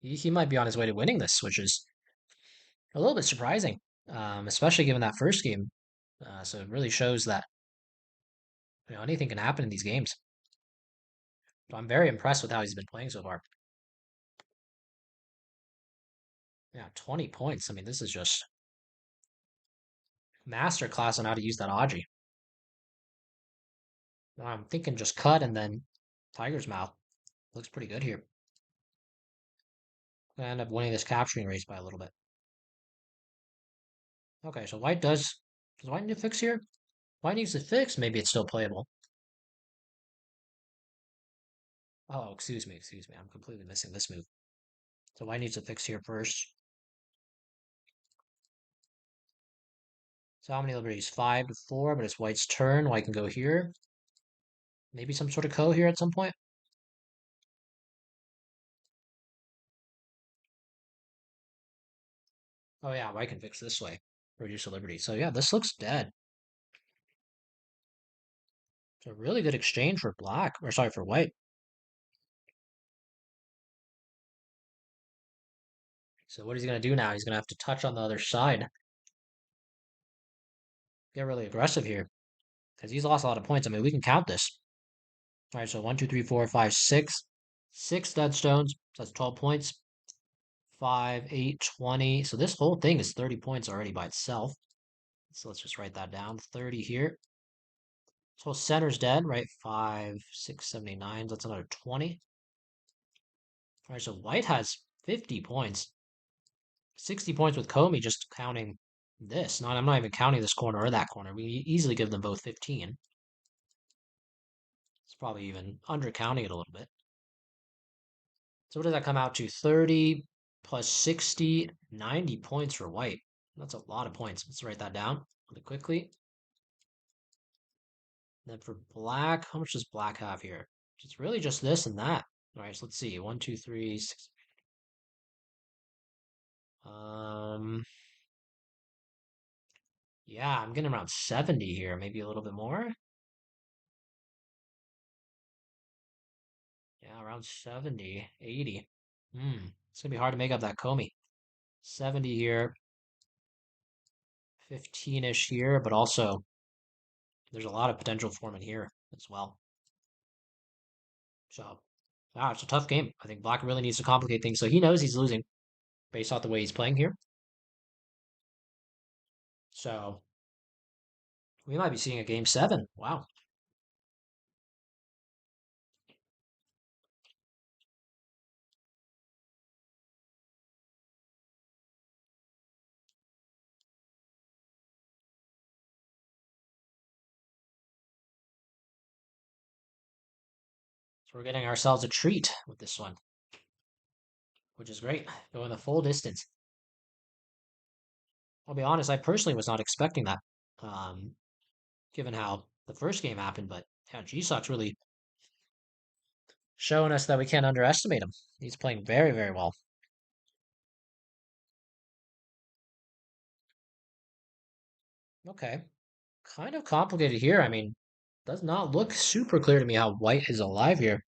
He might be on his way to winning this, which is a little bit surprising, especially given that first game. So it really shows that anything can happen in these games. So I'm very impressed with how he's been playing so far. Yeah, 20 points. I mean, this is just masterclass on how to use that Aji. I'm thinking just cut and then Tiger's Mouth. Looks pretty good here. I end up winning this capturing race by a little bit. Okay, so white does white need to fix here? White needs to fix. Maybe it's still playable. Oh, excuse me. I'm completely missing this move. So white needs to fix here first. So how many liberties? 5 to 4, but it's white's turn. White can go here. Maybe some sort of ko here at some point. Oh yeah, white can fix this way. Reduce the liberty. So yeah, this looks dead. It's a really good exchange for black. Or sorry, for white. So what is he going to do now? He's going to have to touch on the other side. Get really aggressive here. Because he's lost a lot of points. I mean, we can count this. All right, so 1, 2, 3, 4, 5, 6. 6 dead stones. So that's 12 points. 5, 8, 20. So this whole thing is 30 points already by itself. So let's just write that down. 30 here. So center's dead, right? 5, 6, 79. That's another 20. All right, so white has 50 points. 60 points with Comey, just counting this. I'm not even counting this corner or that corner. We easily give them both 15. It's probably even undercounting it a little bit. So what does that come out to? 30 plus 60, 90 points for white. That's a lot of points. Let's write that down really quickly. Then for black, how much does black have here? It's really just this and that. All right, so let's see. 1, 2, 3, 6. Yeah, I'm getting around 70 here, maybe a little bit more. Yeah, around 70, 80. It's gonna be hard to make up that Comey. 70 here, 15-ish here, but also there's a lot of potential for him in here as well. So, it's a tough game. I think black really needs to complicate things. So he knows he's losing based off the way he's playing here. So we might be seeing a game 7. Wow. So we're getting ourselves a treat with this one, which is great. Going the full distance. I'll be honest, I personally was not expecting that, given how the first game happened, but yeah, G-Sock's really showing us that we can't underestimate him. He's playing very, very well. Okay. Kind of complicated here. I mean, does not look super clear to me how white is alive here.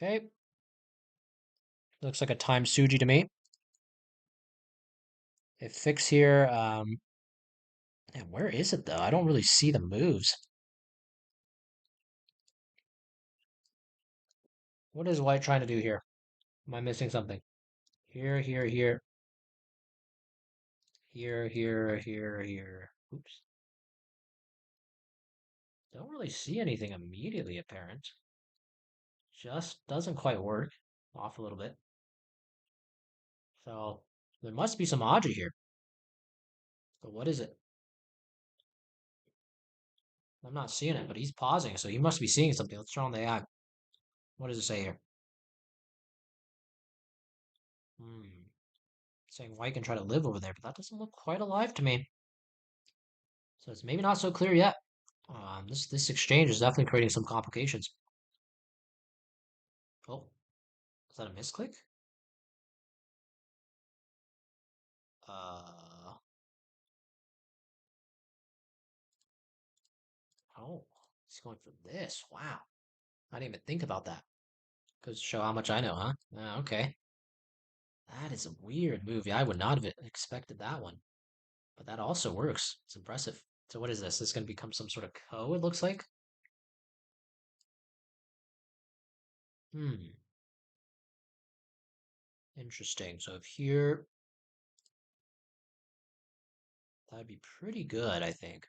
Okay. Looks like a time Suji to me. If fix here, man, where is it though? I don't really see the moves. What is white trying to do here? Am I missing something? Here, here, here. Here, here, here, here. Oops. Don't really see anything immediately apparent. Just doesn't quite work. Off a little bit. So there must be some Audrey here. But what is it? I'm not seeing it, but he's pausing, so he must be seeing something. Let's turn on the AI. What does it say here? Saying white can try to live over there, but that doesn't look quite alive to me. So it's maybe not so clear yet. This exchange is definitely creating some complications. Oh, is that a misclick? Uh, oh, he's going for this. Wow. I didn't even think about that. Goes to show how much I know, huh? Okay. That is a weird move. Yeah, I would not have expected that one. But that also works. It's impressive. So what is this? This is going to become some sort of ko, it looks like? Hmm. Interesting. So if here, that'd be pretty good, I think.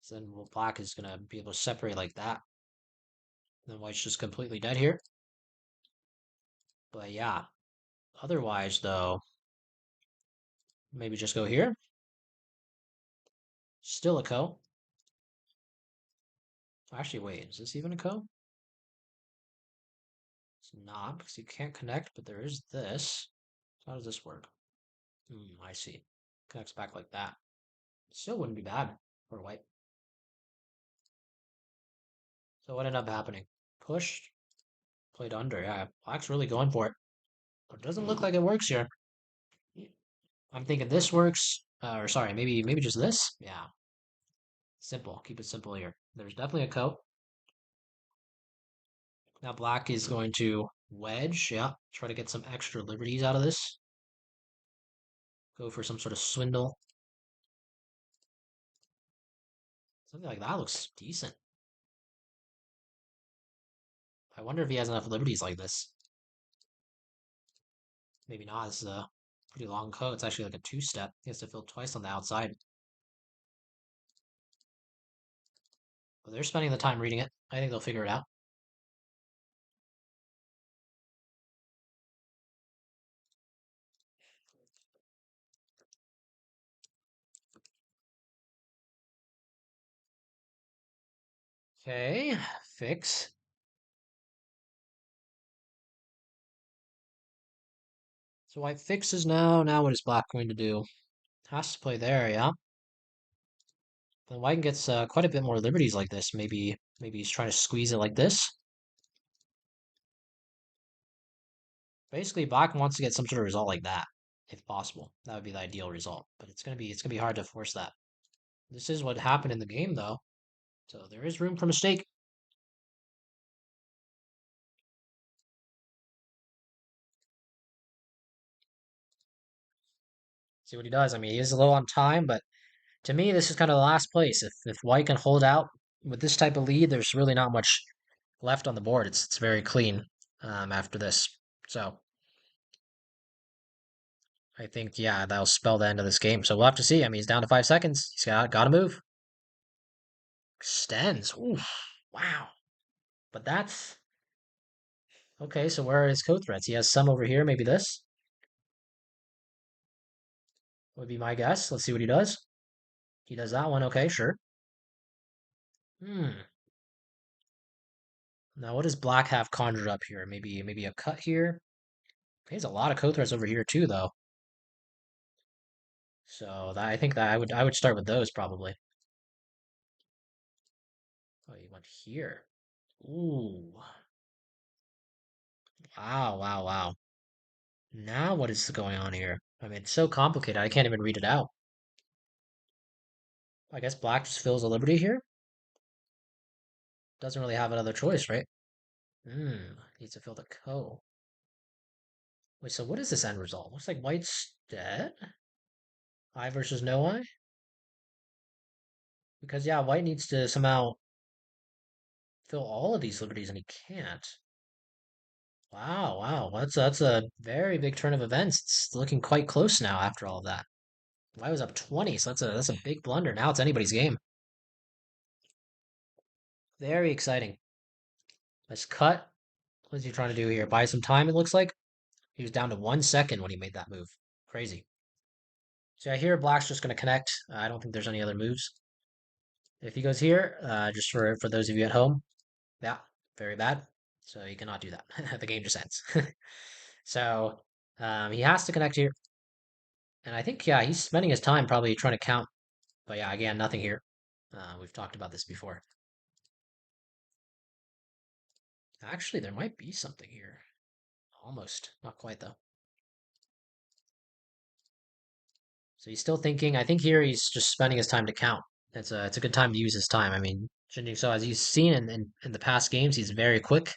So then well, black is going to be able to separate like that. Then white's just completely dead here. But yeah, otherwise though, maybe just go here. Still a ko. Actually, wait, is this even a ko? It's not, because you can't connect, but there is this. So how does this work? I see. Connects back like that. Still wouldn't be bad for white. So what ended up happening? Pushed, played under. Yeah, black's really going for it. But it doesn't look like it works here. I'm thinking this works. Or sorry, maybe just this? Yeah. Simple. Keep it simple here. There's definitely a ko. Now black is going to wedge. Yeah. Try to get some extra liberties out of this. Go for some sort of swindle. Something like that looks decent. I wonder if he has enough liberties like this. Maybe not. It's a pretty long ko. It's actually like a two-step. He has to fill twice on the outside. But they're spending the time reading it. I think they'll figure it out. Okay, fix. So white fixes now. Now what is black going to do? Has to play there, yeah. Then white gets quite a bit more liberties like this. Maybe he's trying to squeeze it like this. Basically, black wants to get some sort of result like that, if possible. That would be the ideal result. But it's gonna be hard to force that. This is what happened in the game, though. So there is room for mistake. See what he does. I mean, he is low on time, but to me, this is kind of the last place. If white can hold out with this type of lead, there's really not much left on the board. It's very clean after this. So I think yeah, that'll spell the end of this game. So we'll have to see. I mean, he's down to 5 seconds. He's got to move. Extends. Oof. Wow. But that's okay. So where are his code threats? He has some over here. Maybe this would be my guess. Let's see what he does. He does that one. Okay, sure. Hmm. Now what does black have conjured up here? Maybe a cut here. He has a lot of code threats over here too, though. So that I think that I would start with those probably. Oh, he went here. Ooh. Wow, wow, wow. Now what is going on here? I mean, it's so complicated. I can't even read it out. I guess black just fills a liberty here. Doesn't really have another choice, right? Needs to fill the ko. Wait, so what is this end result? Looks like white's dead. Eye versus no eye? Because, yeah, white needs to somehow fill all of these liberties, and he can't. Wow, wow. That's a very big turn of events. It's looking quite close now after all of that. White was up 20, so that's a big blunder. Now it's anybody's game. Very exciting. Let's cut. What is he trying to do here? Buy some time, it looks like. He was down to 1 second when he made that move. Crazy. So I hear black's just going to connect. I don't think there's any other moves. If he goes here, just for those of you at home, yeah, very bad. So you cannot do that. The game just ends. So he has to connect here. And I think, yeah, he's spending his time probably trying to count. But yeah, again, nothing here. We've talked about this before. Actually, there might be something here. Almost. Not quite, though. So he's still thinking. I think here he's just spending his time to count. It's a good time to use his time. I mean, Jinseo, as you've seen in the past games, he's very quick.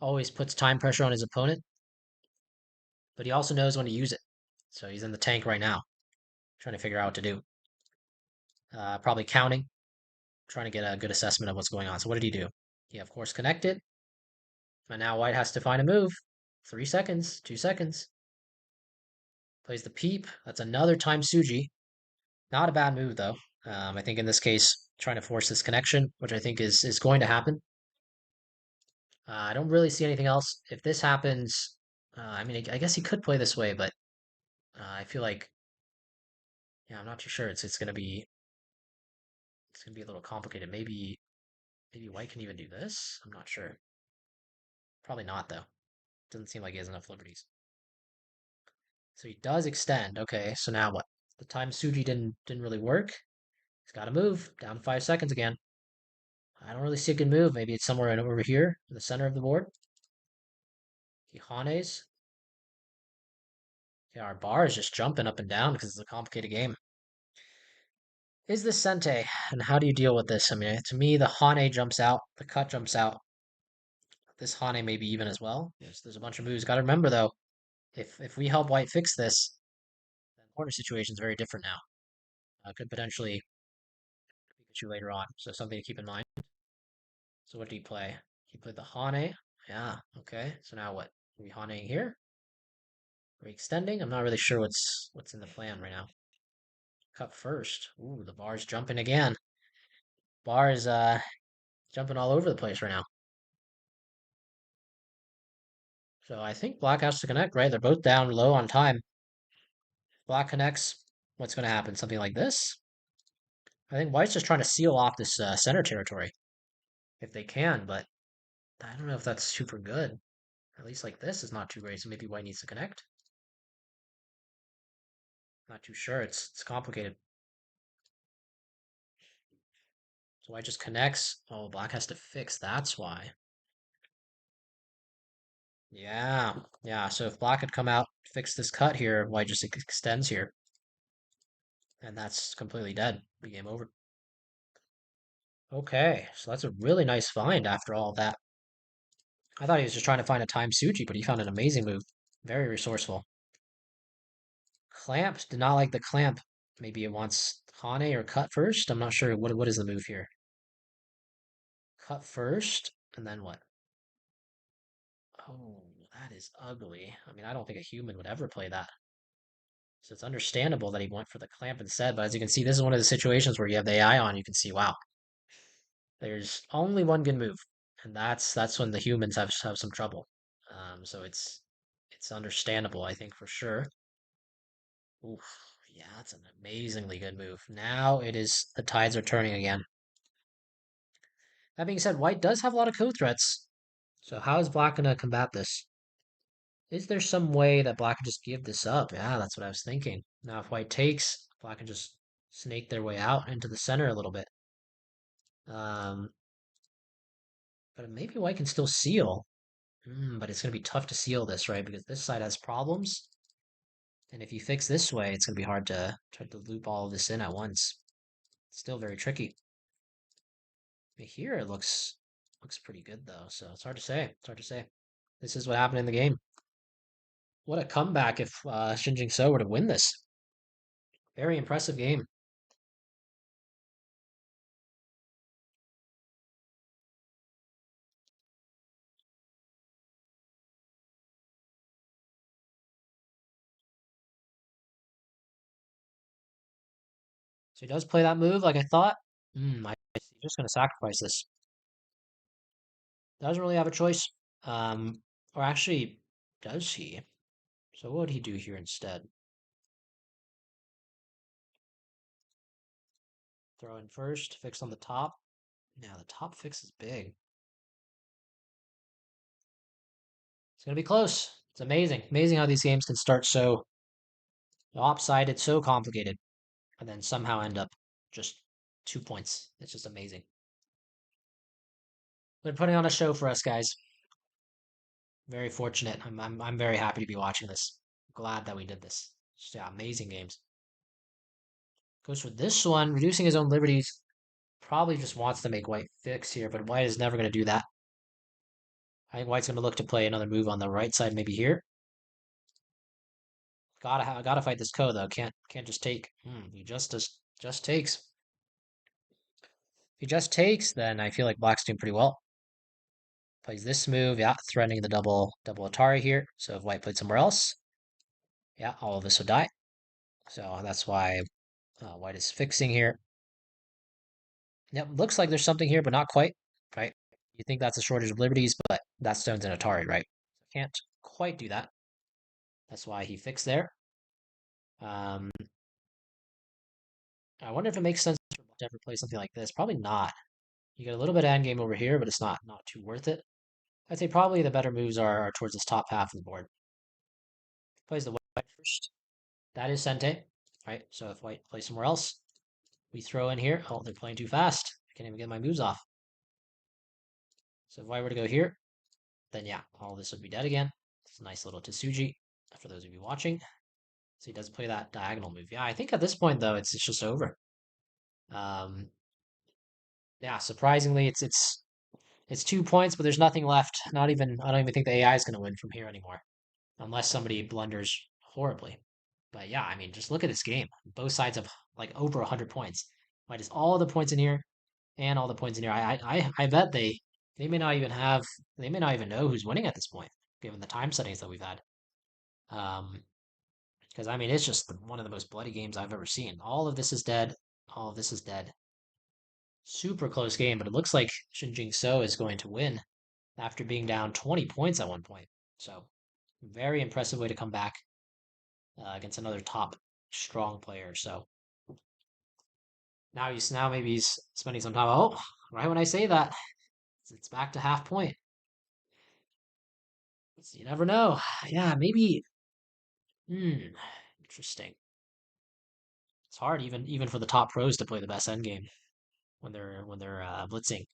Always puts time pressure on his opponent. But he also knows when to use it. So he's in the tank right now, trying to figure out what to do. Probably counting, trying to get a good assessment of what's going on. So what did he do? He, of course, connected. And now white has to find a move. 3 seconds, 2 seconds. Plays the peep. That's another time Suji. Not a bad move, though. I think in this case, trying to force this connection, which I think is going to happen. I don't really see anything else. If this happens, I mean, I guess he could play this way, but I feel like, yeah, I'm not too sure. It's gonna be a little complicated. Maybe white can even do this. I'm not sure. Probably not though. Doesn't seem like he has enough liberties. So he does extend. Okay, so now what? The time Suji didn't really work. He's got to move. Down 5 seconds again. I don't really see a good move. Maybe it's somewhere over here in the center of the board. He hanes. Yeah, our bar is just jumping up and down because it's a complicated game. Is this Sente? And how do you deal with this? I mean, to me, the hane jumps out, the cut jumps out. This hane may be even as well. There's a bunch of moves. Got to remember though, if we help white fix this, the corner situation is very different now. Could potentially Pikachu later on. So something to keep in mind. So what do you play? He played the hane. Yeah. Okay. So now what? Are we haneing here? Are we extending? I'm not really sure what's in the plan right now. Cut first. Ooh, the bar's jumping again. Bar is jumping all over the place right now. So I think black has to connect, right? They're both down low on time. Black connects. What's going to happen? Something like this? I think white's just trying to seal off this center territory if they can, but I don't know if that's super good. At least like this is not too great, so maybe white needs to connect. Not too sure. It's complicated. So white just connects. Oh, black has to fix. That's why. Yeah, yeah. So if black had come out, fix this cut here, white just extends here, and that's completely dead. Be game over. Okay, so that's a really nice find after all of that. I thought he was just trying to find a time Suji, but he found an amazing move. Very resourceful. Clamp, did not like the clamp. Maybe it wants Hane or cut first. I'm not sure. What is the move here? Cut first, and then what? Oh, that is ugly. I mean, I don't think a human would ever play that. So it's understandable that he went for the clamp instead, but as you can see, this is one of the situations where you have the AI on, you can see, wow, there's only one good move, and that's when the humans have some trouble. So it's understandable, I think, for sure. Oof, yeah, that's an amazingly good move. Now the tides are turning again. That being said, white does have a lot of code threats. So how is black gonna combat this? Is there some way that black can just give this up? Yeah, that's what I was thinking. Now if white takes, black can just snake their way out into the center a little bit. Um, but maybe white can still seal. But it's gonna be tough to seal this, right? Because this side has problems. And if you fix this way, it's gonna be hard to try to loop all of this in at once. Still very tricky. Here it looks pretty good though, so it's hard to say. It's hard to say. This is what happened in the game. What a comeback if Shin Jinseo were to win this. Very impressive game. So he does play that move like I thought. He's just going to sacrifice this. Doesn't really have a choice. Or actually, does he? So what would he do here instead? Throw in first, fix on the top. Now the top fix is big. It's going to be close. It's amazing. Amazing how these games can start so lopsided, so complicated, and then somehow end up just 2 points. It's just amazing. They're putting on a show for us, guys. Very fortunate. I'm very happy to be watching this. Glad that we did this. Just, yeah, amazing games. Goes for this one, reducing his own liberties. Probably just wants to make white fix here, but white is never going to do that. I think white's going to look to play another move on the right side, maybe here. Gotta fight this Ko though. Can't just take. He just takes. If he just takes, then I feel like black's doing pretty well. Plays this move, yeah, threatening the double Atari here. So if white played somewhere else, yeah, all of this would die. So that's why white is fixing here. Yep, looks like there's something here, but not quite, right? You think that's a shortage of liberties, but that stone's an Atari, right? Can't quite do that. That's why he fixed there. I wonder if it makes sense to ever play something like this. Probably not. You get a little bit of endgame over here, but it's not too worth it. I'd say probably the better moves are towards this top half of the board. Plays the white first. That is Sente, right? So if white plays somewhere else, we throw in here. Oh, they're playing too fast. I can't even get my moves off. So if white were to go here, then yeah, all this would be dead again. It's a nice little Tsuji for those of you watching. So he does play that diagonal move. Yeah, I think at this point though, it's just over. Yeah, surprisingly, it's 2 points, but there's nothing left. Not even I don't even think the AI is going to win from here anymore, unless somebody blunders horribly. But yeah, I mean, just look at this game. Both sides have like over 100 points. White is all the points in here and all the points in here. I bet they may not even have they may not even know who's winning at this point, given the time settings that we've had. Um, because I mean, it's just one of the most bloody games I've ever seen. All of this is dead. All of this is dead. Super close game, but it looks like Shin Jing-so is going to win after being down 20 points at one point. So, very impressive way to come back against another top strong player. So now maybe he's spending some time. Oh, right when I say that, it's back to half point. So you never know. Yeah, maybe. Interesting. It's hard even for the top pros to play the best endgame when they're blitzing.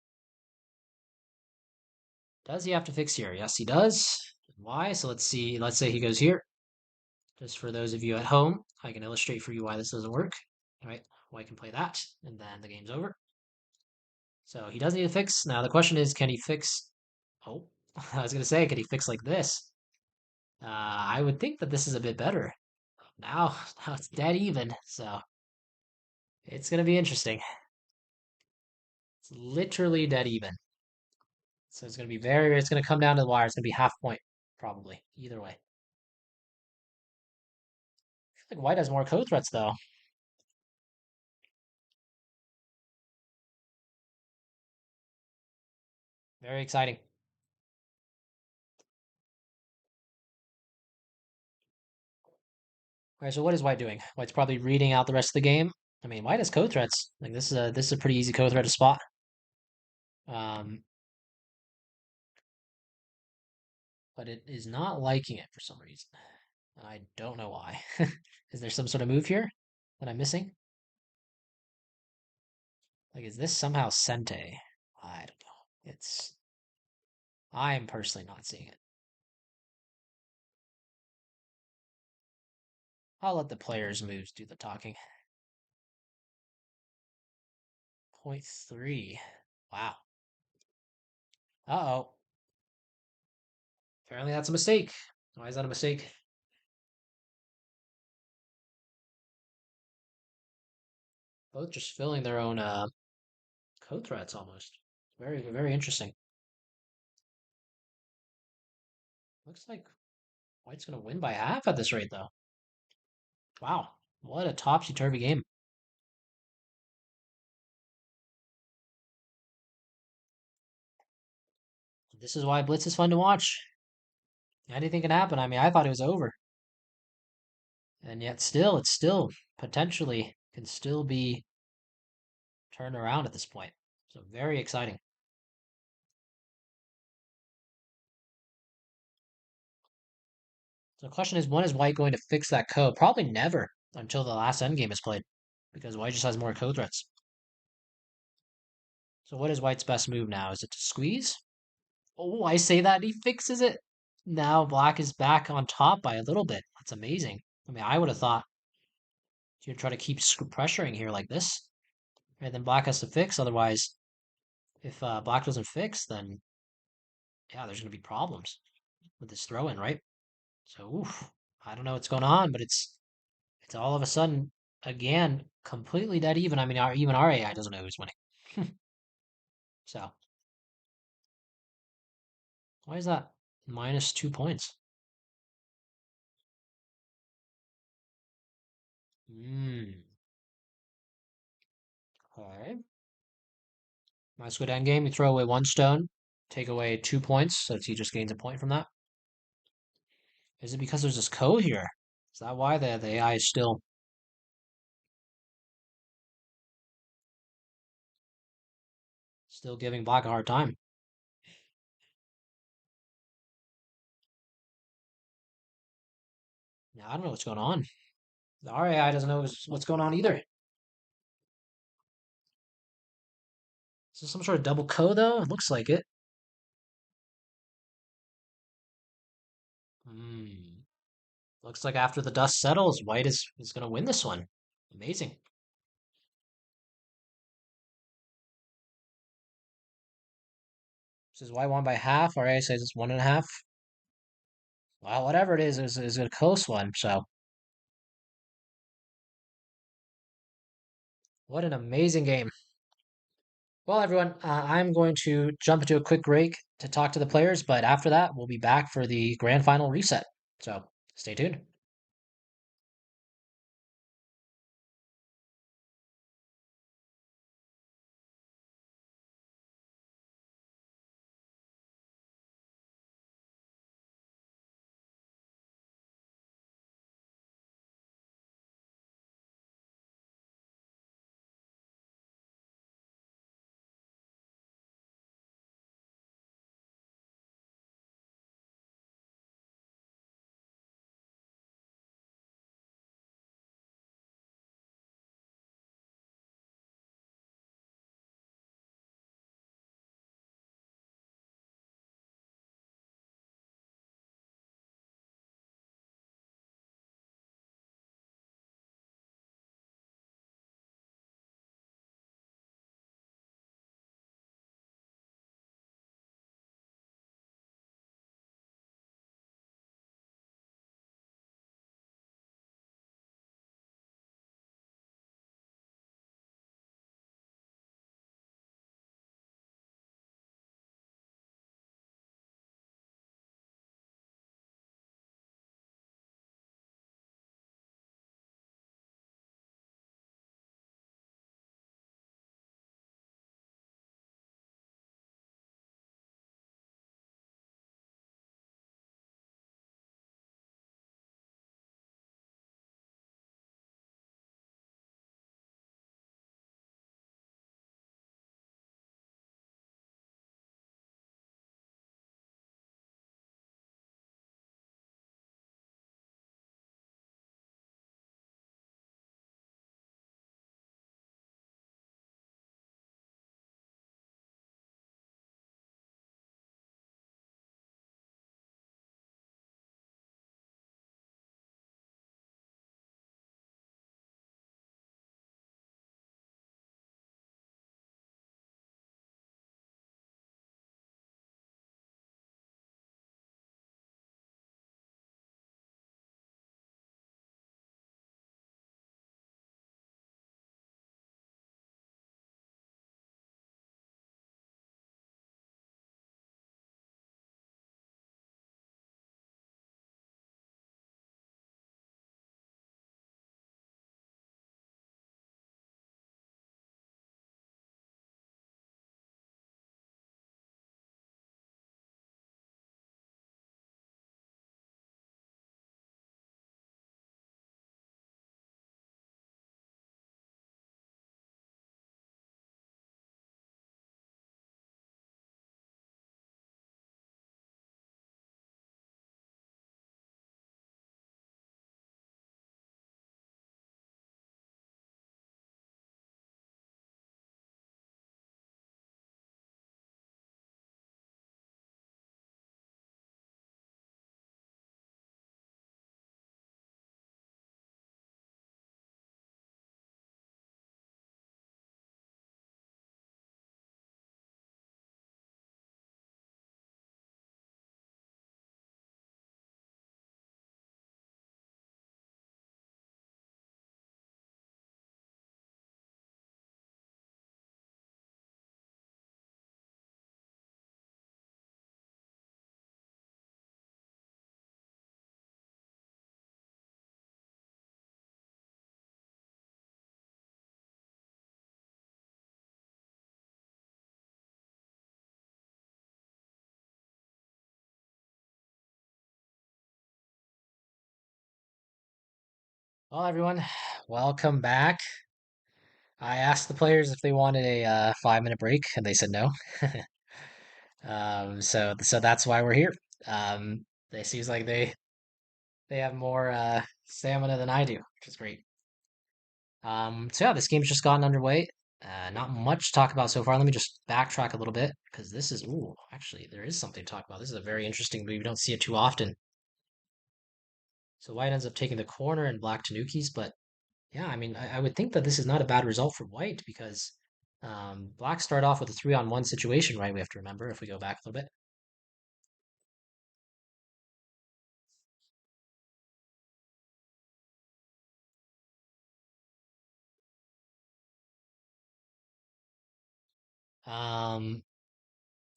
Does he have to fix here? Yes, he does. Why? So let's see. Let's say he goes here. Just for those of you at home, I can illustrate for you why this doesn't work. All right, white can play that, and then the game's over. So he does need to fix. Now the question is, can he fix? Oh, I was gonna say, can he fix like this? I would think that this is a bit better. Now it's dead even, so it's gonna be interesting. It's literally dead even. So it's gonna be it's gonna come down to the wire. It's gonna be half point, probably, either way. I feel like white has more code threats though. Very exciting. All right, so what is white doing? White's probably reading out the rest of the game. I mean, white has code threats. Like this is a pretty easy code threat to spot. Um, but it is not liking it for some reason. And I don't know why. Is there some sort of move here that I'm missing? Like, is this somehow Sente? I don't know. I'm personally not seeing it. I'll let the players' moves do the talking. Point 0.3. Wow. Uh-oh. Apparently that's a mistake. Why is that a mistake? Both just filling their own code threats almost. Very, very interesting. Looks like White's going to win by half at this rate, though. Wow, what a topsy-turvy game. This is why Blitz is fun to watch. Anything can happen. I mean, I thought it was over. And yet still, it's still potentially can still be turned around at this point. So very exciting. So the question is, when is White going to fix that code? Probably never until the last endgame is played. Because White just has more code threats. So what is White's best move now? Is it to squeeze? Oh, I say that, he fixes it. Now Black is back on top by a little bit. That's amazing. I mean, I would have thought you'd try to keep pressuring here like this. And then Black has to fix. Otherwise, if Black doesn't fix, then yeah, there's going to be problems with this throw in, right? So, oof, I don't know what's going on, but it's all of a sudden again completely dead even. I mean, even our AI doesn't know who's winning. So, why is that minus 2 points? Hmm. Okay. Nice good end game. You throw away one stone, take away 2 points, so he just gains a point from that. Is it because there's this code here? Is that why the AI is still giving Black a hard time? Now, I don't know what's going on. The RAI doesn't know what's going on either. Is this some sort of double code though? It looks like it. Hmm. Looks like after the dust settles, White is going to win this one. Amazing. This is White won by half. RAI says it's 1.5. Well, whatever it is a close one. So, what an amazing game. Well, everyone, I'm going to jump into a quick break to talk to the players, but after that, we'll be back for the grand final reset. So stay tuned. Well, everyone, welcome back. I asked the players if they wanted a 5 minute break, and they said no. So that's why we're here. They seems like they have more stamina than I do, which is great. So yeah, this game's just gotten underway. Not much to talk about so far. Let me just backtrack a little bit because this is ooh, actually there is something to talk about. This is a very interesting move. We don't see it too often. So white ends up taking the corner and black tanukis, but yeah, I mean, I would think that this is not a bad result for white because black start off with a 3-on-1 situation, right? We have to remember if we go back a little bit. Um,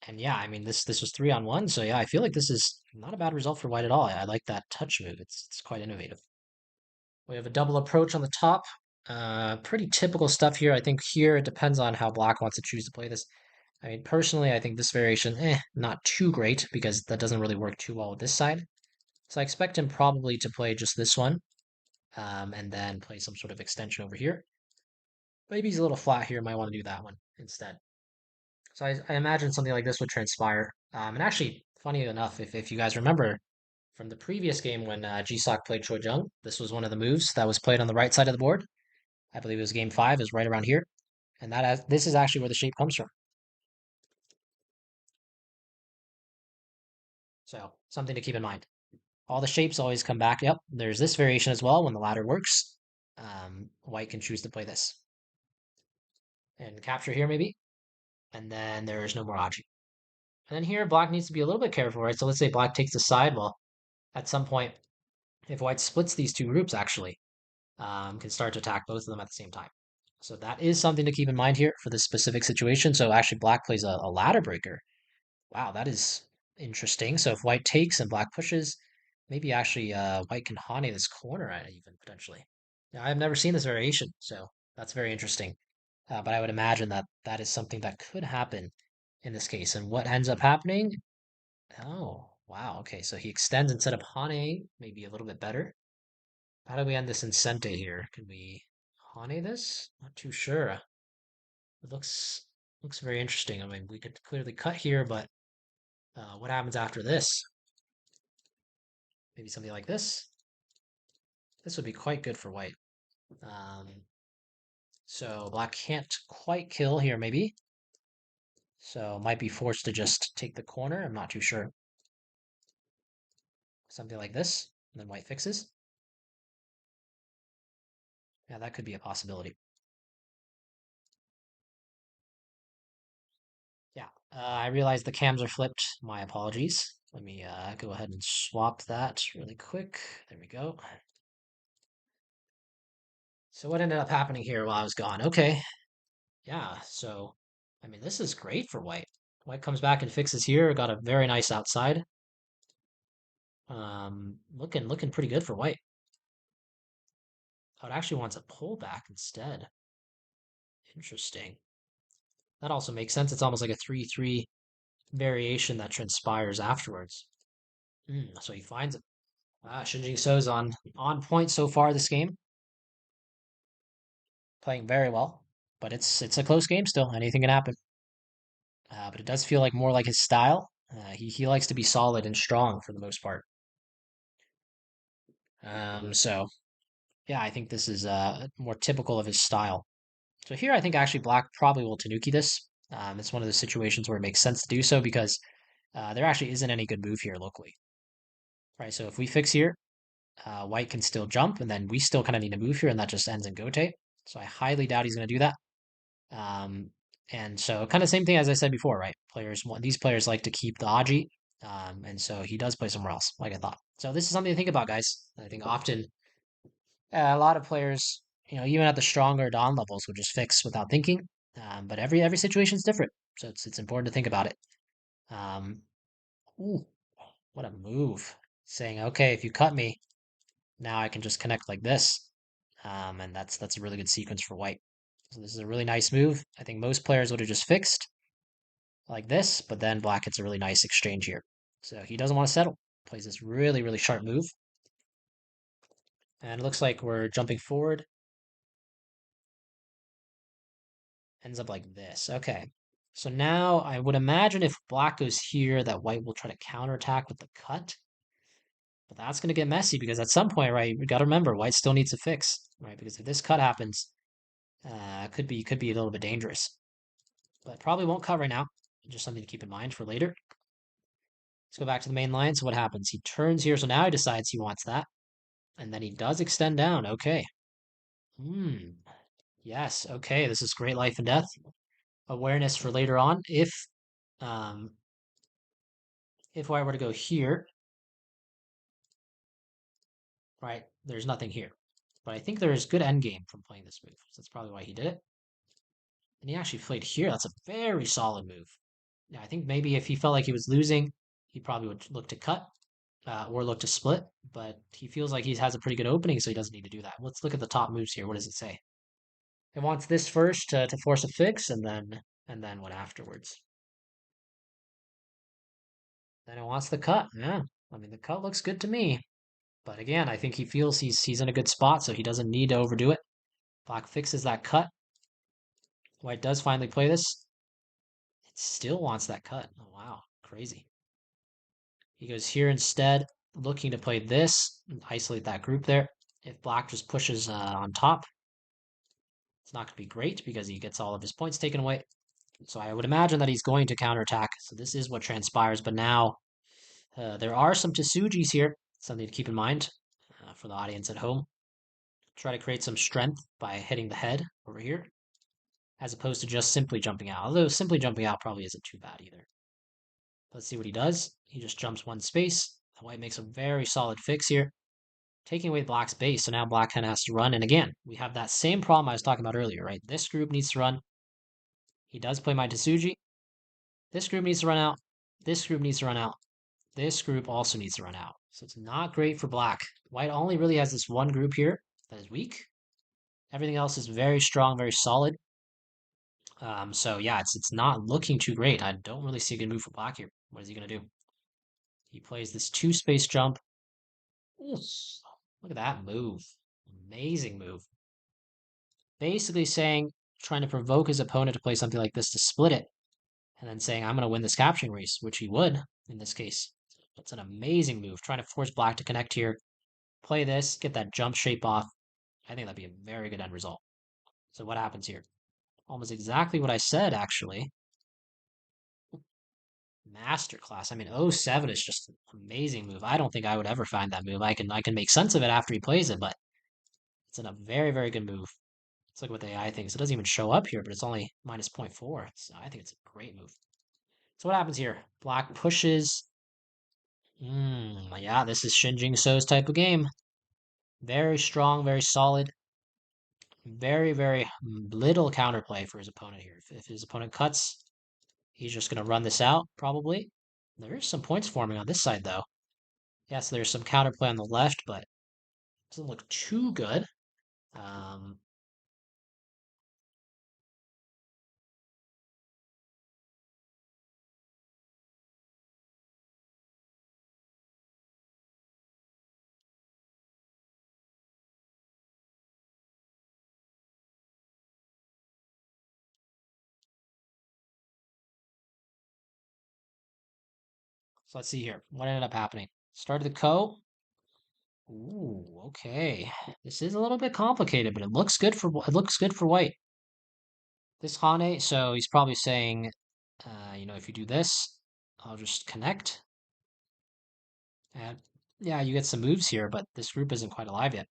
and yeah, I mean, this was 3-on-1, so yeah, I feel like this is not a bad result for white at all. I like that touch move. It's quite innovative. We have a double approach on the top. Pretty typical stuff here. I think here it depends on how black wants to choose to play this. I mean, personally, I think this variation, not too great because that doesn't really work too well with this side. So I expect him probably to play just this one, and then play some sort of extension over here. Maybe he's a little flat here, might want to do that one instead. So I imagine something like this would transpire. And actually, funny enough, if you guys remember from the previous game when Jinseo played Choi, this was one of the moves that was played on the right side of the board. I believe it was game 5, is right around here. And this is actually where the shape comes from. So something to keep in mind. All the shapes always come back. Yep, there's this variation as well when the ladder works. White can choose to play this. And capture here maybe. And then there's no more Aji. And then here, black needs to be a little bit careful, right? So let's say black takes the side. Well, at some point, if white splits these two groups, actually, can start to attack both of them at the same time. So that is something to keep in mind here for this specific situation. So actually, black plays a ladder breaker. Wow, that is interesting. So if white takes and black pushes, maybe actually white can hane this corner at even potentially. Now, I've never seen this variation, so that's very interesting. But I would imagine that that is something that could happen in this case. And what ends up happening? Oh, wow. Okay, so he extends instead of hane, maybe a little bit better. How do we end this in sente here? Can we hane this? Not too sure. It looks very interesting. I mean, we could clearly cut here, but what happens after this? Maybe something like this. This would be quite good for white. So black can't quite kill here, maybe. So might be forced to just take the corner. I'm not too sure. Something like this, and then white fixes. Yeah, that could be a possibility. Yeah, I realize the cams are flipped. My apologies. Let me go ahead and swap that really quick. There we go. So what ended up happening here while I was gone? Okay, yeah, so, I mean, this is great for white. White comes back and fixes here. Got a very nice outside. Looking pretty good for white. Oh, it actually wants a pullback instead. Interesting. That also makes sense. It's almost like a 3-3 variation that transpires afterwards. So he finds it. Shin Jingseo's on point so far this game. Playing very well. But it's a close game still. Anything can happen. But it does feel like more like his style. He likes to be solid and strong for the most part. So yeah, I think this is more typical of his style. So here, I think actually black probably will Tanuki this. It's one of those situations where it makes sense to do so because there actually isn't any good move here locally. Right, so if we fix here, white can still jump, and then we still kind of need to move here, and that just ends in gote. So I highly doubt he's going to do that. Um, and so kind of same thing as I said before, right? These players like to keep the Aji, and so he does play somewhere else, like I thought. So this is something to think about, guys. I think often a lot of players, even at the stronger Dawn levels, would just fix without thinking. But every situation is different, so it's important to think about it. Um, ooh, what a move! Saying, okay, if you cut me, now I can just connect like this, and that's a really good sequence for white. So this is a really nice move. I think most players would have just fixed like this, but then black gets a really nice exchange here. So he doesn't want to settle. Plays this really sharp move. And it looks like we're jumping forward. Ends up like this. Okay. So now I would imagine if black goes here, that white will try to counterattack with the cut. But that's going to get messy because at some point, right, we got to remember white still needs a fix, right? Because if this cut happens, could be a little bit dangerous. But probably won't cut right now. Just something to keep in mind for later. Let's go back to the main line. So what happens? He turns here, so now he decides he wants that. And then he does extend down. Okay. Yes, okay. This is great life and death. Awareness for later on. Um if I were to go here, right, there's nothing here. But I think there is good endgame from playing this move. So that's probably why he did it. And he actually played here. That's a very solid move. Yeah, I think maybe if he felt like he was losing, he probably would look to cut or look to split. But he feels like he has a pretty good opening, so he doesn't need to do that. Let's look at the top moves here. What does it say? It wants this first to force a fix, and then what afterwards? Then it wants the cut. Yeah, I mean the cut looks good to me. But again, I think he feels he's in a good spot, so he doesn't need to overdo it. Black fixes that cut. White does finally play this. It still wants that cut. Oh, wow. Crazy. He goes here instead, looking to play this and isolate that group there. If black just pushes on top, it's not going to be great because he gets all of his points taken away. So I would imagine that he's going to counterattack. So this is what transpires. But now there are some Tsujis here. Something to keep in mind for the audience at home. Try to create some strength by hitting the head over here, as opposed to just simply jumping out. Although simply jumping out probably isn't too bad either. Let's see what he does. He just jumps one space. The white makes a very solid fix here, taking away black's base. So now black kind of has to run. And again, we have that same problem I was talking about earlier, right? This group needs to run. He does play my Tsuji. This group needs to run out. This group needs to run out. This group also needs to run out. So it's not great for black. White only really has this one group here that is weak. Everything else is very strong, very solid. So yeah, it's not looking too great. I don't really see a good move for black here. What is he gonna do? He plays this 2-space jump. Oof, look at that move. Amazing move. Basically saying, trying to provoke his opponent to play something like this to split it, and then saying, I'm gonna win this capturing race, which he would in this case. That's an amazing move. Trying to force black to connect here. Play this, get that jump shape off. I think that'd be a very good end result. So what happens here? Almost exactly what I said, actually. Masterclass. I mean, oh 07 is just an amazing move. I don't think I would ever find that move. I can make sense of it after he plays it, but it's a very, very good move. Let's look what the AI thinks. It doesn't even show up here, but it's only minus 0.4. So I think it's a great move. So what happens here? Black pushes. Yeah, this is Shin Jingseo's type of game. Very strong, very solid. Very, very little counterplay for his opponent here. If his opponent cuts, he's just going to run this out, probably. There is some points forming on this side, though. Yes, there's some counterplay on the left, but it doesn't look too good. So let's see here. What ended up happening? Started the ko. Ooh, okay. This is a little bit complicated, but it looks good for white. This Hane, so he's probably saying, if you do this, I'll just connect. And yeah, you get some moves here, but this group isn't quite alive yet.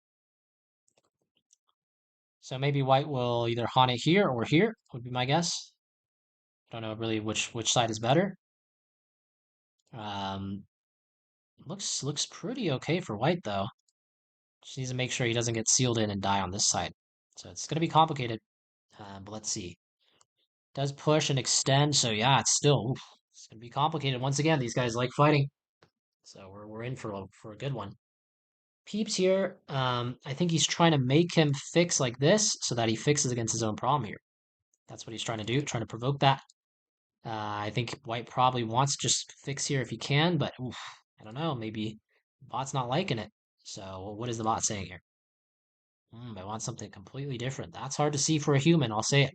So maybe white will either Hane here or here, would be my guess. I don't know really which side is better. Looks pretty okay for white though. Just needs to make sure he doesn't get sealed in and die on this side. So it's going to be complicated, but let's see. Does push and extend, so yeah, it's going to be complicated. Once again, these guys like fighting, so we're in for a good one. Peeps here, I think he's trying to make him fix like this so that he fixes against his own problem here. That's what he's trying to do, trying to provoke that. I think white probably wants to just fix here if he can, but I don't know, maybe the bot's not liking it. So what is the bot saying here? I want something completely different. That's hard to see for a human, I'll say it.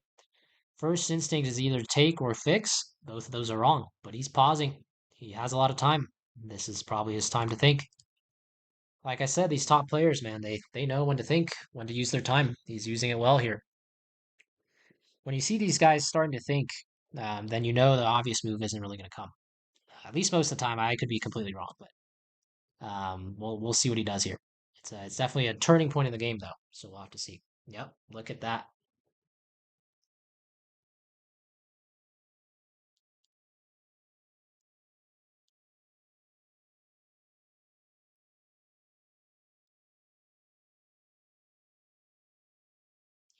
First instinct is either take or fix. Both of those are wrong, but he's pausing. He has a lot of time. This is probably his time to think. Like I said, these top players, man, they know when to think, when to use their time. He's using it well here. When you see these guys starting to think, then you know the obvious move isn't really going to come. At least most of the time. I could be completely wrong, but we'll see what he does here. It's definitely a turning point in the game, though, so we'll have to see. Yep, look at that.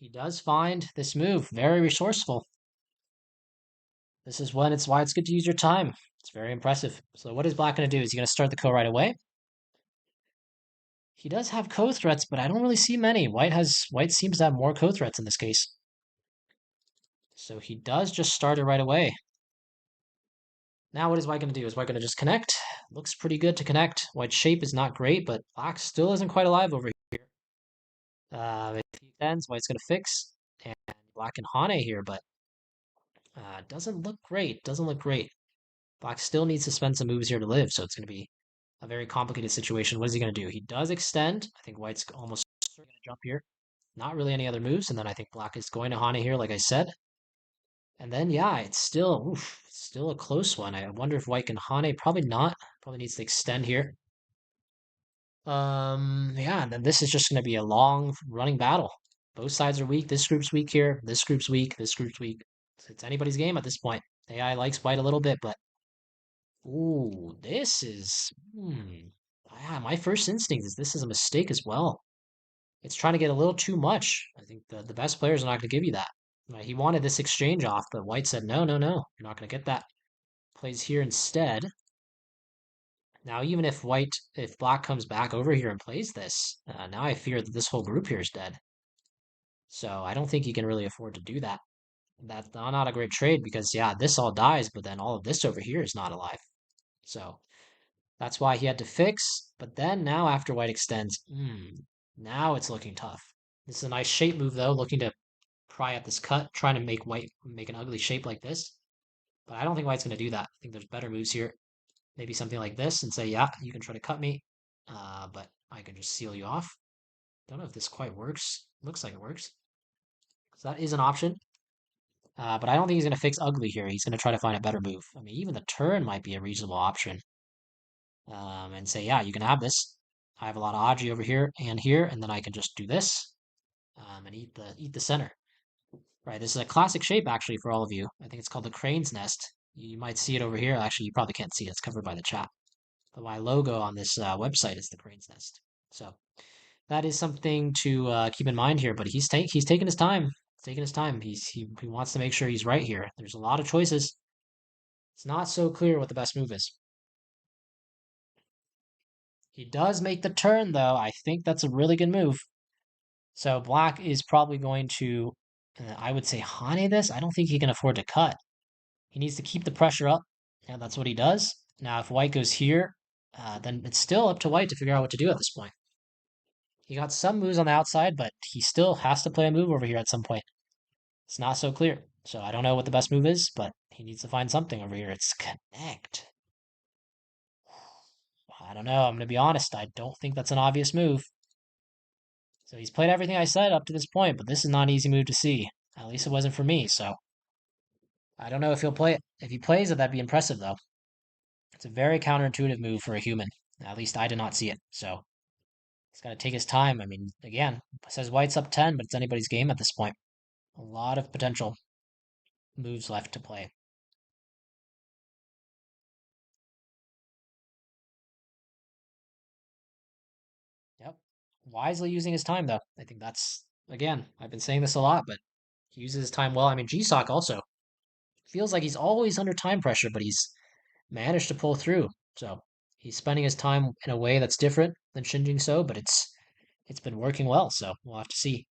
He does find this move very resourceful. This is when it's why it's good to use your time. It's very impressive. So what is Black going to do? Is he going to start the ko right away? He does have ko threats, but I don't really see many. White seems to have more ko threats in this case. So he does just start it right away. Now what is White going to do? Is White going to just connect? Looks pretty good to connect. White's shape is not great, but Black still isn't quite alive over here. If he extends, White's going to fix. And Black can Hane here, but doesn't look great. Doesn't look great. Black still needs to spend some moves here to live, so it's going to be a very complicated situation. What is he going to do? He does extend. I think White's almost going to jump here. Not really any other moves, and then I think Black is going to Hane here, like I said. And then, yeah, it's still a close one. I wonder if White can Hane. Probably not. Probably needs to extend here. Yeah, and then this is just going to be a long running battle. Both sides are weak. This group's weak here. This group's weak. This group's weak. It's anybody's game at this point. AI likes White a little bit, but ooh, this is yeah, my first instinct is this is a mistake as well. It's trying to get a little too much. I think the best players are not going to give you that. He wanted this exchange off, but White said, no, no, no, you're not going to get that. Plays here instead. Now, even if Black comes back over here and plays this, now I fear that this whole group here is dead. So I don't think he can really afford to do that. That's not a great trade because, yeah, this all dies, but then all of this over here is not alive. So that's why he had to fix. But then now after White extends, now it's looking tough. This is a nice shape move, though, looking to pry at this cut, trying to make White make an ugly shape like this. But I don't think White's going to do that. I think there's better moves here. Maybe something like this and say, yeah, you can try to cut me, but I can just seal you off. Don't know if this quite works. Looks like it works. So that is an option. But I don't think he's going to fix ugly here. He's going to try to find a better move. I mean, even the turn might be a reasonable option. And say, yeah, you can have this. I have a lot of Aji over here, and then I can just do this and eat the center. Right, this is a classic shape actually for all of you. I think it's called the crane's nest. You might see it over here. Actually, you probably can't see it. It's covered by the chat. But my logo on this website is the crane's nest. So that is something to keep in mind here. But he's taking his time. He's taking his time. He wants to make sure he's right here. There's a lot of choices. It's not so clear what the best move is. He does make the turn though. I think that's a really good move. So Black is probably going to, I would say, Hane this. I don't think he can afford to cut. He needs to keep the pressure up, and that's what he does. Now, if White goes here, then it's still up to White to figure out what to do at this point. He got some moves on the outside, but he still has to play a move over here at some point. It's not so clear. So I don't know what the best move is, but he needs to find something over here. It's connect. I don't know. I'm going to be honest. I don't think that's an obvious move. So he's played everything I said up to this point, but this is not an easy move to see. At least it wasn't for me, so I don't know if he'll play it. If he plays it, that'd be impressive, though. It's a very counterintuitive move for a human. At least I did not see it, so he's got to take his time. I mean, again, it says White's up 10, but it's anybody's game at this point. A lot of potential moves left to play. Yep. Wisely using his time, though. I think that's, again, I've been saying this a lot, but he uses his time well. I mean, G-Sock also feels like he's always under time pressure, but he's managed to pull through. So he's spending his time in a way that's different than Shin Jinseo, but it's been working well. So we'll have to see.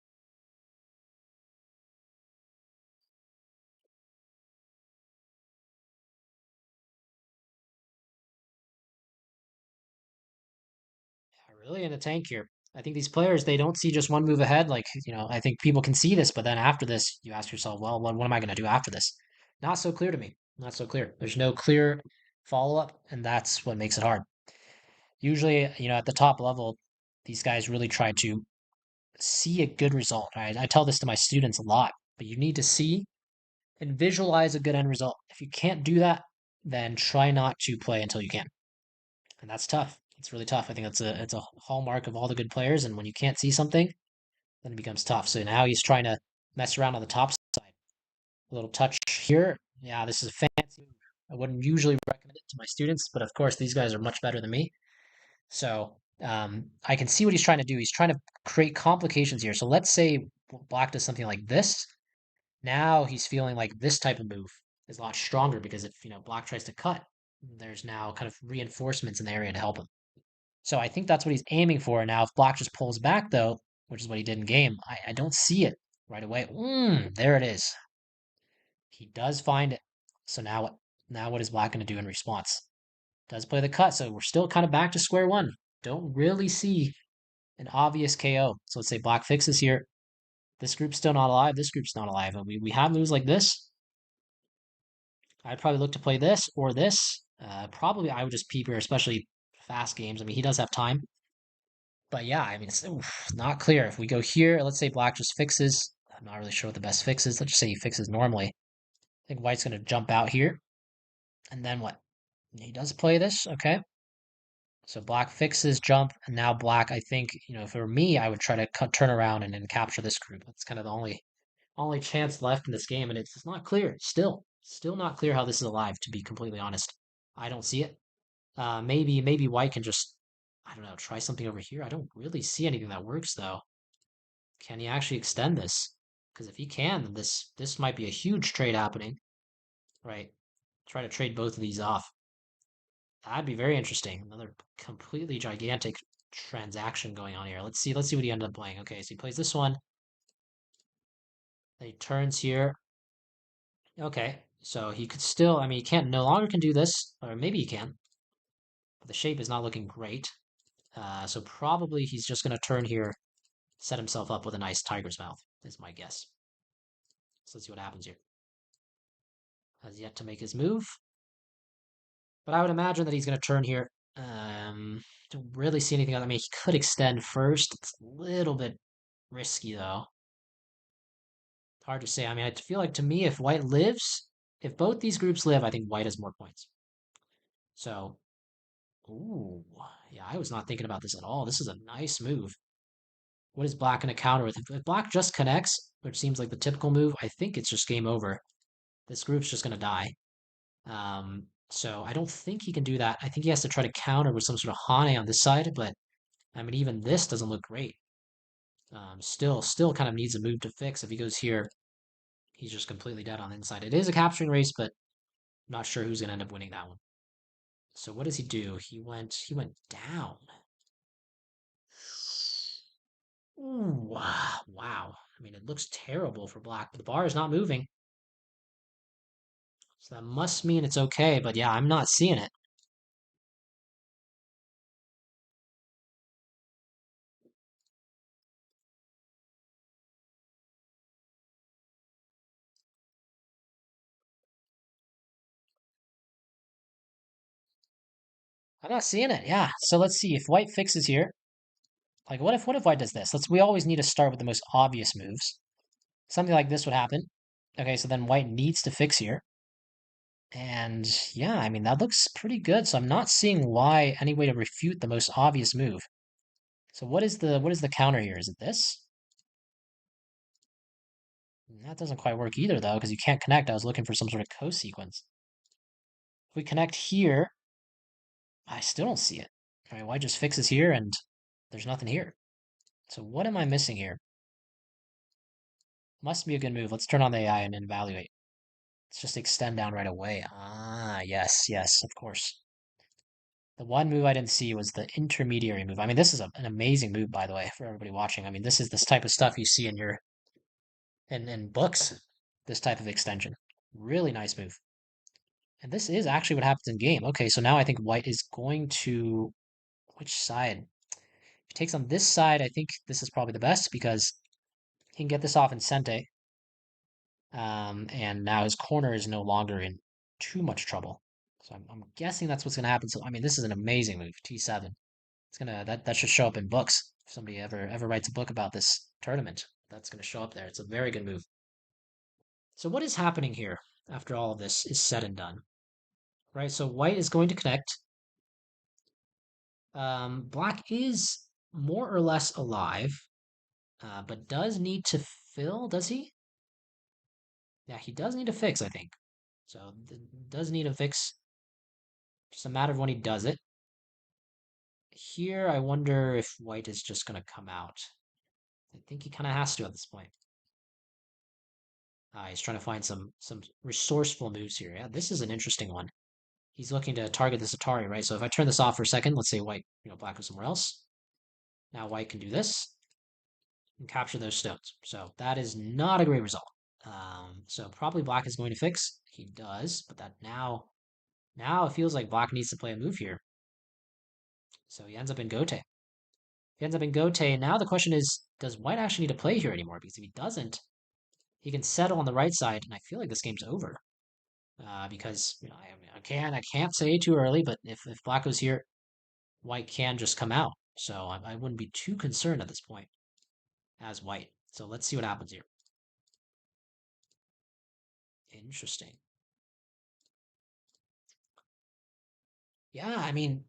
Yeah, really in the tank here. I think these players, they don't see just one move ahead. Like, I think people can see this, but then after this, you ask yourself, well, what am I going to do after this? Not so clear to me. Not so clear. There's no clear follow-up, and that's what makes it hard. Usually, at the top level, these guys really try to see a good result. Right? I tell this to my students a lot, but you need to see and visualize a good end result. If you can't do that, then try not to play until you can. And that's tough. It's really tough. I think it's a hallmark of all the good players. And when you can't see something, then it becomes tough. So now he's trying to mess around on the top side. A little touch here. Yeah, this is a fancy move. I wouldn't usually recommend it to my students, but of course these guys are much better than me. So I can see what he's trying to do. He's trying to create complications here. So let's say black does something like this. Now he's feeling like this type of move is a lot stronger because if black tries to cut, there's now kind of reinforcements in the area to help him. So I think that's what he's aiming for. Now, if black just pulls back, though, which is what he did in game, I don't see it right away. There it is. He does find it. So now what? Now what is black going to do in response? Does play the cut, so we're still kind of back to square one. Don't really see an obvious KO. So let's say black fixes here. This group's still not alive. This group's not alive. And we have moves like this. I'd probably look to play this or this. Probably I would just peep here, especially fast games. I mean, he does have time. But yeah, I mean, it's not clear. If we go here, let's say black just fixes. I'm not really sure what the best fix is. Let's just say he fixes normally. I think white's going to jump out here. And then what? He does play this, okay. So black fixes, jump, and now black, I think, if it were me, I would try to turn around and then capture this group. That's kind of the only chance left in this game, and it's not clear. Still not clear how this is alive, to be completely honest. I don't see it. Maybe white can just, I don't know, try something over here. I don't really see anything that works, though. Can he actually extend this? Because if he can, then this might be a huge trade happening. Right. Try to trade both of these off. That'd be very interesting. Another completely gigantic transaction going on here. Let's see what he ended up playing. Okay, so he plays this one. Then he turns here. Okay, so he could still, I mean, he can't, no longer can do this, or maybe he can. But the shape is not looking great. So probably he's just going to turn here, set himself up with a nice tiger's mouth, is my guess. So let's see what happens here. Has yet to make his move. But I would imagine that he's going to turn here. Don't really see anything else. I mean, he could extend first. It's a little bit risky, though. Hard to say. I mean, I feel like to me, if white lives, if both these groups live, I think white has more points. So, ooh, yeah, I was not thinking about this at all. This is a nice move. What is black going to counter with? If black just connects, which seems like the typical move, I think it's just game over. This group's just going to die. So I don't think he can do that. I think he has to try to counter with some sort of Hane on this side, but I mean, even this doesn't look great. Still kind of needs a move to fix. If he goes here, he's just completely dead on the inside. It is a capturing race, but I'm not sure who's going to end up winning that one. So what does he do? He went down. Ooh, wow. I mean, it looks terrible for black, but the bar is not moving. So that must mean it's okay, but yeah, I'm not seeing it. I'm not seeing it, yeah. So let's see if white fixes here. Like, what if white does this? We always need to start with the most obvious moves. Something like this would happen. Okay, so then white needs to fix here. And yeah, I mean, that looks pretty good. So I'm not seeing why any way to refute the most obvious move. So what is the counter here? Is it this? That doesn't quite work either, though, because you can't connect. I was looking for some sort of co-sequence. If we connect here, I still don't see it. All right, white just fixes here, and there's nothing here. So what am I missing here? Must be a good move. Let's turn on the AI and evaluate. Let's just extend down right away. Ah, yes, of course. The one move I didn't see was the intermediary move. I mean, this is an amazing move, by the way, for everybody watching. I mean, this is this type of stuff you see in your in books. This type of extension. Really nice move. And this is actually what happens in game. Okay, so now I think white is going to which side? If you takes on this side, I think this is probably the best because he can get this off in Sente. And now his corner is no longer in too much trouble. So I'm guessing that's what's going to happen. So I mean, this is an amazing move, T7. It's gonna that should show up in books. If somebody ever writes a book about this tournament, that's gonna show up there. It's a very good move. So what is happening here after all of this is said and done? Right? So white is going to connect. Black is more or less alive, but does need to fill, does he? Yeah, he does need a fix, I think. So does need a fix. Just a matter of when he does it. Here, I wonder if white is just going to come out. I think he kind of has to at this point. He's trying to find some resourceful moves here. Yeah, this is an interesting one. He's looking to target this Atari, right? So if I turn this off for a second, let's say white, black goes somewhere else. Now white can do this and capture those stones. So that is not a great result. So probably black is going to fix. He does, but that now it feels like black needs to play a move here. So he ends up in Gote. He ends up in Gote. Now the question is, does white actually need to play here anymore? Because if he doesn't, he can settle on the right side, and I feel like this game's over. Because I can't say too early, but if black goes here, white can just come out. So I wouldn't be too concerned at this point as white. So let's see what happens here. Interesting. Yeah, I mean,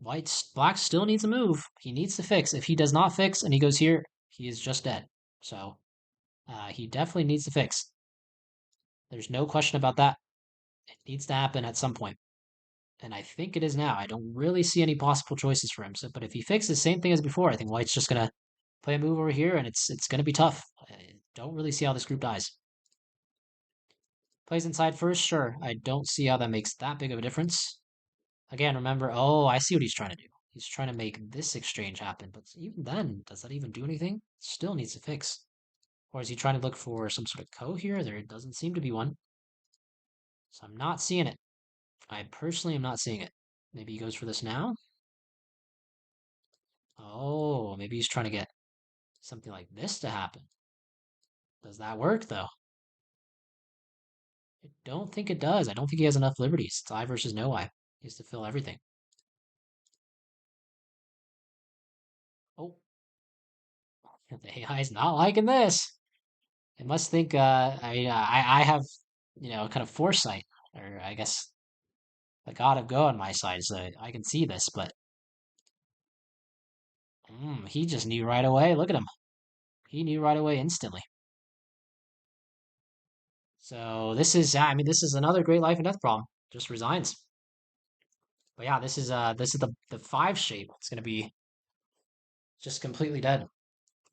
black still needs a move. He needs to fix. If he does not fix and he goes here, he is just dead. So he definitely needs to fix. There's no question about that. It needs to happen at some point. And I think it is now. I don't really see any possible choices for him. So, but if he fixes same thing as before, I think white's just gonna play a move over here, and it's gonna be tough. I don't really see how this group dies. Plays inside first, sure. I don't see how that makes that big of a difference. Again, remember, oh, I see what he's trying to do. He's trying to make this exchange happen, but even then, does that even do anything? Still needs to fix. Or is he trying to look for some sort of ko here? There doesn't seem to be one. So I'm not seeing it. I personally am not seeing it. Maybe he goes for this now? Oh, maybe he's trying to get something like this to happen. Does that work, though? I don't think it does. I don't think he has enough liberties. It's I versus no I. He has to fill everything. Oh, the AI is not liking this. It must think, I have, kind of foresight, or I guess the god of Go on my side, so I can see this, but he just knew right away. Look at him. He knew right away instantly. So this is another great life and death problem. Just resigns. But yeah, this is the five shape. It's gonna be just completely dead.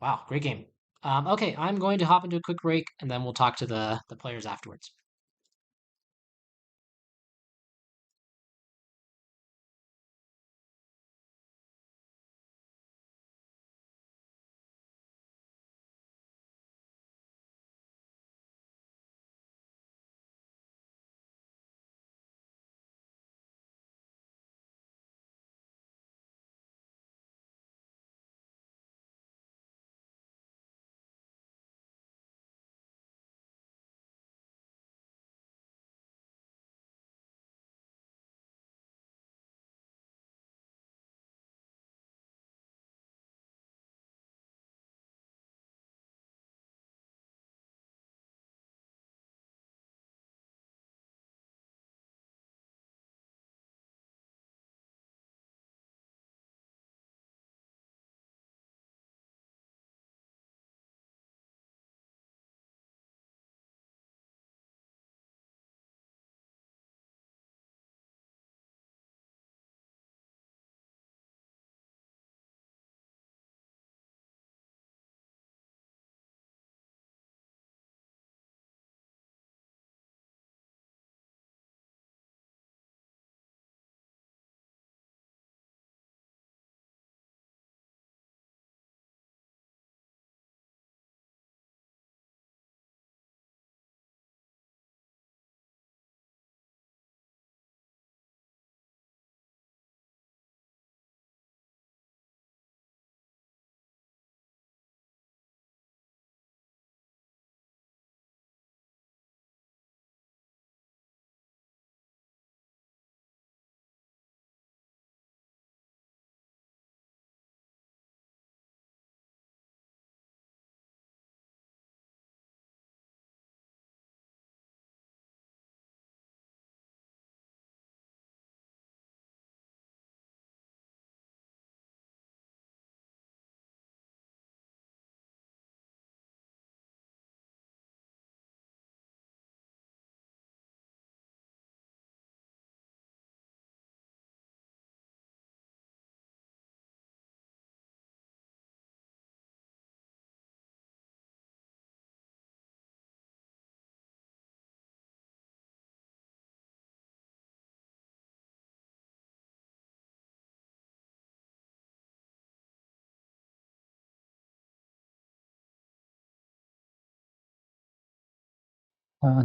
Wow, great game. Okay, I'm going to hop into a quick break and then we'll talk to the players afterwards.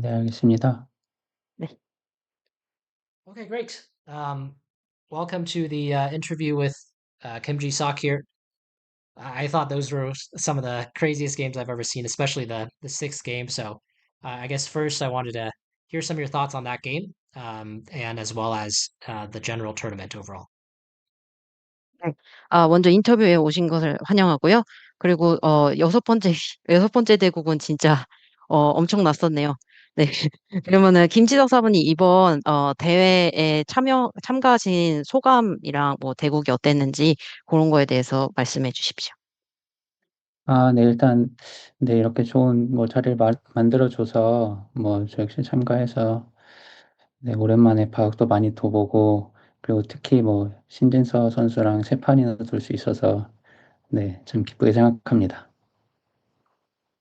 네, 알겠습니다. 네. Okay, great. Welcome to the interview with Kim Ji-sok here. I thought those were some of the craziest games I've ever seen, especially the sixth game. So I guess first I wanted to hear some of your thoughts on that game, and as well as the general tournament overall. 네. 먼저 인터뷰에 오신 것을 환영하고요. 그리고 여섯 번째 여섯 번째 대국은 진짜 엄청 났었네요. 네. 그러면은 김지덕 사부님 이번 대회에 참가하신 소감이랑 뭐 대국이 어땠는지 그런 거에 대해서 말씀해 주십시오. 네, 일단, 네, 이렇게 좋은 뭐 자리를 만들어줘서, 뭐, 저 역시 참가해서, 네, 오랜만에 바둑도 많이 둬보고, 그리고 특히 뭐, 신진서 선수랑 세 판이나 둘 수 있어서, 네, 좀 기쁘게 생각합니다.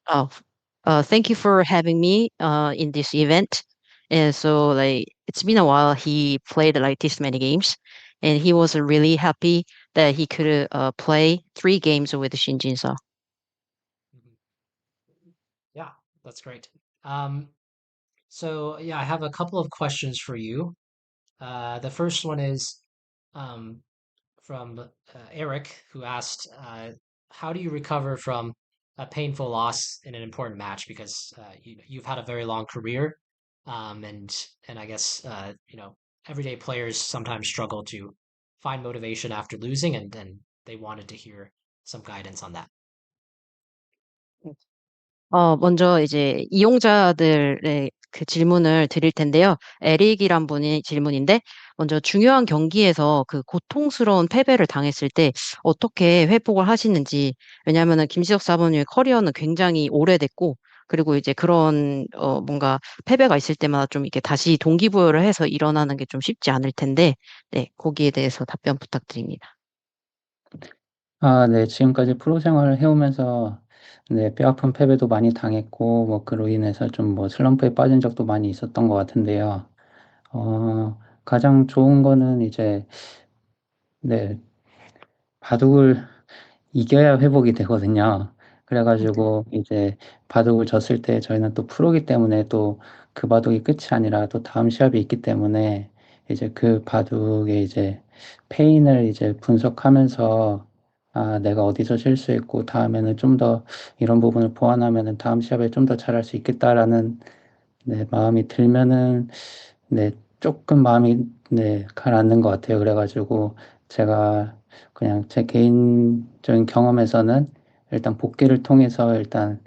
Oh, thank you for having me in this event. And so like it's been a while he played like this many games and he was really happy that he could play 3 games with Shin Jinseo. Mhm. Yeah, that's great. So yeah, I have a couple of questions for you. The first one is um, from Eric, who asked, "How do you recover from a painful loss in an important match? Because you've had a very long career, and I guess everyday players sometimes struggle to find motivation after losing, and they wanted to hear some guidance on that." 먼저 이제 이용자들의 그 질문을 드릴 텐데요. 에릭이란 분이 질문인데, 먼저 중요한 경기에서 그 고통스러운 패배를 당했을 때 어떻게 회복을 하시는지, 왜냐하면은 김시석 사모님의 커리어는 굉장히 오래됐고, 그리고 이제 그런, 뭔가 패배가 있을 때마다 좀 이렇게 다시 동기부여를 해서 일어나는 게 좀 쉽지 않을 텐데, 네, 거기에 대해서 답변 부탁드립니다. 네, 지금까지 프로 생활을 해오면서, 네, 뼈아픈 패배도 많이 당했고, 뭐, 그로 인해서 좀 뭐, 슬럼프에 빠진 적도 많이 있었던 것 같은데요. 가장 좋은 거는 이제, 네, 바둑을 이겨야 회복이 되거든요. 그래가지고 이제 바둑을 졌을 때 저희는 또 프로기 때문에 또 그 바둑이 끝이 아니라 또 다음 시합이 있기 때문에 이제 그 바둑의 이제 페인을 이제 분석하면서 내가 어디서 실수했고 다음에는 좀 더 이런 부분을 보완하면은 다음 시합에 좀 더 잘할 수 있겠다라는 네, 마음이 들면은 네, 조금 마음이 네, 가라앉는 것 같아요. 그래가지고 제가 그냥 제 개인적인 경험에서는 일단 복귀를 통해서 일단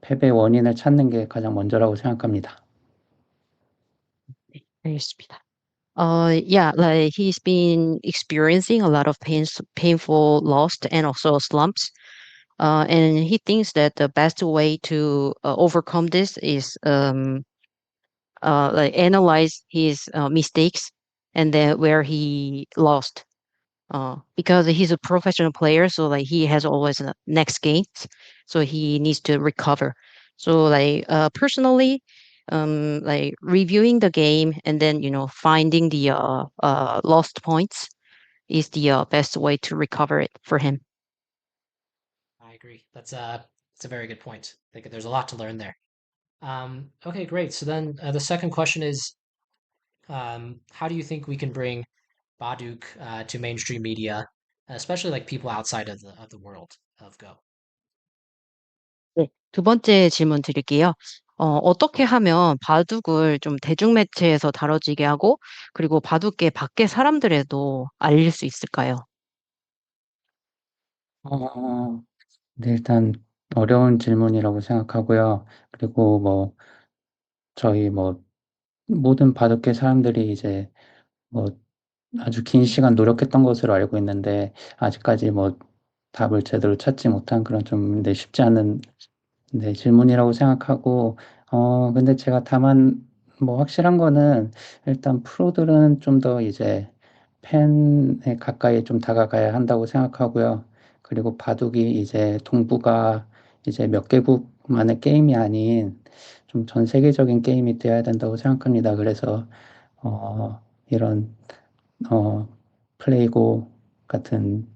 패배 원인을 찾는 게 가장 먼저라고 생각합니다. 네, 알겠습니다. Yeah, like he's been experiencing a lot of painful loss and also slumps. And he thinks that the best way to overcome this is like analyze his mistakes and then where he lost. Because he's a professional player, so like he has always next games, so he needs to recover. So like personally, like reviewing the game and then finding the lost points is the best way to recover it for him. I agree. That's a very good point. I think there's a lot to learn there. Okay, great. So then the second question is, how do you think we can bring Baduk to mainstream media, especially like people outside of the world of Go? 네. 두 번째 질문 드릴게요. 어떻게 하면 바둑을 좀 대중매체에서 다뤄지게 하고, 그리고 바둑계 밖의 사람들에도 알릴 수 있을까요? 어, 네, 일단 어려운 질문이라고 생각하고요. 그리고 뭐 저희 뭐 모든 바둑계 사람들이 이제 뭐 아주 긴 시간 노력했던 것으로 알고 있는데 아직까지 뭐 답을 제대로 찾지 못한 그런 좀 네, 쉽지 않은 네, 질문이라고 생각하고 근데 제가 다만 뭐 확실한 거는 일단 프로들은 좀 더 이제 팬에 가까이 좀 다가가야 한다고 생각하고요. 그리고 바둑이 이제 동부가 이제 몇 개국만의 게임이 아닌 좀 전 세계적인 게임이 되어야 된다고 생각합니다. 그래서 이런 어, 플레이고 같은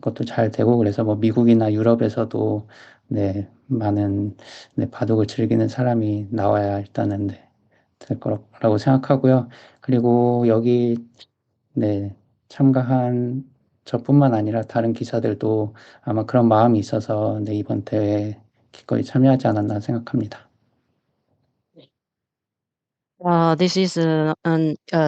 것도 잘 되고 그래서 뭐 미국이나 유럽에서도 네, 많은 네, 바둑을 즐기는 사람이 나와야 일단은 네, 될 거라고 생각하고요. 그리고 여기 네, 참가한 저뿐만 아니라 다른 기사들도 아마 그런 마음이 있어서 네, 이번 대회에 기꺼이 참여하지 않았나 생각합니다. This is a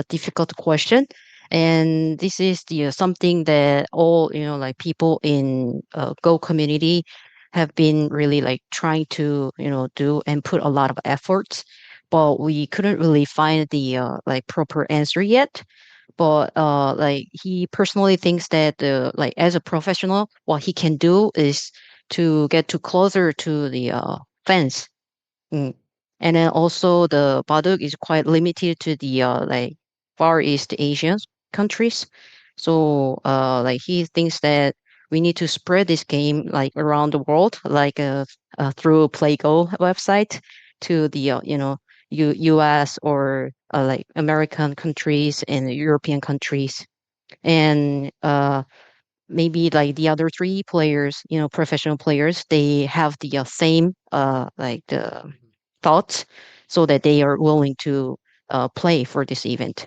difficult question, and this is the something that all like people in Go community have been really like trying to do and put a lot of efforts, but we couldn't really find the like proper answer yet. But like he personally thinks that like as a professional, what he can do is to get to closer to the fans. Mm. And then also the Baduk is quite limited to the like Far East Asian countries. So like he thinks that we need to spread this game like around the world, like through PlayGo website to the US or like American countries and European countries. And maybe like the other three players, professional players, they have the same like the thoughts so that they are willing to play for this event.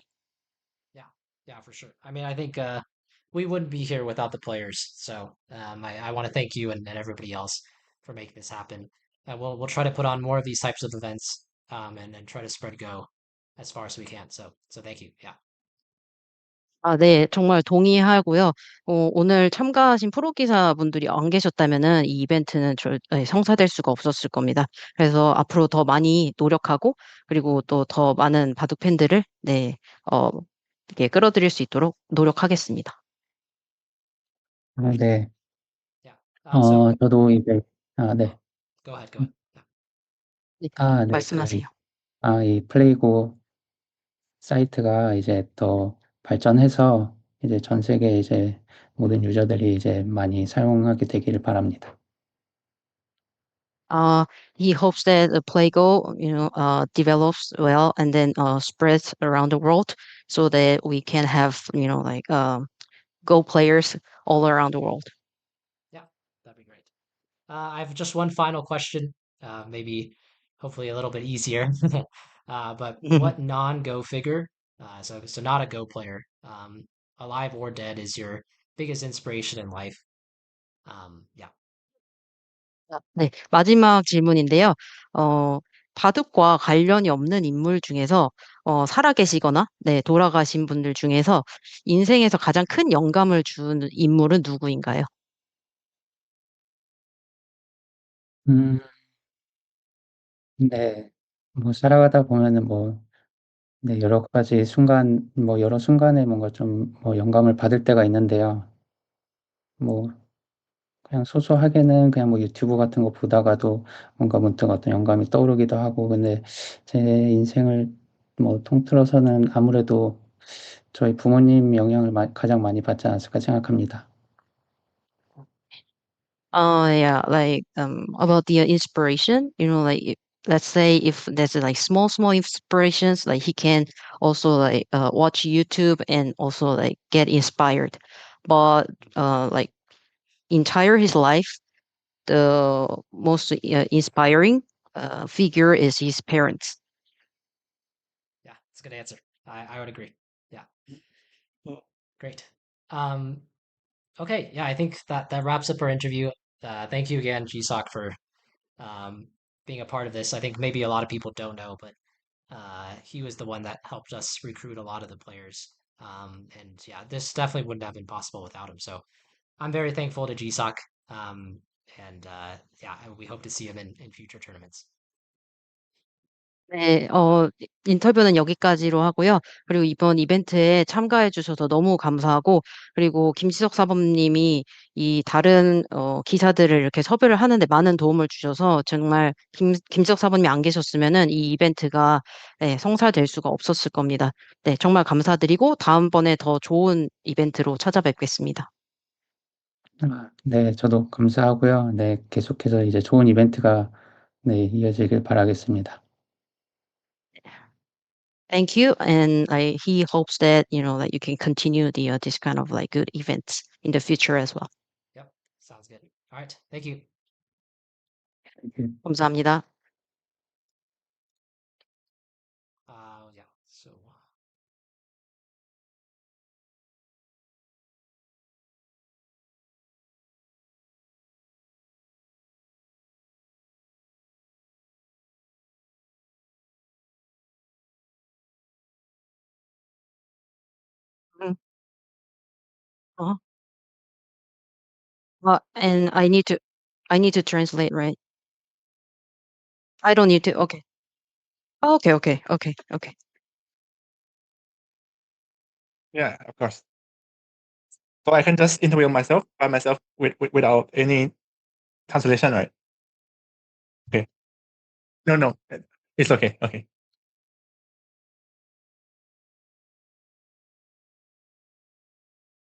Yeah, yeah, for sure. I mean, I think we wouldn't be here without the players. So I want to thank you and everybody else for making this happen. And we'll try to put on more of these types of events and try to spread Go as far as we can. So thank you. Yeah. 아, 네, 정말 동의하고요. 오늘 참가하신 프로기사분들이 안 계셨다면은 이 이벤트는 성사될 수가 없었을 겁니다. 그래서 앞으로 더 많이 노력하고 그리고 또 더 많은 바둑 팬들을 네, 어, 이렇게 끌어들일 수 있도록 노력하겠습니다. 아, 네. Yeah. So 저도 이제 네. go ahead. Go ahead. Yeah. 네, 네. 말씀하세요. 이 플레이고 사이트가 이제 더 발전해서 이제 전 세계 이제 모든 유저들이 이제 많이 사용하게 되기를 바랍니다. He hopes that the PlayGo, develops well and then spreads around the world so that we can have, like Go players all around the world. Yeah, that'd be great. I have just one final question, maybe hopefully a little bit easier. But what non-Go figure, so not a Go player, alive or dead, is your biggest inspiration in life? Yeah. 네, 마지막 질문인데요. 바둑과 관련이 없는 인물 중에서 살아계시거나 네, 돌아가신 분들 중에서 인생에서 가장 큰 영감을 준 인물은 누구인가요? 음, 네. 뭐 살아가다 보면은 뭐 네, 여러 가지 순간 뭐 여러 순간에 뭔가 좀 뭐 영감을 받을 때가 있는데요. 뭐 그냥 소소하게는 그냥 뭐 유튜브 같은 거 보다가도 뭔가 문득 어떤 영감이 떠오르기도 하고 근데 제 인생을 뭐 통틀어서는 아무래도 저희 부모님 영향을 가장 많이 받지 않았을까 생각합니다. Yeah, like about the inspiration, like let's say if there's like small inspirations, like he can also like watch YouTube and also like get inspired. But like entire his life, the most inspiring figure is his parents. Yeah, it's a good answer. I would agree. Yeah. Great. Um, okay, yeah, I think that wraps up our interview. Thank you again, GSOC, for um, being a part of this. I think maybe a lot of people don't know, but he was the one that helped us recruit a lot of the players. And yeah, this definitely wouldn't have been possible without him. So I'm very thankful to GSOC. Um, and yeah, we hope to see him in future tournaments. 네, 인터뷰는 여기까지로 하고요. 그리고 이번 이벤트에 참가해 주셔서 너무 감사하고, 그리고 김지석 사범님이 이 다른 기사들을 이렇게 섭외를 하는데 많은 도움을 주셔서 정말 김지석 사범님이 안 계셨으면은 이 이벤트가 네, 성사될 수가 없었을 겁니다. 네, 정말 감사드리고 다음번에 더 좋은 이벤트로 찾아뵙겠습니다. 네, 저도 감사하고요. 네, 계속해서 이제 좋은 이벤트가 네, 이어지길 바라겠습니다. Thank you, and he hopes that that you can continue this kind of like good events in the future as well. Yep, sounds good. All right, thank you. 감사합니다. Yeah. So 음. Uh-huh. And I need to translate, right? I don't need to. Okay. Okay, okay, okay, okay. Yeah, of course. So I can just interview myself by myself without any translation, right? Okay. No, no, it's okay. Okay.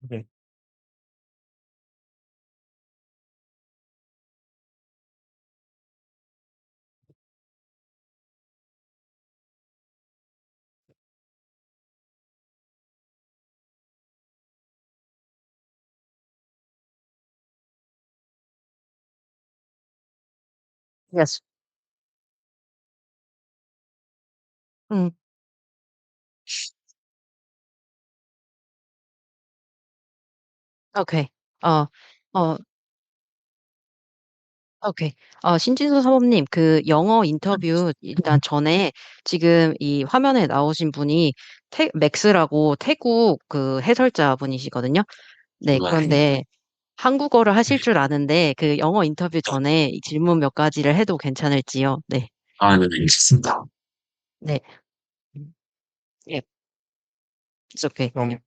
Okay. Yes. 음. 오케이. 어. 어 오케이. 신진수 사범님, 그 영어 인터뷰 일단 전에 지금 이 화면에 나오신 분이 맥스라고 태국 그 해설자분이시거든요. 네, 그런데 한국어를 하실 줄 아는데 그 영어 인터뷰 전에 이 질문 몇 가지를 해도 괜찮을지요? 네. 네, 알겠습니다. 네. 예. It's okay. 그럼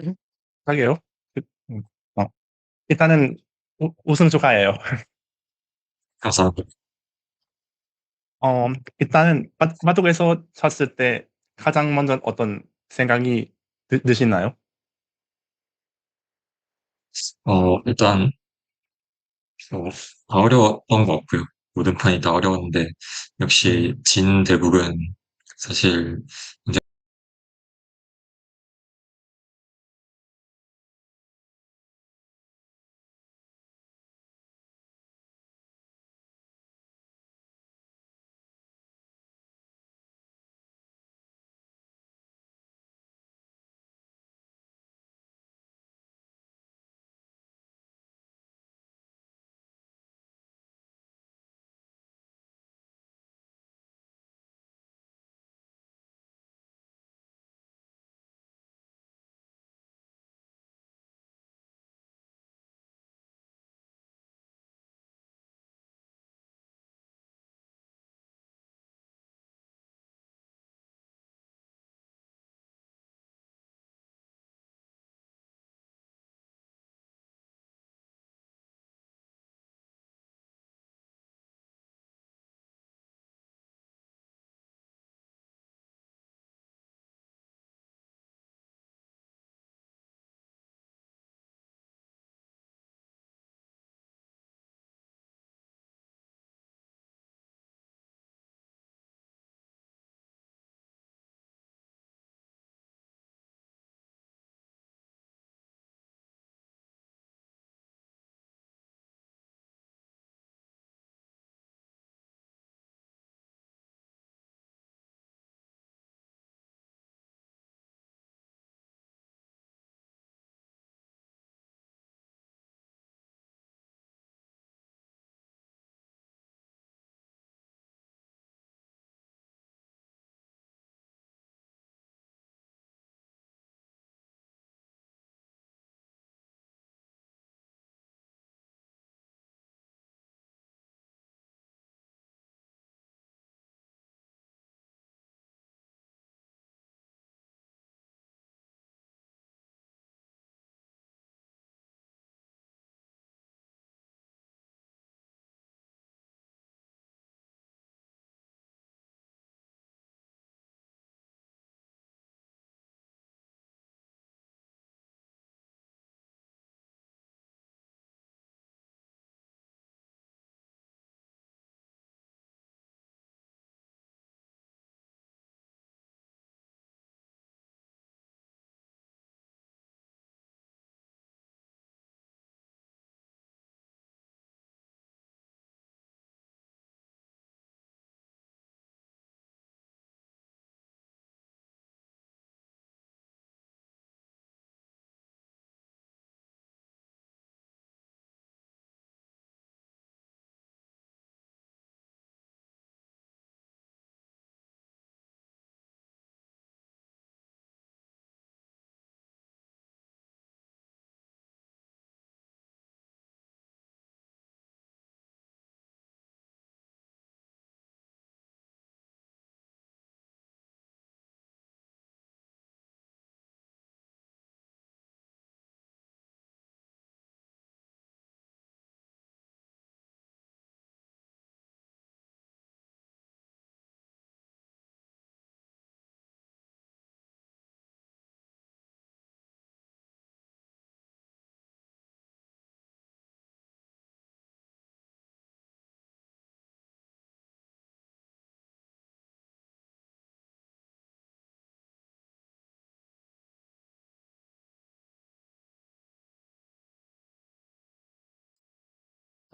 음. 할게요. 그, 음, 어, 일단은 우승 축하해요. 감사합니다. 일단은 바둑에서 쳤을 때 가장 먼저 어떤 생각이 드시나요? 일단 다 어려웠던 것 같고요. 모든 판이 다 어려웠는데 역시 진 대국은 사실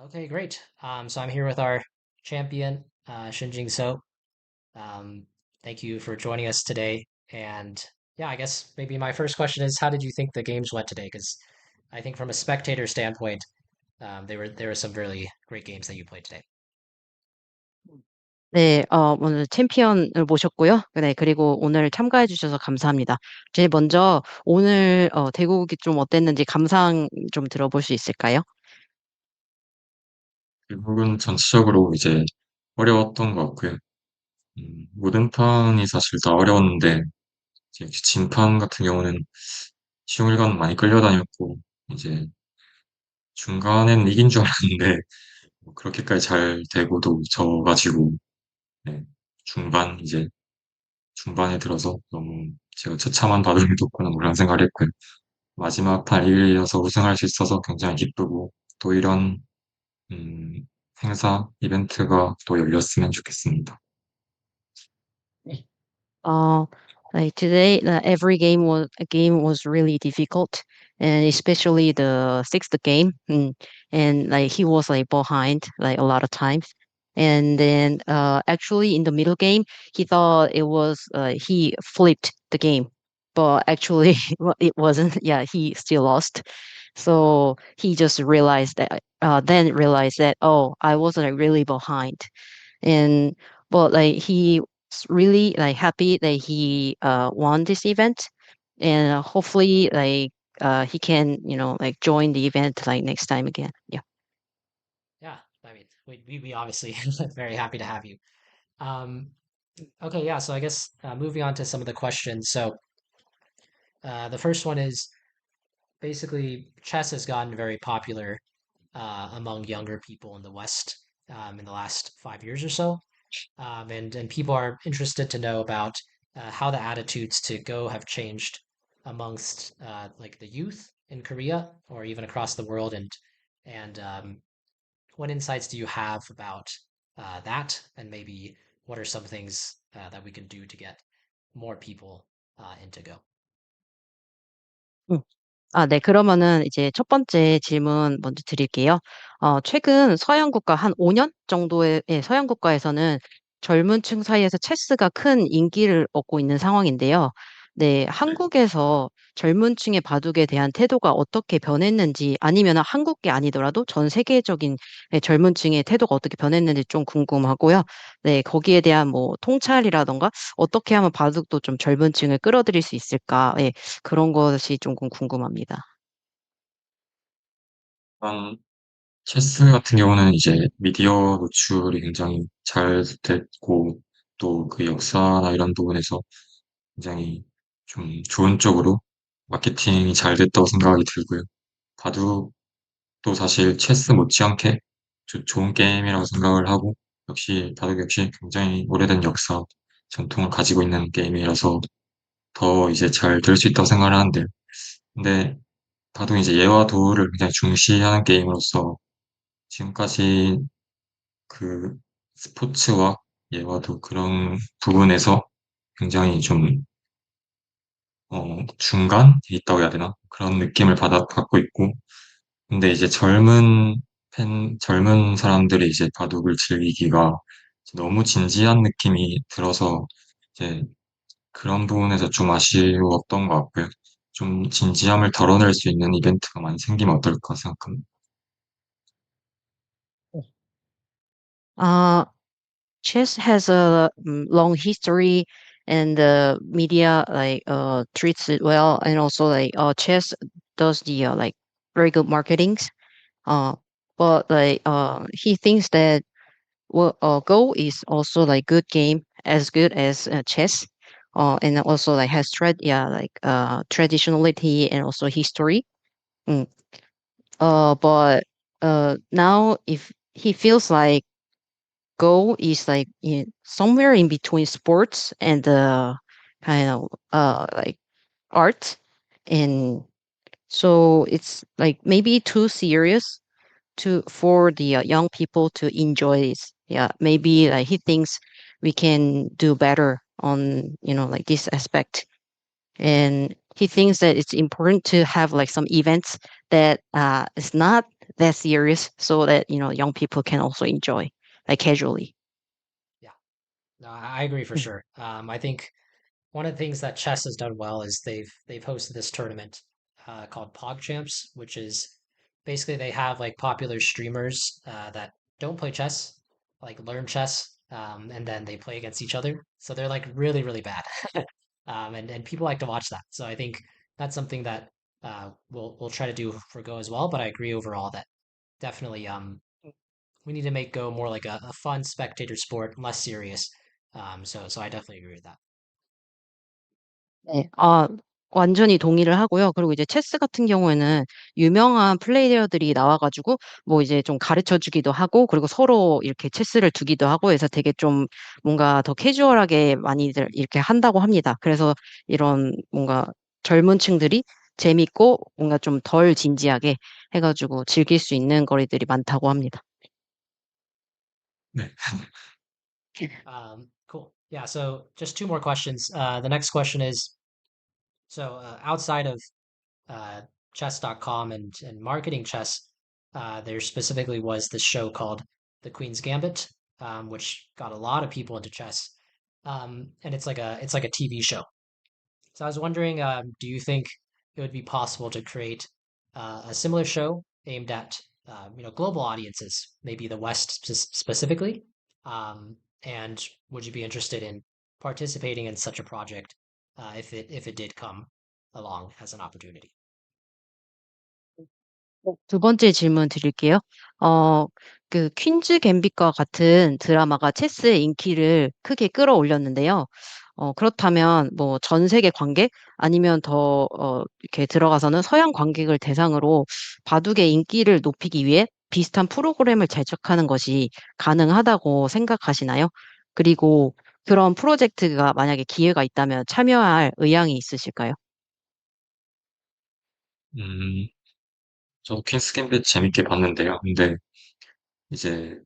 Okay, great. So I'm here with our champion, Shin Jinseo. Um, thank you for joining us today. And yeah, I guess maybe my first question is, how did you think the games went today? Because I think from a spectator standpoint, there were some really great games that you played today. 네, 오늘 챔피언을 모셨고요. 네, 그리고 오늘 참가해 주셔서 감사합니다. 제일 먼저 오늘 대국이 좀 어땠는지 감상 좀 들어볼 수 있을까요? 결국은 전체적으로 이제 어려웠던 것 같고요. 모든 판이 사실 다 어려웠는데, 이제 진판 같은 경우는 시험일관 많이 끌려다녔고, 이제 중간에는 이긴 줄 알았는데, 뭐 그렇게까지 잘 되고도 져가지고, 네, 이제 중반에 들어서 너무 제가 처참한 바람이 뒀구나, 뭐 그런 생각을 했고요. 마지막 판 이겨서 우승할 수 있어서 굉장히 기쁘고, 또 이런, 음, 행사, 이벤트가 또 열렸으면 좋겠습니다. 네. Uh, like today, every game was really difficult, and especially the sixth game. And like he was like behind like a lot of times, and then actually in the middle game, he thought it was he flipped the game, but actually well, it wasn't. Yeah, he still lost. So he just realized that, then realized that, oh, I was like really behind, and but like he was really like happy that he won this event, and hopefully like he can like join the event like next time again. Yeah. Yeah, I mean, we obviously very happy to have you. Um, okay, yeah, so I guess moving on to some of the questions. So the first one is basically chess has gotten very popular among younger people in the West in the last 5 years or so. And people are interested to know about how the attitudes to Go have changed amongst like the youth in Korea or even across the world, and what insights do you have about that, and maybe what are some things that we can do to get more people into Go? 아, 네. 그러면은 이제 첫 번째 질문 먼저 드릴게요. 최근 서양 국가 한 5년 정도의 서양 국가에서는 젊은 층 사이에서 체스가 큰 인기를 얻고 있는 상황인데요. 네, 한국에서 젊은 층의 바둑에 대한 태도가 어떻게 변했는지 아니면 한국이 아니더라도 전 세계적인 젊은 층의 태도가 어떻게 변했는지 좀 궁금하고요. 네, 거기에 대한 뭐 통찰이라던가 어떻게 하면 바둑도 좀 젊은 층을 끌어들일 수 있을까? 예, 그런 것이 조금 궁금합니다. 일단 체스 같은 경우는 이제 미디어 노출이 굉장히 잘 됐고, 또 그 역사나 이런 부분에서 굉장히 좀 좋은 쪽으로 마케팅이 잘 됐다고 생각이 들고요. 바둑도 사실 체스 못지않게 좋은 게임이라고 생각을 하고, 역시 바둑 역시 굉장히 오래된 역사, 전통을 가지고 있는 게임이라서 더 이제 잘 될 수 있다고 생각을 하는데, 근데 바둑이 이제 예와 도를 굉장히 중시하는 게임으로서 지금까지 그 스포츠와 예와도 그런 부분에서 굉장히 좀 중간에 있다고 해야 되나? 그런 느낌을 받고 있고, 근데 이제 젊은 사람들이 이제 바둑을 즐기기가 너무 진지한 느낌이 들어서 이제 그런 부분에서 좀 아쉬웠던 것 같고요. 좀 진지함을 덜어낼 수 있는 이벤트가 많이 생기면 어떨까 생각합니다. Uh, chess has a long history, and the media like treats it well, and also like chess does the like very good marketings. Uh, but like he thinks that well, Go is also like good game, as good as chess, and also like has traditionality and also history. Mm. But now if he feels like Go is like somewhere in between sports and kind of like art, and so it's like maybe too serious to for the young people to enjoy this. Yeah, maybe like he thinks we can do better on like this aspect, and he thinks that it's important to have like some events that is not that serious, so that young people can also enjoy like casually. Yeah, no, I agree for sure. I think one of the things that chess has done well is they've hosted this tournament called PogChamps, which is basically they have like popular streamers that don't play chess, like learn chess, and then they play against each other. So they're like really, really bad. And people like to watch that. So I think that's something that we'll try to do for Go as well. But I agree overall that definitely we need to make Go more like a fun spectator sport, less serious. So I definitely agree with that. 네. 완전히 동의를 하고요. 그리고 이제 체스 같은 경우에는 유명한 플레이어들이 나와 가지고 뭐 이제 좀 가르쳐 주기도 하고, 그리고 서로 이렇게 체스를 두기도 하고 해서 되게 좀 뭔가 더 캐주얼하게 많이들 이렇게 한다고 합니다. 그래서 이런 뭔가 젊은 층들이 재밌고 뭔가 좀 덜 진지하게 해 가지고 즐길 수 있는 거리들이 많다고 합니다. 네. Cool. Yeah, so just two more questions. The next question is, so outside of uh, chess.com and marketing chess, there specifically was this show called The Queen's Gambit, which got a lot of people into chess. And it's like a TV show. So I was wondering, do you think it would be possible to create a similar show aimed at global audiences, maybe the West specifically? And would you be interested in participating in such a project if it did come along as an opportunity? 두 번째 질문 드릴게요. 어 그 퀸즈 갬빗과 같은 드라마가 체스의 인기를 크게 끌어올렸는데요. 그렇다면 뭐 전 세계 관객 아니면 더 이렇게 들어가서는 서양 관객을 대상으로 바둑의 인기를 높이기 위해 비슷한 프로그램을 제작하는 것이 가능하다고 생각하시나요? 그리고 그런 프로젝트가 만약에 기회가 있다면 참여할 의향이 있으실까요? 음, 저 퀸스 갬빗 재밌게 봤는데요. 근데 이제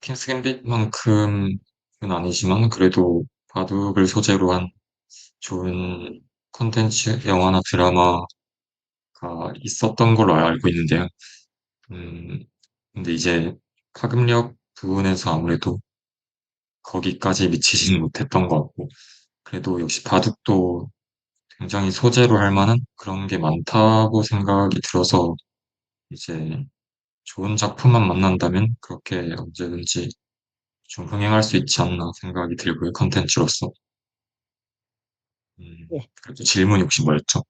퀸스 갬빗만큼은 아니지만 그래도 바둑을 소재로 한 좋은 콘텐츠, 영화나 드라마가 있었던 걸로 알고 있는데요. 음, 근데 이제 파급력 부분에서 아무래도 거기까지 미치지는 못했던 것 같고, 그래도 역시 바둑도 굉장히 소재로 할 만한 그런 게 많다고 생각이 들어서 이제 좋은 작품만 만난다면 그렇게 언제든지 좀 흥행할 수 있지 않나 생각이 들고요, 컨텐츠로서. 그래도 질문이 혹시 뭐였죠?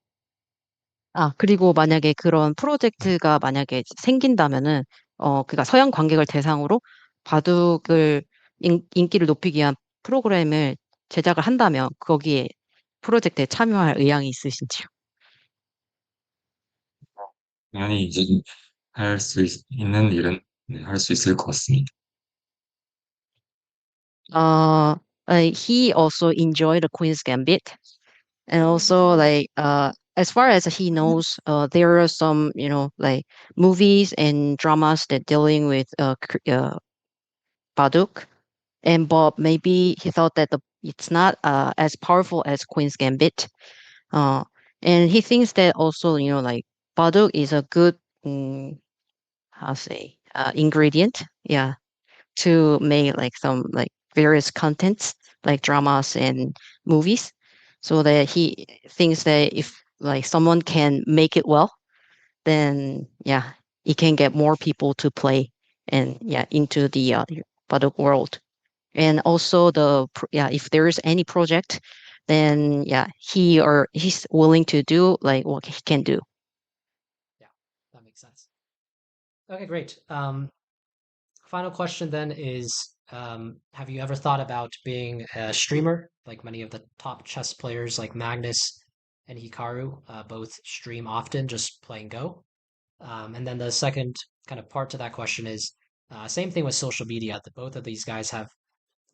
그리고 만약에 그런 프로젝트가 만약에 생긴다면은 그러니까 서양 관객을 대상으로 바둑을 인기를 높이기 위한 프로그램을 제작을 한다면 거기에 프로젝트에 참여할 의향이 있으신지요? 당연히 이제 할 수 있는 일은 네, 할 수 있을 것 같습니다. He also enjoyed the Queen's Gambit, and also like as far as he knows, there are some like movies and dramas that dealing with Baduk, and but maybe he thought that it's not as powerful as Queen's Gambit. Uh, and he thinks that also like Baduk is a good how to say ingredient, yeah, to make like some like various contents like dramas and movies, so that he thinks that if like someone can make it well, then yeah, it can get more people to play and yeah into the Baduk world. And also yeah, if there is any project, then yeah, he's willing to do like what he can do. Yeah, that makes sense. Okay, great. Final question then is, have you ever thought about being a streamer? Like many of the top chess players like Magnus and Hikaru, both stream often, just playing Go. And then the second kind of part to that question is, same thing with social media. Both of these guys have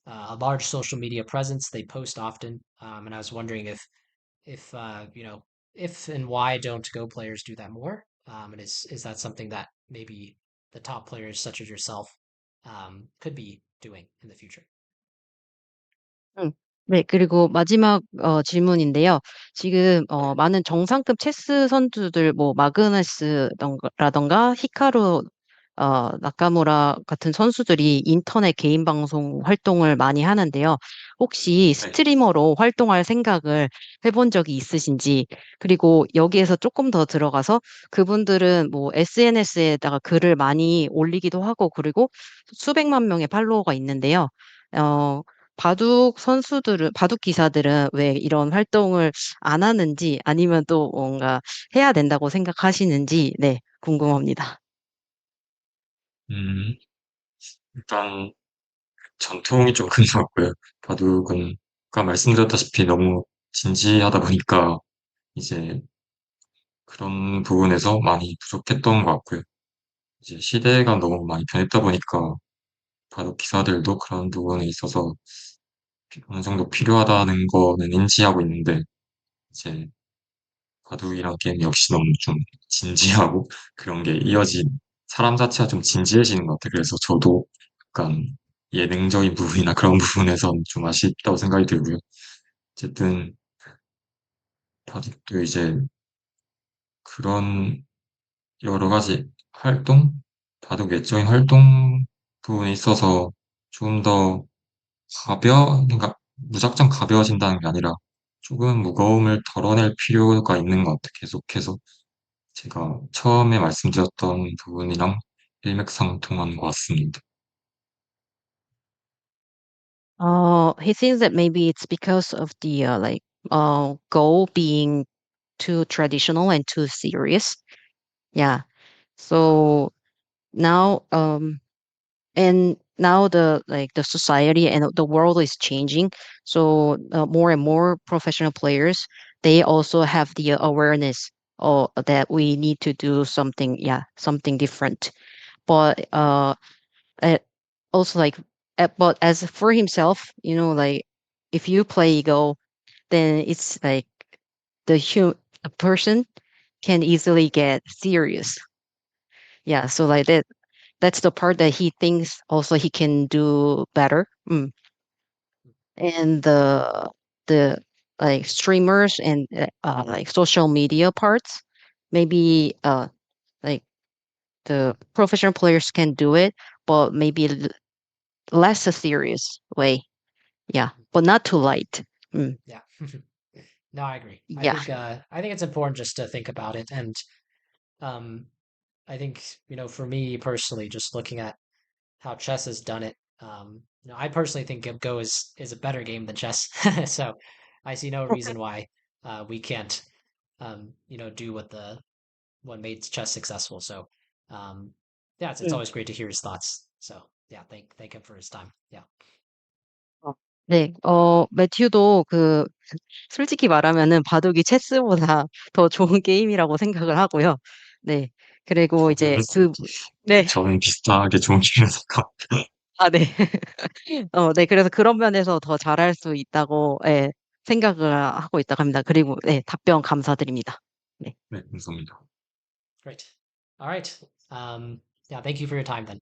a large social media presence. They post often. And I was wondering if if and why don't Go players do that more? And is that something that maybe the top players such as yourself could be doing in the future? 네, 그리고 마지막 질문인데요. 지금 많은 정상급 체스 선수들, 뭐 마그너스라던가 히카루 나카무라 같은 선수들이 인터넷 개인 방송 활동을 많이 하는데요. 혹시 네. 스트리머로 활동할 생각을 해본 적이 있으신지, 그리고 여기에서 조금 더 들어가서 그분들은 뭐 SNS에다가 글을 많이 올리기도 하고, 그리고 수백만 명의 팔로워가 있는데요. 어, 바둑 기사들은 왜 이런 활동을 안 하는지 아니면 또 뭔가 해야 된다고 생각하시는지, 네, 궁금합니다. 음, 일단 전통이 좀 큰 것 같고요. 바둑은 아까 말씀드렸다시피 너무 진지하다 보니까 이제 그런 부분에서 많이 부족했던 것 같고요. 이제 시대가 너무 많이 변했다 보니까 바둑 기사들도 그런 부분에 있어서 어느 정도 필요하다는 거는 인지하고 있는데 이제 바둑이란 게임 역시 너무 좀 진지하고 그런 게 이어진 사람 자체가 좀 진지해지는 것 같아요. 그래서 저도 약간 예능적인 부분이나 그런 부분에선 좀 아쉽다고 생각이 들고요. 어쨌든 바둑도 이제 그런 여러 가지 활동, 바둑 외적인 활동 부분에 있어서 좀 더 그러니까 무작정 가벼워진다는 게 아니라 조금 무거움을 덜어낼 필요가 있는 것 같아요. 계속해서 제가 처음에 말씀드렸던 부분이랑 일맥상통한 것 같습니다. He thinks that maybe it's because of the goal being too traditional and too serious. Yeah. So now and now the society and the world is changing. So more and more professional players, they also have the awareness that we need to do something, yeah, something different. But uh, also like but as for himself, like if you play Go, then it's like a person can easily get serious. Yeah, so like that's the part that he thinks also he can do better. And the like streamers and like social media parts, maybe like the professional players can do it, but maybe less a serious way. Yeah, but not too light. Yeah. No, I agree. Yeah. I think it's important just to think about it. And um I think, for me personally, just looking at how chess has done it, I personally think Go is a better game than chess. So I see no reason why we can't do what made chess successful. So yeah, it's 음. always great to hear his thoughts. So yeah, thank him for his time. Yeah. 어, 네, 매튜도 솔직히 말하면은 바둑이 체스보다 더 좋은 게임이라고 생각을 하고요. 네. 그리고 이제 네. 저는 비슷하게 좋은 기회를 생각. 아, 네. 네. 그래서 그런 면에서 더 잘할 수 있다고, 예, 생각을 하고 있다고 합니다. 그리고, 네, 답변 감사드립니다. 네. 네, 감사합니다. Great. All right. Yeah, thank you for your time then.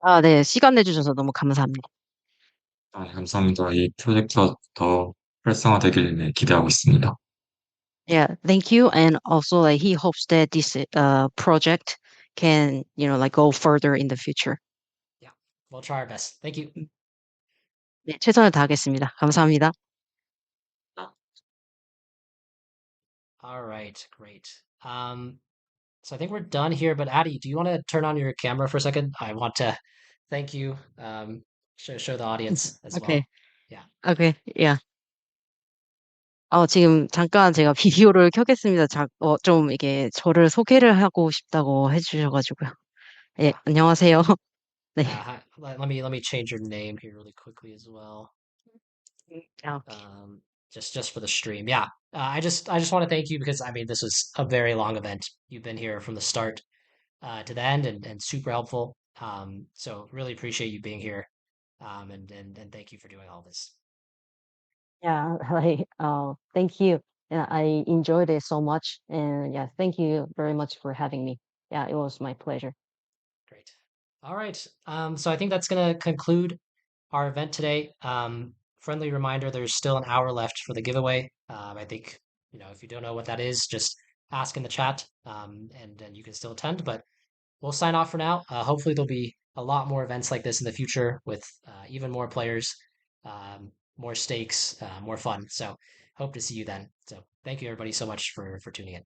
아, 네. 시간 내주셔서 너무 감사합니다. 아, 감사합니다. 이 프로젝트가 더 활성화되길 네, 기대하고 있습니다. Yeah, thank you. And also, like, he hopes that this project can, like go further in the future. Yeah, we'll try our best. Thank you. 네, 최선을 다하겠습니다. 감사합니다. All right, great. So I think we're done here, but Addie, do you want to turn on your camera for a second? I want to thank you. Show the audience as well. Okay. Yeah. Okay. Yeah. 지금 잠깐 제가 비디오를 켜겠습니다. 좀 이게 저를 소개를 하고 싶다고 해주셔가지고요. 예, Yeah. 안녕하세요. 네. Hi. Let me change your name here really quickly as well. Okay. Just for the stream. Yeah. I just want to thank you because I mean this was a very long event. You've been here from the start to the end and super helpful. So really appreciate you being here. And thank you for doing all this. Yeah, like, thank you. Yeah, I enjoyed it so much. And yeah, thank you very much for having me. Yeah, it was my pleasure. Great. All right. So I think that's gonna conclude our event today. friendly reminder, there's still an hour left for the giveaway. I think, if you don't know what that is, just ask in the chat, and then you can still attend. But we'll sign off for now. Hopefully, there'll be a lot more events like this in the future with even more players, more stakes, more fun. So, hope to see you then. So, thank you everybody so much for tuning in.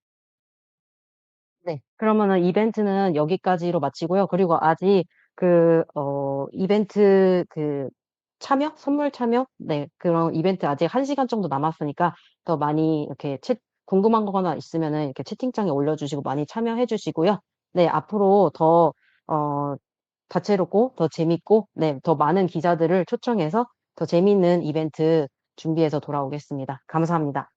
네. 그러면은 이벤트는 여기까지로 마치고요. 그리고 아직 이벤트 선물 참여? 네. 그런 이벤트 아직 1시간 정도 남았으니까 더 많이 이렇게 궁금한 거나 있으면은 이렇게 채팅창에 올려주시고 많이 참여해 주시고요. 네. 앞으로 더, 다채롭고 더 재밌고, 네. 더 많은 기자들을 초청해서 더 재밌는 이벤트 준비해서 돌아오겠습니다. 감사합니다.